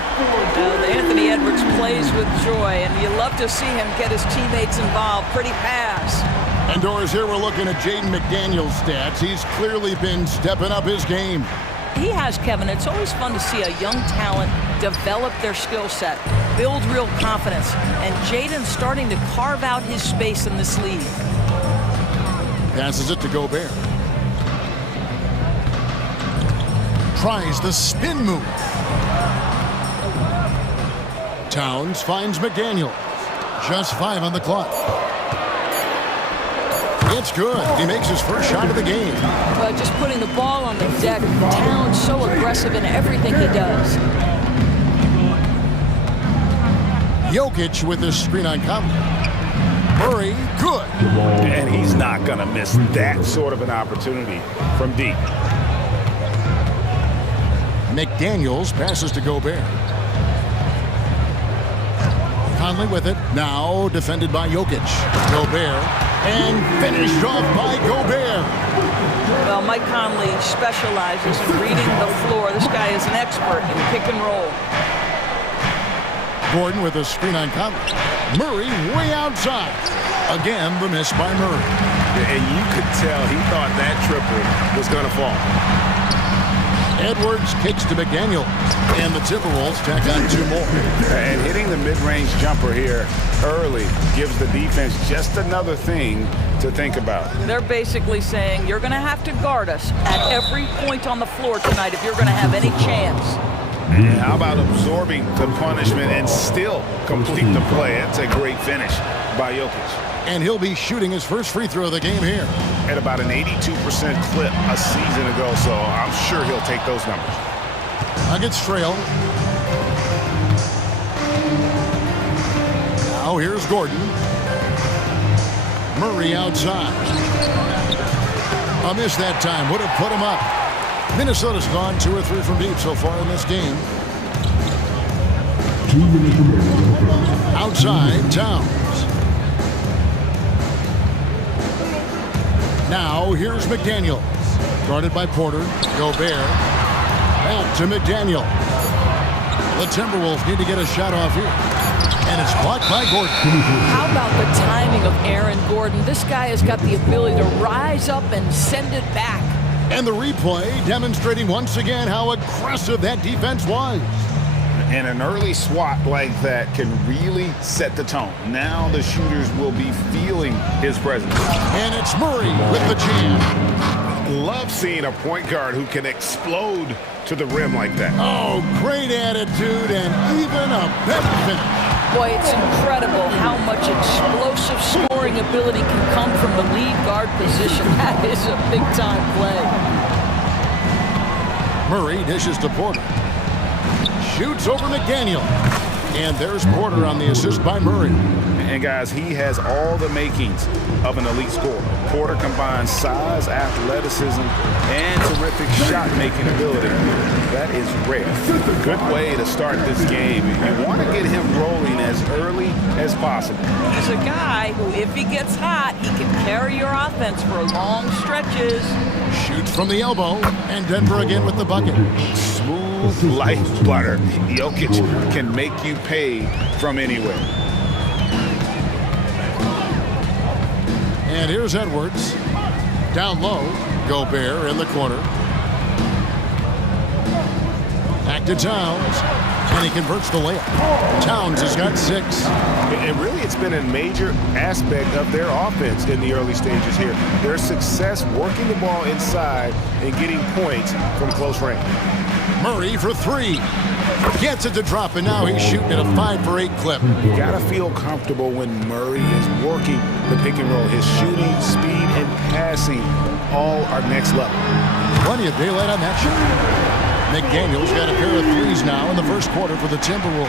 Anthony Edwards plays with joy, and you love to see him get his teammates involved. Pretty pass. And Doris, here we're looking at Jaden McDaniels' stats. He's clearly been stepping up his game. He has, Kevin. It's always fun to see a young talent develop their skill set, build real confidence, and Jaden's starting to carve out his space in this league. Passes it to Gobert. Tries the spin move. Towns finds McDaniels. Just 5 on the clock. It's good. He makes his first shot of the game. Just putting the ball on the deck. Towns so aggressive in everything he does. Jokic with his screen on Conley. Murray, good. And he's not going to miss that sort of an opportunity from deep. McDaniels passes to Gobert. Conley with it. Now defended by Jokic. Gobert. And finished off by Gobert. Well, Mike Conley specializes in reading the floor. This guy is an expert in pick and roll. Gordon with a screen on Conley. Murray way outside. Again, the miss by Murray. And you could tell he thought that triple was going to fall. Edwards kicks to McDaniel. And the Timberwolves tack on 2 more. And hitting the mid-range jumper here early gives the defense just another thing to think about. They're basically saying you're going to have to guard us at every point on the floor tonight if you're going to have any chance. And how about absorbing the punishment and still complete the play? That's a great finish by Jokic. And he'll be shooting his first free throw of the game here. At about an 82% clip a season ago, so I'm sure he'll take those numbers. Nuggets trail. Now here's Gordon. Murray outside. A miss that time. Would have put him up. Minnesota's gone 2 or 3 from deep so far in this game. Outside, Towns. Now here's McDaniel. Guarded by Porter. Gobert. Back to McDaniel. The Timberwolves need to get a shot off here. And it's blocked by Gordon. How about the timing of Aaron Gordon? This guy has got the ability to rise up and send it back. And the replay demonstrating once again how aggressive that defense was. And an early swat like that can really set the tone. Now the shooters will be feeling his presence. And it's Murray with the jam. Love seeing a point guard who can explode to the rim like that. Oh, great attitude and even a better finish. Boy, it's incredible how much explosive scoring ability can come from the lead guard position. That is a big-time play. Murray dishes to Porter. Shoots over McDaniel. And there's Porter on the assist by Murray. And guys, he has all the makings of an elite scorer. Porter combines size, athleticism, and terrific shot-making ability. That is rare. Good way to start this game. You want to get him rolling as early as possible. He's a guy who, if he gets hot, he can carry your offense for long stretches. Shoots from the elbow, and Denver again with the bucket. Smooth like butter. Jokic can make you pay from anywhere. And here's Edwards. Down low, Gobert in the corner. Back to Towns, and he converts the layup. Towns has got 6. And really, it's been a major aspect of their offense in the early stages here. Their success working the ball inside and getting points from close range. Murray for 3. Gets it to drop, and now he's shooting at a 5-for-8 clip. You gotta feel comfortable when Murray is working the pick and roll. His shooting, speed, and passing all are next level. Plenty of daylight on that shot. McDaniel's got a pair of 3s now in the first quarter for the Timberwolves.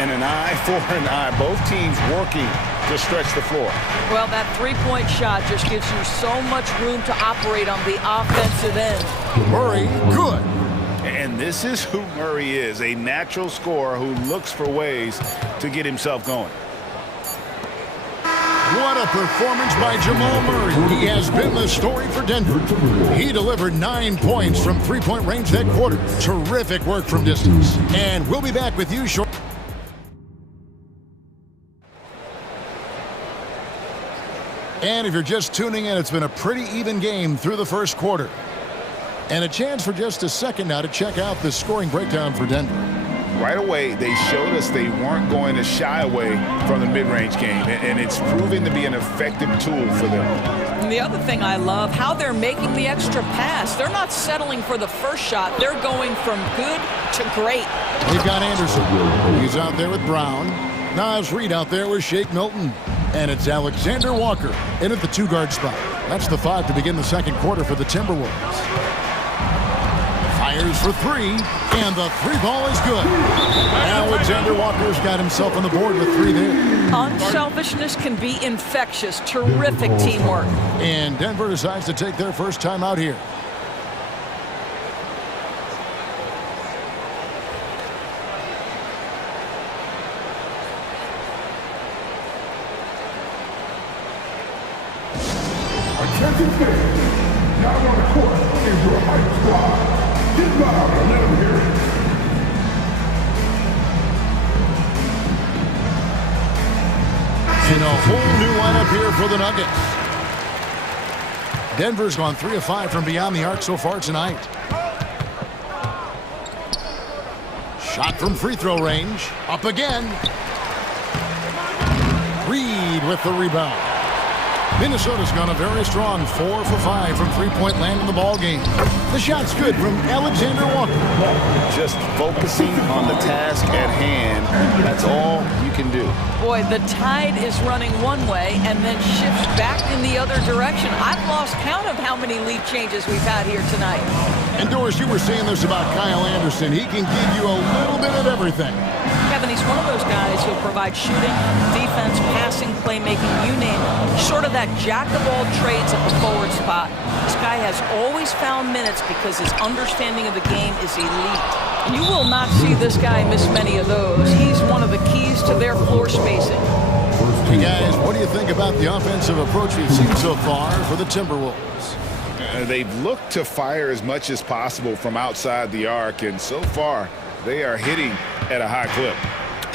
And an eye for an eye. Both teams working to stretch the floor. Well, that three-point shot just gives you so much room to operate on the offensive end. Murray, good. And this is who Murray is, a natural scorer who looks for ways to get himself going. What a performance by Jamal Murray. He has been the story for Denver. He delivered 9 points from three-point range that quarter. Terrific work from distance. And we'll be back with you shortly. And if you're just tuning in, it's been a pretty even game through the first quarter. And a chance for just a second now to check out the scoring breakdown for Denver. Right away, they showed us they weren't going to shy away from the mid-range game, and it's proving to be an effective tool for them. And the other thing I love, how they're making the extra pass. They're not settling for the first shot. They're going from good to great. They've got Anderson. He's out there with Brown. Nas Reed out there with Shake Milton. And it's Alexander Walker in at the 2-guard spot. That's the 5 to begin the second quarter for the Timberwolves. Fires for 3, and the 3-ball is good. Alexander Walker's got himself on the board with 3 there. Unselfishness can be infectious. Terrific teamwork. And Denver decides to take their first time out here. Attention fans, now on the court is your hype squad. Get loud and let them hear it. And a whole new lineup here for the Nuggets. Denver's gone 3 of 5 from beyond the arc so far tonight. Shot from free throw range. Up again. Reed with the rebound. Minnesota's gone a very strong 4 for 5 from three-point land in the ball game. The shot's good from Alexander Walker. Just focusing on the task at hand, that's all you can do. Boy, the tide is running one way and then shifts back in the other direction. I've lost count of how many lead changes we've had here tonight. And Doris, you were saying this about Kyle Anderson. He can give you a little bit of everything. Kevin, he's one of those guys who'll provide shooting, defense, passing, playmaking, you name it. Sort of that jack of all trades at the forward spot. This guy has always found minutes because his understanding of the game is elite. And you will not see this guy miss many of those. He's one of the keys to their floor spacing. Hey guys, what do you think about the offensive approach we've seen so far for the Timberwolves? They've looked to fire as much as possible from outside the arc, and so far they are hitting at a high clip.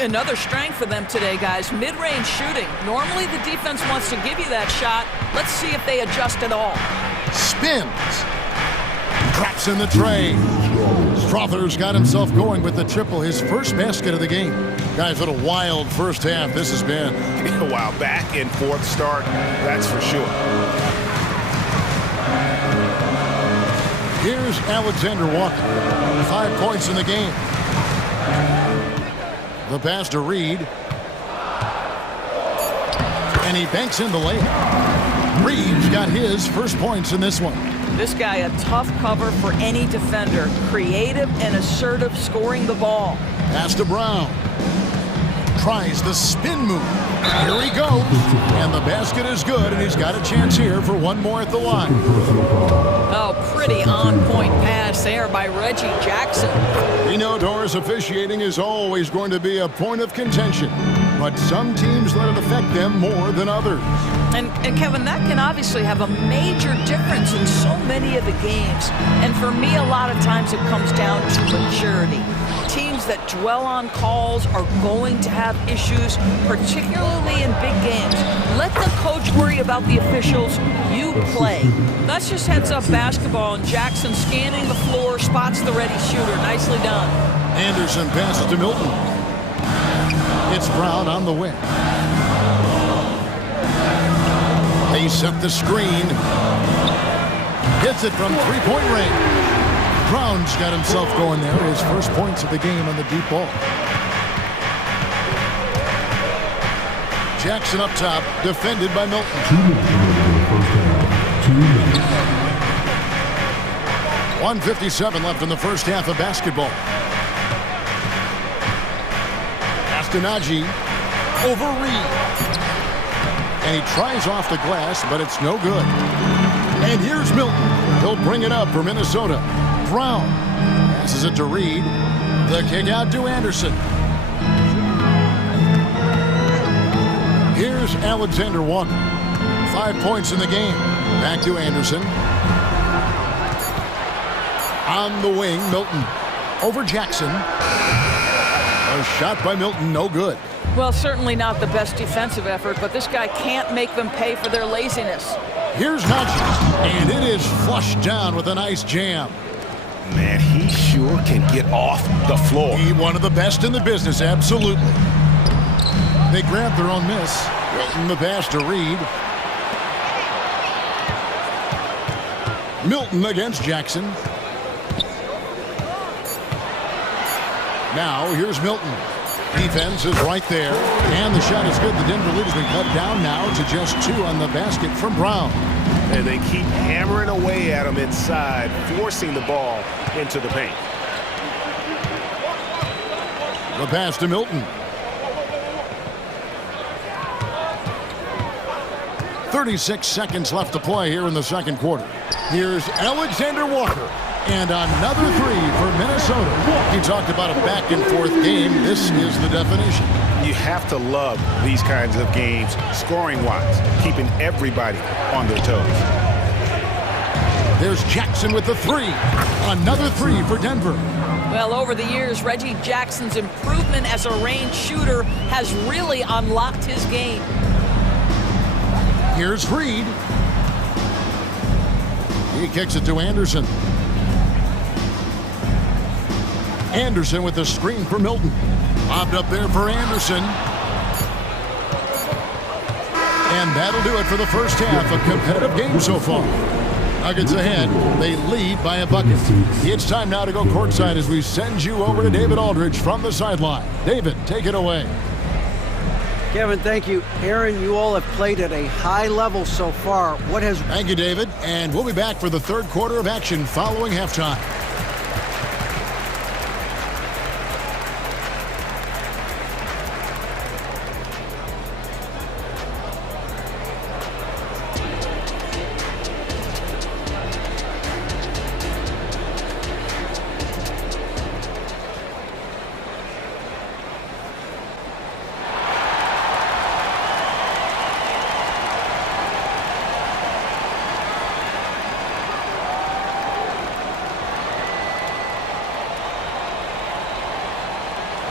Another strength for them today, guys, mid-range shooting. Normally the defense wants to give you that shot. Let's see if they adjust at all. Spins. Drops in the tray. Strother's got himself going with the triple, his first basket of the game. Guys, what a wild first half this has been. Wow, back and forth start, that's for sure. Here's Alexander Walker, 5 points in the game. The pass to Reed. And he banks in the layup. Reed's got his first points in this one. This guy a tough cover for any defender. Creative and assertive scoring the ball. Pass to Brown. tries the spin move. Here he goes. And the basket is good, and he's got a chance here for one more at the line. Oh, pretty on-point pass there by Reggie Jackson. We know Doris officiating is always going to be a point of contention, but some teams let it affect them more than others. And Kevin, that can obviously have a major difference in so many of the games. And for me, a lot of times it comes down to maturity. Teams that dwell on calls are going to have issues, particularly in big games. Let the coach worry about the officials. You play. That's just heads-up basketball, and Jackson scanning the floor, spots the ready shooter. Nicely done. Anderson passes to Milton. It's Brown on the wing. They set the screen. Hits it from three-point range. Brown's got himself going there. His first points of the game on the deep ball. Jackson up top, defended by Milton. 1:57 left in the first half of basketball. Astanaji over Reed. And he tries off the glass, but it's no good. And here's Milton. He'll bring it up for Minnesota. Brown passes it to Reed. The kick out to Anderson. Here's Alexander Walker. 5 points in the game. Back to Anderson. On the wing, Milton. Over Jackson. A shot by Milton, no good. Well, certainly not the best defensive effort, but this guy can't make them pay for their laziness. Here's Najee, and it is flushed down with a nice jam. Man, he sure can get off the floor. He one of the best in the business, absolutely. They grab their own miss. Milton the pass to Reed. Milton against Jackson. Now, here's Milton. Defense is right there, and the shot is good. The Denver lead has been cut down now to just 2 on the basket from Brown. And they keep hammering away at him inside, forcing the ball into the paint. The pass to Milton. 36 seconds left to play here in the second quarter. Here's Alexander Walker. And another three for Minnesota. He talked about a back-and-forth game. This is the definition. You have to love these kinds of games, scoring-wise, keeping everybody on their toes. There's Jackson with the three. Another three for Denver. Well, over the years, Reggie Jackson's improvement as a range shooter has really unlocked his game. Here's Reed. He kicks it to Anderson. Anderson with the screen for Milton. Lobbed up there for Anderson. And that'll do it for the first half. A competitive game so far. Nuggets ahead. They lead by a bucket. It's time now to go courtside as we send you over to David Aldridge from the sideline. David, take it away. Kevin, thank you. Aaron, you all have played at a high level so far. Thank you, David. And we'll be back for the third quarter of action following halftime.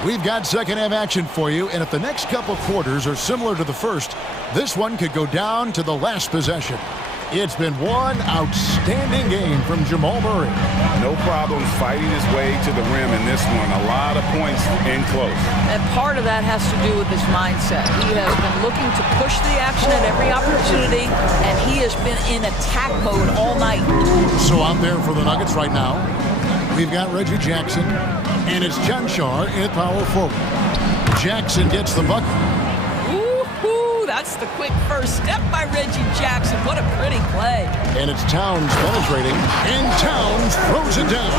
We've got second half action for you, and if the next couple quarters are similar to the first, this one could go down to the last possession. It's been one outstanding game from Jamal Murray. No problem fighting his way to the rim in this one. A lot of points in close. And part of that has to do with his mindset. He has been looking to push the action at every opportunity, and he has been in attack mode all night. So out there for the Nuggets right now, we've got Reggie Jackson, and it's John Shaw in power forward. Jackson gets the bucket. Ooh, that's the quick first step by Reggie Jackson. What a pretty play. And it's Towns penetrating, and Towns throws it down.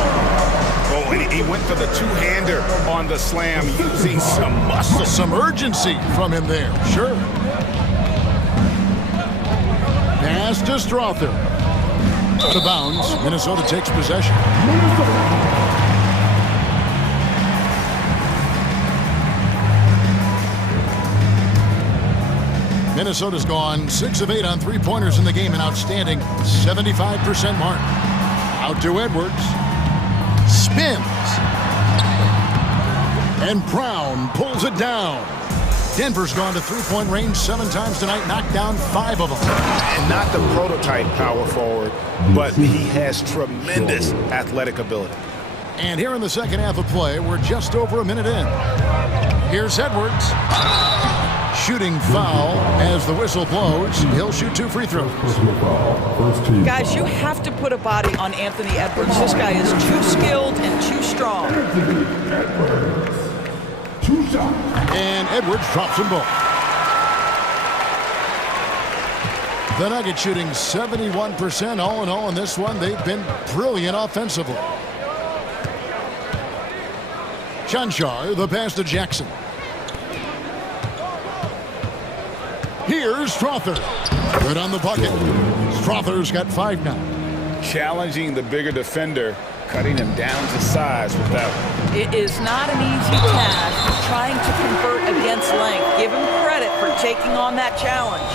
Oh, and he went for the two-hander on the slam using some muscle. Some urgency from him there, sure. Pass to Strother. The bounds. Minnesota takes possession. Minnesota's gone 6 of 8 on three-pointers in the game, an outstanding 75% mark. Out to Edwards. Spins. And Brown pulls it down. Denver's gone to three-point range 7 times tonight, knocked down 5 of them. And not the prototype power forward, but he has tremendous athletic ability. And here in the second half of play, we're just over a minute in. Here's Edwards. Shooting foul as the whistle blows. He'll shoot 2 free throws. Guys, you have to put a body on Anthony Edwards. This guy is too skilled and too strong. And Edwards drops them both. The Nuggets shooting 71% all in all in this one. They've been brilliant offensively. Chanchar, the pass to Jackson. Here's Strother. Good on the bucket. Strother's got 5 now. Challenging the bigger defender, cutting him down to size with that one. It is not an easy task trying to convert against length. Give him credit for taking on that challenge.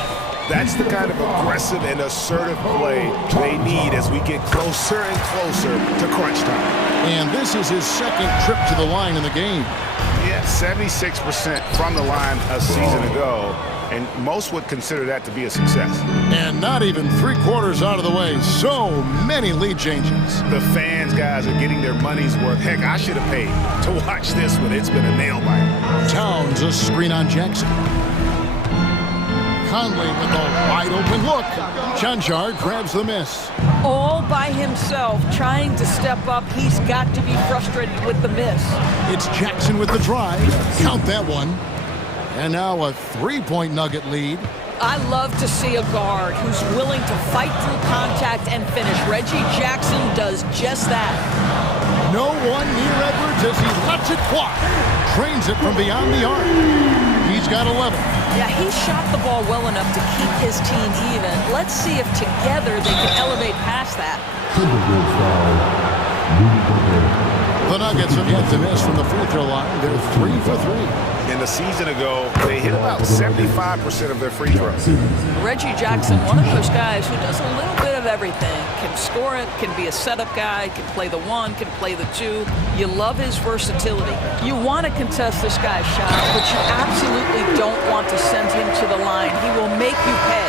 That's the kind of aggressive and assertive play they need as we get closer and closer to crunch time. And this is his second trip to the line in the game. Yeah, 76% from the line a season ago, and most would consider that to be a success. And not even 3/4 out of the way. So many lead changes. The fans, guys, are getting their money's worth. Heck, I should have paid to watch this one. It's been a nail biter. Towns a screen on Jackson. Conley with a wide open look. Chanchar grabs the miss. All by himself, trying to step up. He's got to be frustrated with the miss. It's Jackson with the drive. Count that one. And now a 3-point Nugget lead. I love to see a guard who's willing to fight through contact and finish. Reggie Jackson does just that. No one near Edwards as he lets it fly. Trains it from beyond the arc. He's got 11. Yeah, he shot the ball well enough to keep his team even. Let's see if together they can elevate past that. The Nuggets have yet to miss from the free throw line. They're 3 for 3. And a season ago, they hit about 75% of their free throws. Reggie Jackson, one of those guys who does a little bit of everything. Can score it, can be a setup guy, can play the 1, can play the 2. You love his versatility. You want to contest this guy's shot, but you absolutely don't want to send him to the line. He will make you pay.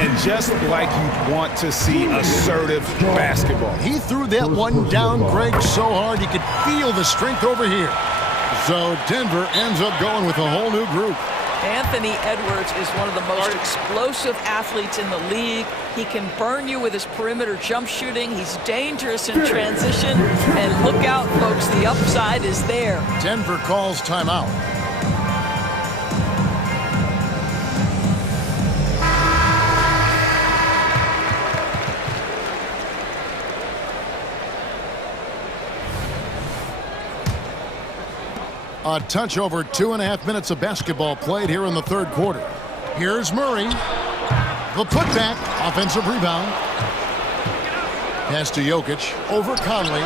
And just like you want to see assertive basketball. He threw that one down, Greg, so hard you could feel the strength over here. So Denver ends up going with a whole new group. Anthony Edwards is one of the most explosive athletes in the league. He can burn you with his perimeter jump shooting. He's dangerous in transition. And look out, folks, the upside is there. Denver calls timeout. A touch over 2.5 minutes of basketball played here in the third quarter. Here's Murray. The putback, offensive rebound. Pass to Jokic, over Conley.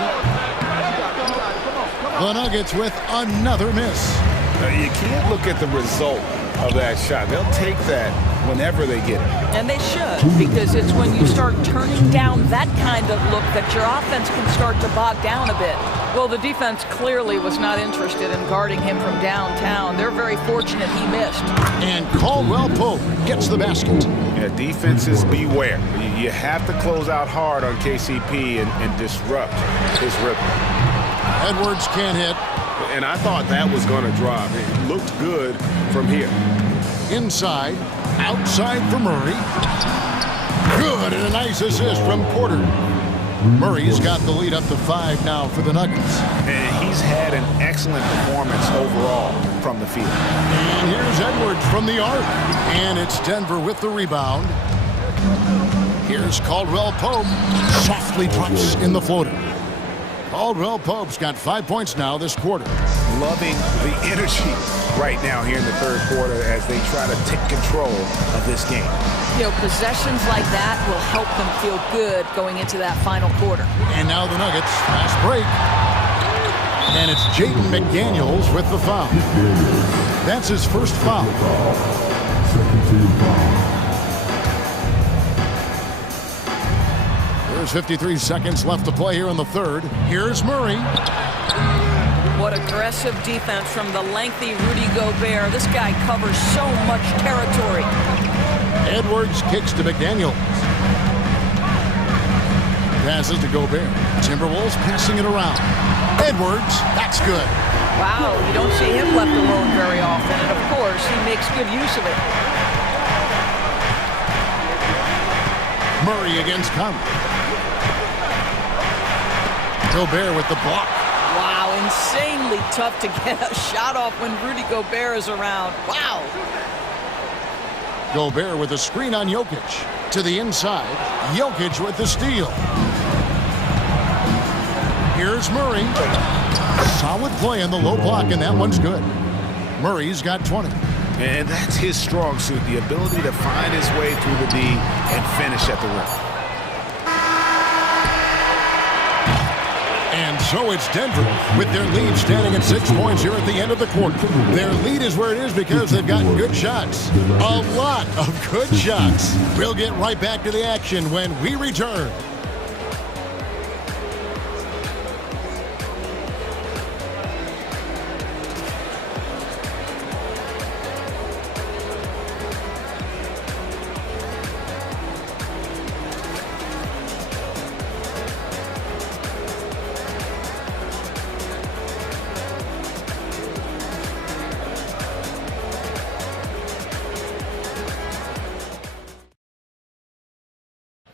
The Nuggets with another miss. Now, you can't look at the result of that shot. They'll take that whenever they get it. And they should, because it's when you start turning down that kind of look that your offense can start to bog down a bit. Well, the defense clearly was not interested in guarding him from downtown. They're very fortunate he missed. And Caldwell Pope gets the basket. Yeah, defenses beware. You have to close out hard on KCP and disrupt his rhythm. Edwards can't hit. And I thought that was going to drop. It looked good from here. Inside, outside for Murray. Good, and a nice assist from Porter. Murray's got the lead up to 5 now for the Nuggets. And he's had an excellent performance overall from the field. And here's Edwards from the arc. And it's Denver with the rebound. Here's Caldwell Pope. Softly drops in the floater. Caldwell Pope's got 5 points now this quarter. Loving the energy right now here in the third quarter as they try to take control of this game. You know, possessions like that will help them feel good going into that final quarter. And now the Nuggets, fast break. And it's Jaden McDaniels with the foul. That's his first foul. There's 53 seconds left to play here in the third. Here's Murray. What aggressive defense from the lengthy Rudy Gobert. This guy covers so much territory. Edwards kicks to McDaniels. Passes to Gobert. Timberwolves passing it around. Edwards, that's good. Wow, you don't see him left alone very often, and of course, he makes good use of it. Murray against Conley. Gobert with the block. Wow, insanely tough to get a shot off when Rudy Gobert is around. Wow. Gobert with a screen on Jokic. To the inside. Jokic with the steal. Here's Murray. Solid play in the low block, and that one's good. Murray's got 20. And that's his strong suit, the ability to find his way through the D and finish at the rim. And so it's Denver with their lead standing at 6 points here at the end of the quarter. Their lead is where it is because they've gotten good shots. A lot of good shots. We'll get right back to the action when we return.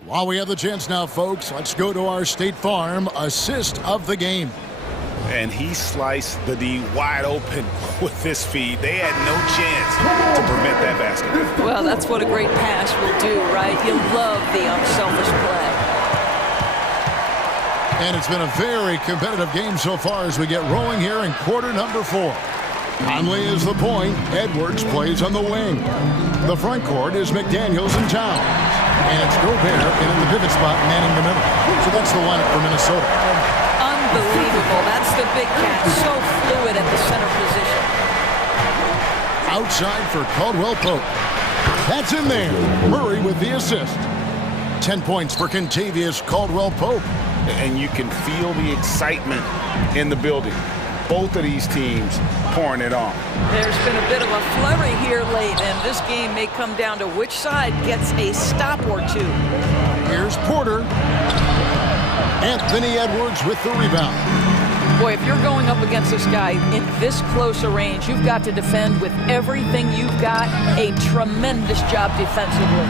While we have the chance now, folks, let's go to our State Farm assist of the game. And he sliced the D wide open with this feed. They had no chance to prevent that basket. Well, that's what a great pass will do, right? You love the unselfish play. And it's been a very competitive game so far as we get rolling here in quarter number 4. Conley is the point. Edwards plays on the wing. The front court is McDaniels and Towns. And it's Gobert in the pivot spot, manning the middle. So that's the lineup for Minnesota. Unbelievable. That's the big cat. So fluid at the center position. Outside for Caldwell Pope. That's in there. Murray with the assist. 10 points for Kentavious Caldwell Pope. And you can feel the excitement in the building. Both of these teams pouring it on. There's been a bit of a flurry here late, and this game may come down to which side gets a stop or two. Here's Porter. Anthony Edwards with the rebound. Boy, if you're going up against this guy in this close a range, you've got to defend with everything you've got. A tremendous job defensively.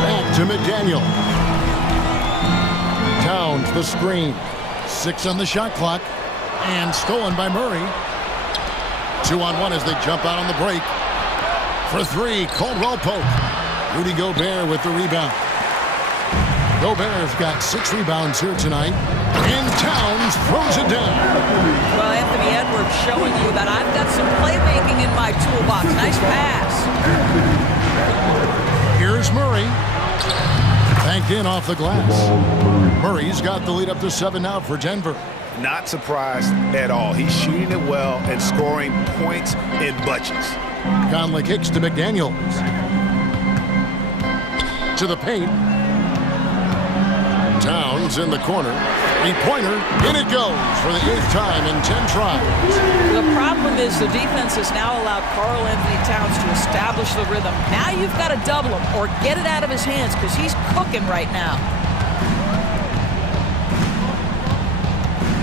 Back to McDaniel. Towns the screen. 6 on the shot clock. And stolen by Murray. 2-on-1 as they jump out on the break. For 3, Caldwell Pope. Rudy Gobert with the rebound. Gobert's got 6 rebounds here tonight. And Towns throws it down. Well, Anthony Edwards showing you that I've got some playmaking in my toolbox. Nice pass. Here's Murray. Banked in off the glass. Murray's got the lead up to 7 now for Denver. Not surprised at all. He's shooting it well and scoring points in bunches. Conley kicks to McDaniels. To the paint. Towns in the corner. 3-pointer. In it goes for the 8th time in 10 tries. The problem is the defense has now allowed Karl Anthony Towns to establish the rhythm. Now you've got to double him or get it out of his hands because he's cooking right now.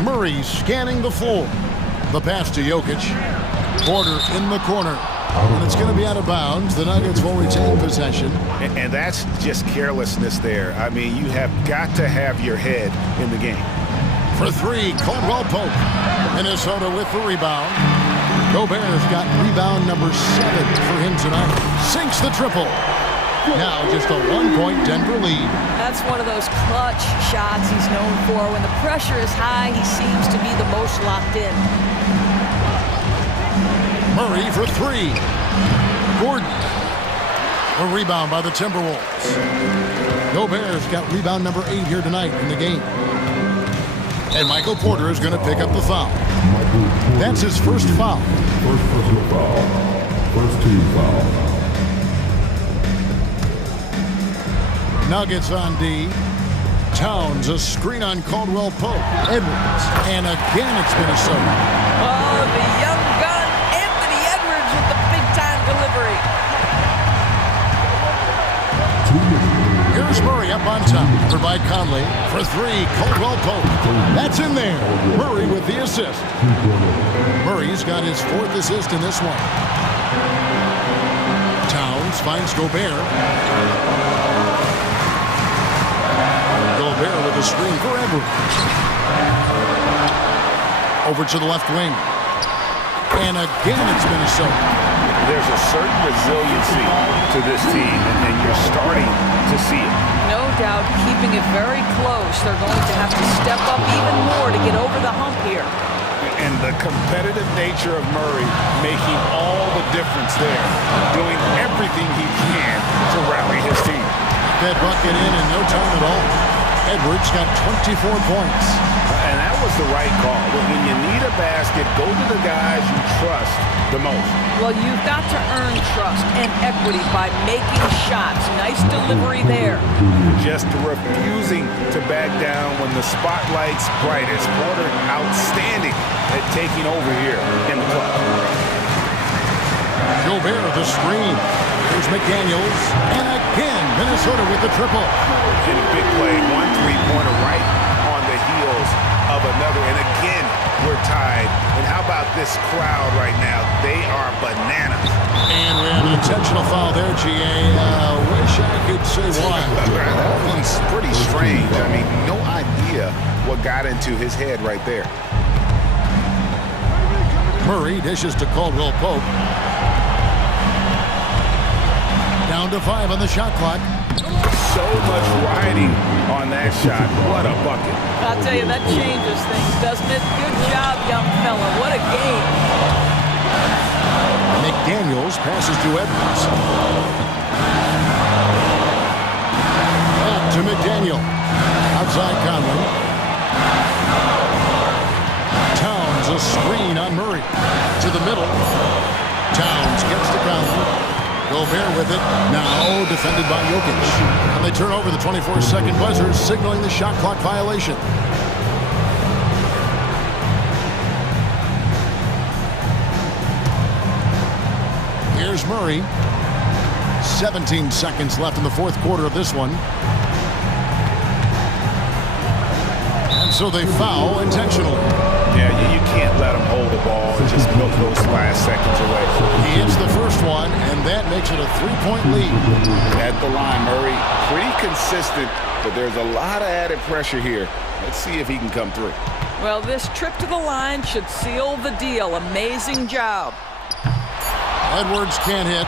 Murray scanning the floor. The pass to Jokic. Porter in the corner. And it's going to be out of bounds. The Nuggets will retain possession. And that's just carelessness there. I mean, you have got to have your head in the game. For 3, Caldwell Pope. Minnesota with the rebound. Gobert's got rebound number 7 for him tonight. Sinks the triple. Now just a 1-point Denver lead. That's one of those clutch shots he's known for. When the pressure is high, he seems to be the most locked in. Murray for three. Gordon. A rebound by the Timberwolves. Gobert's got rebound number 8 here tonight in the game. And Michael Porter is going to pick up the foul. That's his first foul. First personal foul. First team foul. Nuggets on D. Towns, a screen on Caldwell Pope. Edwards. And again it's Minnesota. Oh, the young gun, Anthony Edwards with the big-time delivery. Here's Murray up on top. Covered by Conley. For three, Caldwell Pope. That's in there. Murray with the assist. Murray's got his 4th assist in this one. Towns finds Gobert. Gobert with a screen for Edwards. Over to the left wing. And again it's Minnesota. There's a certain resiliency to this team, and you're starting to see it. No doubt, keeping it very close. They're going to have to step up even more to get over the hump here. And the competitive nature of Murray making all the difference there, doing everything he can to rally his team. That bucket in no time at all. Edwards got 24 points. And that was the right call. When you need a basket, go to the guys you trust the most. Well, you've got to earn trust and equity by making shots. Nice delivery there. Just refusing to back down when the spotlight's brightest. Porter outstanding at taking over here in the clutch. Gobert the screen. Here's McDaniels. And again, Minnesota with the triple. In a big play, 1 3-pointer right on the heels of another. And again, we're tied. And how about this crowd right now? They are bananas. And we have an intentional foul there, GA. Wish I could say why. That one's pretty strange. I mean, no idea what got into his head right there. Murray dishes to Caldwell Pope. Down to 5 on the shot clock. So much riding on that shot. What a bucket. I'll tell you, that changes things, doesn't it? Good job, young fella. What a game. McDaniels passes to Edwards. Back to McDaniel. Outside Conley. Towns a screen on Murray. To the middle. Towns gets to Conley. Gobert with it. Now defended by Jokic. And they turn over the 24-second buzzer, signaling the shot clock violation. Here's Murray. 17 seconds left in the 4th quarter of this one. And so they foul intentionally. Yeah, you can't let him hold the ball and just milk those last seconds away. He hits the first one, and that makes it a 3-point lead. At the line, Murray, pretty consistent, but there's a lot of added pressure here. Let's see if he can come through. Well, this trip to the line should seal the deal. Amazing job. Edwards can't hit.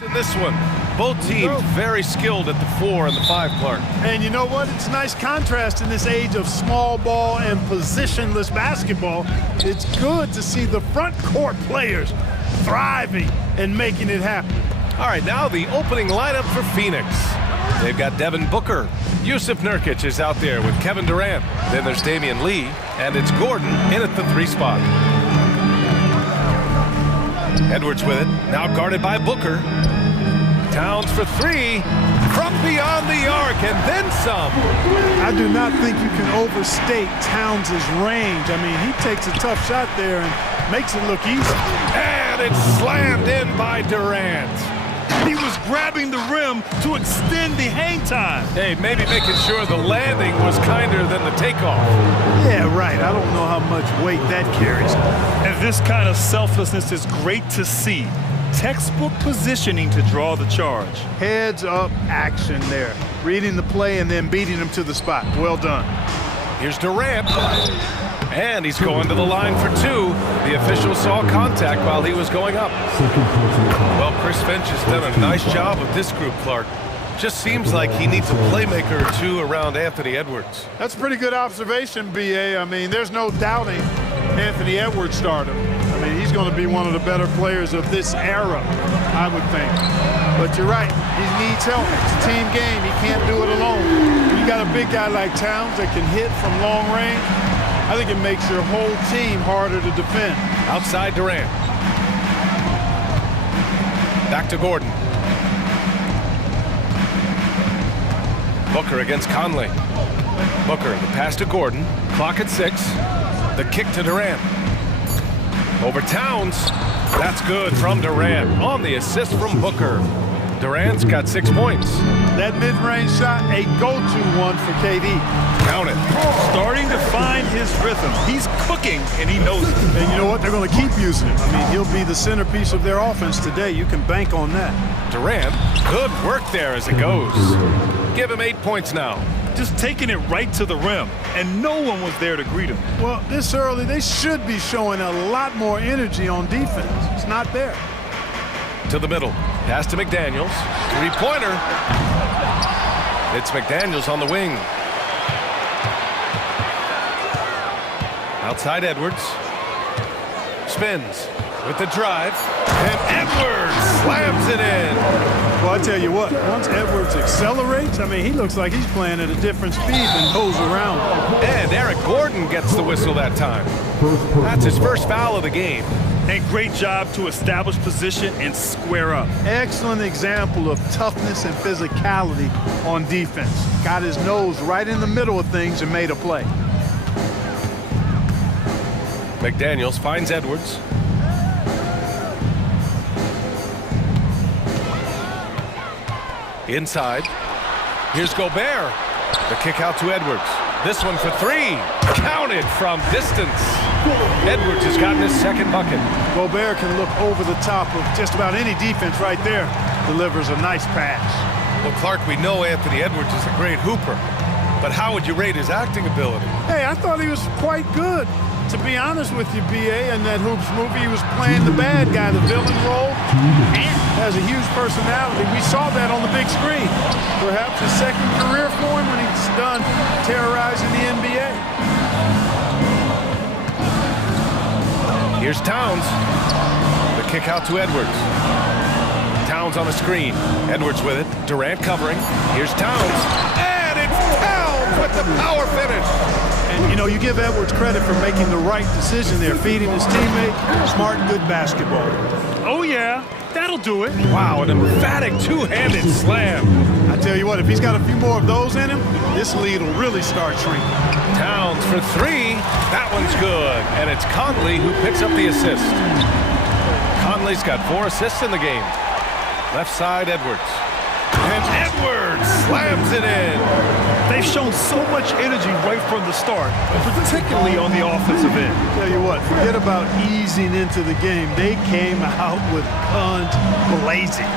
In this one, both teams very skilled at the 4 and the 5, Clark. And you know what? It's a nice contrast in this age of small ball and positionless basketball. It's good to see the front court players thriving and making it happen. All right, now the opening lineup for Phoenix. They've got Devin Booker. Yusuf Nurkic is out there with Kevin Durant. Then there's Damian Lee, and it's Gordon in at the 3 spot. Edwards with it, now guarded by Booker. Towns for 3, from beyond the arc, and then some. I do not think you can overstate Towns' range. I mean, he takes a tough shot there and makes it look easy. And it's slammed in by Durant. He was grabbing the rim to extend the hang time. Hey, maybe making sure the landing was kinder than the takeoff. Yeah, right. I don't know how much weight that carries. And this kind of selflessness is great to see. Textbook positioning to draw the charge. Heads up action there. Reading the play and then beating him to the spot. Well done. Here's Durant. And he's going to the line for 2. The official saw contact while he was going up. Well, Chris Finch has done a nice job with this group, Clark. Just seems like he needs a playmaker or 2 around Anthony Edwards. That's a pretty good observation, B.A. I mean, there's no doubting Anthony Edwards stardom. I mean, he's going to be one of the better players of this era, I would think. But you're right, he needs help. It's a team game. He can't do it alone. When you got a big guy like Towns that can hit from long range, I think it makes your whole team harder to defend. Outside Durant. Back to Gordon. Booker against Conley. Booker, the pass to Gordon. Clock at 6. The kick to Durant. Over Towns. That's good from Durant. On the assist from Booker. Durant's got 6 points. That mid-range shot, a go-to one for KD. Count it. Starting to find his rhythm. He's cooking, and he knows it. And you know what? They're going to keep using him. I mean, he'll be the centerpiece of their offense today. You can bank on that. Durant, good work there as it goes. Give him 8 points now. Just taking it right to the rim, and no one was there to greet him. Well, this early, they should be showing a lot more energy on defense. It's not there. To the middle. Pass to McDaniels. 3-pointer. It's McDaniels on the wing. Outside Edwards. Spins with the drive. And Edwards slams it in. Well, I tell you what, once Edwards accelerates, I mean, he looks like he's playing at a different speed than goes around. And Eric Gordon gets the whistle that time. That's his first foul of the game. And great job to establish position and square up. Excellent example of toughness and physicality on defense. Got his nose right in the middle of things and made a play. McDaniels finds Edwards. Inside. Here's Gobert. The kick out to Edwards. This one for 3. Counted from distance. Edwards has gotten his second bucket. Gobert can look over the top of just about any defense right there. Delivers a nice pass. Well, Clark, we know Anthony Edwards is a great hooper. But how would you rate his acting ability? Hey, I thought he was quite good. To be honest with you, B.A., in that Hoops movie, he was playing the bad guy, the villain role, and has a huge personality. We saw that on the big screen. Perhaps his second career for him when he's done terrorizing the NBA. Here's Towns. The kick out to Edwards. Towns on the screen. Edwards with it. Durant covering. Here's Towns. And it's Towns with the power finish. And, you know, you give Edwards credit for making the right decision there, feeding his teammate. Smart, good basketball. Oh, yeah. That'll do it. Wow, an emphatic two-handed slam. I tell you what, if he's got a few more of those in him, this lead will really start shrinking. Towns for 3. That one's good. And it's Conley who picks up the assist. Conley's got 4 assists in the game. Left side, Edwards. And Edwards slams it in. They've shown so much energy right from the start, particularly on the offensive end. Tell you what, forget about easing into the game. They came out with guns blazing.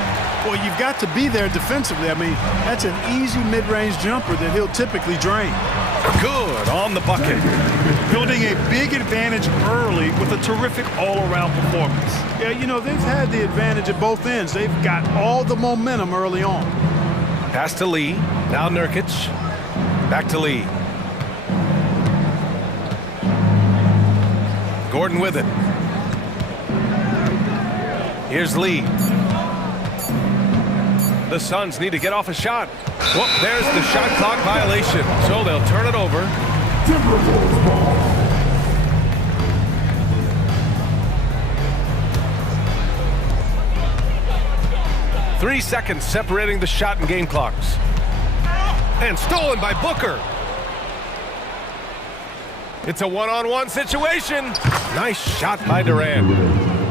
Well, you've got to be there defensively. I mean, that's an easy mid-range jumper that he'll typically drain. Good on the bucket. building a big advantage early with a terrific all-around performance. Yeah, you know, they've had the advantage at both ends. They've got all the momentum early on. Pass to Lee. Now Nurkic. Back to Lee. Gordon with it. Here's Lee. The Suns need to get off a shot. Whoop, there's the shot clock violation. So they'll turn it over. Timberwolves ball. Three seconds separating the shot and game clocks. And stolen by Booker. It's a one-on-one situation. Nice shot by Durant.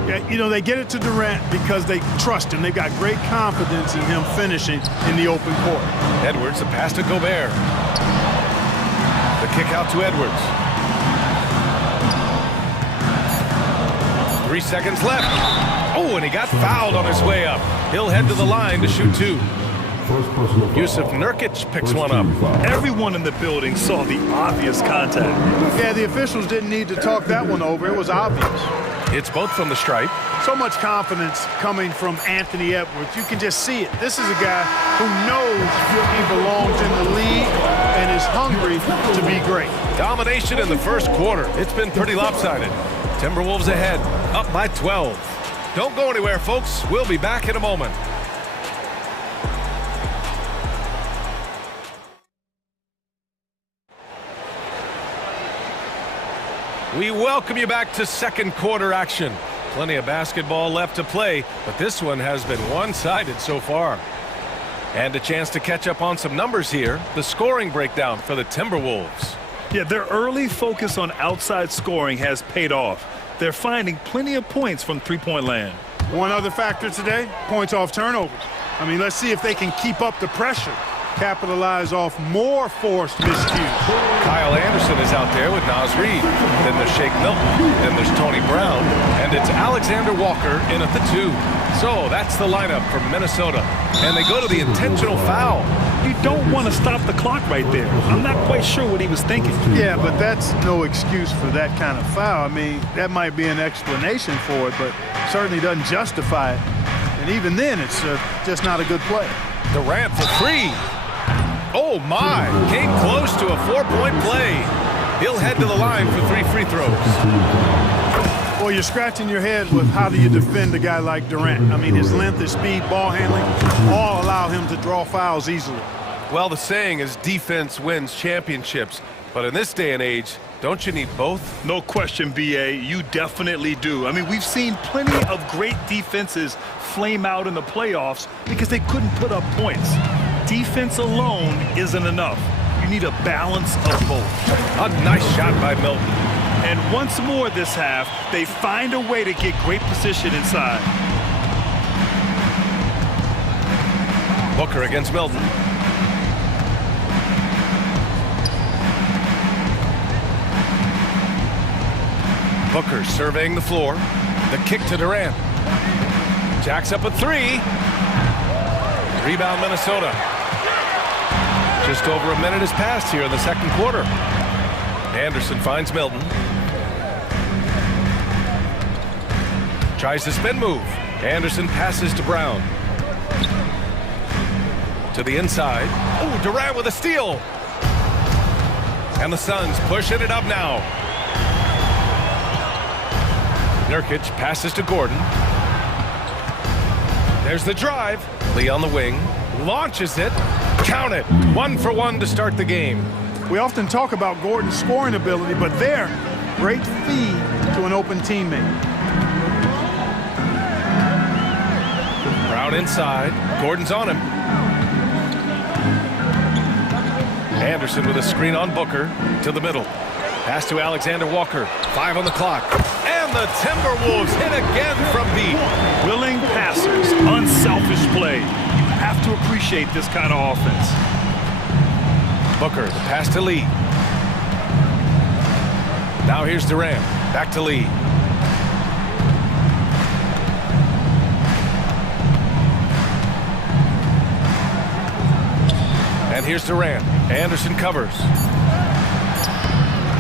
Yeah, you know, they get it to Durant because they trust him. They've got great confidence in him finishing in the open court. Edwards, the pass to Gobert. The kick out to Edwards. 3 seconds left. Oh, and he got fouled on his way up. He'll head to the line to shoot two. Yusuf Nurkic picks one up. Everyone in the building saw the obvious contact. Yeah, the officials didn't need to talk that one over. It was obvious. It's both from the stripe. So much confidence coming from Anthony Edwards. You can just see it. This is a guy who knows he belongs in the league and is hungry to be great. Domination in the first quarter. It's been pretty lopsided. Timberwolves ahead, up by 12. Don't go anywhere, folks. We'll be back in a moment. We welcome you back to second quarter action. Plenty of basketball left to play, but this one has been one-sided so far. And a chance to catch up on some numbers here. The scoring breakdown for the Timberwolves. Yeah, their early focus on outside scoring has paid off. They're finding plenty of points from three-point land. One other factor today, points off turnovers. I mean, let's see if they can keep up the pressure, capitalize off more forced miscues. Kyle Anderson is out there with Naz Reid. Then there's Shake Milton. Then there's Tony Brown. And it's Alexander Walker in at the 2. So that's the lineup from Minnesota. And they go to the intentional foul. You don't want to stop the clock right there. I'm not quite sure what he was thinking. Yeah, but that's no excuse for that kind of foul. I mean, that might be an explanation for it, but certainly doesn't justify it. And even then, it's just not a good play. Durant for 3. Oh, my. Came close to a 4-point play. He'll head to the line for 3 free throws. Well, you're scratching your head with how do you defend a guy like Durant. I mean, his length, his speed, ball handling, all allow him to draw fouls easily. Well, the saying is defense wins championships. But in this day and age, don't you need both? No question, B.A. You definitely do. I mean, we've seen plenty of great defenses flame out in the playoffs because they couldn't put up points. Defense alone isn't enough. You need a balance of both. A nice shot by Milton. And once more this half, they find a way to get great position inside. Booker against Milton. Booker surveying the floor. The kick to Durant. Jacks up a 3. Rebound Minnesota. Just over a minute has passed here in the second quarter. Anderson finds Milton. Tries the spin move. Anderson passes to Brown. To the inside. Oh, Durant with a steal. And the Suns pushing it up now. Nurkic passes to Gordon. There's the drive. Lee on the wing. Launches it. Count it. 1 for 1 to start the game. We often talk about Gordon's scoring ability, but there, great feed to an open teammate. Brown inside. Gordon's on him. Anderson with a screen on Booker to the middle. Pass to Alexander Walker. 5 on the clock. And the Timberwolves hit again from deep. Willing passers, unselfish play. You have to appreciate this kind of offense. Booker, the pass to Lee. Now here's Durant. Back to Lee. And here's Durant. Anderson covers.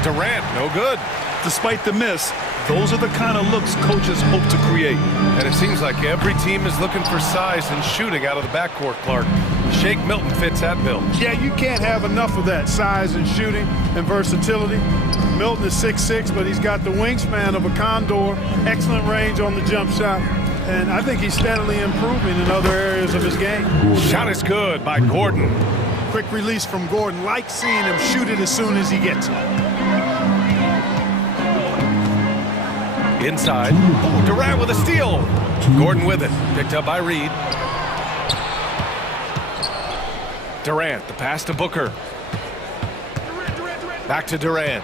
Durant, no good. Despite the miss, those are the kind of looks coaches hope to create. And it seems like every team is looking for size and shooting out of the backcourt, Clark. Shake Milton fits that bill. Yeah, you can't have enough of that size and shooting and versatility. Milton is 6'6", but he's got the wingspan of a condor, excellent range on the jump shot, and I think he's steadily improving in other areas of his game. Shot is good by Gordon. Quick release from Gordon. Like seeing him shoot it as soon as he gets it. Inside. Oh, Durant with a steal. Gordon with it. Picked up by Reed. Durant, the pass to Booker. Back to Durant.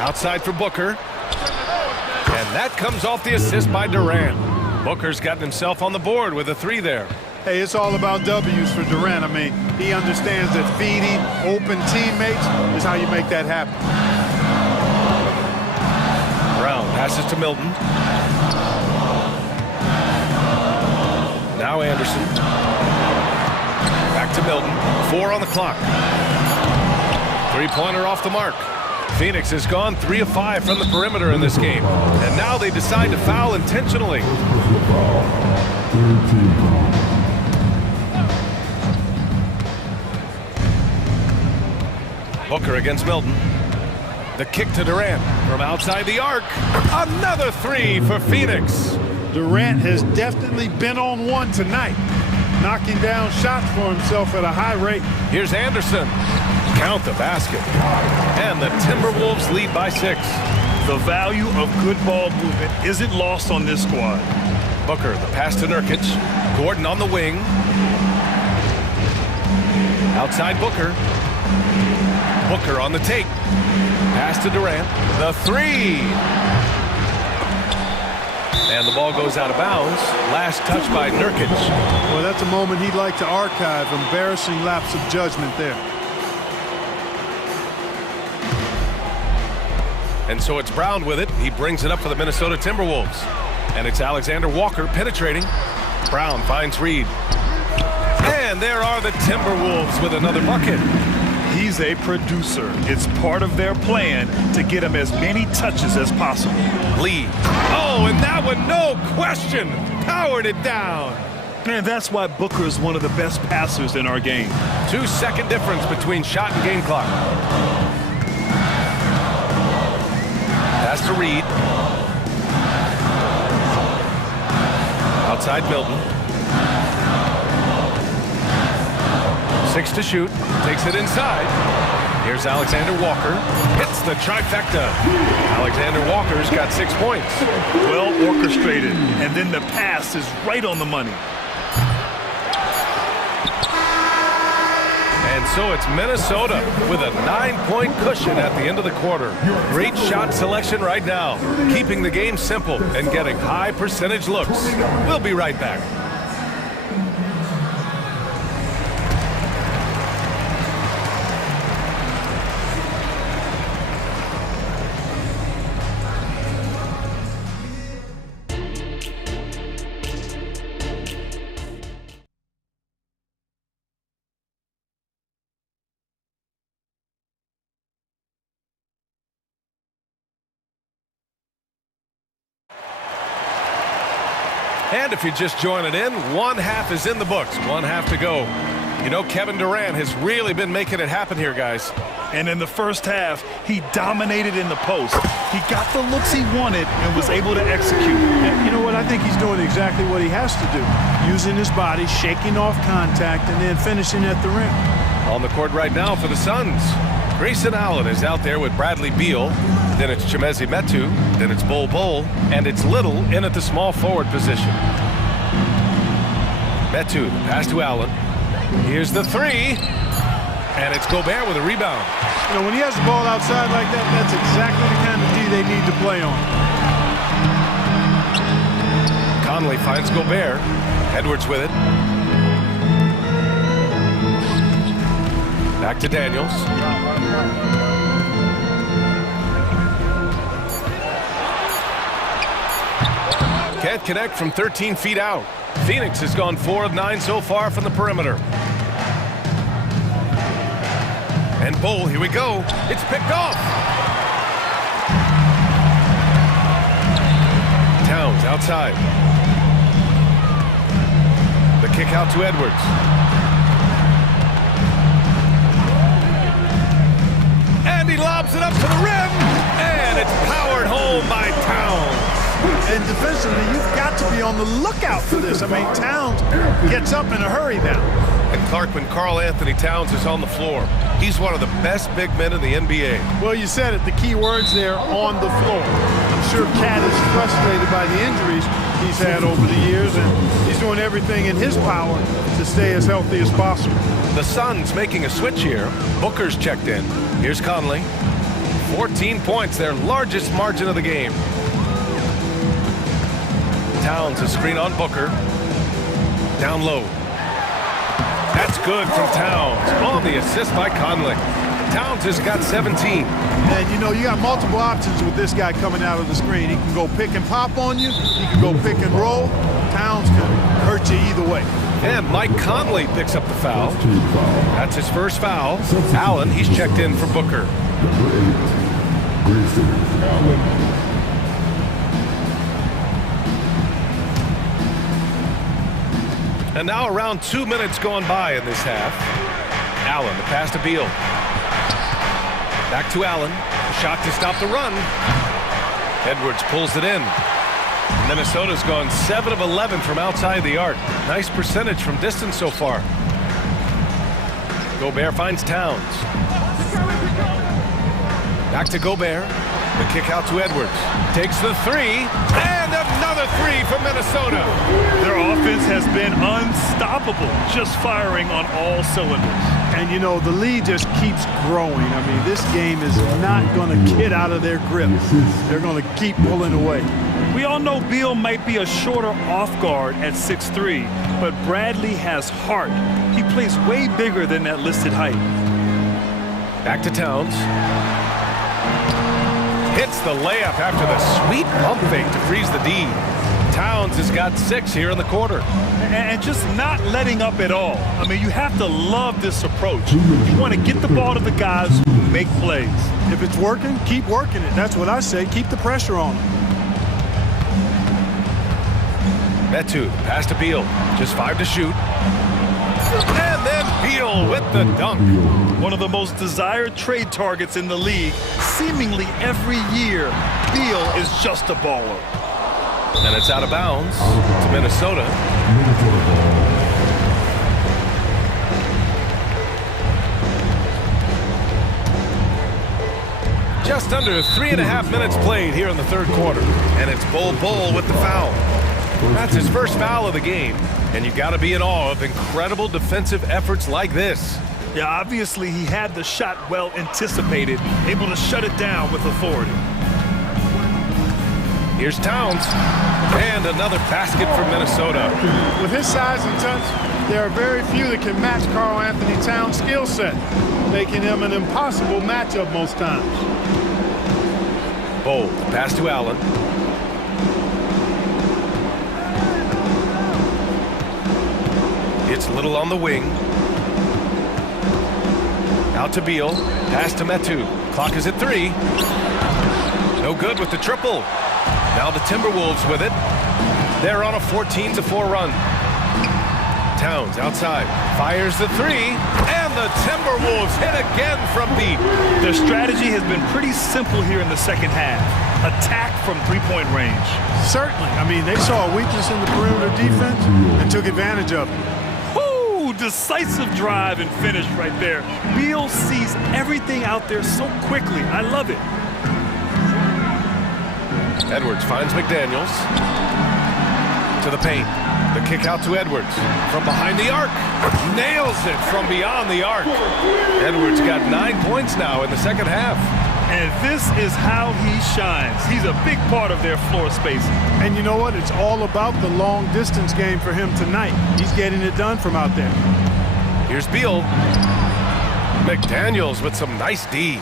Outside for Booker. And that comes off the assist by Durant. Booker's gotten himself on the board with a 3 there. Hey, it's all about W's for Durant. I mean, he understands that feeding open teammates is how you make that happen. Brown passes to Milton. Now Anderson. Back to Milton. 4 on the clock. Three-pointer off the mark. Phoenix has gone 3 of 5 from the perimeter in this game. And now they decide to foul intentionally. Booker against Milton. The kick to Durant from outside the arc. Another 3 for Phoenix. Durant has definitely been on one tonight, knocking down shots for himself at a high rate. Here's Anderson. Count the basket. And the Timberwolves lead by 6. The value of good ball movement isn't lost on this squad. Booker, the pass to Nurkic. Gordon on the wing. Outside Booker. Booker on the take. Pass to Durant. The 3. And the ball goes out of bounds. Last touch by Nurkic. Well, that's a moment he'd like to archive. Embarrassing lapse of judgment there. And so it's Brown with it. He brings it up for the Minnesota Timberwolves. And it's Alexander Walker penetrating. Brown finds Reed. And there are the Timberwolves with another bucket. He's a producer. It's part of their plan to get him as many touches as possible. Lee. Oh, and that one, no question, powered it down. And that's why Booker is one of the best passers in our game. 2-second difference between shot and game clock. Pass to Reed. Outside Milton. 6 to shoot. Takes it inside. Here's Alexander Walker. Hits the trifecta. Alexander Walker's got 6 points. Well orchestrated. And then the pass is right on the money. And so it's Minnesota with a 9-point cushion at the end of the quarter. Great shot selection right now. Keeping the game simple and getting high percentage looks. We'll be right back. And if you're just joining in, 1 half is in the books, 1 half to go. You know, Kevin Durant has really been making it happen here, guys. And in the first half, he dominated in the post. He got the looks he wanted and was able to execute. And you know what? I think he's doing exactly what he has to do. Using his body, shaking off contact, and then finishing at the rim. On the court right now for the Suns. Grayson Allen is out there with Bradley Beal. Then it's Chimezie Metu. Then it's Bol, and it's Little in at the small forward position. Metu, pass to Allen. Here's the 3. And it's Gobert with a rebound. You know, when he has the ball outside like that, that's exactly the kind of D they need to play on. Conley finds Gobert. Edwards with it. Back to Daniels. Can't connect from 13 feet out. Phoenix has gone 4 of 9 so far from the perimeter. And Bull, here we go. It's picked off. Towns outside. The kick out to Edwards. And he lobs it up to the rim. And it's powered home by Towns. And defensively, you've got to be on the lookout for this. I mean, Towns gets up in a hurry now. And Clark, when Karl Anthony Towns is on the floor, he's one of the best big men in the NBA. Well, you said it, the key words there, on the floor. I'm sure Cat is frustrated by the injuries he's had over the years, and he's doing everything in his power to stay as healthy as possible. The Suns making a switch here. Booker's checked in. Here's Conley. 14 points, their largest margin of the game. Towns, a screen on Booker. Down low. That's good from Towns. On the assist by Conley. Towns has got 17. And you know, you got multiple options with this guy coming out of the screen. He can go pick and pop on you. He can go pick and roll. Towns can hurt you either way. And Mike Conley picks up the foul. That's his first foul. Allen, he's checked in for Booker. And now around 2 minutes gone by in this half. Allen, the pass to Beal. Back to Allen. A shot to stop the run. Edwards pulls it in. Minnesota's gone 7 of 11 from outside the arc. Nice percentage from distance so far. Gobert finds Towns. Back to Gobert. The kick out to Edwards. Takes the three. And another three from Minnesota. Their offense has been unstoppable, just firing on all cylinders. And you know, the lead just keeps growing. I mean, this game is not going to get out of their grip. They're going to keep pulling away. We all know Beal might be a shorter off guard at 6'3", but Bradley has heart. He plays way bigger than that listed height. Back to Towns. Hits the layup after the sweet pump fake to freeze the D. Towns has got 6 here in the quarter. And just not letting up at all. I mean, you have to love this approach. You want to get the ball to the guys who make plays. If it's working, keep working it. That's what I say. Keep the pressure on them. Metu, pass to Beal. Just 5 to shoot. And then Beal with the dunk. One of the most desired trade targets in the league. Seemingly every year, Beal is just a baller. And it's out of bounds to Minnesota. Just under 3.5 minutes played here in the third quarter. And it's Bull with the foul. That's his first foul of the game. And you got to be in awe of incredible defensive efforts like this. Yeah, obviously he had the shot well anticipated, able to shut it down with authority. Here's Towns. And another basket for Minnesota. With his size and touch, there are very few that can match Karl Anthony Towns' skill set, making him an impossible matchup most times. Bold, pass to Allen. It's Little on the wing. Out to Beal. Pass to Metu. Clock is at 3. No good with the triple. Now the Timberwolves with it. They're on a 14-4 run. Towns outside. Fires the 3. And the Timberwolves hit again from deep. Their strategy has been pretty simple here in the second half. Attack from three-point range. Certainly. I mean, they saw a weakness in the perimeter defense and took advantage of it. Decisive drive and finish right there. Beal sees everything out there so quickly. I love it. Edwards finds McDaniels. To the paint. The kick out to Edwards. From behind the arc. Nails it from beyond the arc. Edwards got 9 points now in the second half. And this is how he shines. He's a big part of their floor spacing. And you know what? It's all about the long distance game for him tonight. He's getting it done from out there. Here's Beal. McDaniels with some nice D.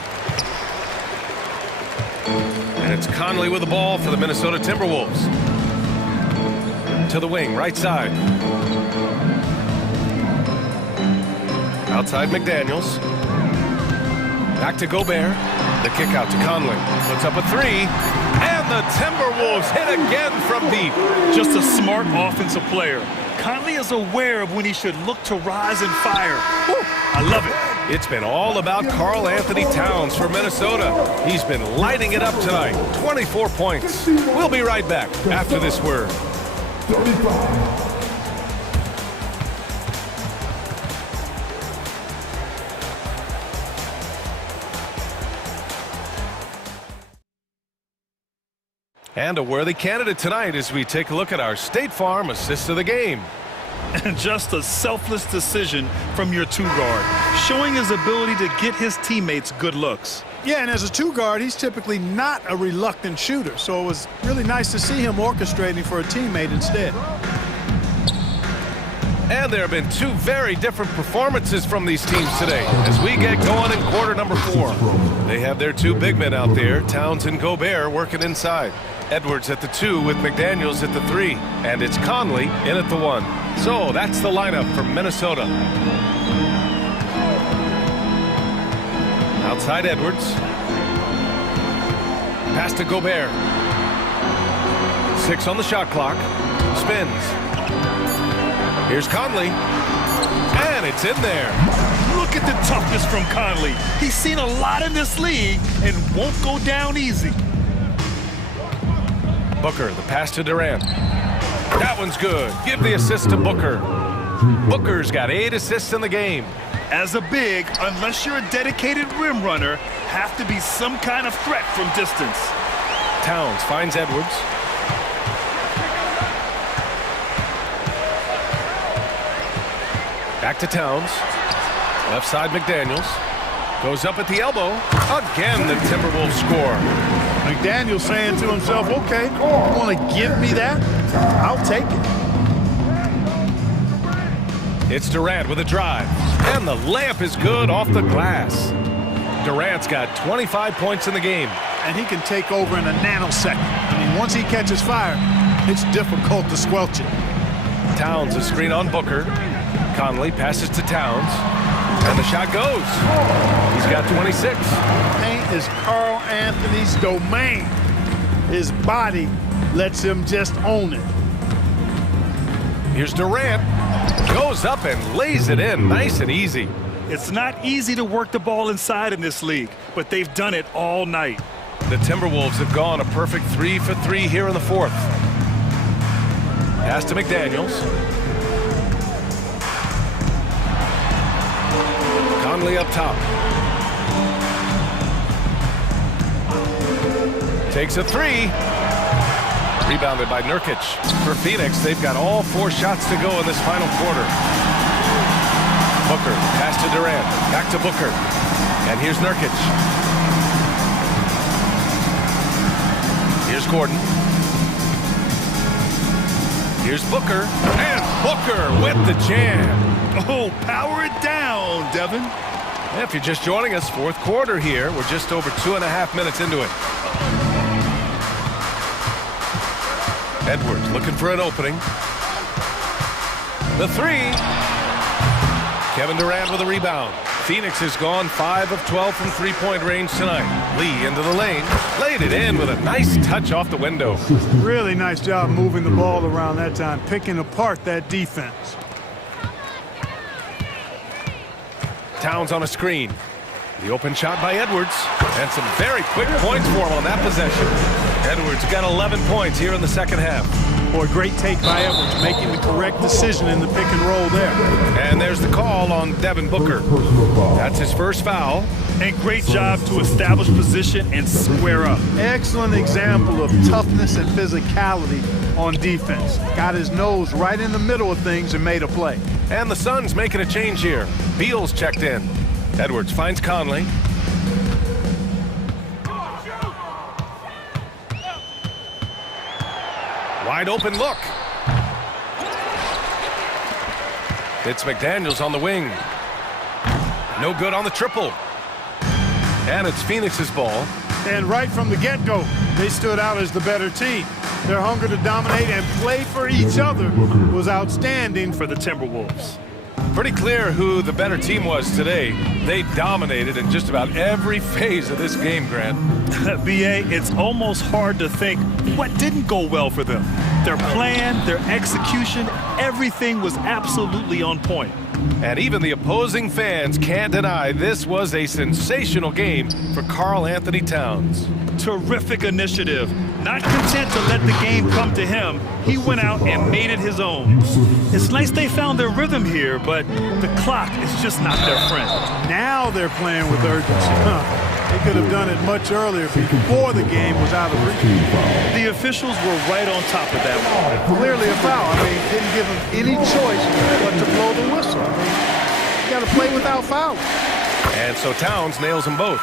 And it's Conley with the ball for the Minnesota Timberwolves. To the wing, right side. Outside McDaniels. Back to Gobert. The kick out to Conley. Puts up a three. And the Timberwolves hit again from deep. Just a smart offensive player. Conley is aware of when he should look to rise and fire. Whew, I love it. It's been all about Karl Anthony Towns for Minnesota. He's been lighting it up tonight. 24 points. We'll be right back after this word. 35. And a worthy candidate tonight as we take a look at our State Farm assist of the game. And just a selfless decision from your two-guard, showing his ability to get his teammates good looks. Yeah, and as a two-guard, he's typically not a reluctant shooter, so it was really nice to see him orchestrating for a teammate instead. And there have been two very different performances from these teams today as we get going in quarter number 4. They have their two big men out there, Towns and Gobert, working inside. Edwards at the 2 with McDaniels at the 3. And it's Conley in at the 1. So that's the lineup for Minnesota. Outside Edwards. Pass to Gobert. 6 on the shot clock. Spins. Here's Conley. And it's in there. Look at the toughness from Conley. He's seen a lot in this league and won't go down easy. Booker, the pass to Durant. That one's good. Give the assist to Booker. Booker's got 8 assists in the game. As a big, unless you're a dedicated rim runner, have to be some kind of threat from distance. Towns finds Edwards. Back to Towns. Left side McDaniels. Goes up at the elbow. Again, the Timberwolves score. McDaniels saying to himself, okay, you want to give me that? I'll take it. It's Durant with a drive. And the layup is good off the glass. Durant's got 25 points in the game. And he can take over in a nanosecond. I mean, once he catches fire, it's difficult to squelch it. Towns a screen on Booker. Conley passes to Towns. And the shot goes. He's got 26. Paint is Karl Anthony's domain. His body lets him just own it. Here's Durant. Goes up and lays it in nice and easy. It's not easy to work the ball inside in this league, but they've done it all night. The Timberwolves have gone a perfect 3 for 3 here in the 4th. Pass to McDaniels. Conley up top. Takes a 3. Rebounded by Nurkic. For Phoenix, they've got all 4 shots to go in this final quarter. Booker, pass to Durant. Back to Booker. And here's Nurkic. Here's Gordon. Here's Booker. And Booker with the jam. Oh, power it down, Devin. If you're just joining us, 4th quarter here. We're just over 2.5 minutes into it. Edwards looking for an opening. The 3. Kevin Durant with a rebound. Phoenix has gone 5 of 12 from three-point range tonight. Lee into the lane. Laid it in with a nice touch off the window. Really nice job moving the ball around that time, picking apart that defense. Towns on a screen. The open shot by Edwards. And some very quick points for him on that possession. Edwards got 11 points here in the second half. Boy, great take by Edwards, making the correct decision in the pick and roll there. And there's the call on Devin Booker. That's his first foul. And great job to establish position and square up. Excellent example of toughness and physicality on defense. Got his nose right in the middle of things and made a play. And the Suns making a change here. Beal's checked in. Edwards finds Conley. Wide open look. It's McDaniels on the wing. No good on the triple. And it's Phoenix's ball. And right from the get-go, they stood out as the better team. Their hunger to dominate and play for each other was outstanding for the Timberwolves. Pretty clear who the better team was today. They dominated in just about every phase of this game, Grant. BA, it's almost hard to think what didn't go well for them. Their plan, their execution, everything was absolutely on point. And even the opposing fans can't deny this was a sensational game for Karl Anthony Towns. Terrific initiative. Not content to let the game come to him, he went out and made it his own. It's nice they found their rhythm here, but the clock is just not their friend. Now they're playing with urgency. They could have done it much earlier before the game was out of reach. The officials were right on top of that one. Clearly a foul. I mean, didn't give them any choice but to blow the whistle. I mean, you got to play without fouling. And so Towns nails them both.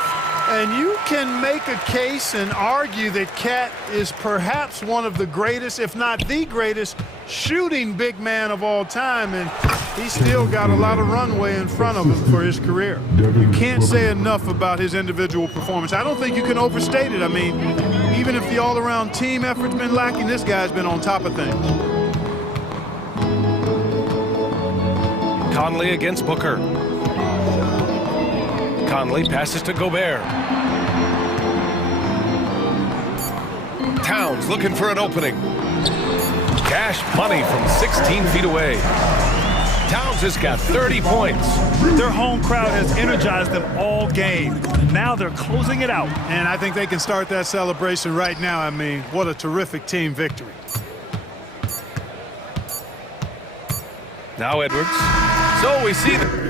And you can make a case and argue that Cat is perhaps one of the greatest, if not the greatest, shooting big man of all time, and he's still got a lot of runway in front of him for his career. You can't say enough about his individual performance. I don't think you can overstate it. I mean, even if the all-around team effort's been lacking, this guy's been on top of things. Conley against Booker. Conley passes to Gobert. Towns looking for an opening. Cash money from 16 feet away. Towns has got 30 points. Their home crowd has energized them all game. Now they're closing it out. And I think they can start that celebration right now. I mean, what a terrific team victory. Now Edwards. So we see the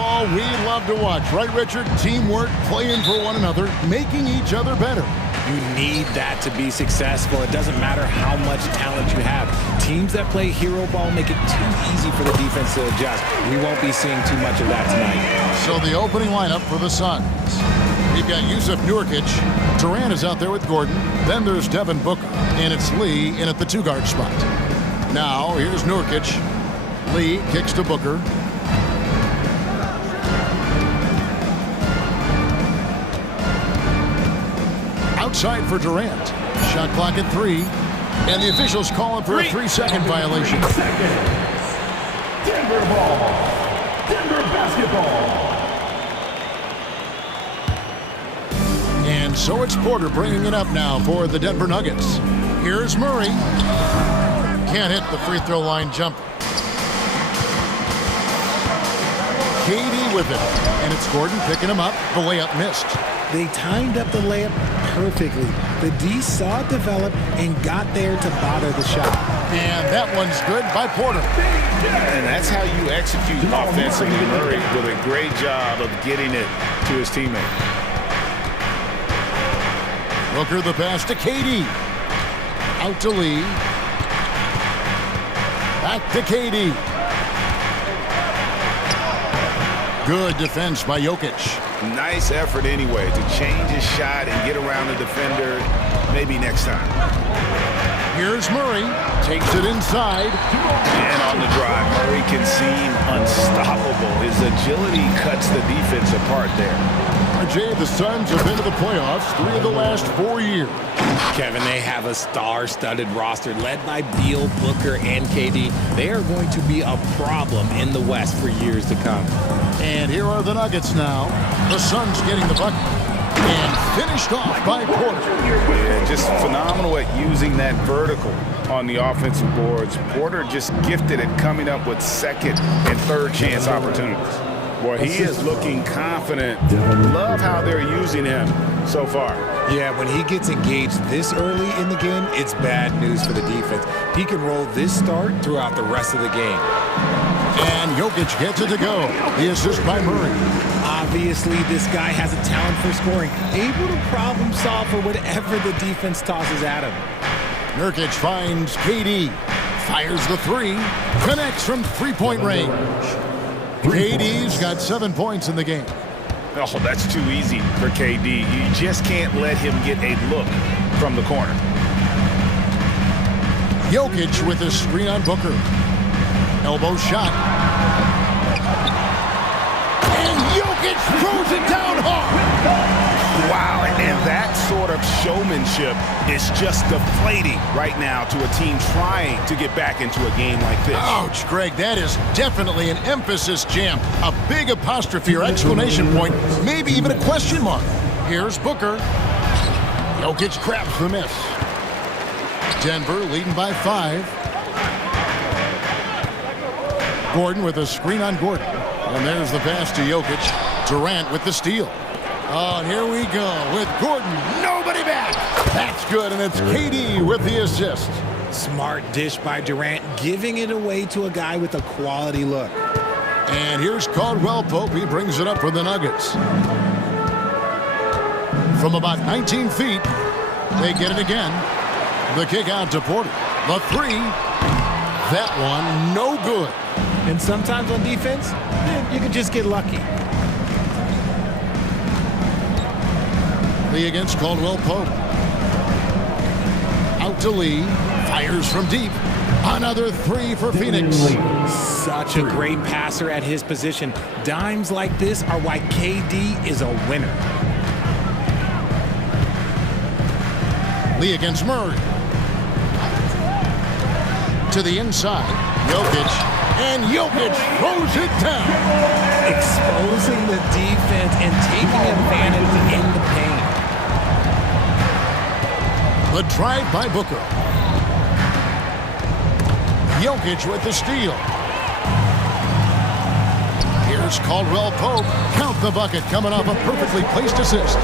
football we love to watch, right, Richard? Teamwork, playing for one another, making each other better. You need that to be successful. It doesn't matter how much talent you have. Teams that play hero ball make it too easy for the defense to adjust. We won't be seeing too much of that tonight. So the opening lineup for the Suns. We've got Yusuf Nurkic. Durant is out there with Gordon. Then there's Devin Booker. And it's Lee in at the two-guard spot. Now, here's Nurkic. Lee kicks to Booker. Outside for Durant. Shot clock at 3. And the officials calling for a 3-second violation. Denver ball. Denver basketball. And so it's Porter bringing it up now for the Denver Nuggets. Here's Murray. Can't hit the free throw line jumper. KD with it. And it's Gordon picking him up. The layup missed. They timed up the layup perfectly. The D saw it develop and got there to bother the shot. And that one's good by Porter. And that's how you execute offensively. Murray did a great job of getting it to his teammate. Booker the pass to KD. Out to Lee. Back to KD. Good defense by Jokic. Nice effort anyway to change his shot and get around the defender maybe next time. Here's Murray. Takes it inside. And on the drive, Murray can seem unstoppable. His agility cuts the defense apart there. Jay, the Suns have been to the playoffs 3 of the last 4 years. Kevin, they have a star-studded roster led by Beal, Booker, and KD. They are going to be a problem in the West for years to come. And here are the Nuggets now. The Suns getting the bucket. And finished off by Porter. Yeah, just phenomenal at using that vertical on the offensive boards. Porter just gifted at coming up with second and third chance opportunities. Boy, he is looking confident. Love how they're using him so far. Yeah, when he gets engaged this early in the game, it's bad news for the defense. He can roll this start throughout the rest of the game. And Jokic gets it to go. The assist by Murray. Obviously, this guy has a talent for scoring, able to problem solve for whatever the defense tosses at him. Nurkic finds KD. Fires the 3. Connects from three-point range. KD's got 7 points in the game. Oh, that's too easy for KD. You just can't let him get a look from the corner. Jokic with a screen on Booker. Elbow shot. And Jokic throws it down hard. Wow, and that sort of showmanship is just deflating right now to a team trying to get back into a game like this. Ouch, Greg, that is definitely an emphasis jam. A big apostrophe or exclamation point, maybe even a question mark. Here's Booker. Jokic crabs the miss. Denver leading by 5. Gordon with a screen on Gordon. And there's the pass to Jokic. Durant with the steal. Oh, and here we go with Gordon. Nobody back. That's good, and it's KD with the assist. Smart dish by Durant, giving it away to a guy with a quality look. And here's Caldwell Pope. He brings it up for the Nuggets. From about 19 feet, they get it again. The kick out to Porter. The 3. That one, no good. And sometimes on defense, you can just get lucky. Lee against Caldwell Pope. Out to Lee. Fires from deep. Another 3 for Phoenix. Such a great passer at his position. Dimes like this are why KD is a winner. Lee against Murray. To the inside. Jokic. And Jokic throws it down. Exposing the defense and taking advantage in the paint. The drive by Booker. Jokic with the steal. Here's Caldwell Pope. Count the bucket coming off a perfectly placed assist.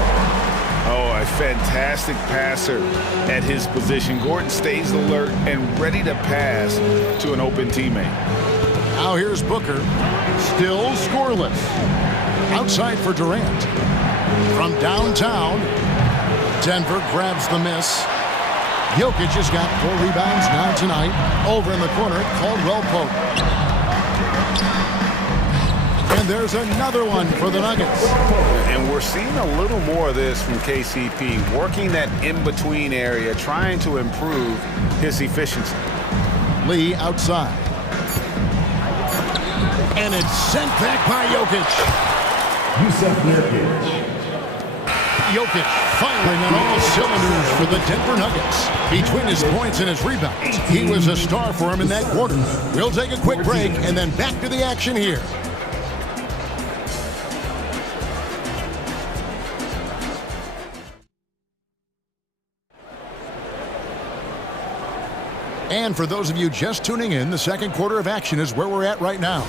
Oh, a fantastic passer at his position. Gordon stays alert and ready to pass to an open teammate. Now here's Booker. Still scoreless. Outside for Durant. From downtown, Denver grabs the miss. Jokic has got 4 rebounds now tonight. Over in the corner, Caldwell Pope. And there's another one for the Nuggets. And we're seeing a little more of this from KCP, working that in-between area, trying to improve his efficiency. Lee outside. And it's sent back by Jokic. Jokic firing on all cylinders for the Denver Nuggets. Between his points and his rebounds, he was a star for him in that quarter. We'll take a quick break and then back to the action here. And for those of you just tuning in, the second quarter of action is where we're at right now.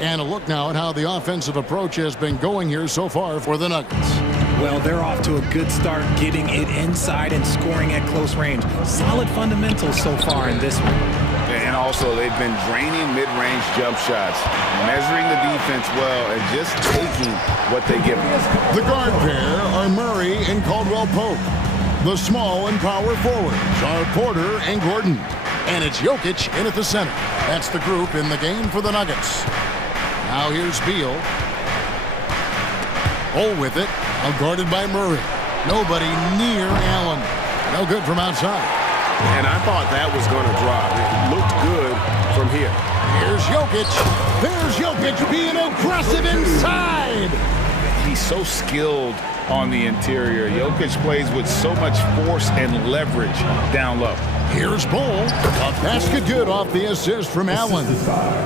And a look now at how the offensive approach has been going here so far for the Nuggets. Well, they're off to a good start getting it inside and scoring at close range. Solid fundamentals so far in this one. And also, they've been draining mid-range jump shots, measuring the defense well, and just taking what they give them. The guard pair are Murray and Caldwell Pope. The small and power forwards are Porter and Gordon. And it's Jokic in at the center. That's the group in the game for the Nuggets. Now here's Beal. Oh, with it. Now guarded by Murray. Nobody near Allen. No good from outside. And I thought that was going to drop. It looked good from here. Here's Jokic. There's Jokic being aggressive inside. He's so skilled on the interior. Jokic plays with so much force and leverage down low. Here's Bull. A basket good off the assist from Allen.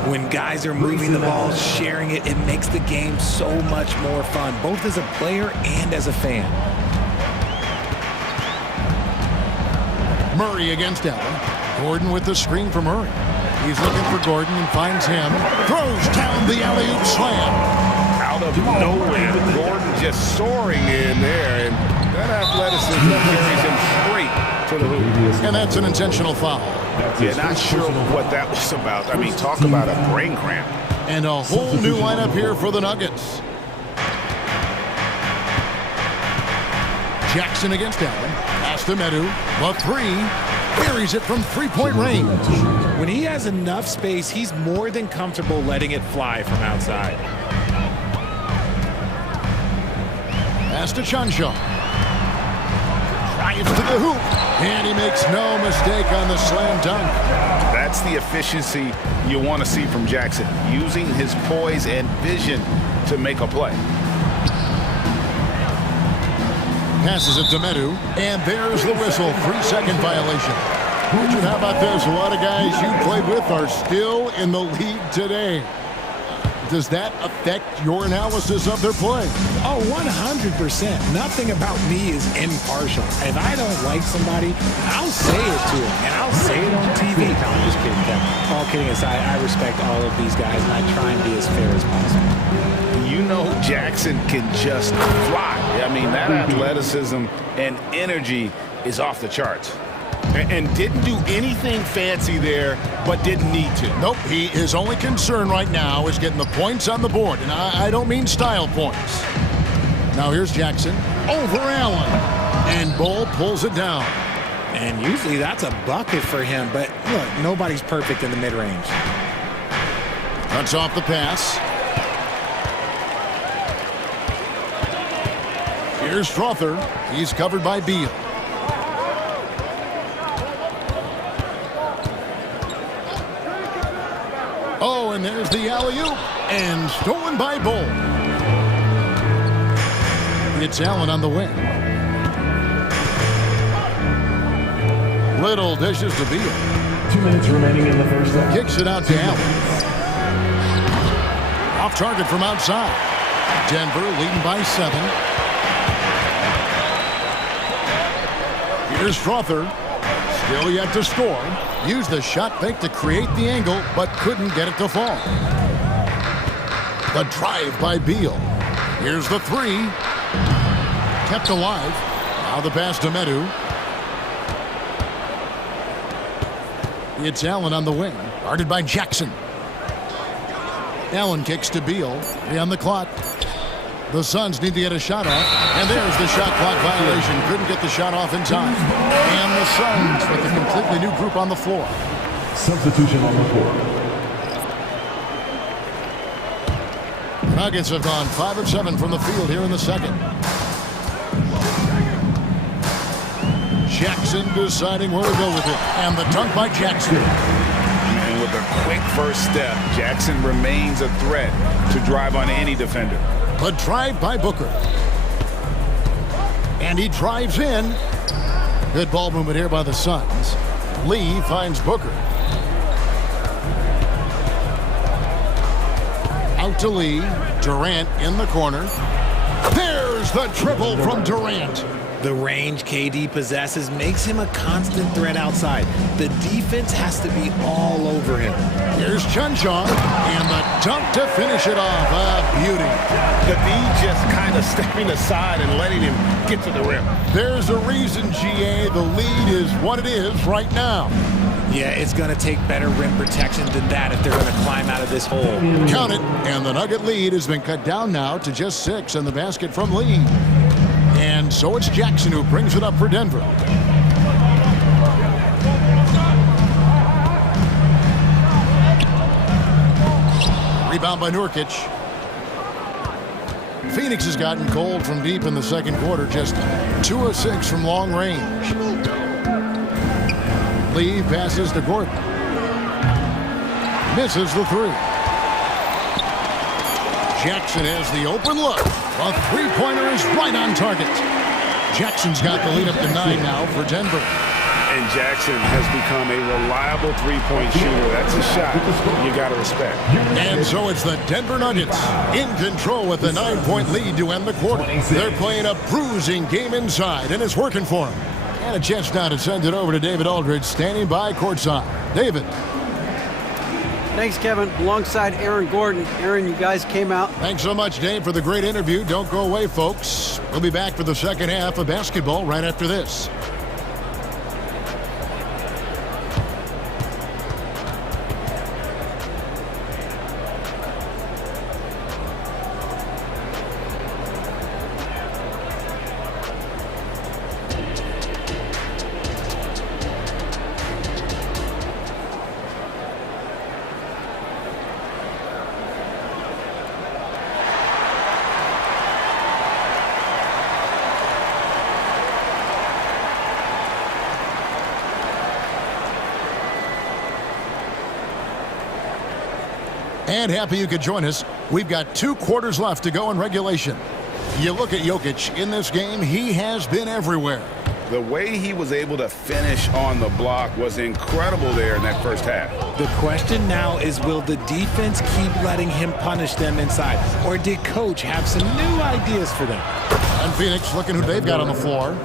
When guys are moving the ball, sharing it, it makes the game so much more fun, both as a player and as a fan. Murray against Allen. Gordon with the screen for Murray. He's looking for Gordon and finds him. Throws down the alley-oop slam. Out of nowhere, Gordon just soaring in there, and that athleticism carries him straight to the hoop. And that's an intentional foul. Yeah, not sure what that was about. I mean, talk about a brain cramp. And a whole new lineup here for the Nuggets. Jackson against Allen. Pass to Medu. The three. Buries it from three-point range. When he has enough space, he's more than comfortable letting it fly from outside. Pass to Chanshaw. Drives to the hoop. And he makes no mistake on the slam dunk. That's the efficiency you want to see from Jackson, using his poise and vision to make a play. Passes it to Medu, and there's the whistle. 3-second violation. Richard, how about this? A lot of guys you played with are still in the league today. Does that affect your analysis of their play? Oh, 100%. Nothing about me is impartial. If I don't like somebody, I'll say it to them, and I'll say it on TV. No, I'm just kidding, Kevin. All kidding aside, I respect all of these guys, and I try and be as fair as possible. You know Jackson can just fly. I mean, that athleticism and energy is off the charts. And didn't do anything fancy there, but didn't need to. Nope, his only concern right now is getting the points on the board, and I don't mean style points. Now here's Jackson over Allen, and Bull pulls it down. And usually that's a bucket for him, but look, nobody's perfect in the mid-range. Cuts off the pass. Here's Strother. He's covered by Beal. Oh, and there's the alley-oop, and stolen by Bull. It's Allen on the wing. Little dishes to Beal. 2 minutes remaining in the first half. Kicks it out to Allen. Off target from outside. Denver leading by 7. Here's Strother. Still yet to score. Used the shot fake to create the angle, but couldn't get it to fall. The drive by Beal. Here's the three. Kept alive. Now the pass to Medu. It's Allen on the wing. Guarded by Jackson. Allen kicks to Beal. 3 on the clock. The Suns need to get a shot off. And there's the shot clock violation. Couldn't get the shot off in time. And the Suns with a completely new group on the floor. Substitution on the court. Nuggets have gone 5 of 7 from the field here in the second. Jackson deciding where to go with it. And the dunk by Jackson. And with a quick first step, Jackson remains a threat to drive on any defender. The drive by Booker. And he drives in. Good ball movement here by the Suns. Lee finds Booker. Out to Lee. Durant in the corner. There's the triple from Durant. The range KD possesses makes him a constant threat outside. The defense has to be all over him. Here's Chunchon, and the dunk to finish it off. A beauty. The D just kind of stepping aside and letting him get to the rim. There's a reason, GA, the lead is what it is right now. Yeah, it's going to take better rim protection than that if they're going to climb out of this hole. Count it, and the Nugget lead has been cut down now to just 6 in the basket from Lee. And so it's Jackson who brings it up for Denver. Rebound by Nurkic. Phoenix has gotten cold from deep in the second quarter, just 2 of 6 from long range. Lee passes to Gordon. Misses the 3. Jackson has the open look. A three-pointer is right on target. Jackson's got the lead up to 9 now for Denver. And Jackson has become a reliable three-point shooter. That's a shot you got to respect. And so it's the Denver Nuggets in control with a 9-point lead to end the quarter. They're playing a bruising game inside, and it's working for them. And a chance now to send it over to David Aldridge, standing by courtside. David. Thanks, Kevin. Alongside Aaron Gordon. Aaron, you guys came out. Thanks so much, Dave, for the great interview. Don't go away, folks. We'll be back for the second half of basketball right after this. And happy you could join us. We've got 2 quarters left to go in regulation. You look at Jokic in this game, he has been everywhere. The way he was able to finish on the block was incredible there in that first half. The question now is, will the defense keep letting him punish them inside? Or did Coach have some new ideas for them? And Phoenix looking who they've got on the floor.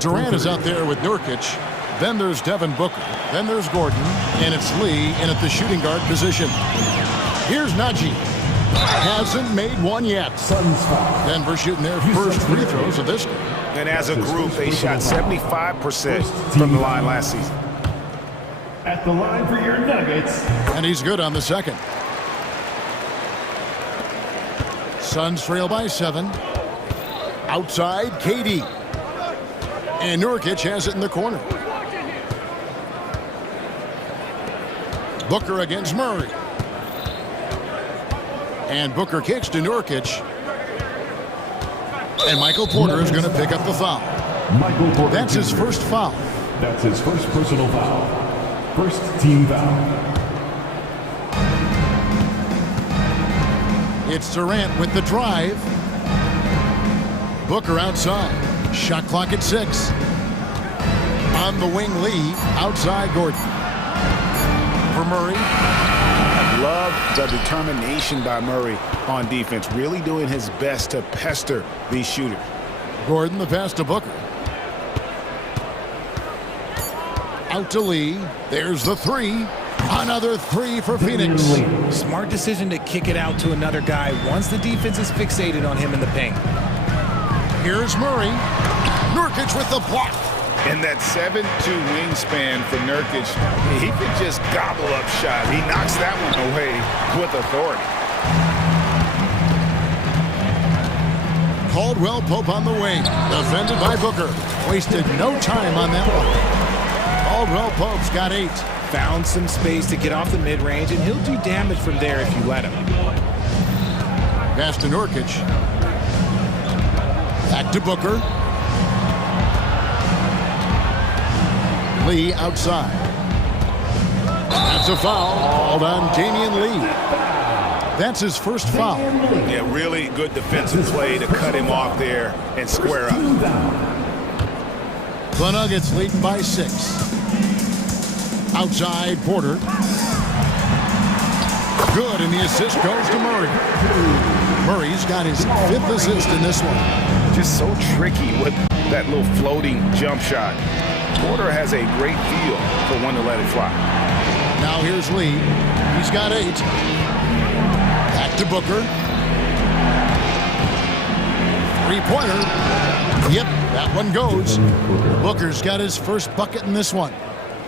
Durant is out there with Nurkic. Then there's Devin Booker. Then there's Gordon. And it's Lee in at the shooting guard position. Here's Najee. Hasn't made one yet. Denver shooting their first free throws of this game. And as a group, they shot 75% from the line last season. At the line for your Nuggets. And he's good on the second. Suns trail by 7. Outside, KD. And Nurkic has it in the corner. Booker against Murray. And Booker kicks to Nurkic. And Michael Porter is going to pick up the foul. Michael Porter. That's his first foul. That's his first personal foul. First team foul. It's Durant with the drive. Booker outside. Shot clock at 6. On the wing, Lee. Outside, Gordon. For Murray. Love the determination by Murray on defense, really doing his best to pester these shooters. Gordon, the pass to Booker. Out to Lee. There's the 3. Another 3 for Phoenix. Smart decision to kick it out to another guy once the defense is fixated on him in the paint. Here's Murray. Nurkic with the block. And that 7'2" wingspan for Nurkic, he could just gobble up shot. He knocks that one away with authority. Caldwell Pope on the wing. Defended by Booker. Wasted no time on that one. Caldwell Pope's got 8. Found some space to get off the mid-range, and he'll do damage from there if you let him. Pass to Nurkic. Back to Booker. Lee outside. That's a foul called on Damian Lee. That's his first foul. Yeah, really good defensive play to cut him off there and square up. The Nuggets leading by 6. Outside, Porter. Good, and the assist goes to Murray. Murray's got his 5th assist in this one. Just so tricky with that little floating jump shot. Porter has a great feel for when to let it fly. Now here's Lee. He's got 8. Back to Booker. 3-pointer. Yep, that one goes. Booker's got his first bucket in this one.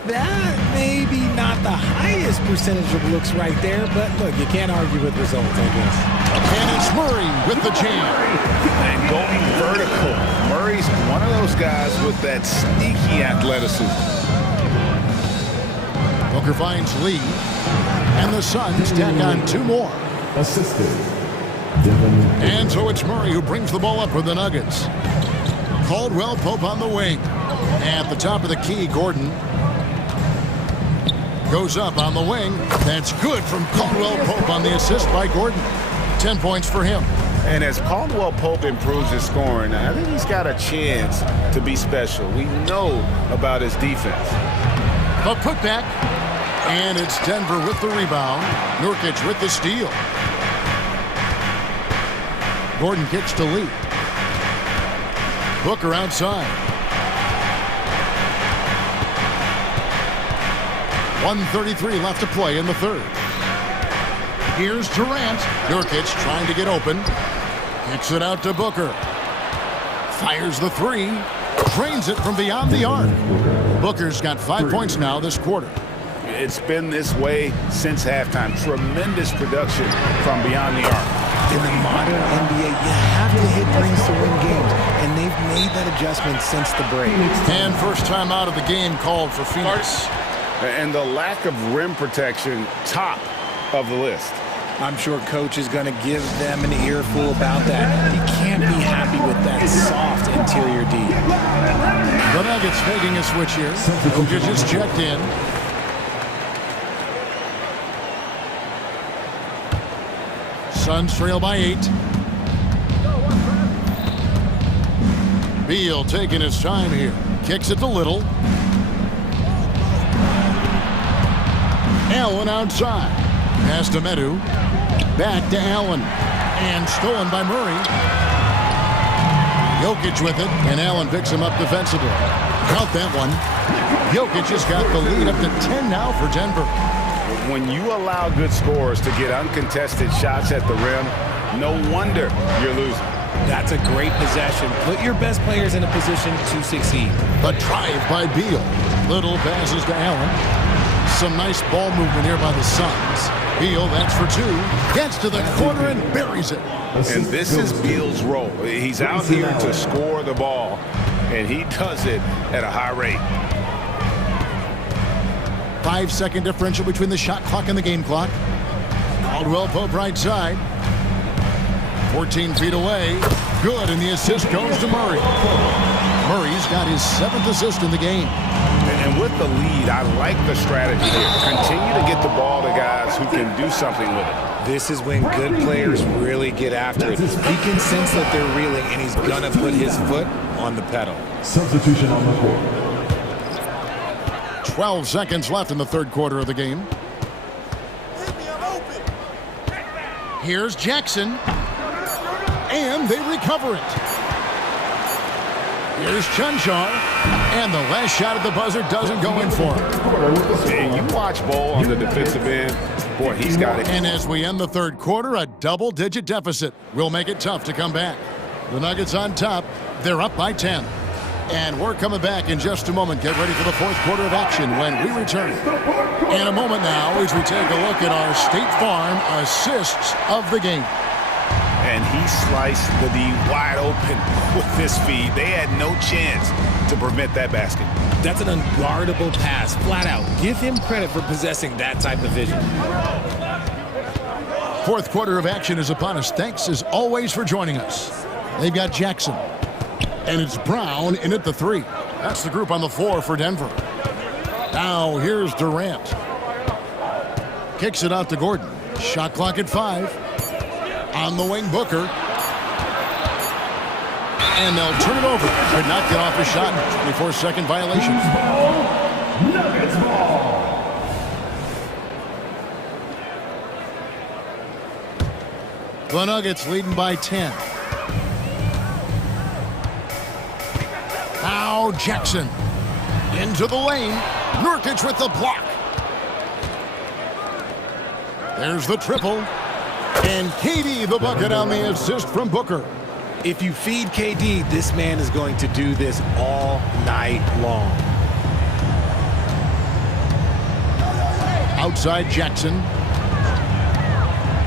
That may be not the highest percentage of looks right there, but look, you can't argue with results, I guess. And it's Murray with the jam. And going vertical. Murray's one of those guys with that sneaky athleticism. Booker finds Lee. And the Suns tack on 2 more. Assisted. And so it's Murray who brings the ball up for the Nuggets. Caldwell Pope on the wing. At the top of the key, Gordon goes up on the wing. That's good from Caldwell Pope on the assist by Gordon. 10 points for him. And as Caldwell Pope improves his scoring, I think he's got a chance to be special. We know about his defense. A putback. And it's Denver with the rebound. Nurkic with the steal. Gordon kicks to Lee. Booker outside. 1:33 left to play in the third. Here's Durant. Nurkic trying to get open. Kicks it out to Booker. Fires the 3. Drains it from beyond the arc. Booker's got 5 points now this quarter. It's been this way since halftime. Tremendous production from beyond the arc. In the modern NBA, you have to hit threes to win games, and they've made that adjustment since the break. And first time out of the game called for Phoenix. And the lack of rim protection, top of the list. I'm sure coach is going to give them an earful about that. He can't be happy with that soft interior D. The Nuggets making a switch here. Jokic just checked in. Suns trail by 8. Beal taking his time here. Kicks it to Little. Allen outside. Pass to Medu. Back to Allen. And stolen by Murray. Jokic with it. And Allen picks him up defensively. Count that one. Jokic has got the lead up to 10 now for Denver. When you allow good scorers to get uncontested shots at the rim, no wonder you're losing. That's a great possession. Put your best players in a position to succeed. A drive by Beal. Little passes to Allen. Some nice ball movement here by the Suns. Beal, that's for 2. Gets to the corner and buries it. And this is Beal's role. He's out here to score the ball, and he does it at a high rate. 5-second differential between the shot clock and the game clock. Caldwell Pope right side. 14 feet away. Good, and the assist goes to Murray. Murray's got his 7th assist in the game. And with the lead, I like the strategy here. Continue to get the ball to guys who can do something with it. This is when good players really get after it. He can sense that they're reeling, and he's going to put his foot on the pedal. Substitution on the court. 12 seconds left in the third quarter of the game. Here's Jackson. And they recover it. Here's Chunchar. And the last shot at the buzzer doesn't go in for him. And you watch Bol on the defensive end. Boy, he's got it. And as we end the third quarter, a double-digit deficit will make it tough to come back. The Nuggets on top. They're up by 10. And we're coming back in just a moment. Get ready for the fourth quarter of action when we return. In a moment now, as we take a look at our State Farm assists of the game. And he sliced the D wide open with this feed. They had no chance to prevent that basket. That's an unguardable pass, flat out. Give him credit for possessing that type of vision. Fourth quarter of action is upon us. Thanks, as always, for joining us. They've got Jackson. And it's Brown in at the 3. That's the group on the floor for Denver. Now here's Durant. Kicks it out to Gordon. Shot clock at 5. On the wing, Booker. And they'll turn it over. Could not get off a shot. 24-second violation. Nuggets ball. The Nuggets leading by 10. Now Jackson into the lane. Nurkic with the block. There's the triple. And KD the bucket on the assist from Booker. If you feed KD, this man is going to do this all night long. Outside Jackson.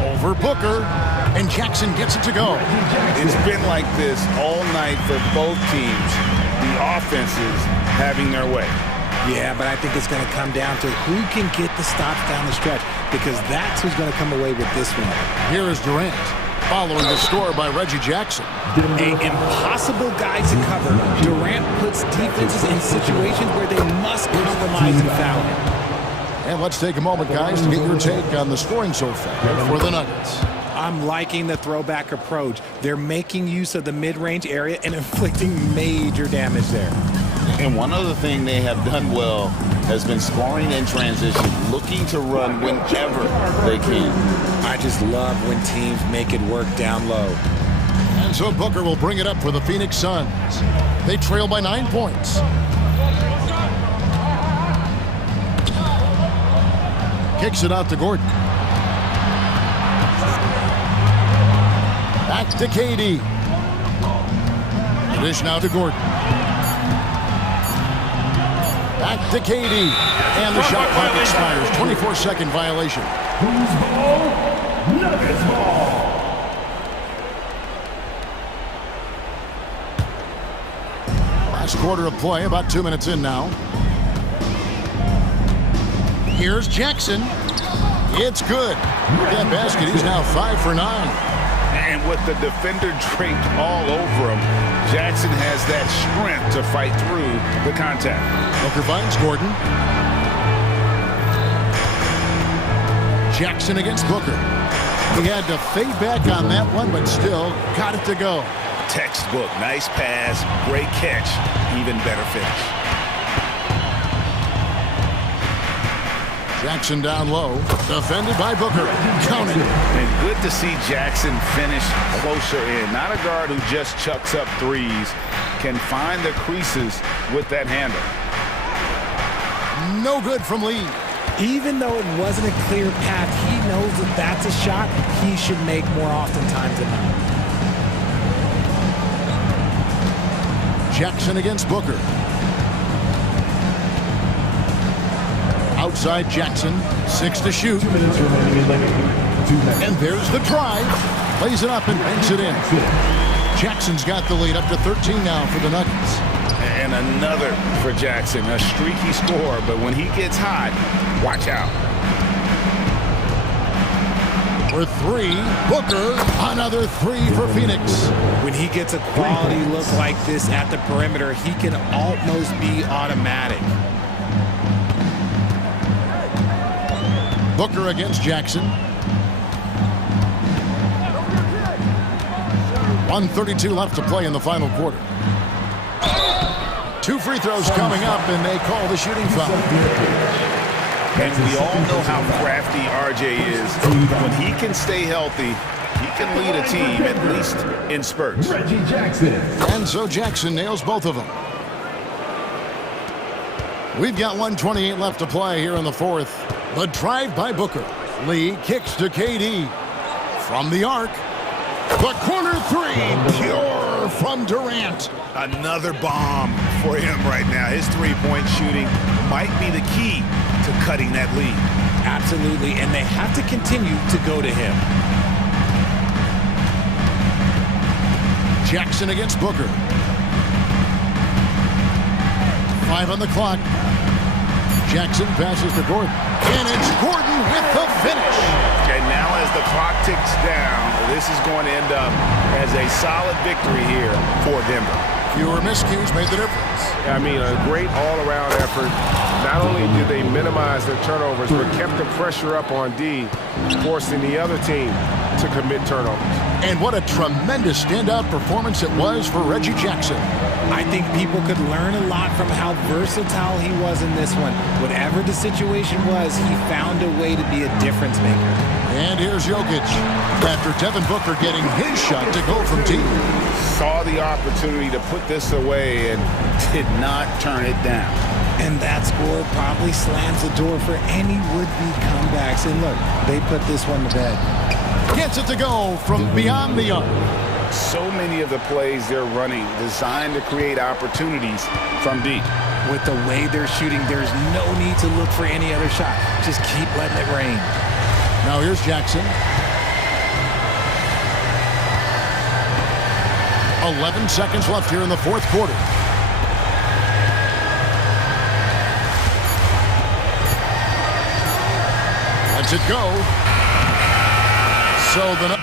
Over Booker. And Jackson gets it to go. It's been like this all night for both teams. The offenses having their way. Yeah, but I think it's going to come down to who can get the stops down the stretch, because that's who's going to come away with this one. Here is Durant, following the score by Reggie Jackson. An impossible guy to cover. Durant puts defenses in situations where they must compromise and foul him. And let's take a moment, guys, to get your take on the scoring so far for the Nuggets. I'm liking the throwback approach. They're making use of the mid-range area and inflicting major damage there. And one other thing they have done well has been scoring in transition, looking to run whenever they can. I just love when teams make it work down low. And so Booker will bring it up for the Phoenix Suns. They trail by 9 points. Kicks it out to Gordon. Back to KD. Dish now to Gordon. Back to KD. And the shot clock expires. 24-second violation. Who's ball? Nuggets ball. Last quarter of play, about 2 minutes in now. Here's Jackson. It's good. That basket, he's now 5 for 9. And with the defender draped all over him, Jackson has that strength to fight through the contact. Booker finds Gordon. Jackson against Booker. He had to fade back on that one, but still got it to go. Textbook, nice pass, great catch, even better finish. Jackson down low, defended by Booker. Counted. And good to see Jackson finish closer in. Not a guard who just chucks up threes, can find the creases with that handle. No good from Lee. Even though it wasn't a clear path, he knows that that's a shot he should make more oftentimes than not. Jackson against Booker. Outside Jackson, 6 to shoot. 2 minutes remaining in the game. 2 minutes. And there's the drive. Plays it up and banks it in. Jackson's got the lead up to 13 now for the Nuggets. And another for Jackson, a streaky score, but when he gets hot, watch out. For 3, Booker, another 3 for Phoenix. When he gets a quality look like this at the perimeter, he can almost be automatic. Booker against Jackson. 1:32 left to play in the final quarter. 2 free throws coming up, and they call the shooting foul. And we all know how crafty RJ is. When he can stay healthy, he can lead a team, at least in spurts. Reggie Jackson. And so Jackson nails both of them. We've got 1:28 left to play here in the fourth. The drive by Booker. Lee kicks to KD. From the arc. The corner 3. Pure jumper from Durant. Another bomb for him right now. His three-point shooting might be the key to cutting that lead. Absolutely, and they have to continue to go to him. Jackson against Booker. 5 on the clock. Jackson passes to Gordon. And it's Gordon with the finish. And now as the clock ticks down, this is going to end up as a solid victory here for Denver. Fewer miscues made the difference. I mean, a great all-around effort. Not only did they minimize their turnovers, but kept the pressure up on D, forcing the other team to commit turnovers. And what a tremendous standout performance it was for Reggie Jackson. I think people could learn a lot from how versatile he was in this one. Whatever the situation was, he found a way to be a difference maker. And here's Jokic, after Devin Booker getting his shot to go from deep. Saw the opportunity to put this away and Did not turn it down. And that score probably slams the door for any would-be comebacks. And look, they put this one to bed. Gets it to go from beyond the arc. So many of the plays they're running designed to create opportunities from deep. With the way they're shooting, there's no need to look for any other shot. Just keep letting it rain. Now here's Jackson. 11 seconds left here in the fourth quarter. Lets it go. So the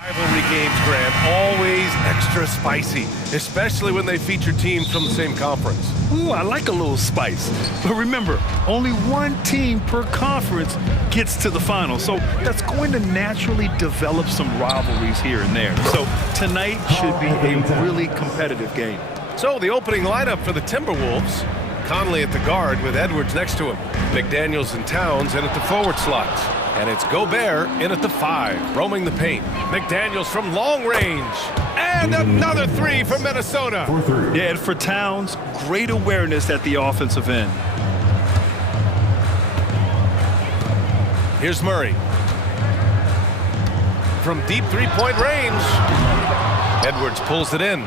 Rivalry games, Grant, always extra spicy, especially when they feature teams from the same conference. Ooh, I like a little spice. But remember, only one team per conference gets to the final. So that's going to naturally develop some rivalries here and there. So tonight should be a really competitive game. So the opening lineup for the Timberwolves. Conley at the guard with Edwards next to him. McDaniels and Towns in at the forward slots. And it's Gobert in at the 5, roaming the paint. McDaniels from long range. And another three for Minnesota. Yeah, and for Towns, great awareness at the offensive end. Here's Murray. From deep three-point range. Edwards pulls it in.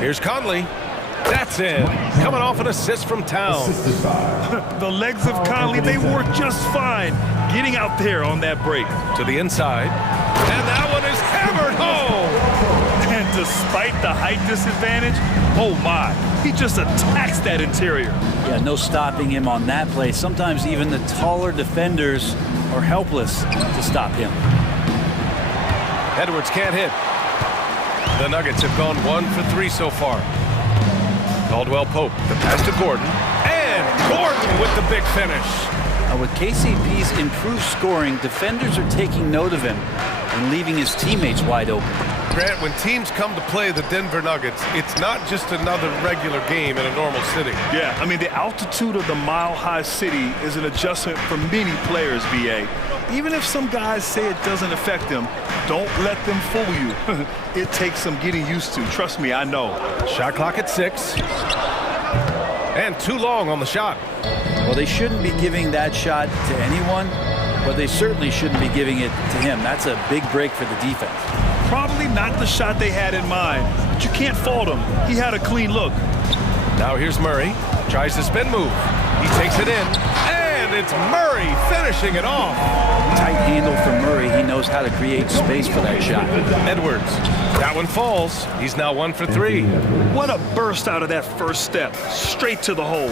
Here's Conley. That's in. Coming off an assist from Towns. The legs of Conley, they work just fine getting out there on that break. To the inside. And that one is hammered home. And despite the height disadvantage, oh my, he just attacks that interior. Yeah, no stopping him on that play. Sometimes even the taller defenders are helpless to stop him. Edwards can't hit. The Nuggets have gone 1 for 3 so far. Caldwell Pope, the pass to Gordon. And Gordon with the big finish. Now with KCP's improved scoring, defenders are taking note of him and leaving his teammates wide open. Grant, when teams come to play the Denver Nuggets, it's not just another regular game in a normal city. Yeah, I mean, the altitude of the mile-high city is an adjustment for many players, BA. Even if some guys say it doesn't affect them, don't let them fool you. It takes some getting used to. Trust me, I know. Shot clock at 6. And too long on the shot. Well, they shouldn't be giving that shot to anyone, but they certainly shouldn't be giving it to him. That's a big break for the defense. Probably not the shot they had in mind, but you can't fault him. He had a clean look. Now here's Murray. Tries the spin move. He takes it in. And it's Murray finishing it off. Tight handle for Murray. He knows how to create space for that shot. Edwards. That one falls. He's now 1 for 3. What a burst out of that first step. Straight to the hole.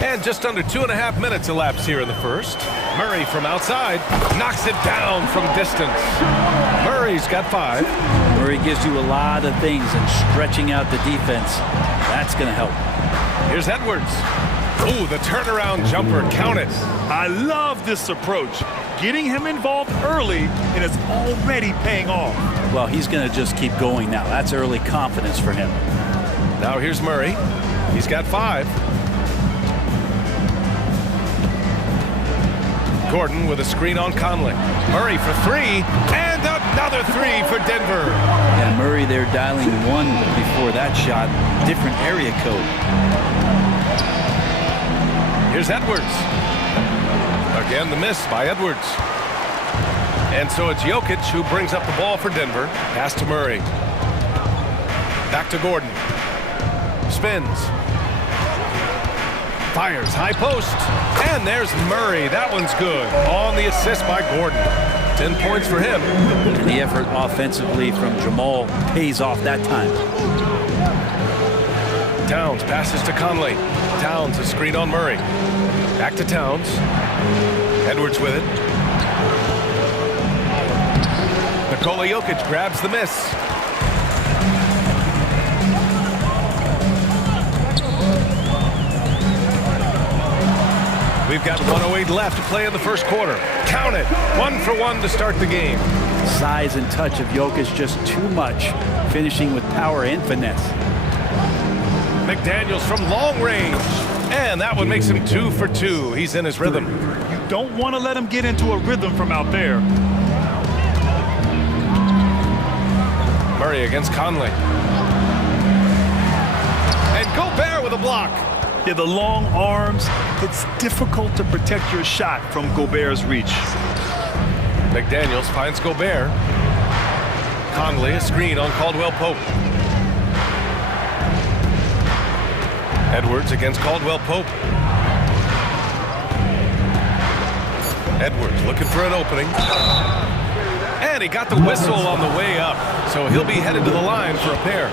And just under 2.5 minutes elapsed here in the first. Murray from outside knocks it down from distance. Murray's got 5. Murray gives you a lot of things, and stretching out the defense, that's going to help. Here's Edwards. Ooh, the turnaround jumper, count it. I love this approach. Getting him involved early, and it's already paying off. Well, he's going to just keep going now. That's early confidence for him. Now here's Murray. He's got 5. Gordon with a screen on Conley. Murray for 3, and another 3 for Denver. Yeah, Murray there dialing 1 before that shot. Different area code. Here's Edwards. Again, the miss by Edwards. And so it's Jokic who brings up the ball for Denver. Pass to Murray. Back to Gordon. Spins. Fires, high post. And there's Murray. That one's good. On the assist by Gordon. 10 points for him. The effort offensively from Jamal pays off that time. Towns passes to Conley. Towns a screen on Murray. Back to Towns. Edwards with it. Nikola Jokic grabs the miss. We've got 1:08 left to play in the first quarter. Count it. 1 for 1 to start the game. Size and touch of Jokic just too much, finishing with power and finesse. McDaniels from long range. And that one makes him 2 for 2. He's in his rhythm. You don't want to let him get into a rhythm from out there. Murray against Conley. And Gobert with a block. Yeah, the long arms, it's difficult to protect your shot from Gobert's reach. McDaniels finds Gobert. Conley, a screen on Caldwell Pope. Edwards against Caldwell Pope. Edwards looking for an opening. And he got the whistle on the way up, so he'll be headed to the line for a pair.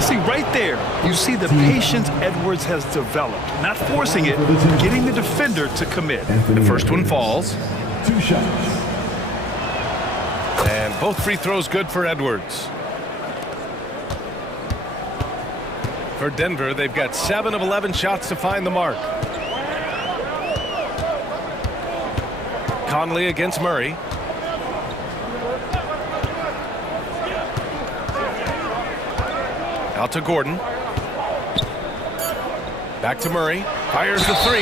See, right there, you see the patience Edwards has developed. Not forcing it, getting the defender to commit. The first one falls. 2 shots. And both free throws good for Edwards. For Denver, they've got 7 of 11 shots to find the mark. Conley against Murray. Out to Gordon. Back to Murray. Fires the 3.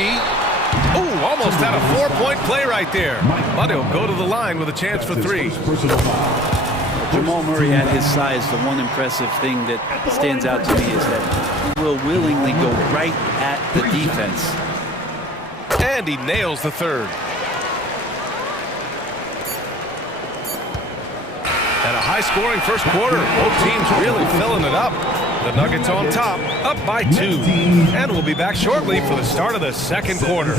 Oh, almost had a 4-point play right there. But he'll go to the line with a chance for 3. Jamal Murray at his size, the one impressive thing that stands out to me is that he will willingly go right at the defense. And he nails the 3rd. And a high-scoring first quarter. Both teams really filling it up. The Nuggets on top, up by 2. And we'll be back shortly for the start of the second quarter.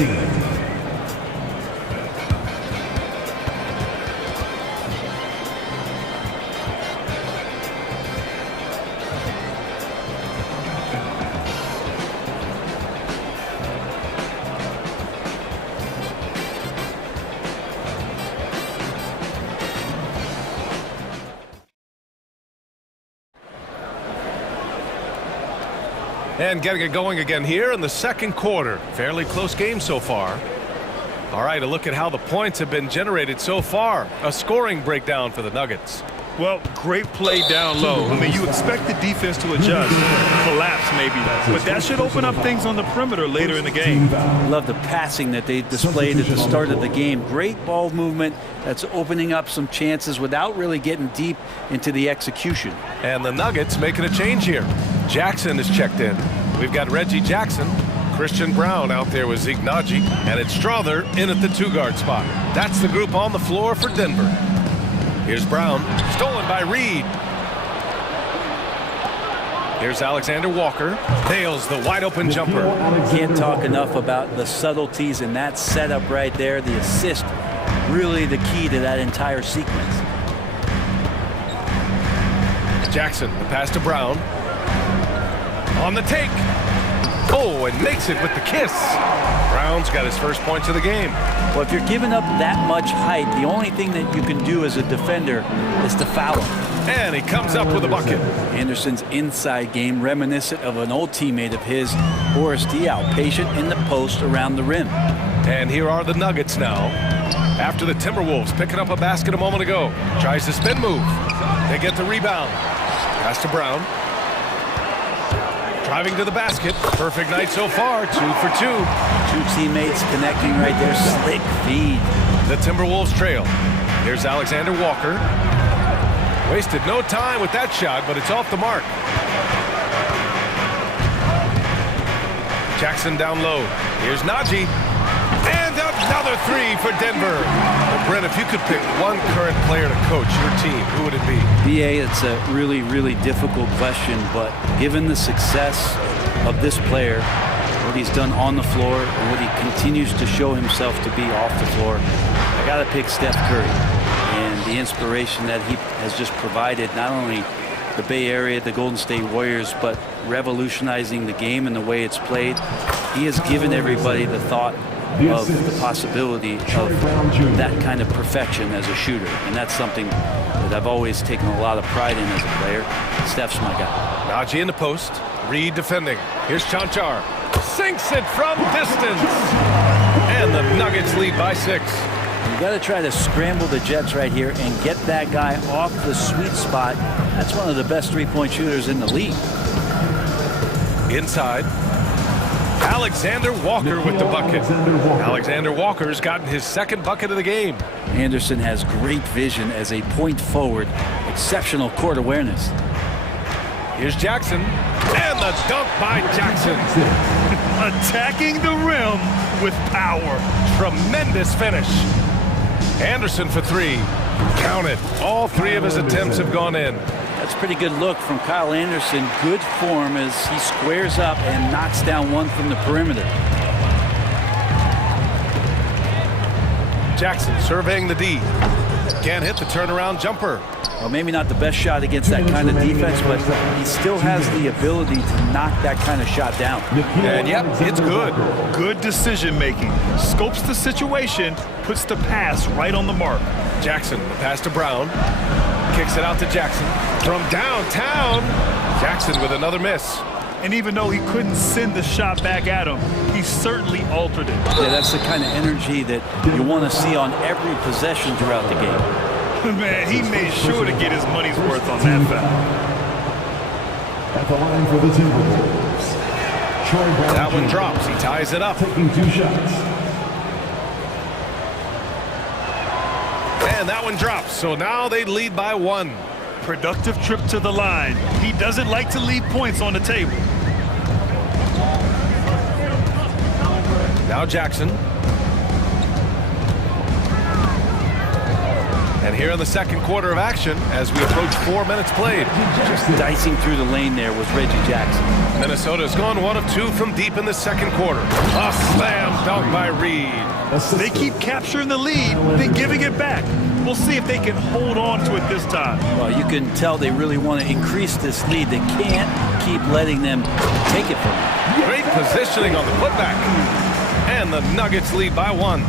And getting it going again here in the second quarter. Fairly close game so far. All right, a look at how the points have been generated so far. A scoring breakdown for the Nuggets. Well, great play down low. I mean, you expect the defense to adjust, collapse maybe, but that should open up things on the perimeter later in the game. Love the passing that they displayed at the start of the game. Great ball movement that's opening up some chances without really getting deep into the execution. And the Nuggets making a change here. Jackson is checked in. We've got Reggie Jackson, Christian Brown out there with Zeke Naji, and it's Strother in at the 2-guard spot. That's the group on the floor for Denver. Here's Brown, stolen by Reed. Here's Alexander Walker, nails the wide-open jumper. Can't talk enough about the subtleties in that setup right there. The assist, really the key to that entire sequence. Jackson, the pass to Brown. On the take. Oh, and makes it with the kiss. Brown's got his first points of the game. Well, if you're giving up that much height, the only thing that you can do as a defender is to foul him. And he comes up with a bucket. Anderson's inside game reminiscent of an old teammate of his, Boris Diaw, patient in the post around the rim. And here are the Nuggets now. After the Timberwolves picking up a basket a moment ago. Tries the spin move. They get the rebound. Pass to Brown. Driving to the basket. Perfect night so far. 2 for 2. 2 teammates connecting right there. Slick feed. The Timberwolves trail. Here's Alexander Walker. Wasted no time with that shot, but it's off the mark. Jackson down low. Here's Naji. And another 3 for Denver. Well, Brent, if you could pick one current player to coach your team, who would it be? BA, it's a really, really difficult question, but given the success of this player, what he's done on the floor, and what he continues to show himself to be off the floor, I got to pick Steph Curry. And the inspiration that he has just provided, not only the Bay Area, the Golden State Warriors, but revolutionizing the game and the way it's played. He has given everybody the thought of the possibility of that kind of perfection as a shooter. And that's something that I've always taken a lot of pride in as a player. Steph's my guy. Naji in the post. Reed defending. Here's Chanchar. Sinks it from distance. And the Nuggets lead by 6. You got to try to scramble the Jets right here and get that guy off the sweet spot. That's one of the best three-point shooters in the league. Inside. Alexander Walker with the bucket. Alexander Walker's gotten his second bucket of the game. Anderson has great vision as a point forward. Exceptional court awareness. Here's Jackson. And the dunk by Jackson. Attacking the rim with power. Tremendous finish. Anderson for 3. Count it. All 3 of his attempts have gone in. That's a pretty good look from Kyle Anderson. Good form as he squares up and knocks down one from the perimeter. Jackson surveying the D. Can't hit the turnaround jumper. Well, maybe not the best shot against that kind of defense, but he still has the ability to knock that kind of shot down. And yep, it's good. Good decision making. Scopes the situation, puts the pass right on the mark. Jackson, the pass to Brown. Kicks it out to Jackson. From downtown, Jackson with another miss. And even though he couldn't send the shot back at him, he certainly altered it. Yeah, that's the kind of energy that you want to see on every possession throughout the game. Man, he made sure to get his money's worth on that foul. At the line for the Timberwolves, Troy Brown. That one drops. He ties it up. Taking 2 shots. And that one drops. So now they lead by 1. Productive trip to the line. He doesn't like to leave points on the table. Now Jackson. And here in the second quarter of action, as we approach 4 minutes played. Just dicing through the lane there was Reggie Jackson. Minnesota's gone 1 of 2 from deep in the second quarter. A slam dunk by Reed. They keep capturing the lead, then giving it back. We'll see if they can hold on to it this time. Well, you can tell they really want to increase this lead. They can't keep letting them take it from them. Great positioning on the putback. And the Nuggets lead by 1.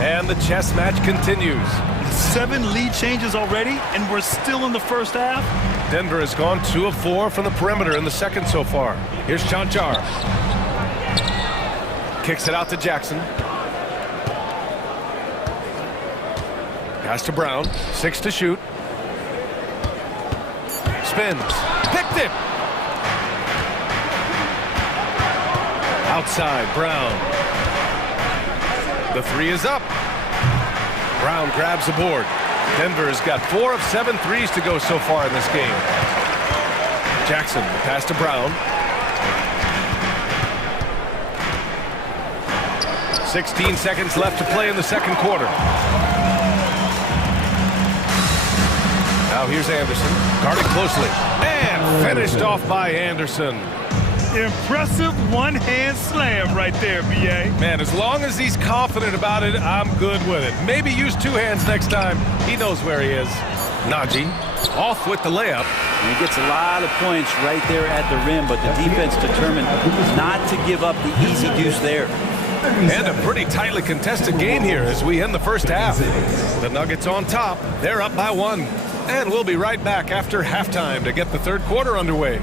And the chess match continues. 7 lead changes already, and we're still in the first half. Denver has gone 2 of 4 from the perimeter in the second so far. Here's Chanchar. Kicks it out to Jackson. Pass to Brown. 6 to shoot. Spins. Picked it. Outside, Brown. The 3 is up. Brown grabs the board. Denver's got 4 of 7 threes to go so far in this game. Jackson, the pass to Brown. 16 seconds left to play in the second quarter. Now here's Anderson, guarded closely, and finished off by Anderson. Impressive one-hand slam right there, B.A. Man, as long as he's confident about it, I'm good with it. Maybe use 2 hands next time. He knows where he is. Najee off with the layup. And he gets a lot of points right there at the rim, but the defense determined not to give up the easy deuce there. And a pretty tightly contested game here as we end the first half. The Nuggets on top. They're up by 1. And we'll be right back after halftime to get the third quarter underway.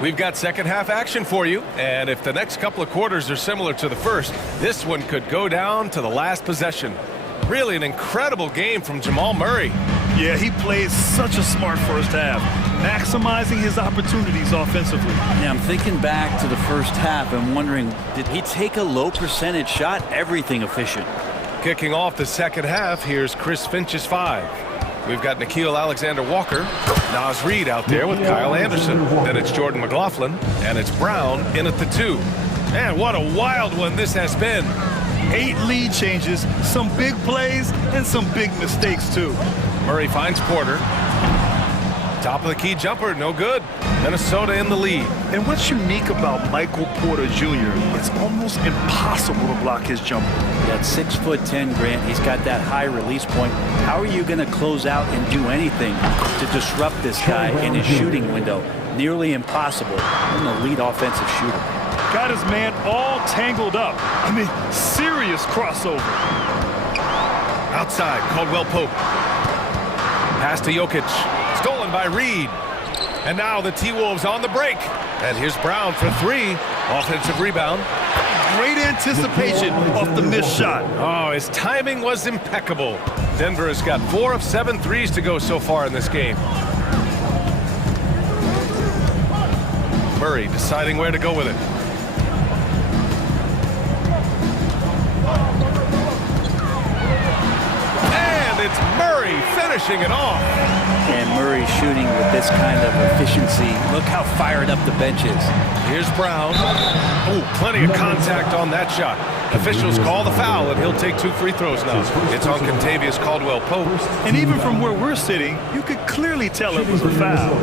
We've got second half action for you, and if the next couple of quarters are similar to the first, this one could go down to the last possession. Really an incredible game from Jamal Murray. Yeah, he plays such a smart first half, maximizing his opportunities offensively. Yeah, I'm thinking back to the first half and wondering, did he take a low percentage shot? Everything efficient. Kicking off the second half, here's Chris Finch's 5. We've got Nickeil Alexander-Walker, Naz Reid out there with Kyle Anderson. Then it's Jordan McLaughlin, and it's Brown in at the 2. Man, what a wild one this has been. 8 lead changes, some big plays, and some big mistakes, too. Murray finds Porter. Top of the key jumper, no good. Minnesota in the lead. And what's unique about Michael Porter Jr., it's almost impossible to block his jumper. At 6'10", Grant, he's got that high release point. How are you going to close out and do anything to disrupt this guy in his shooting window? Nearly impossible. I'm the lead offensive shooter. Got his man all tangled up. I mean, serious crossover. Outside, Caldwell Pope. Pass to Jokic. Stolen by Reed. And now the T-Wolves on the break. And here's Brown for 3. Offensive rebound. Great anticipation off the missed shot. Oh, his timing was impeccable. Denver has got 4 of 7 threes to go so far in this game. Murray deciding where to go with it. And it's Murray finishing finishing it off. And Murray shooting with this kind of efficiency. Look how fired up the bench is. Here's Brown. Oh, plenty of contact on that shot. Officials call the foul, and he'll take 2 free throws now. It's on Contavious Caldwell-Pope. And even from where we're sitting, you could clearly tell it was a foul.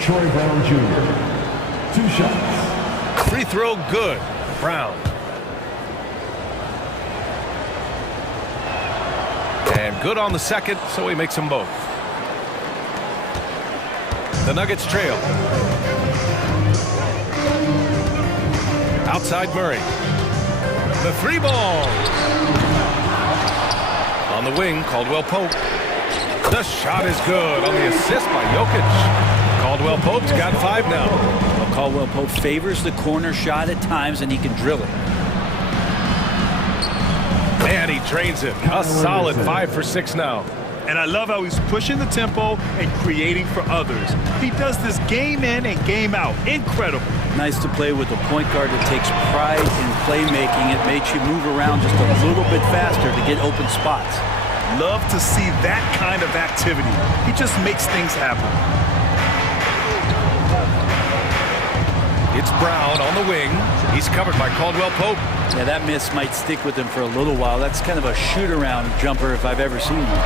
Troy Brown Jr. 2 shots. Free throw good. Brown. And good on the second, so he makes them both. The Nuggets trail. Outside Murray. The 3 ball. On the wing, Caldwell-Pope. The shot is good on the assist by Jokic. Caldwell-Pope's got 5 now. Well, Caldwell-Pope favors the corner shot at times, and he can drill it. Man, he drains it. A solid 5 for 6 now. And I love how he's pushing the tempo and creating for others. He does this game in and game out. Incredible. Nice to play with a point guard that takes pride in playmaking. It makes you move around just a little bit faster to get open spots. Love to see that kind of activity. He just makes things happen. It's Brown on the wing. He's covered by Caldwell-Pope. Yeah, that miss might stick with him for a little while. That's kind of a shoot-around jumper if I've ever seen one.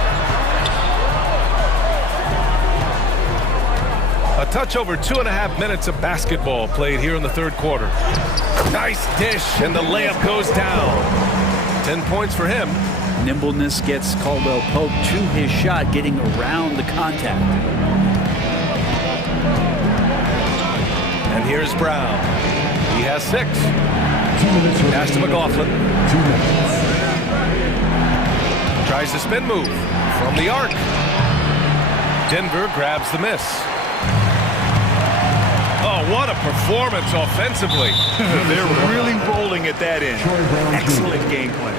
A touch over 2.5 minutes of basketball played here in the third quarter. Nice dish, and the layup goes down. 10 points for him. Nimbleness gets Caldwell-Pope to his shot, getting around the contact. And here's Brown. He has 6. Pass to McLaughlin. 2 minutes. Tries the spin move from the arc. Denver grabs the miss. Oh, what a performance offensively. They're really rolling at that end. Excellent game plan.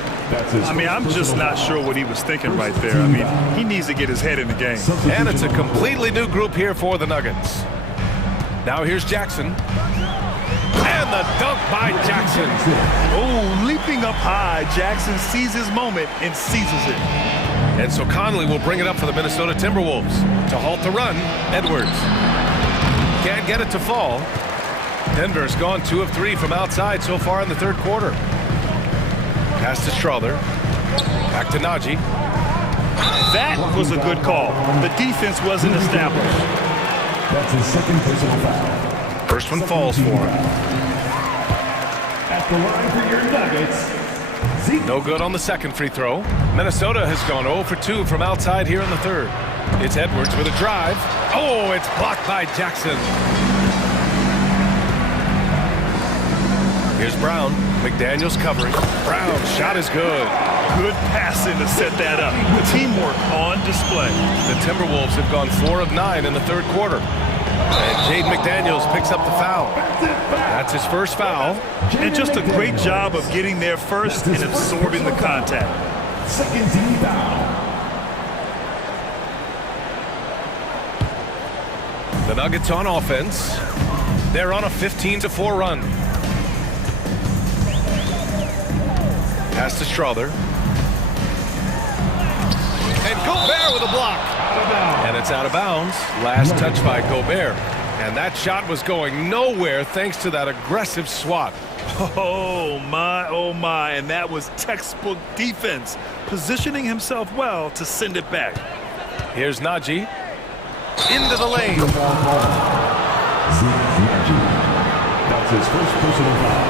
I mean, I'm just not sure what he was thinking right there. I mean, he needs to get his head in the game. And it's a completely new group here for the Nuggets. Now here's Jackson. And the dunk by Jackson. Oh, leaping up high, Jackson sees his moment and seizes it. And so Conley will bring it up for the Minnesota Timberwolves. To halt the run, Edwards. Can't get it to fall. Denver's gone 2 of 3 from outside so far in the third quarter. Pass to Strother. Back to Najee. That was a good call. The defense wasn't established. That's his 2nd personal foul. First one falls for him. At the line for your Nuggets, No good on the second free throw. Minnesota has gone 0 for 2 from outside here in the third. It's Edwards with a drive. Oh, it's blocked by Jackson. Here's Brown. McDaniels covering. Brown's shot is good. Good passing to set that up. Teamwork on display. The Timberwolves have gone 4 of 9 in the third quarter. And Jaden McDaniels picks up the foul. That's his first foul. And just a great job of getting there first and absorbing the contact. 2nd team foul. The Nuggets on offense. They're on a 15-4 run. Pass to Strother. And Gobert with a block. And it's out of bounds. Last touch by Gobert. And that shot was going nowhere thanks to that aggressive swat. Oh my, and that was textbook defense. Positioning himself well to send it back. Here's Najee. Into the lane. That's his 1st personal foul.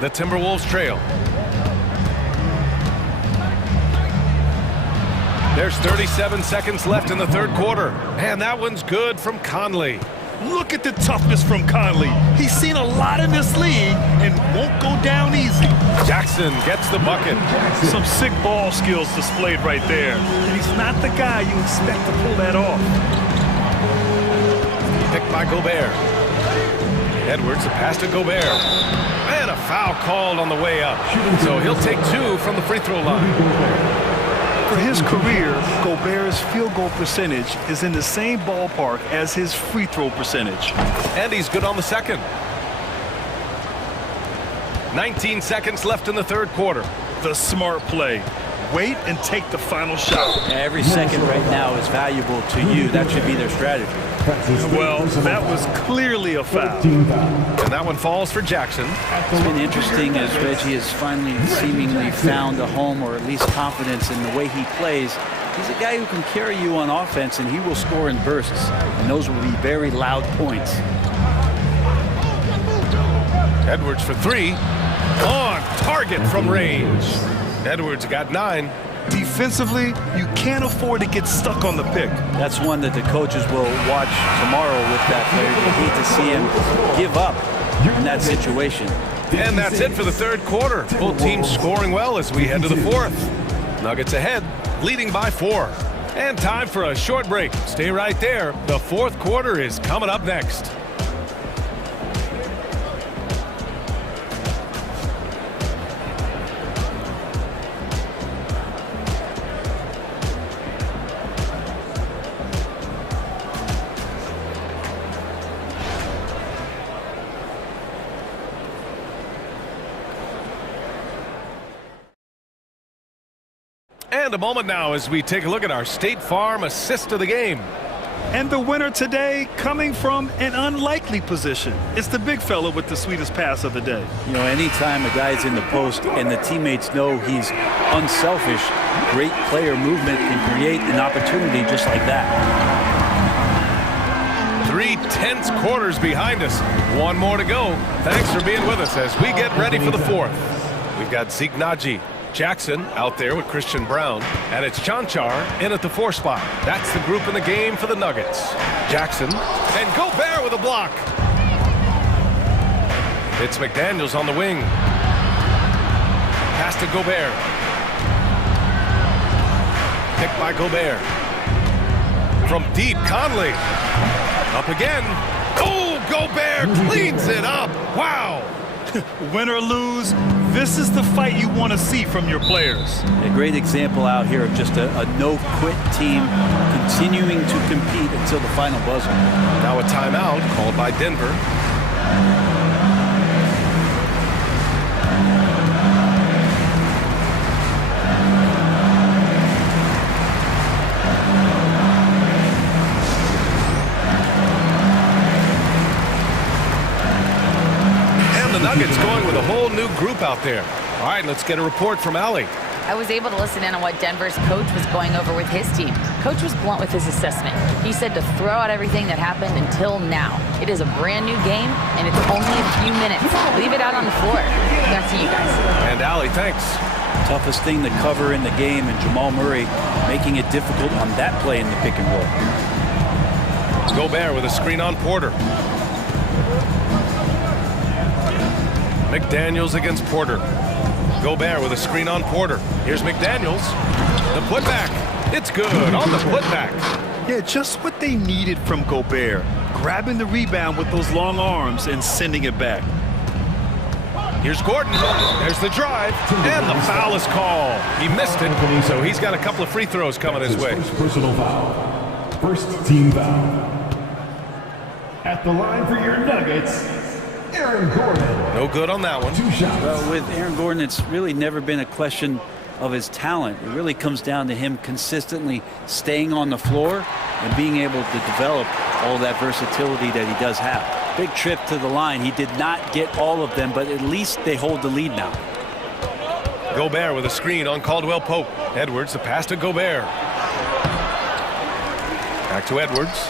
The Timberwolves trail. There's 37 seconds left in the third quarter. And that one's good from Conley. Look at the toughness from Conley. He's seen a lot in this league and won't go down easy. Jackson gets the bucket. Some sick ball skills displayed right there. And he's not the guy you expect to pull that off. Picked by Gobert. Edwards, a pass to Gobert. And a foul called on the way up. So he'll take 2 from the free throw line. For his career, Gobert's field goal percentage is in the same ballpark as his free throw percentage. And he's good on the second. 19 seconds left in the third quarter. the smart play. Wait and take the final shot. Every second right now is valuable to you. That should be their strategy. Well, that was clearly a foul. And that one falls for Jackson. It's been interesting as Reggie has finally seemingly found a home, or at least confidence in the way he plays. He's a guy who can carry you on offense, and he will score in bursts. And those will be very loud points. Edwards for three. On target from range. Edwards got 9. Defensively, you can't afford to get stuck on the pick. That's one that the coaches will watch tomorrow with that player. You hate to see him give up in that situation. And that's it for the third quarter. Both teams scoring well as we head to the fourth. Nuggets ahead, leading by 4. And time for a short break. Stay right there. The fourth quarter is coming up next. And a moment now as we take a look at our State Farm assist of the game. And the winner today coming from an unlikely position. It's the big fella with the sweetest pass of the day. You know, anytime a guy's in the post and the teammates know he's unselfish, great player movement can create an opportunity just like that. 3 tense quarters behind us. One more to go. Thanks for being with us as we get ready for the fourth. We've got Zeke Naji. Jackson out there with Christian Brown, and it's Chanchar in at the 4 spot. That's the group in the game for the Nuggets. Jackson, and Gobert with a block. It's McDaniels on the wing. Pass to Gobert. Picked by Gobert. From deep, Conley. Up again. Oh, Gobert cleans it up. Wow. Win or lose, this is the fight you want to see from your players. A great example out here of just a no-quit team continuing to compete until the final buzzer. Now a timeout called by Denver. Nuggets going with a whole new group out there. All right, let's get a report from Allie. I was able to listen in on what Denver's coach was going over with his team. Coach was blunt with his assessment. He said to throw out everything that happened until now. It is a brand new game, and it's only a few minutes. Leave it out on the floor. Back to you guys. And Allie, thanks. Toughest thing to cover in the game, and Jamal Murray making it difficult on that play in the pick and roll. Gobert with a screen on Porter. McDaniels against Porter. Gobert with a screen on Porter. Here's McDaniels. The putback. It's good on the putback. Yeah, just what they needed from Gobert. Grabbing the rebound with those long arms and sending it back. Here's Gordon. There's the drive. And the foul is called. He missed it, so he's got a couple of free throws coming his way. First personal foul. First team foul. At the line for your Nuggets, Aaron Gordon. No good on that one. 2 shots. Well, with Aaron Gordon, it's really never been a question of his talent. It really comes down to him consistently staying on the floor and being able to develop all that versatility that he does have. Big trip to the line. He did not get all of them, but at least they hold the lead now. Gobert with a screen on Caldwell Pope. Edwards, the pass to Gobert. Back to Edwards.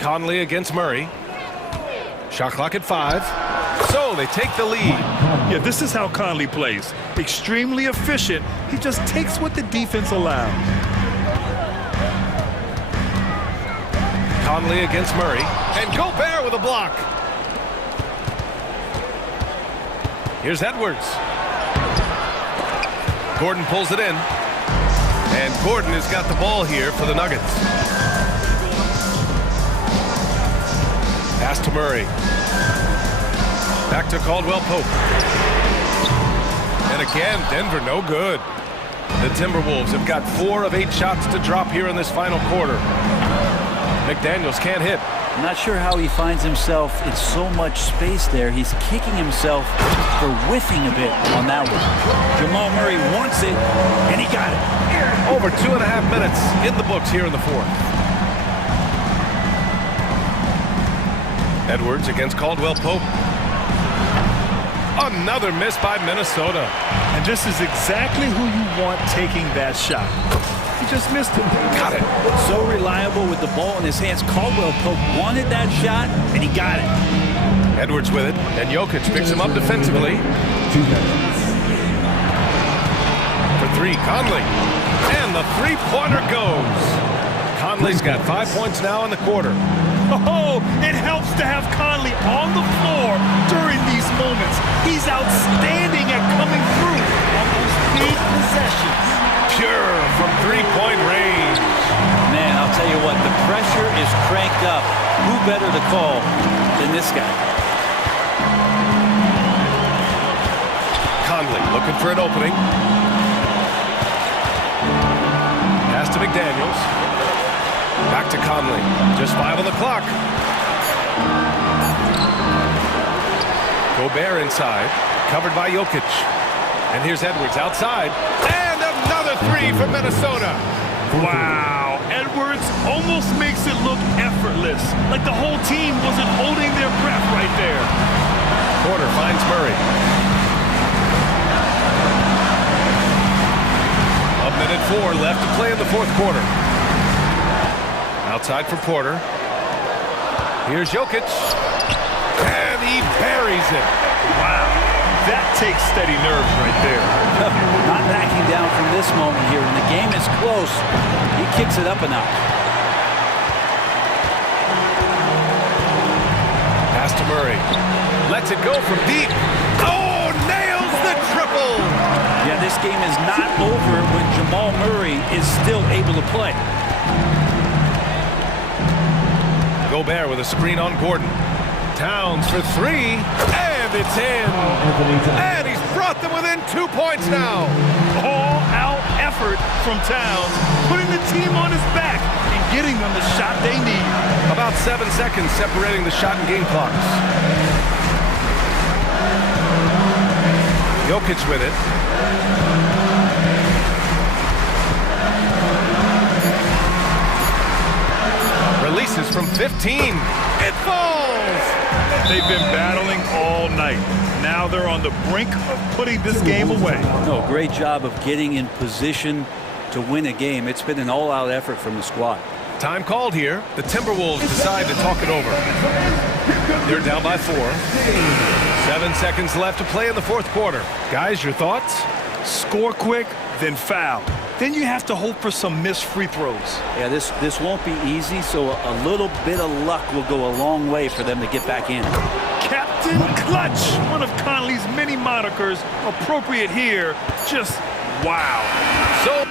Conley against Murray. Shot clock at 5. So they take the lead. Yeah, this is how Conley plays. Extremely efficient. He just takes what the defense allows. Conley against Murray. And Gobert with a block. Here's Edwards. Gordon pulls it in. And Gordon has got the ball here for the Nuggets. Pass to Murray. Back to Caldwell Pope. And again, Denver no good. The Timberwolves have got 4 of 8 shots to drop here in this final quarter. McDaniels can't hit. I'm not sure how he finds himself in so much space there. He's kicking himself for whiffing a bit on that one. Jamal Murray wants it, and he got it. Over 2.5 minutes in the books here in the fourth. Edwards against Caldwell Pope. Another miss by Minnesota. And this is exactly who you want taking that shot. He just missed it. Got it. So reliable with the ball in his hands. Caldwell Pope wanted that shot, and he got it. Edwards with it, and Jokic picks him up defensively. For three, Conley. And the three-pointer goes. Conley's got 5 points now in the quarter. Oh, it helps to have Conley on the floor during these moments. He's outstanding at coming through on those big possessions. Pure from three-point range. Man, I'll tell you what, the pressure is cranked up. Who better to call than this guy? Conley looking for an opening. Pass to McDaniels. Back to Conley. Just 5 on the clock. Gobert inside. Covered by Jokic. And here's Edwards outside. And another three from Minnesota. Wow. Edwards almost makes it look effortless. Like the whole team wasn't holding their breath right there. Porter finds Murray. 1:04 left to play in the fourth quarter. Outside for Porter. Here's Jokic. And he buries it. Wow. That takes steady nerves right there. Not backing down from this moment here. When the game is close, he kicks it up a notch. Pass to Murray. Lets it go from deep. Oh, nails the triple. Yeah, this game is not over when Jamal Murray is still able to play. Gobert with a screen on Gordon. Towns for three, and it's in. And he's brought them within 2 points now. All-out effort from Towns, putting the team on his back and getting them the shot they need. About 7 seconds separating the shot and game clocks. Jokic with it. Releases from 15. It falls! They've been battling all night. Now they're on the brink of putting this game away. No, great job of getting in position to win a game. It's been an all-out effort from the squad. Time called here. The Timberwolves decide to talk it over. They're down by 4. 7 seconds left to play in the fourth quarter. Guys, your thoughts? Score quick, then foul. Then you have to hope for some missed free throws. Yeah, this won't be easy, so a little bit of luck will go a long way for them to get back in. Captain Clutch, one of Conley's many monikers, appropriate here. Just wow. So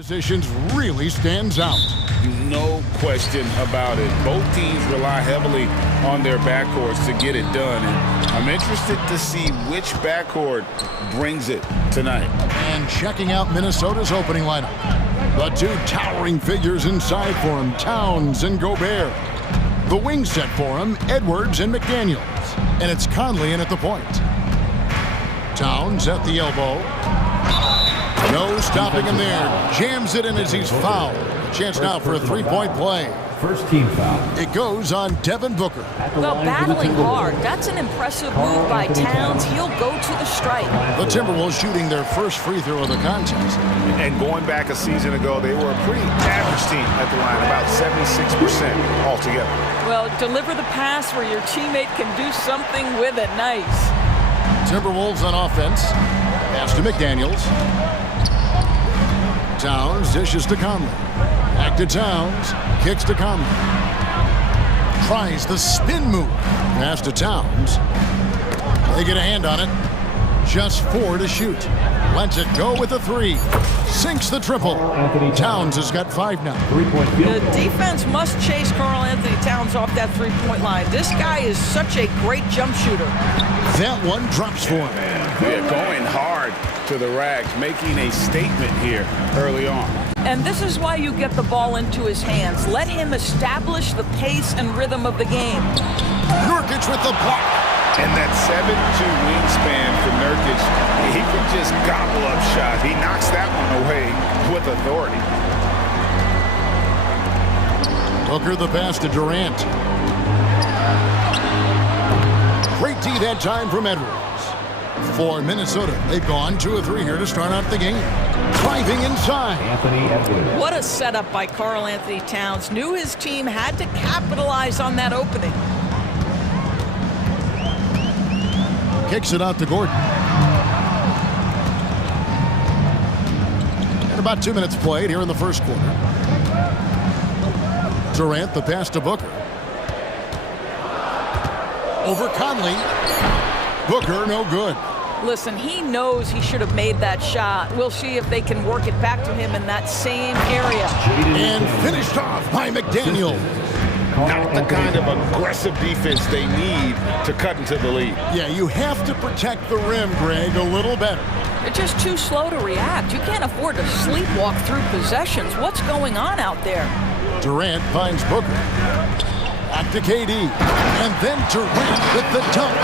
Positions really stands out. No question about it. Both teams rely heavily on their backcourts to get it done. And I'm interested to see which backcourt brings it tonight. And checking out Minnesota's opening lineup. The two towering figures inside for him, Towns and Gobert. The wing set for him, Edwards and McDaniels. And it's Conley in at the point. Towns at the elbow. No stopping him there. Jams it in as he's fouled. Chance now for a three-point play. First team foul. It goes on Devin Booker. Well, battling hard. That's an impressive move by Towns. He'll go to the strike. The Timberwolves shooting their first free throw of the contest. And going back a season ago, they were a pretty average team at the line, about 76% altogether. Well, deliver the pass where your teammate can do something with it. Nice. Timberwolves on offense. Pass to McDaniels. Towns dishes to Conley. Back to Towns. Kicks to Conley. Tries the spin move. Pass to Towns. They get a hand on it. Just 4 to shoot. Lets it go with a 3. Sinks the triple. Towns has got 5 now. The defense must chase Karl Anthony Towns off that three-point line. This guy is such a great jump shooter. That one drops for him. They're going hard to the rack, making a statement here early on. And this is why you get the ball into his hands. Let him establish the pace and rhythm of the game. Nurkic with the block. And that 7'2" wingspan for Nurkic, he can just gobble up shots. He knocks that one away with authority. Booker the pass to Durant. Great D that time from Edwards. For Minnesota, they've gone 2 of 3 here to start out the game. Driving inside. Anthony Edwards. What a setup by Karl Anthony Towns. Knew his team had to capitalize on that opening. Kicks it out to Gordon. And about 2 minutes played here in the first quarter. Durant the pass to Booker. Over Conley. Booker no good. Listen, he knows he should have made that shot. We'll see if they can work it back to him in that same area. And finished off by McDaniel. Not the kind of aggressive defense they need to cut into the lead. Yeah, you have to protect the rim, Greg, a little better. They're just too slow to react. You can't afford to sleepwalk through possessions. What's going on out there? Durant finds Booker. Back to KD. And then Durant with the dunk.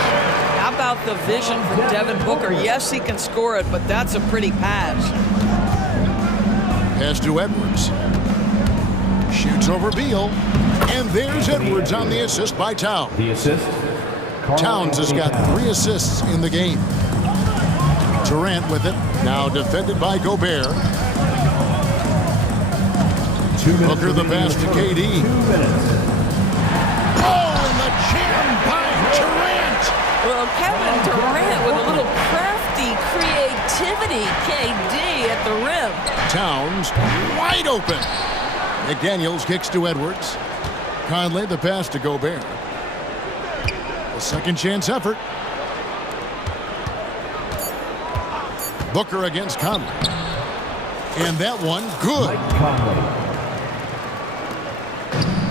How about the vision from Devin Booker? Yes, he can score it, but that's a pretty pass. Pass to Edwards. Shoots over Beal. And there's Edwards on the assist by Towns. The assist. Towns has got 3 assists in the game. Durant with it. Now defended by Gobert. 2 minutes. Booker the pass to KD. 2 minutes. Oh, and the jam by Durant. Well, Kevin Durant with a little crafty creativity. KD at the rim. Towns wide open. McDaniels kicks to Edwards. Conley the pass to Gobert. A second chance effort. Booker against Conley. And that one good.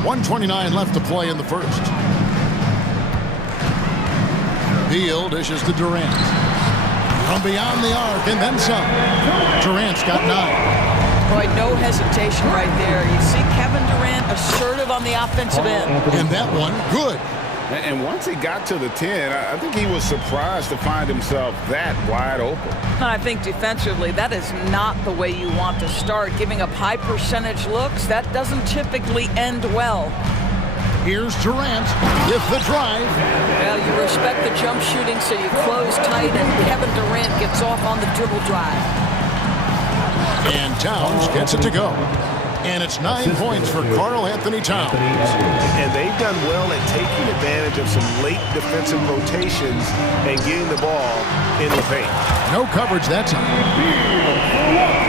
1:29 left to play in the first. Beal dishes to Durant. From beyond the arc and then some. Durant's got 9. Boy, no hesitation right there. You see Kevin Durant assertive on the offensive end. And that one good. And once he got to the 10, I think he was surprised to find himself that wide open. I think defensively, that is not the way you want to start. Giving up high percentage looks, that doesn't typically end well. Here's Durant with the drive. Well, you respect the jump shooting, so you close tight, and Kevin Durant gets off on the dribble drive. And Towns gets it to go. And it's 9 points for Karl Anthony Towns. And they've done well at taking advantage of some late defensive rotations and getting the ball in the paint. No coverage that time.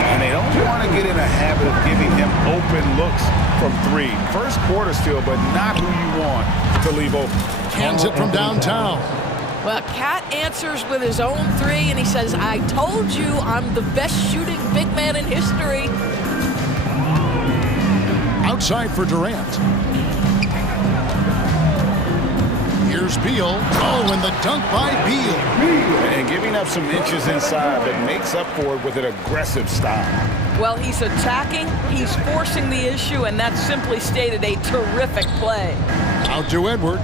And they don't want to get in a habit of giving him open looks from 3. First quarter still, but not who you want to leave open. Hands it from downtown. Well, Cat answers with his own 3, and he says, I told you I'm the best shooting big man in history. outside for Durant. Here's Beal. Oh, and the dunk by Beal. And giving up some inches inside, but makes up for it with an aggressive style. Well, he's attacking, he's forcing the issue, and that's simply stated a terrific play. Out to Edwards.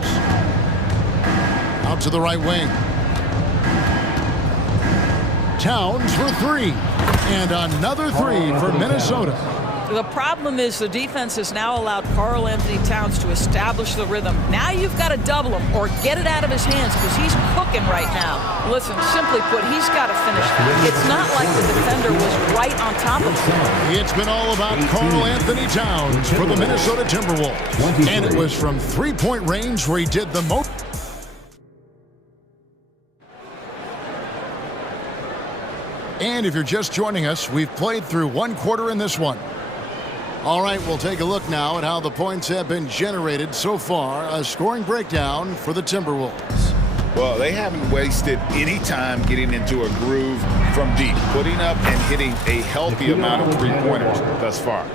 Out to the right wing. Towns for three. And another three for Minnesota. The problem is the defense has now allowed Karl Anthony Towns to establish the rhythm. Now you've got to double him or get it out of his hands because he's cooking right now. Listen, simply put, he's got to finish. It's not like the defender was right on top of him. It's been all about Karl Anthony Towns for the Minnesota Timberwolves. And it was from three-point range where he did the most. And if you're just joining us, we've played through one quarter in this one. All right, we'll take a look now at how the points have been generated so far. A scoring breakdown for the Timberwolves. Well, they haven't wasted any time getting into a groove from deep, putting up and hitting a healthy amount of three-pointers thus far.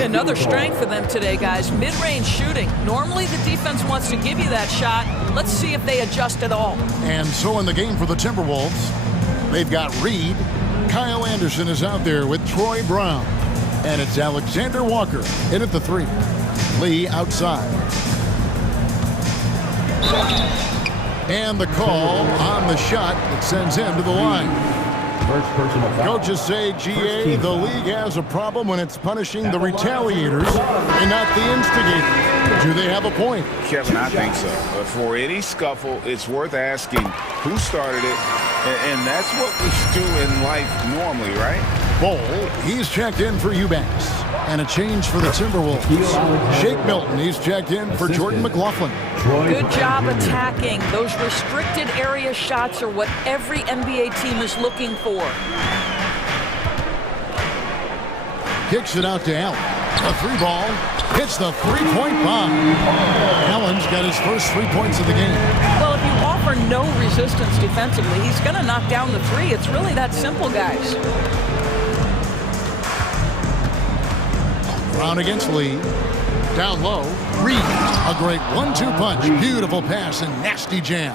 Another strength for them today, guys, mid-range shooting. Normally the defense wants to give you that shot. Let's see if they adjust at all. And so in the game for the Timberwolves, they've got Reed. Kyle Anderson is out there with Troy Brown. And it's Alexander Walker in at the three. Lee outside. And the call on the shot that sends him to the line. First personal foul. Coaches say, GA, the league has a problem when it's punishing the retaliators and not the instigators. Do they have a point? Kevin, I think so. But for any scuffle, it's worth asking who started it, and that's what we do in life normally, right? Bowl, he's checked in for Eubanks. And a change for the Timberwolves. Shake Milton, he's checked in for Jordan McLaughlin. Good job attacking. Those restricted area shots are what every NBA team is looking for. Kicks it out to Allen. A three ball. Hits the three-point bomb. Allen's got his first 3 points of the game. Well, if you offer no resistance defensively, he's going to knock down the three. It's really that simple, guys. Brown against Lee. Down low. Reed. A great 1-2 punch. Beautiful pass and nasty jam.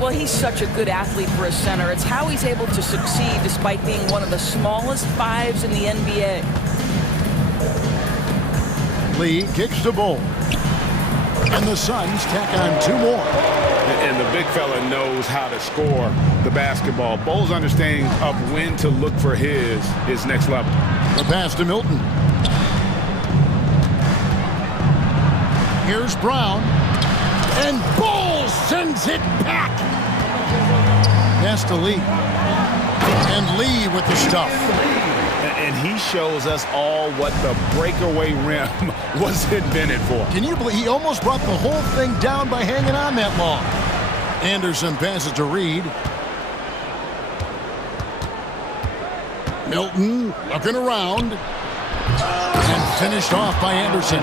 Well, he's such a good athlete for a center. It's how he's able to succeed despite being one of the smallest fives in the NBA. Lee kicks to Bowl. And the Suns tack on 2 more. And the big fella knows how to score the basketball. Bowl's understanding of when to look for his next level. The pass to Milton. Here's Brown. And Bowl sends it back. Pass to Lee. And Lee with the stuff. And he shows us all what the breakaway rim was invented for. Can you believe he almost brought the whole thing down by hanging on that long? Anderson passes to Reed. Milton looking around. And finished off by Anderson.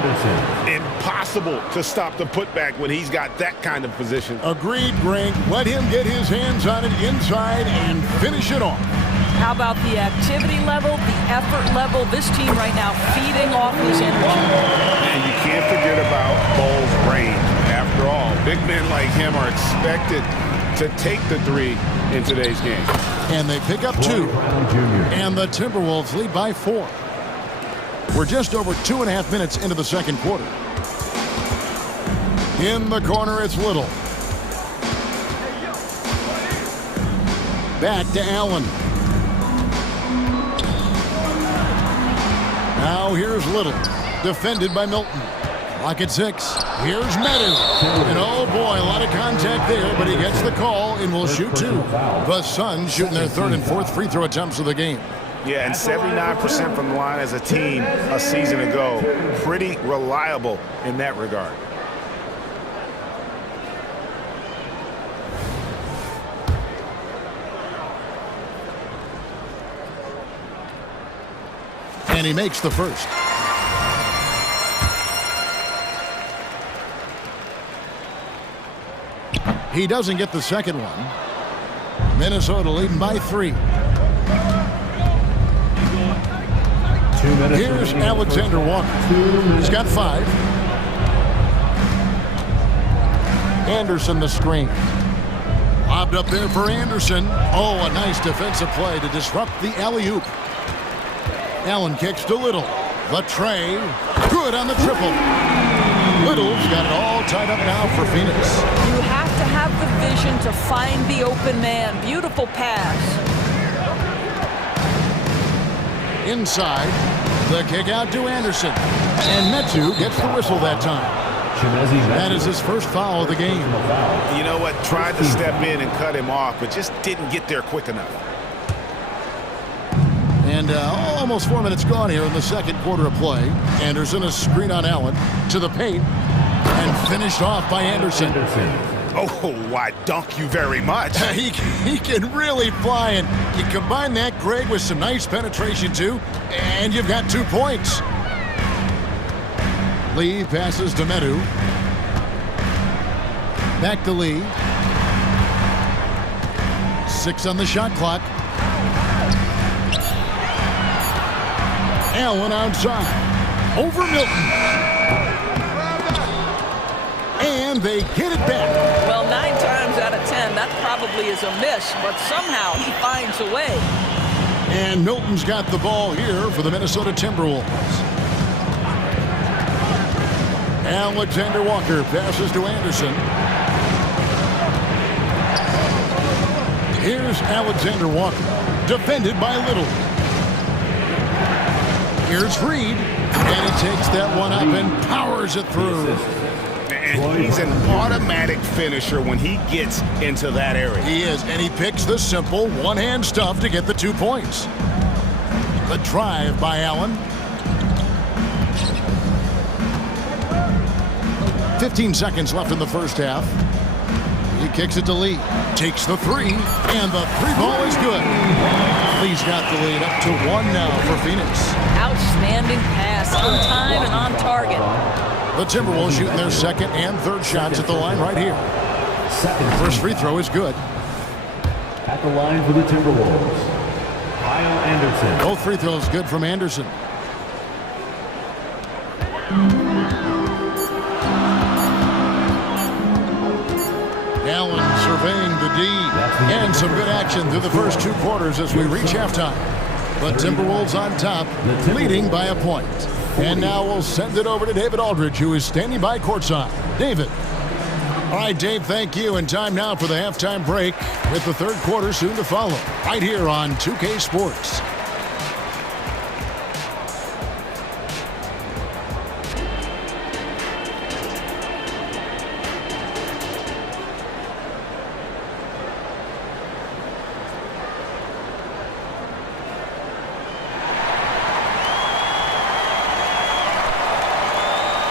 Impossible to stop the putback when he's got that kind of position. Agreed, Greg. Let him get his hands on it inside and finish it off. How about the activity level, the effort level? This team right now feeding off his energy. And you can't forget about Bowl's range. After all, big men like him are expected to take the three in today's game. And they pick up 2. And the Timberwolves lead by 4. We're just over 2.5 minutes into the second quarter. In the corner, it's Little. Back to Allen. Now here's Little, defended by Milton. Clock at 6. Here's Meadow. And oh boy, a lot of contact there, but he gets the call and will shoot 2. The Suns shooting their 3rd and 4th free throw attempts of the game. Yeah, and 79% from the line as a team a season ago. Pretty reliable in that regard. And he makes the first. He doesn't get the second one. Minnesota leading by 3. 2 minutes. Here's Alexander Walker. He's got 5. Anderson the screen. Lobbed up there for Anderson. Oh, a nice defensive play to disrupt the alley-oop. Allen kicks to Little. The tray. Good on the triple. Little's got it all tied up now for Phoenix. You have to have the vision to find the open man. Beautiful pass. Inside. The kick out to Anderson. And Metu gets the whistle that time. That is his first foul of the game. You know what? Tried to step in and cut him off, but just didn't get there quick enough. And almost 4 minutes gone here in the second quarter of play. Anderson, a screen on Allen to the paint. And finished off by Anderson. Oh, why, dunk you very much. He can really fly, and you combine that, Greg, with some nice penetration, too, and you've got 2 points. Lee passes to Metu. Back to Lee. 6 on the shot clock. Allen outside. Over Milton. And they get it back. Well, 9 times out of 10, that probably is a miss, but somehow he finds a way. And Milton's got the ball here for the Minnesota Timberwolves. Alexander Walker passes to Anderson. Here's Alexander Walker, defended by Little. Here's Reed, and he takes that one up and powers it through. And he's an automatic finisher when he gets into that area. He is, and he picks the simple one-hand stuff to get the 2 points. The drive by Allen. 15 seconds left in the first half. He kicks it to Lee. Takes the 3, and the 3 ball is good. Lee's got the lead up to 1 now for Phoenix. Outstanding pass, on time and on target. The Timberwolves shooting their second and third shots at the line right here. First free throw is good. At the line for the Timberwolves, Kyle Anderson. Both free throws good from Anderson. Allen surveying the D, and some good action through the first 2 quarters as we reach halftime. The Timberwolves on top, leading by a point. And now we'll send it over to David Aldridge, who is standing by courtside. David. All right, Dave, thank you. And time now for the halftime break with the third quarter soon to follow, right here on 2K Sports.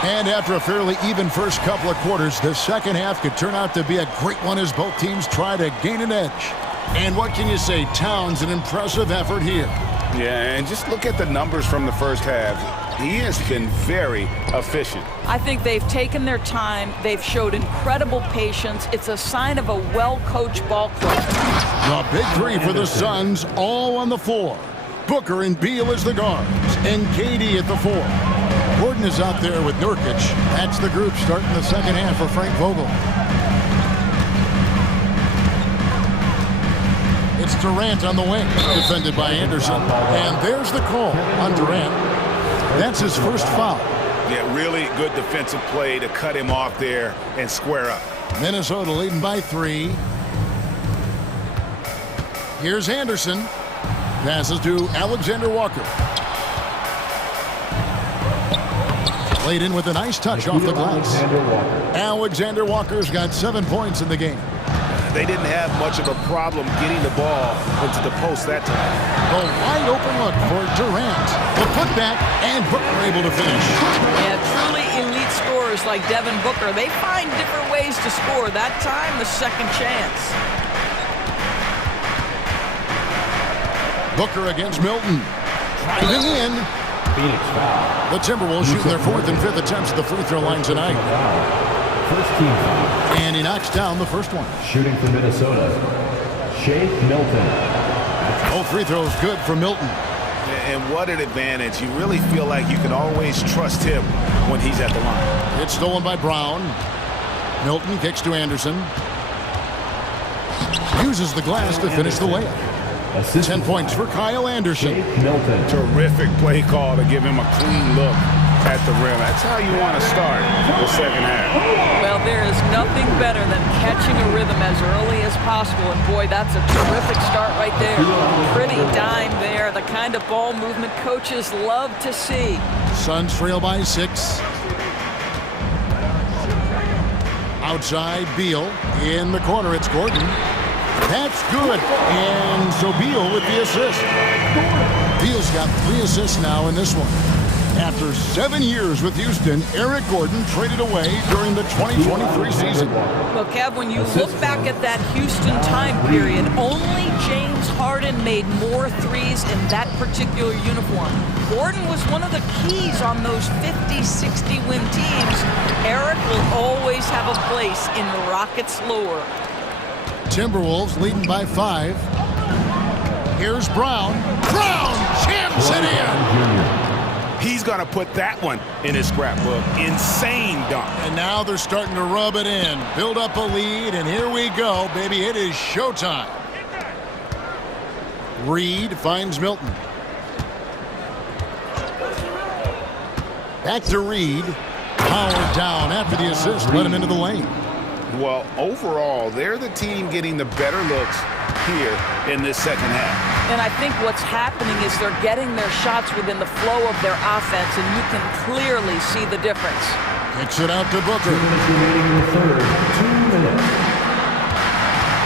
And after a fairly even first couple of quarters, the second half could turn out to be a great one as both teams try to gain an edge. And what can you say? Towns, an impressive effort here. Yeah, and just look at the numbers from the first half. He has been very efficient. I think they've taken their time. They've showed incredible patience. It's a sign of a well-coached ball club. The big 3 for the Suns, all on the floor. Booker and Beal as the guards, and KD at the 4. Gordon is out there with Nurkic. That's the group starting the second half for Frank Vogel. It's Durant on the wing, defended by Anderson. And there's the call on Durant. That's his first foul. Yeah, really good defensive play to cut him off there and square up. Minnesota leading by 3. Here's Anderson. Passes to Alexander Walker. Played in with a nice touch off the glass. Alexander Walker's got 7 points in the game. They didn't have much of a problem getting the ball into the post that time. A wide open look for Durant. The putback, and Booker able to finish. Yeah, truly elite scorers like Devin Booker. They find different ways to score. That time, the second chance. Booker against Milton. Driving in. Phoenix foul. The Timberwolves shooting their 4th and 5th attempts at the free throw line tonight. First team foul. And he knocks down the first one. Shooting for Minnesota, Shake Milton. Both free throws good for Milton. And what an advantage. You really feel like you can always trust him when he's at the line. It's stolen by Brown. Milton kicks to Anderson. Uses the glass to finish the layup. 10 points for Kyle Anderson. Terrific play call to give him a clean look at the rim. That's how you want to start the second half. Well, there is nothing better than catching a rhythm as early as possible. And boy, that's a terrific start right there. Pretty dime there. The kind of ball movement coaches love to see. Suns trail by 6. Outside, Beal. In the corner, it's Gordon. That's good. And so Beal with the assist. Beal's got 3 assists now in this one. After 7 years with Houston, Eric Gordon traded away during the 2023 season. Well, Kev, when you look back at that Houston time period, only James Harden made more threes in that particular uniform. Gordon was one of the keys on those 50-60 win teams. Eric will always have a place in the Rockets' lore. Timberwolves leading by 5. Here's Brown. Brown jams it in. He's going to put that one in his scrapbook. Insane dunk. And now they're starting to rub it in. Build up a lead, and here we go, baby. It is showtime. Reed finds Milton. Back to Reed. Powered down after the assist. Let him into the lane. Well, overall, they're the team getting the better looks here in this second half. And I think what's happening is they're getting their shots within the flow of their offense, and you can clearly see the difference. Kicks it out to Booker.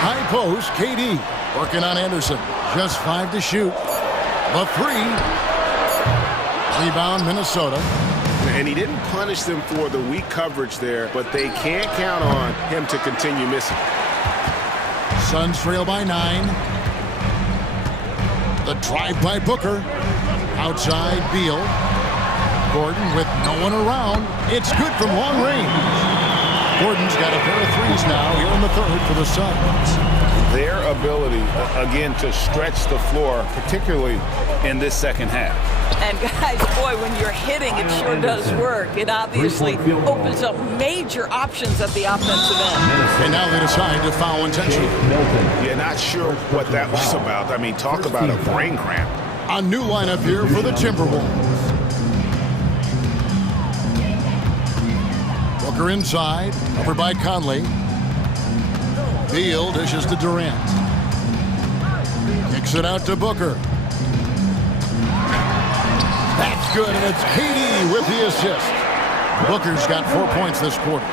High post, KD. Working on Anderson. Just 5 to shoot. The 3. Rebound, Minnesota. And he didn't punish them for the weak coverage there, but they can't count on him to continue missing. Suns trail by 9. The drive by Booker. Outside, Beal. Gordon with no one around. It's good from long range. Gordon's got a pair of threes now here in the third for the Suns. Their ability, again, to stretch the floor, particularly in this second half. And guys, boy, when you're hitting, it sure does work. It obviously opens up major options at the offensive end. And now they decide to foul intentionally. Yeah, not sure what that was about. I mean, talk about a brain cramp. A new lineup here for the Timberwolves. Booker inside, over by Conley. Beal dishes to Durant. Kicks it out to Booker. That's good, and it's KD with the assist. Booker's got 4 points this quarter.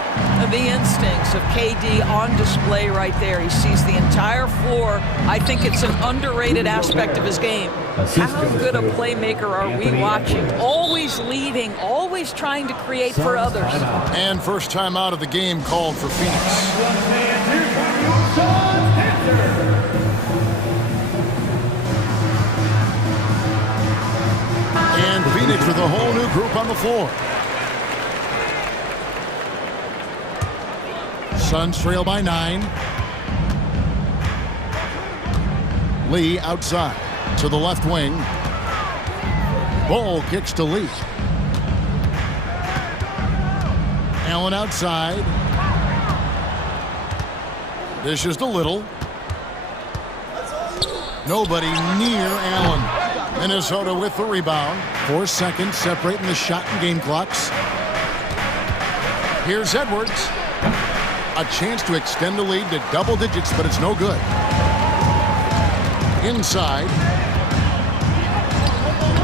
The instincts of KD on display right there. He sees the entire floor. I think it's an underrated aspect of his game. How good a playmaker are we watching? Always leading, always trying to create for others. And first time out of the game called for Phoenix. And Phoenix with a whole new group on the floor. Suns trail by 9. Lee outside to the left wing. Ball kicks to Lee. Allen outside. Dishes to Little. Nobody near Allen. Minnesota with the rebound. 4 seconds separating the shot and game clocks. Here's Edwards. A chance to extend the lead to double digits, but it's no good. Inside.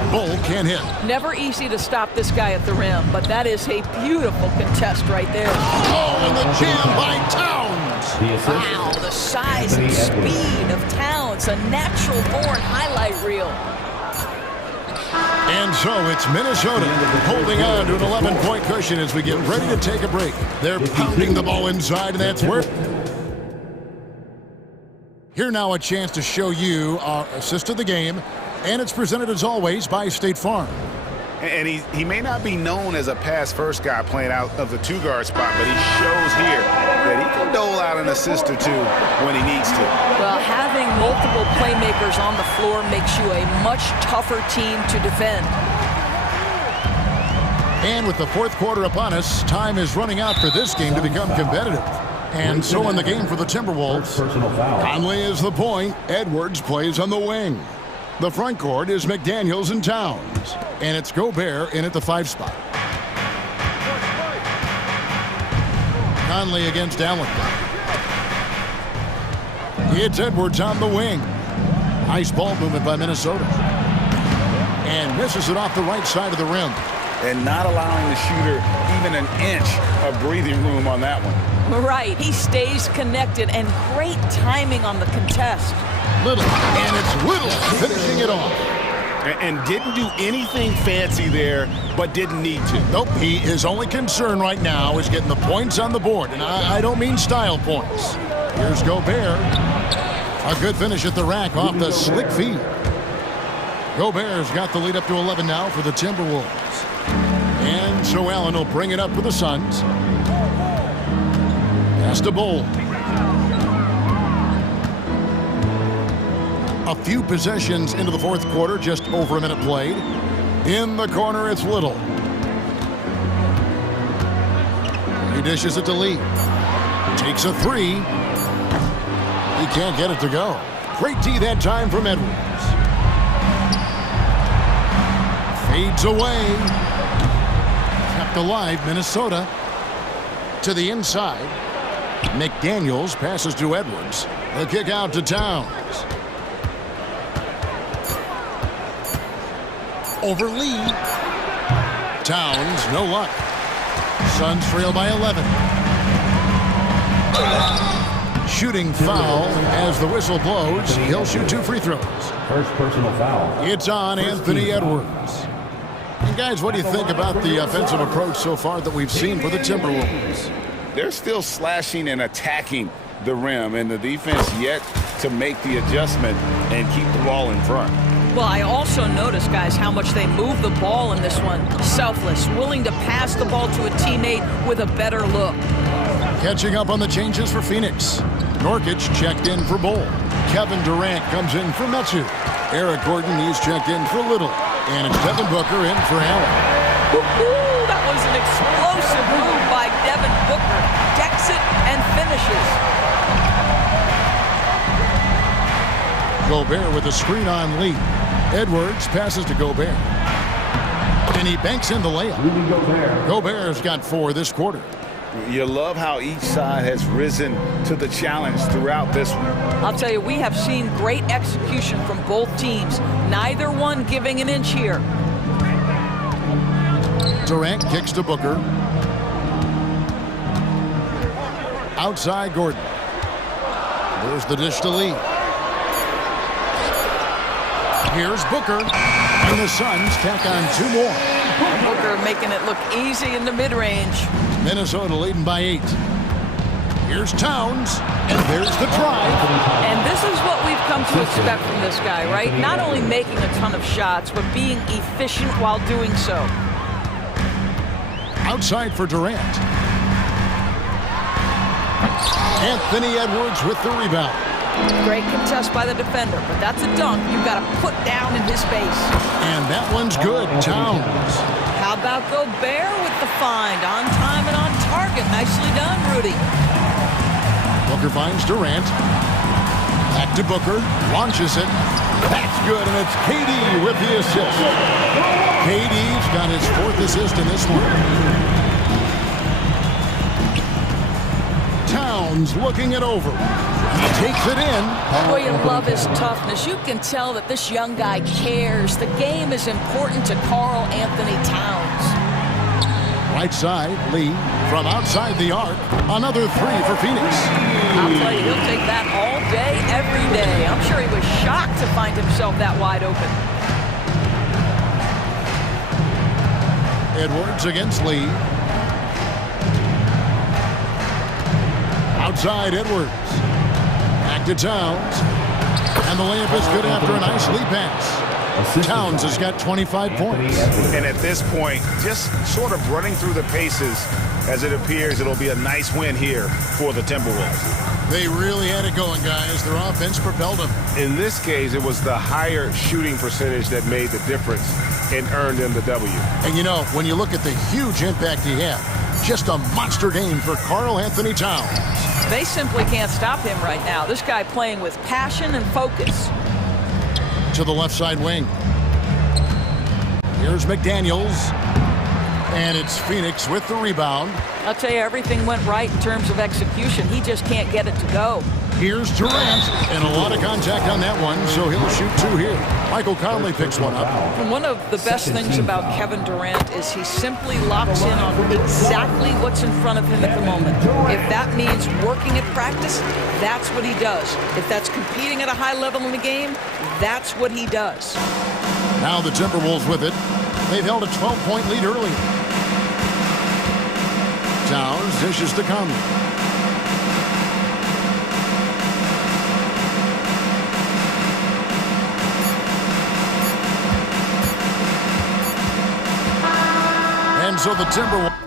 Bull can't hit. Never easy to stop this guy at the rim, but that is a beautiful contest right there. Oh, and the jam by Towns. Wow, the size and speed of Towns, a natural-born highlight reel. And so it's Minnesota holding on to an 11-point cushion as we get ready to take a break. They're pounding the ball inside, and that's where... Here now a chance to show you our assist of the game, and it's presented as always by State Farm. And he may not be known as a pass-first guy playing out of the two-guard spot, but he shows here that he can dole out an assist or two when he needs to. Well, having multiple playmakers on the floor makes you a much tougher team to defend. And with the fourth quarter upon us, time is running out for this game to become competitive. And so in the game for the Timberwolves, Conley is the point. Edwards plays on the wing. The front court is McDaniels and Towns. And it's Gobert in at the 5 spot. Conley against Allen. It's Edwards on the wing. Nice ball movement by Minnesota. And misses it off the right side of the rim. And not allowing the shooter even an inch of breathing room on that one. Right, he stays connected, and great timing on the contest. Little, and it's Little finishing it off. And didn't do anything fancy there, but didn't need to. Nope, his only concern right now is getting the points on the board, and I don't mean style points. Here's Gobert. A good finish at the rack off the slick feed. Gobert's got the lead up to 11 now for the Timberwolves. And so Allen will bring it up for the Suns. Pass to Bull. A few possessions into the fourth quarter, just over a minute played. In the corner, it's Little. He dishes it to Lee. Takes a 3. He can't get it to go. Great D that time from Edwards. Fades away. Kept alive, Minnesota. To the inside. McDaniels passes to Edwards. The kick out to Towns. Over Lee. Towns, no luck. Suns trail by 11. Shooting foul as the whistle blows. He'll shoot 2 free throws. First personal foul. It's on Anthony Edwards. And guys, what do you think about the offensive approach so far that we've seen for the Timberwolves? They're still slashing and attacking the rim, and the defense yet to make the adjustment and keep the ball in front. Well, I also noticed, guys, how much they move the ball in this one. Selfless, willing to pass the ball to a teammate with a better look. Catching up on the changes for Phoenix. Nurkic checked in for Bull. Kevin Durant comes in for Metsu. Eric Gordon, he's checked in for Little. And it's Devin Booker in for Allen. That was an explosive move by Devin Booker. Decks it and finishes. Gobert with a screen on Lee. Edwards passes to Gobert. And he banks in the layup. Gobert's got 4 this quarter. You love how each side has risen to the challenge throughout this one. I'll tell you, we have seen great execution from both teams. Neither one giving an inch here. Durant kicks to Booker. Outside Gordon. There's the dish to Lee. Here's Booker. And the Suns tack on 2 more. Booker making it look easy in the mid-range. Minnesota leading by 8. Here's Towns, and there's the drive. And this is what we've come to expect from this guy, right? Not only making a ton of shots, but being efficient while doing so. Outside for Durant. Anthony Edwards with the rebound. Great contest by the defender, but that's a dunk you've got to put down in his face. And that one's good, Towns. How about Gobert with the find? On time and on target. Nicely done, Rudy. Booker finds Durant. Back to Booker. Launches it. That's good, and it's KD with the assist. KD's got his 4th assist in this one. Towns looking it over. He takes it in. Boy, you love his toughness. You can tell that this young guy cares. The game is important to Karl Anthony Towns. Right side, Lee. From outside the arc, another 3 for Phoenix. I'll tell you, he'll take that all day, every day. I'm sure he was shocked to find himself that wide open. Edwards against Lee. Outside Edwards. Back to Towns. And the layup is good after a nice lead pass. Towns has got 25 points. And at this point, just sort of running through the paces, as it appears it'll be a nice win here for the Timberwolves. They really had it going, guys. Their offense propelled them. In this case, it was the higher shooting percentage that made the difference and earned them the W. And you know, when you look at the huge impact he had, just a monster game for Karl Anthony Towns. They simply can't stop him right now. This guy playing with passion and focus. To the left side wing. Here's McDaniels. And it's Phoenix with the rebound. I'll tell you, everything went right in terms of execution. He just can't get it to go. Here's Durant, and a lot of contact on that one, so he'll shoot two here. Michael Conley picks one up. And one of the best things about Kevin Durant is he simply locks in on exactly what's in front of him at the moment. If that means working at practice, that's what he does. If that's competing at a high level in the game, that's what he does. Now the Timberwolves with it. They've held a 12-point lead early. Towns dishes to Conley. And so the Timberwolves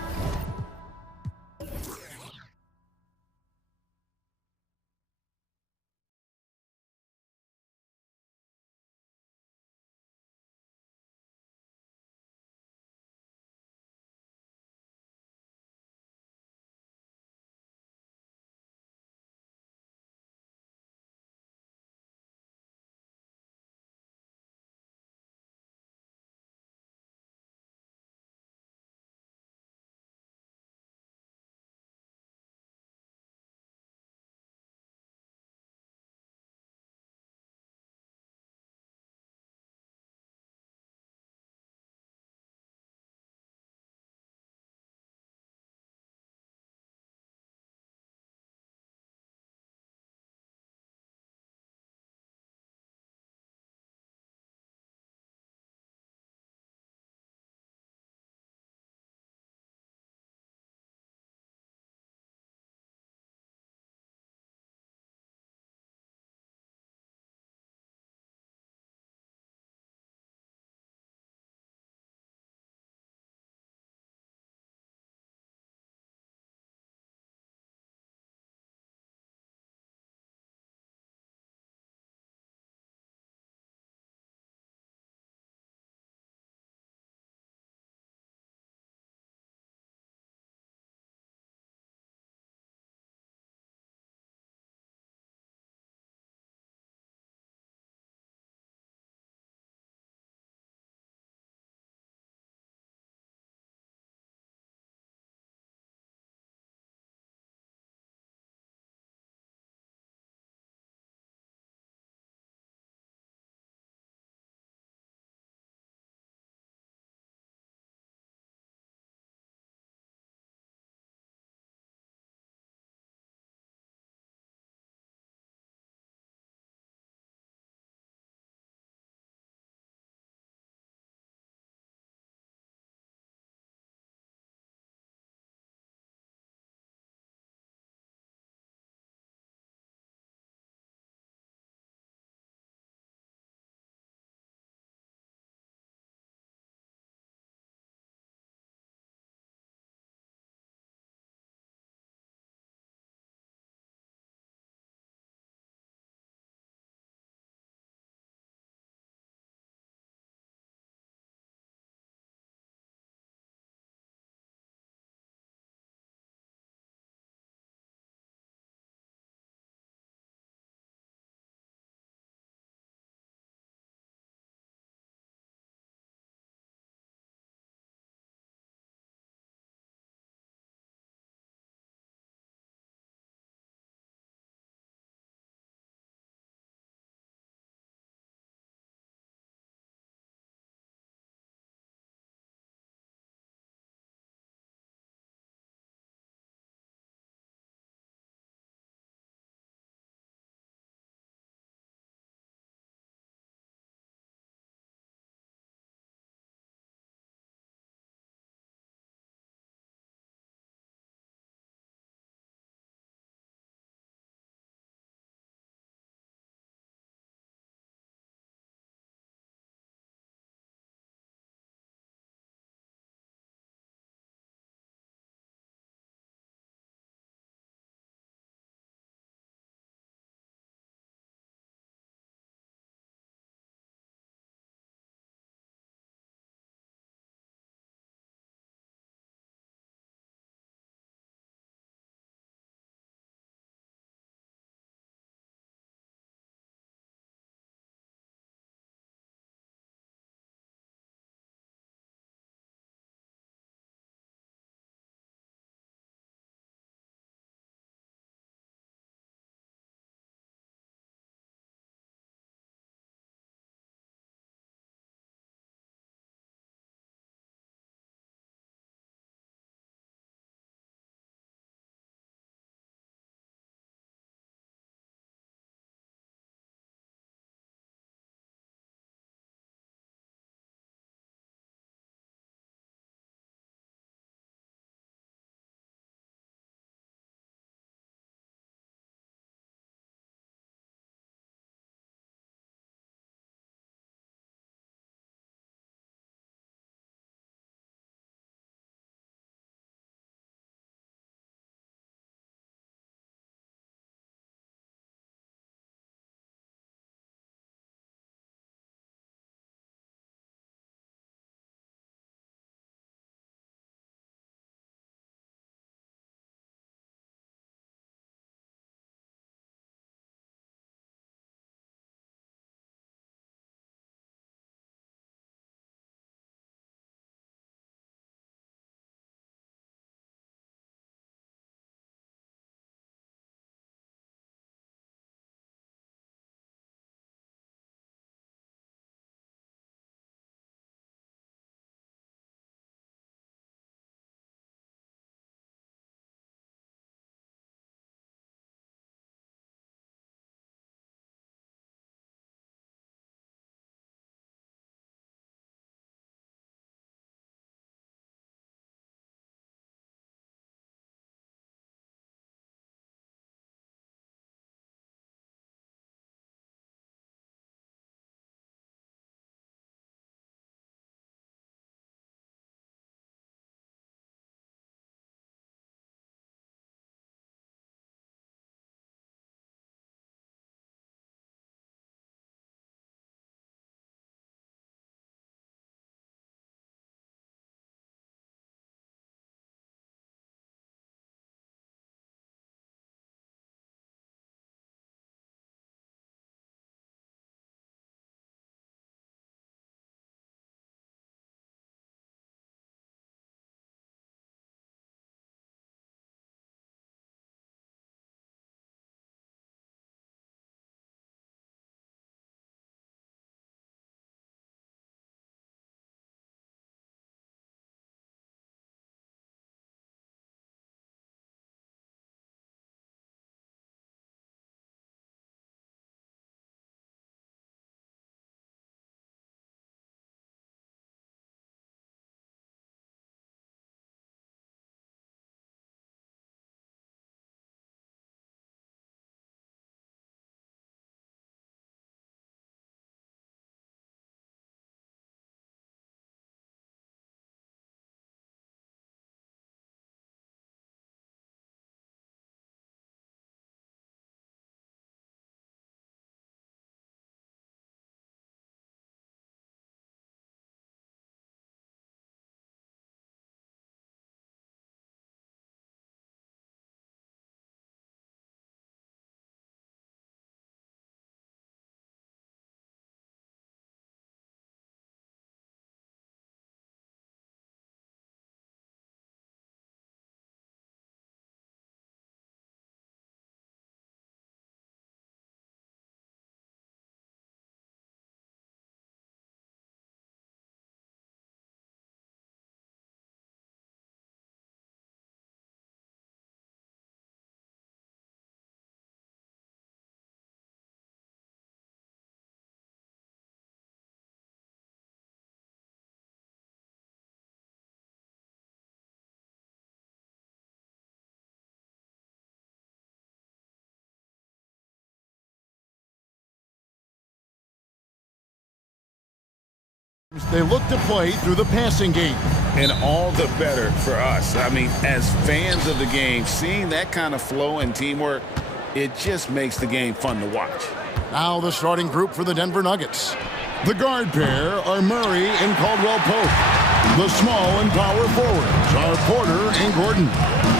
They look to play through the passing game. And all the better for us. I mean, as fans of the game, seeing that kind of flow and teamwork, it just makes the game fun to watch. Now the starting group for the Denver Nuggets. The guard pair are Murray and Caldwell Pope. The small and power forwards are Porter and Gordon.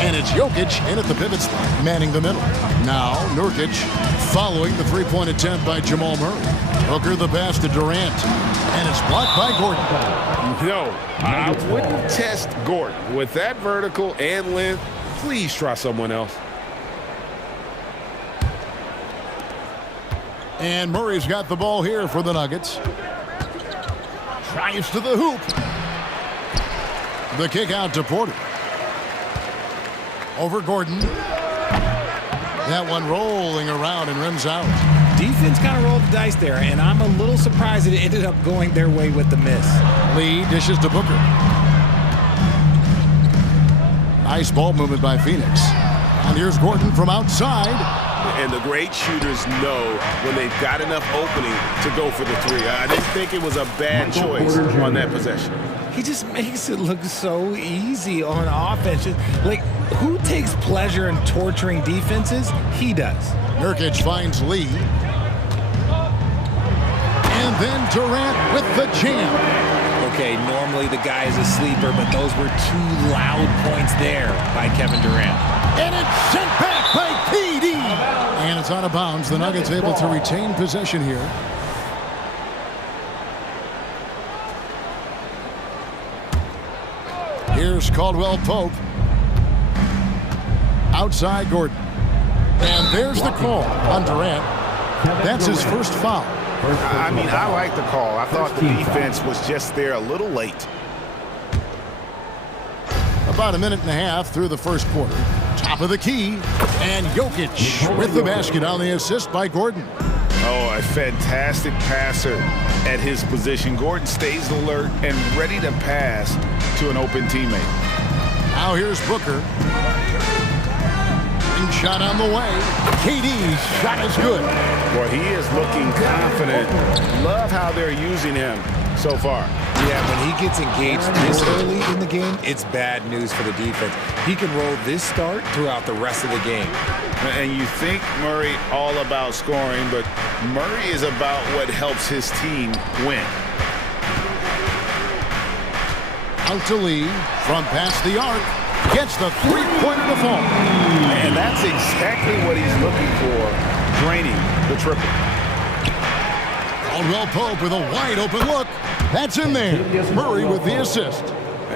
And it's Jokic in at the pivot spot, manning the middle. Now Nurkic following the three-point attempt by Jamal Murray. Hooker the pass to Durant. And it's blocked by Gordon. No, I wouldn't test Gordon. With that vertical and length, please try someone else. And Murray's got the ball here for the Nuggets. Drives to the hoop. The kick out to Porter. Over Gordon. That one rolling around and rims out. Defense kind of rolled the dice there, and I'm a little surprised that it ended up going their way with the miss. Lee dishes to Booker. Nice ball movement by Phoenix. And here's Gordon from outside. And the great shooters know when they've got enough opening to go for the three. I didn't think it was a bad choice on that possession. He just makes it look so easy on offense. Like, who takes pleasure in torturing defenses? He does. Nurkic finds Lee. And then Durant with the jam. Okay, normally the guy is a sleeper, but those were two loud points there by Kevin Durant. And it's sent back by KD. And it's out of bounds. The Nuggets able to retain possession here. Here's Caldwell Pope. Outside Gordon. And there's the call on Durant. That's his first foul. I mean, I like the call. I thought the defense was just there a little late. About a minute and a half through the first quarter. Top of the key. And Jokic with the basket on the assist by Gordon. Oh, a fantastic passer at his position. Gordon stays alert and ready to pass to an open teammate. Now here's Booker. Shot on the way. KD's shot is good. Boy, he is looking confident. Love how they're using him so far. Yeah, when he gets engaged this early in the game, it's bad news for the defense. He can roll this start throughout the rest of the game. And you think Murray all about scoring, but Murray is about what helps his team win. Out to Lee from past the arc. Gets the three-pointer to fall. And that's exactly what he's looking for, draining the triple. Caldwell Pope with a wide-open look. That's in there. Murray with the assist.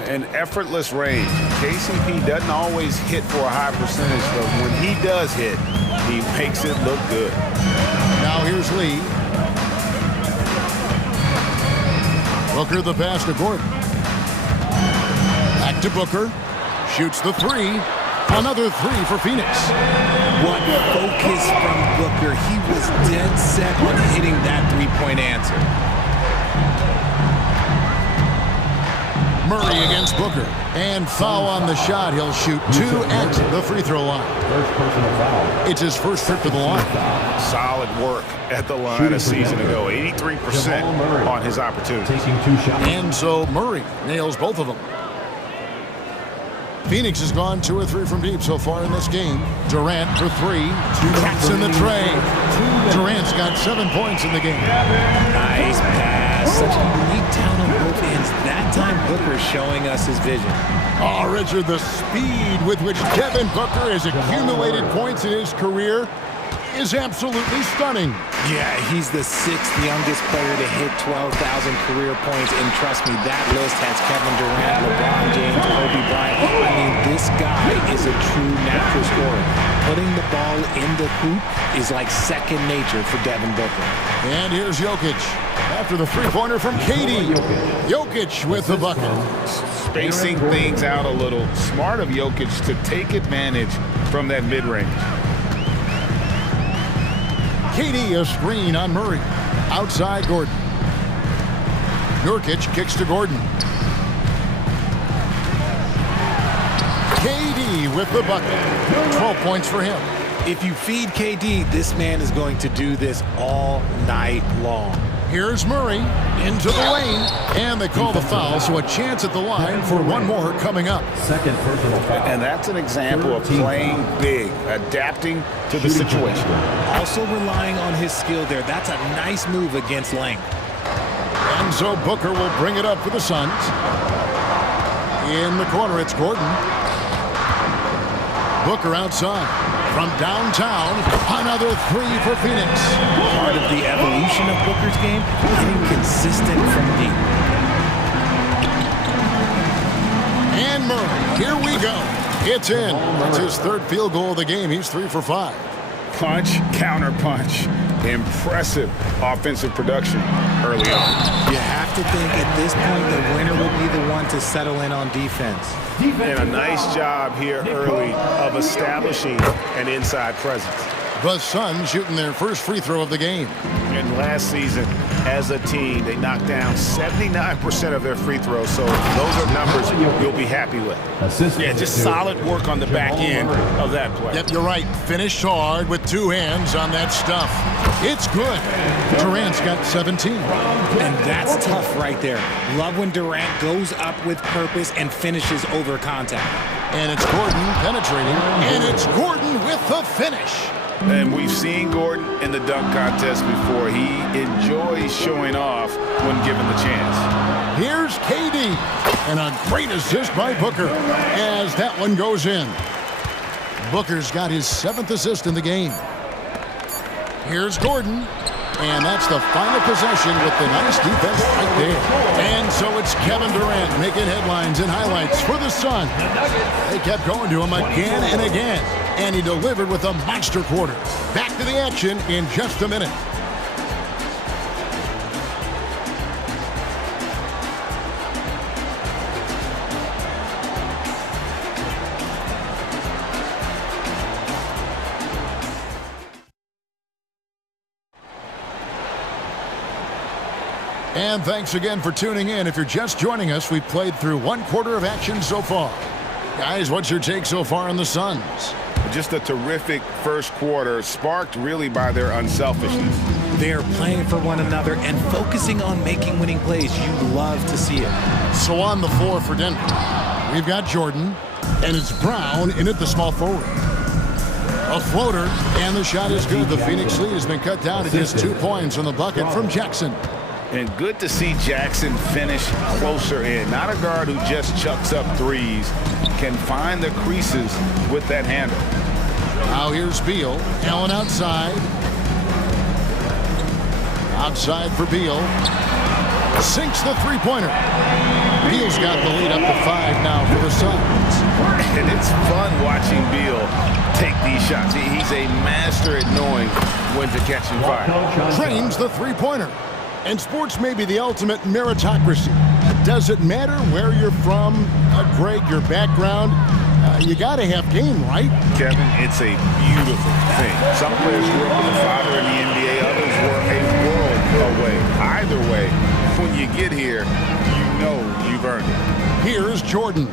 An effortless range. KCP doesn't always hit for a high percentage, but when he does hit, he makes it look good. Now here's Lee. Booker the pass to Gordon. Back to Booker. Shoots the three. Another three for Phoenix. What focus from Booker. He was dead set on hitting that three-point answer. Murray against Booker. And foul on the shot. He'll shoot two at the free throw line. It's his first trip to the line. Solid work at the line a season ago. 83% on his opportunities. And so Murray nails both of them. Phoenix has gone 2 or 3 from deep so far in this game. Durant for 3. Traps in the tray. Durant's got 7 points in the game. Nice pass. Such a unique talent on both ends. That time Booker showing us his vision. Oh, Richard, the speed with which Devin Booker has accumulated points in his career is absolutely stunning. Yeah, he's the 6th youngest player to hit 12,000 career points, and trust me, that list has Kevin Durant, LeBron James, Kobe Bryant. I mean, this guy is a true natural scorer. Putting the ball in the hoop is like second nature for Devin Booker. And here's Jokic after the three-pointer from KD. Jokic with the bucket. Spacing things out a little. Smart of Jokic to take advantage from that mid-range. KD a screen on Murray. Outside Gordon. Nurkic kicks to Gordon. KD with the bucket. 12 points for him. If you feed KD, this man is going to do this all night long. Here's Murray into the lane, and they call the foul, so a chance at the line for one more coming up. Second personal foul. And that's an example of playing big, adapting to the situation. Also relying on his skill there. That's a nice move against length. And so Booker will bring it up for the Suns. In the corner, it's Gordon. Booker outside. From downtown, another three for Phoenix. Part of the evolution of Booker's game, getting consistent from deep. And Murray, here we go. It's in. That's his third field goal of the game. He's 3 for 5. Punch, counter punch. Impressive offensive production early on. You have to think at this point the winner will be the one to settle in on defense. And a nice job here early of establishing an inside presence. The Suns shooting their first free throw of the game. And last season, as a team, they knocked down 79% of their free throws, so those are numbers you'll be happy with. Yeah, just solid work on the back end of that play. Yep, you're right. Finished hard with 2 hands on that stuff. It's good. Durant's got 17. And that's tough right there. Love when Durant goes up with purpose and finishes over contact. And it's Gordon penetrating, and it's Gordon with the finish. And we've seen Gordon in the dunk contest before. He enjoys showing off when given the chance. Here's KD, and a great assist by Booker as that one goes in. Booker's got his 7th assist in the game. Here's Gordon, and that's the final possession with the nice defense right there. And so it's Kevin Durant making headlines and highlights for the Sun. They kept going to him again and again, and he delivered with a monster quarter. Back to the action in just a minute. And thanks again for tuning in. If you're just joining us, we've played through 1 quarter of action so far. Guys, what's your take so far on the Suns? Just a terrific first quarter, sparked really by their unselfishness. They're playing for one another and focusing on making winning plays. You love to see it. So on the floor for Denver, we've got Jordan, and it's Brown in at the small forward. A floater, and the shot is good. The Phoenix lead has been cut down to just 2 points on the bucket from Jackson. And good to see Jackson finish closer in. Not a guard who just chucks up threes, can find the creases with that handle. Now here's Beal. Allen outside. Outside for Beal. Sinks the three-pointer. Beal's got the lead up to 5 now for the Suns. And it's fun watching Beal take these shots. He's a master at knowing when to catch and fire. Trains the three-pointer. And sports may be the ultimate meritocracy. Does it matter where you're from, Greg, your background? You got to have game, right? Kevin, it's a beautiful thing. Some players grew up with a father in the NBA, others were a world away. Either way, when you get here, you know you've earned it. Here's Jordan.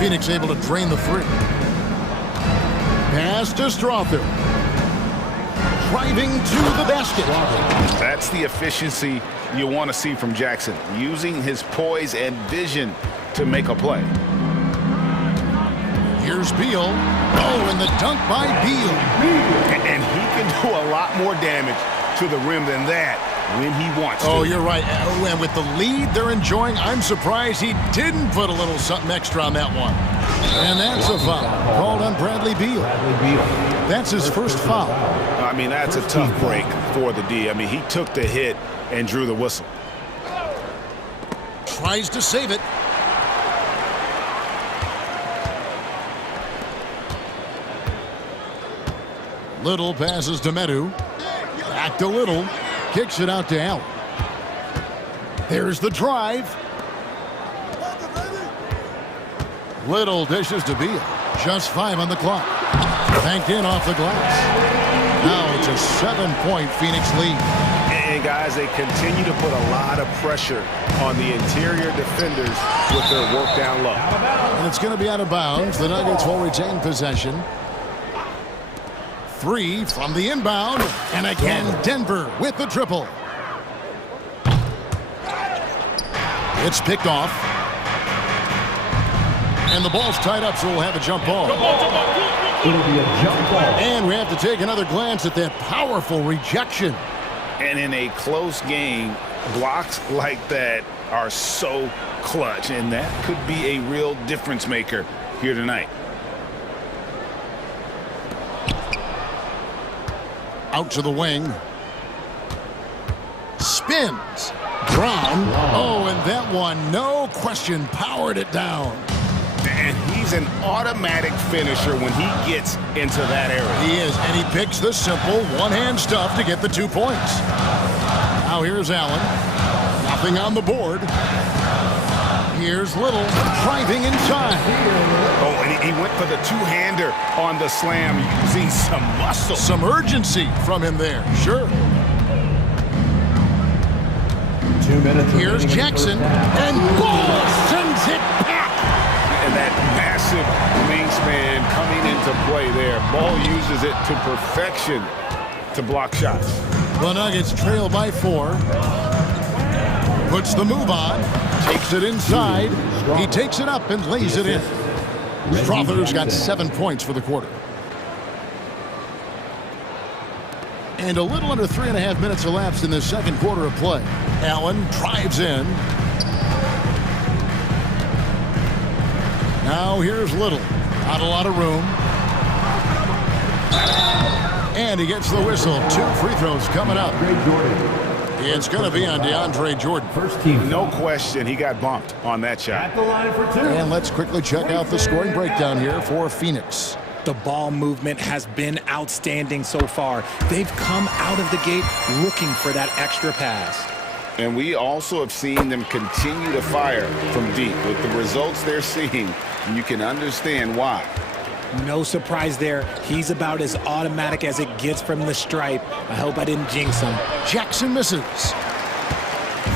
Phoenix able to drain the three. Pass to Strother. Driving to the basket. That's the efficiency you want to see from Jackson, using his poise and vision to make a play. Here's Beal. Oh, and the dunk by Beal. And he can do a lot more damage to the rim than that when he wants to. Oh, you're right. And with the lead they're enjoying, I'm surprised he didn't put a little something extra on that one. And that's a foul called on Bradley Beal. That's his first foul. I mean, that's a tough break for the D. I mean, he took the hit and drew the whistle. Tries to save it. Little passes to Medu. Back to Little. Kicks it out to Allen. There's the drive. Little dishes to Beal. Just 5 on the clock. Banked in off the glass. Now it's a 7-point Phoenix lead. And guys, they continue to put a lot of pressure on the interior defenders with their work down low. And it's going to be out of bounds. The Nuggets will retain possession. 3 from the inbound. And again, Denver with the triple. It's picked off. And the ball's tied up, so we'll have a jump ball. It'll be a jump ball. And we have to take another glance at that powerful rejection. And in a close game, blocks like that are so clutch, and that could be a real difference maker here tonight. Out to the wing. Spins. Brown. Oh, and that one, no question, powered it down. And he's an automatic finisher when he gets into that area. He is, and he picks the simple one-hand stuff to get the 2 points. Now here's Allen. Nothing on the board. Here's Little, driving inside. Oh, and he went for the two-hander on the slam, using some muscle. Some urgency from him there, sure. 2 minutes. Here's Jackson, and ball sends it back. And that massive wingspan coming into play there. Ball uses it to perfection to block shots. The Nuggets trail by 4. Puts the move on. Takes it inside. He takes it up and lays it in. Strother's got 7 points for the quarter. And a little under 3.5 minutes elapsed in the second quarter of play. Allen drives in. Now here's Little. Not a lot of room. And he gets the whistle. 2 free throws coming up. It's going to be on DeAndre Jordan. First team. No question, he got bumped on that shot. At the line for 2. And let's quickly check out the scoring breakdown here for Phoenix. The ball movement has been outstanding so far. They've come out of the gate looking for that extra pass. And we also have seen them continue to fire from deep. With the results they're seeing, you can understand why. No surprise there. He's about as automatic as it gets from the stripe. I hope I didn't jinx him. Jackson misses.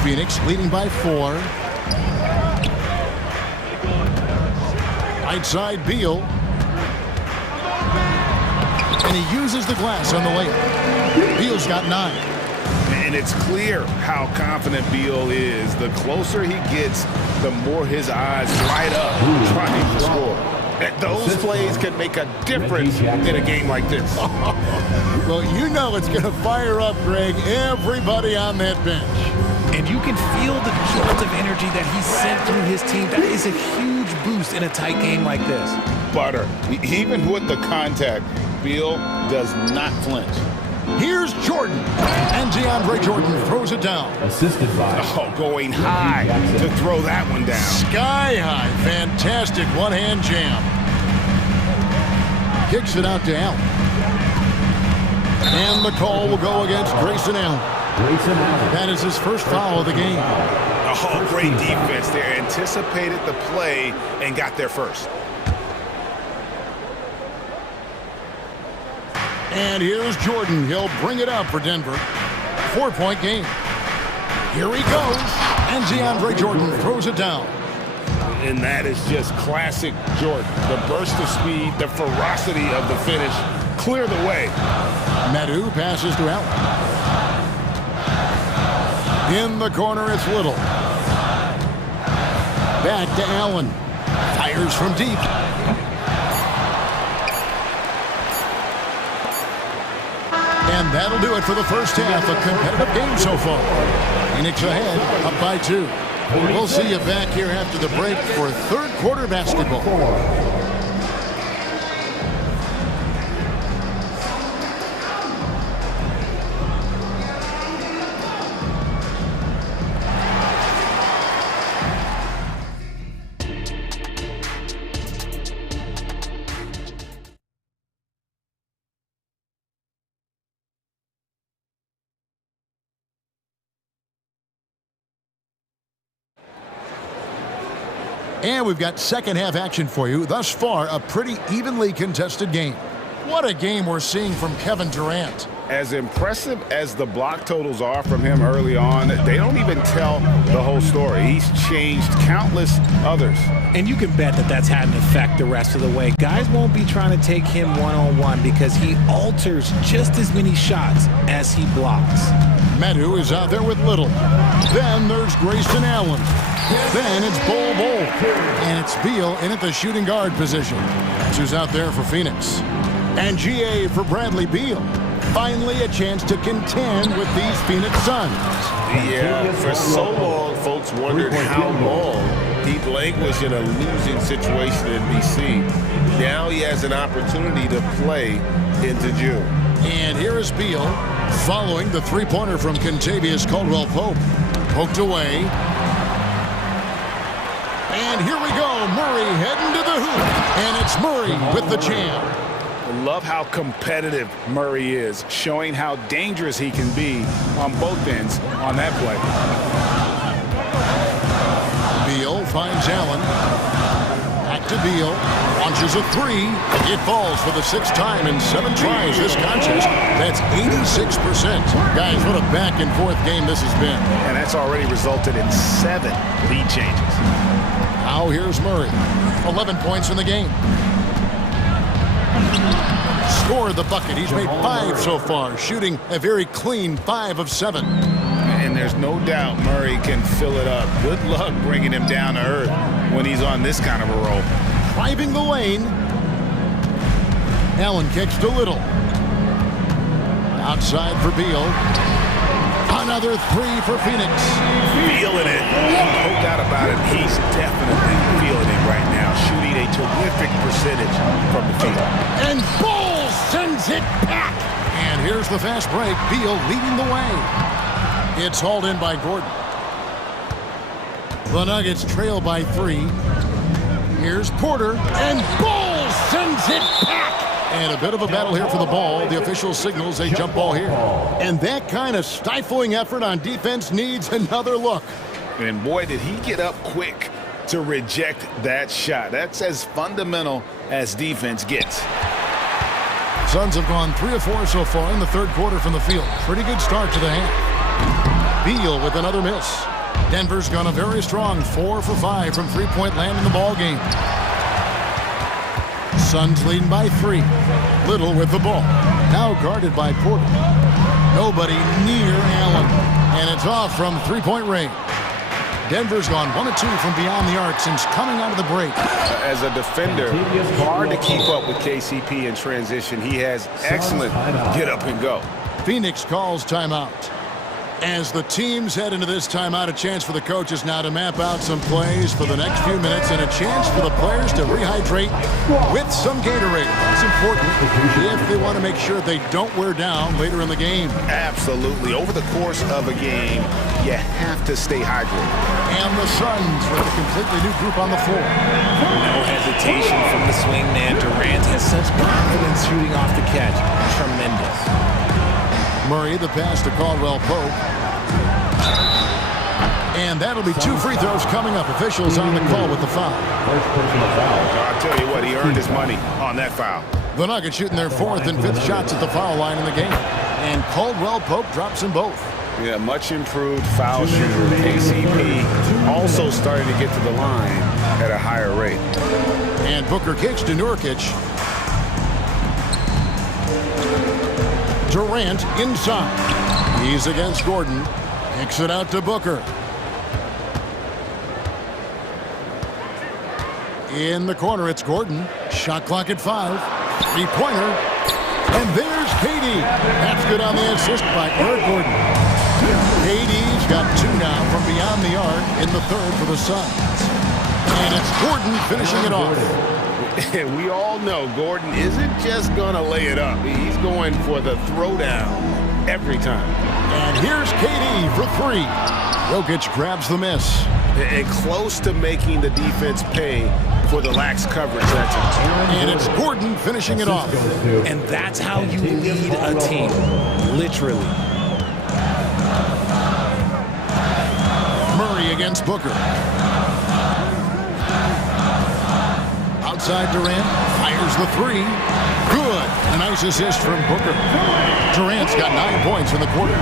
Phoenix leading by 4. Right side Beal. And he uses the glass on the layup. Beal's got 9. And it's clear how confident Beal is. The closer he gets, the more his eyes light up trying to score. And those plays can make a difference in a game like this. Well, you know it's going to fire up, Greg, everybody on that bench. And you can feel the jolt of energy that he sent through his team. That is a huge boost in a tight game like this. Butter. Even with the contact, Beal does not flinch. Here's Jordan. And DeAndre Jordan throws it down. Assisted by. Oh, going high to throw that one down. Sky high. Fantastic one-hand jam. Kicks it out to Allen. And the call will go against Grayson Allen. That is his first foul of the game. Oh, great defense there. Anticipated the play and got there first. And here's Jordan. He'll bring it up for Denver. 4-point game. Here he goes. And DeAndre Jordan throws it down. And that is just classic Jordan. The burst of speed, the ferocity of the finish. Clear the way. Medu passes to Allen. In the corner, it's Little. Back to Allen. Fires from deep. And that'll do it for the first half. A competitive game so far. Phoenix ahead, up by 2. We'll see you back here after the break for third quarter basketball. And we've got second half action for you. Thus far, a pretty evenly contested game. What a game we're seeing from Kevin Durant. As impressive as the block totals are from him early on, they don't even tell the whole story. He's changed countless others. And you can bet that that's had an effect the rest of the way. Guys won't be trying to take him one-on-one because he alters just as many shots as he blocks. Medu is out there with Little. Then there's Grayson Allen. Then it's Bol, and it's Beal in at the shooting guard position. That's who's out there for Phoenix. And GA for Bradley Beal. Finally a chance to contend with these Phoenix Suns. Yeah, for so long, folks wondered how long he'd languish in a losing situation in DC. Now he has an opportunity to play into June. And here is Beal following the three-pointer from Kentavious Caldwell-Pope. Poked away. And here we go. Murray heading to the hoop. And it's Murray with the jam. I love how competitive Murray is, showing how dangerous he can be on both ends on that play. Beal finds Allen. Back to Beal. Launches a three. It falls for the sixth time in 7 tries this contest. That's 86%. Guys, what a back-and-forth game this has been. And that's already resulted in 7 lead changes. Now here's Murray. 11 points in the game. Scored the bucket. He's made 5 so far, shooting a very clean 5 of 7. And there's no doubt Murray can fill it up. Good luck bringing him down to earth when he's on this kind of a roll. Driving the lane. Allen kicks to Little. Outside for Beal. Another 3 for Phoenix. Feeling it. No doubt about it. He's definitely feeling it right now. Shooting a terrific percentage from the field. And Bol sends it back. And here's the fast break. Beal leading the way. It's hauled in by Gordon. The Nuggets trail by 3. Here's Porter. And Bol sends it back. And a bit of a battle here for the ball. The official signals a jump ball here. And that kind of stifling effort on defense needs another look. And boy, did he get up quick to reject that shot. That's as fundamental as defense gets. Suns have gone 3 of 4 so far in the third quarter from the field. Pretty good start to the half. Beal with another miss. Denver's gone a very strong 4 for 5 from three-point land in the ball game. Suns leading by 3. Little with the ball. Now guarded by Porter. Nobody near Allen. And it's off from three-point range. Denver's gone 1 of 2 from beyond the arc since coming out of the break. As a defender, hard to keep up with KCP in transition. He has excellent get up and go. Phoenix calls timeout. As the teams head into this timeout, a chance for the coaches now to map out some plays for the next few minutes and a chance for the players to rehydrate with some Gatorade. That's important if they want to make sure they don't wear down later in the game. Absolutely. Over the course of a game, you have to stay hydrated. And the Suns with a completely new group on the floor. No hesitation from the swingman. Durant has such confidence shooting off the catch. Tremendous. Murray, the pass to Caldwell-Pope. And that'll be 2 free throws coming up. Officials on the call with the foul. I'll tell you what, he earned his money on that foul. The Nuggets shooting their 4th and 5th shots at the foul line in the game. And Caldwell-Pope drops them both. Yeah, much improved foul shooter. KCP also starting to get to the line at a higher rate. And Booker kicks to Nurkic. Durant inside. He's against Gordon. Kicks it out to Booker. In the corner, it's Gordon. Shot clock at 5. Three-pointer. And there's KD. That's good on the assist by Eric Gordon. KD's got 2 now from beyond the arc in the third for the Suns. And it's Gordon finishing it off. And we all know Gordon isn't just going to lay it up. He's going for the throwdown every time. And here's KD for 3. Jokic grabs the miss. And close to making the defense pay for the lax coverage that time. And it's Gordon finishing it off. And that's how you lead a team. Literally. Murray against Booker. Outside Durant, fires the 3. Good. A nice assist from Booker. Durant's got 9 points in the quarter.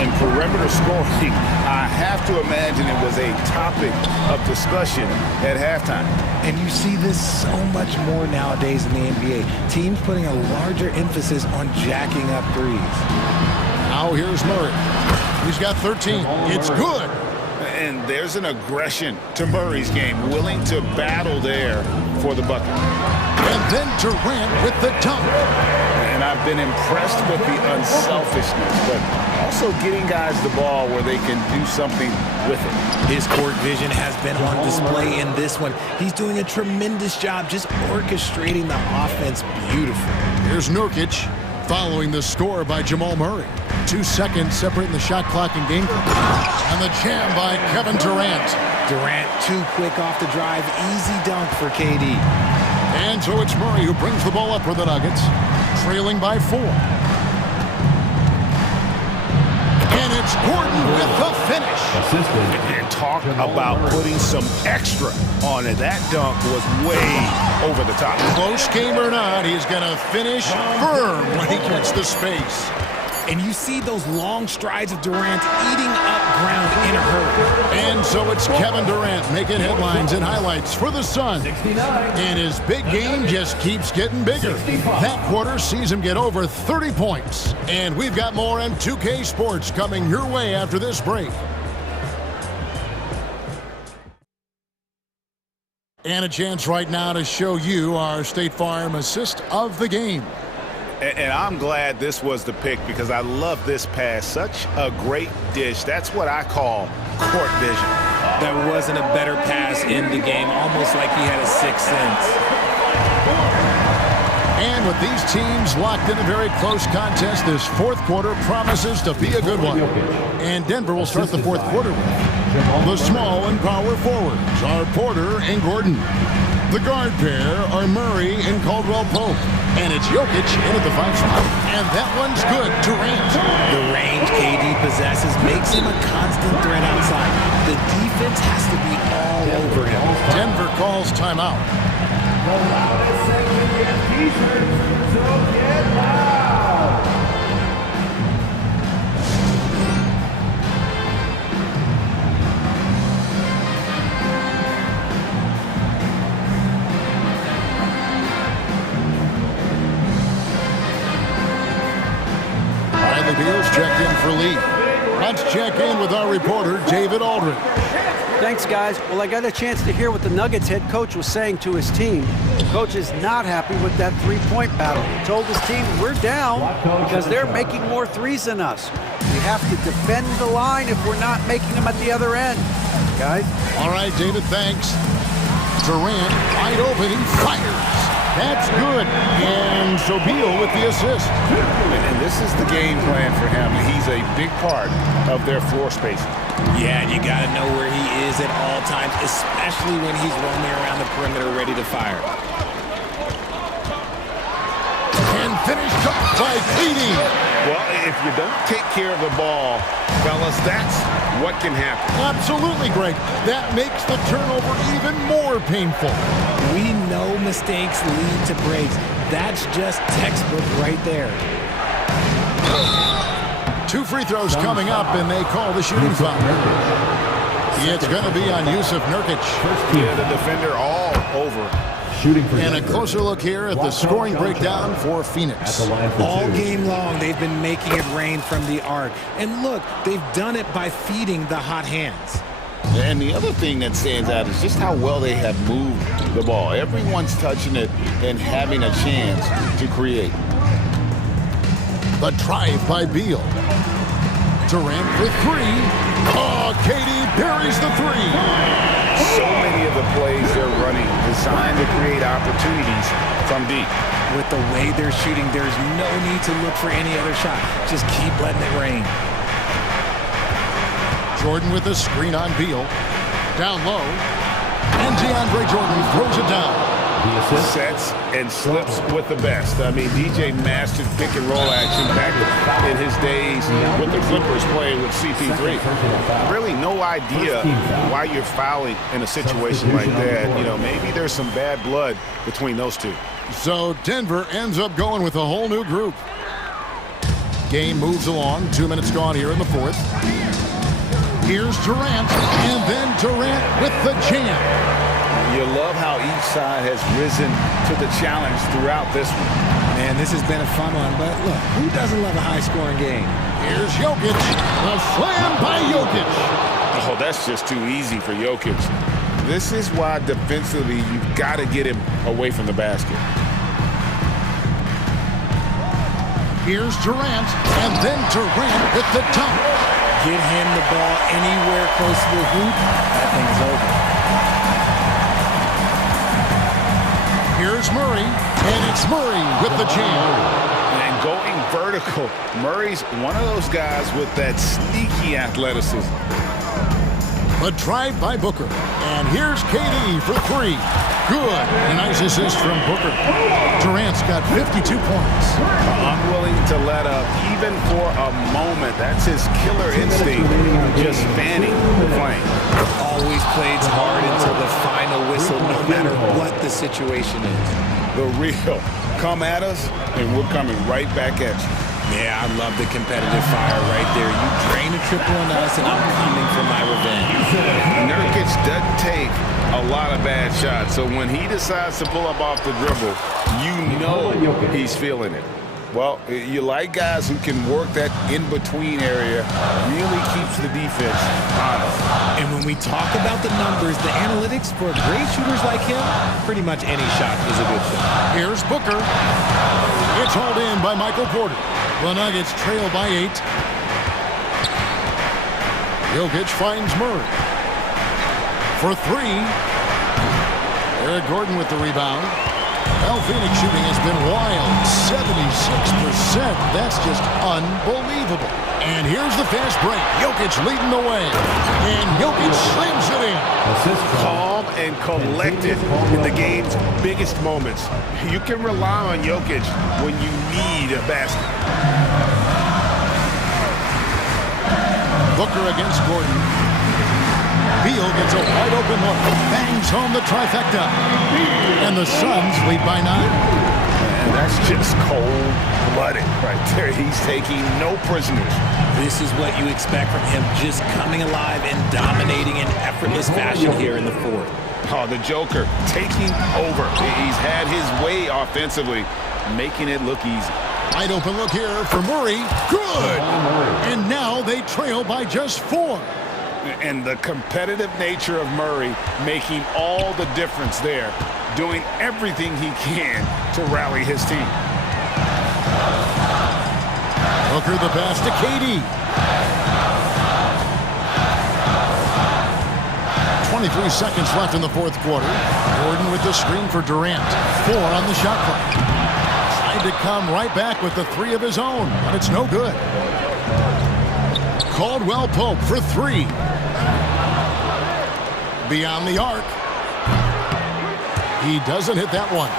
And perimeter scoring, I have to imagine it was a topic of discussion at halftime. And you see this so much more nowadays in the NBA. Teams putting a larger emphasis on jacking up threes. Now here's Murray. He's got 13. It's good. And there's an aggression to Murray's game, willing to battle there for the bucket. And then Durant with the dunk. And I've been impressed with the unselfishness, but also getting guys the ball where they can do something with it. His court vision has been on display in this one. He's doing a tremendous job just orchestrating the offense beautifully. Here's Nurkic following the score by Jamal Murray. 2 seconds separating the shot clock and game clock. And the jam by Kevin Durant. Durant too quick off the drive. Easy dunk for KD. And so it's Murray who brings the ball up for the Nuggets, trailing by 4. And it's Gordon with the finish. And talk about putting some extra on it. That dunk was way over the top. Close game or not, he's going to finish firm when he gets the space. And you see those long strides of Durant eating up ground in a hurry. And so it's Kevin Durant making headlines and highlights for the Suns. And his big game just keeps getting bigger. That quarter sees him get over 30 points. And we've got more on 2K Sports coming your way after this break. And a chance right now to show you our State Farm assist of the game. And I'm glad this was the pick because I love this pass. Such a great dish. That's what I call court vision. There wasn't a better pass in the game, almost like he had a sixth sense. And with these teams locked in a very close contest, this fourth quarter promises to be a good one. And Denver will start the fourth quarter with the small and power forwards are Porter and Gordon. The guard pair are Murray and Caldwell-Pope. And it's Jokic in at the 5 spot. And that one's good. Durant. The range KD possesses makes him a constant threat outside. The defense has to be all over him. Denver calls timeout. The loudest section gets t-shirts, so get loud. Beals check in for Lee. Let's check in with our reporter, David Aldridge. Thanks, guys. Well, I got a chance to hear what the Nuggets head coach was saying to his team. The coach is not happy with that three-point battle. He told his team, we're down because they're making more threes than us. We have to defend the line if we're not making them at the other end. Guys? All right, David, thanks. Durant, wide open, he fires. That's good. And so Beal with the assist. And this is the game plan for him. He's a big part of their floor spacing. Yeah, and you got to know where he is at all times, especially when he's roaming around the perimeter ready to fire. And finished up by Keating. Well, if you don't take care of the ball, fellas, that's what can happen. Absolutely, Greg. That makes the turnover even more painful. We know mistakes lead to breaks. That's just textbook right there. 2 free throws coming up, and they call the shooting foul. It's going to be on Yusuf Nurkic. Yeah, the defender all over. And a closer look here at the scoring breakdown for Phoenix. All game long, they've been making it rain from the arc. And look, they've done it by feeding the hot hands. And the other thing that stands out is just how well they have moved the ball. Everyone's touching it and having a chance to create. The drive by Beal. Durant with 3. Oh, KD buries the 3. So many of the plays they're running designed to create opportunities from deep. With the way they're shooting, there's no need to look for any other shot. Just keep letting it rain. Jordan with a screen on Beal. Down low. And DeAndre Jordan throws it down. Sets and slips with the best. I mean, DJ mastered pick and roll action back in his days with the Clippers playing with CP3. Really no idea why you're fouling in a situation like that. You know, maybe there's some bad blood between those two. So Denver ends up going with a whole new group. Game moves along. 2 minutes gone here in the fourth. Here's Durant, and then Durant with the jam. You love how each side has risen to the challenge throughout this one. Man, this has been a fun one, but look, who doesn't love a high-scoring game? Here's Jokic. The slam by Jokic. Oh, that's just too easy for Jokic. This is why defensively you've got to get him away from the basket. Here's Durant, and then Durant with the dunk. Get him the ball anywhere close to the hoop, that thing is over. Here's Murray, and it's Murray with the jam. And going vertical, Murray's one of those guys with that sneaky athleticism. A drive by Booker, and here's KD for three. Good. A nice assist from Booker. Durant's got 52 points. Unwilling to let up, even for a moment. That's his killer instinct, just fanning the flame. Always plays hard until the final whistle, no matter what the situation is. The real. Come at us, and we're coming right back at you. Yeah, I love the competitive fire right there. You drain a triple on us, and I'm coming for my revenge. Nurkic doesn't take a lot of bad shots, so when he decides to pull up off the dribble, you know he's feeling it. Well, you like guys who can work that in-between area, really keeps the defense honest. And when we talk about the numbers, the analytics for great shooters like him, pretty much any shot is a good shot. Here's Booker. It's hauled in by Michael Porter. The Nuggets trail by 8. Jokic finds Murray for three. Eric Gordon with the rebound. Well, Phoenix shooting has been wild. 76%. That's just unbelievable. And here's the fast break. Jokic leading the way. And Jokic slams it in. Calm and collected in the game's biggest moments. You can rely on Jokic when you need a basket. Booker against Gordon. Beal gets a wide open look. Bangs home the trifecta. And the Suns lead by 9. Man, that's just cold-blooded right there. He's taking no prisoners. This is what you expect from him, just coming alive and dominating in effortless fashion here in the fourth. Oh, the Joker taking over. He's had his way offensively, making it look easy. Wide open look here for Murray. Good! And now they trail by just 4. And the competitive nature of Murray making all the difference there, doing everything he can to rally his team. Booker the pass to KD. 23 seconds left in the fourth quarter. Gordon with the screen for Durant. 4 on the shot clock. Tried to come right back with the 3 of his own, but it's no good. Caldwell Pope for 3. Beyond the arc. He doesn't hit that one.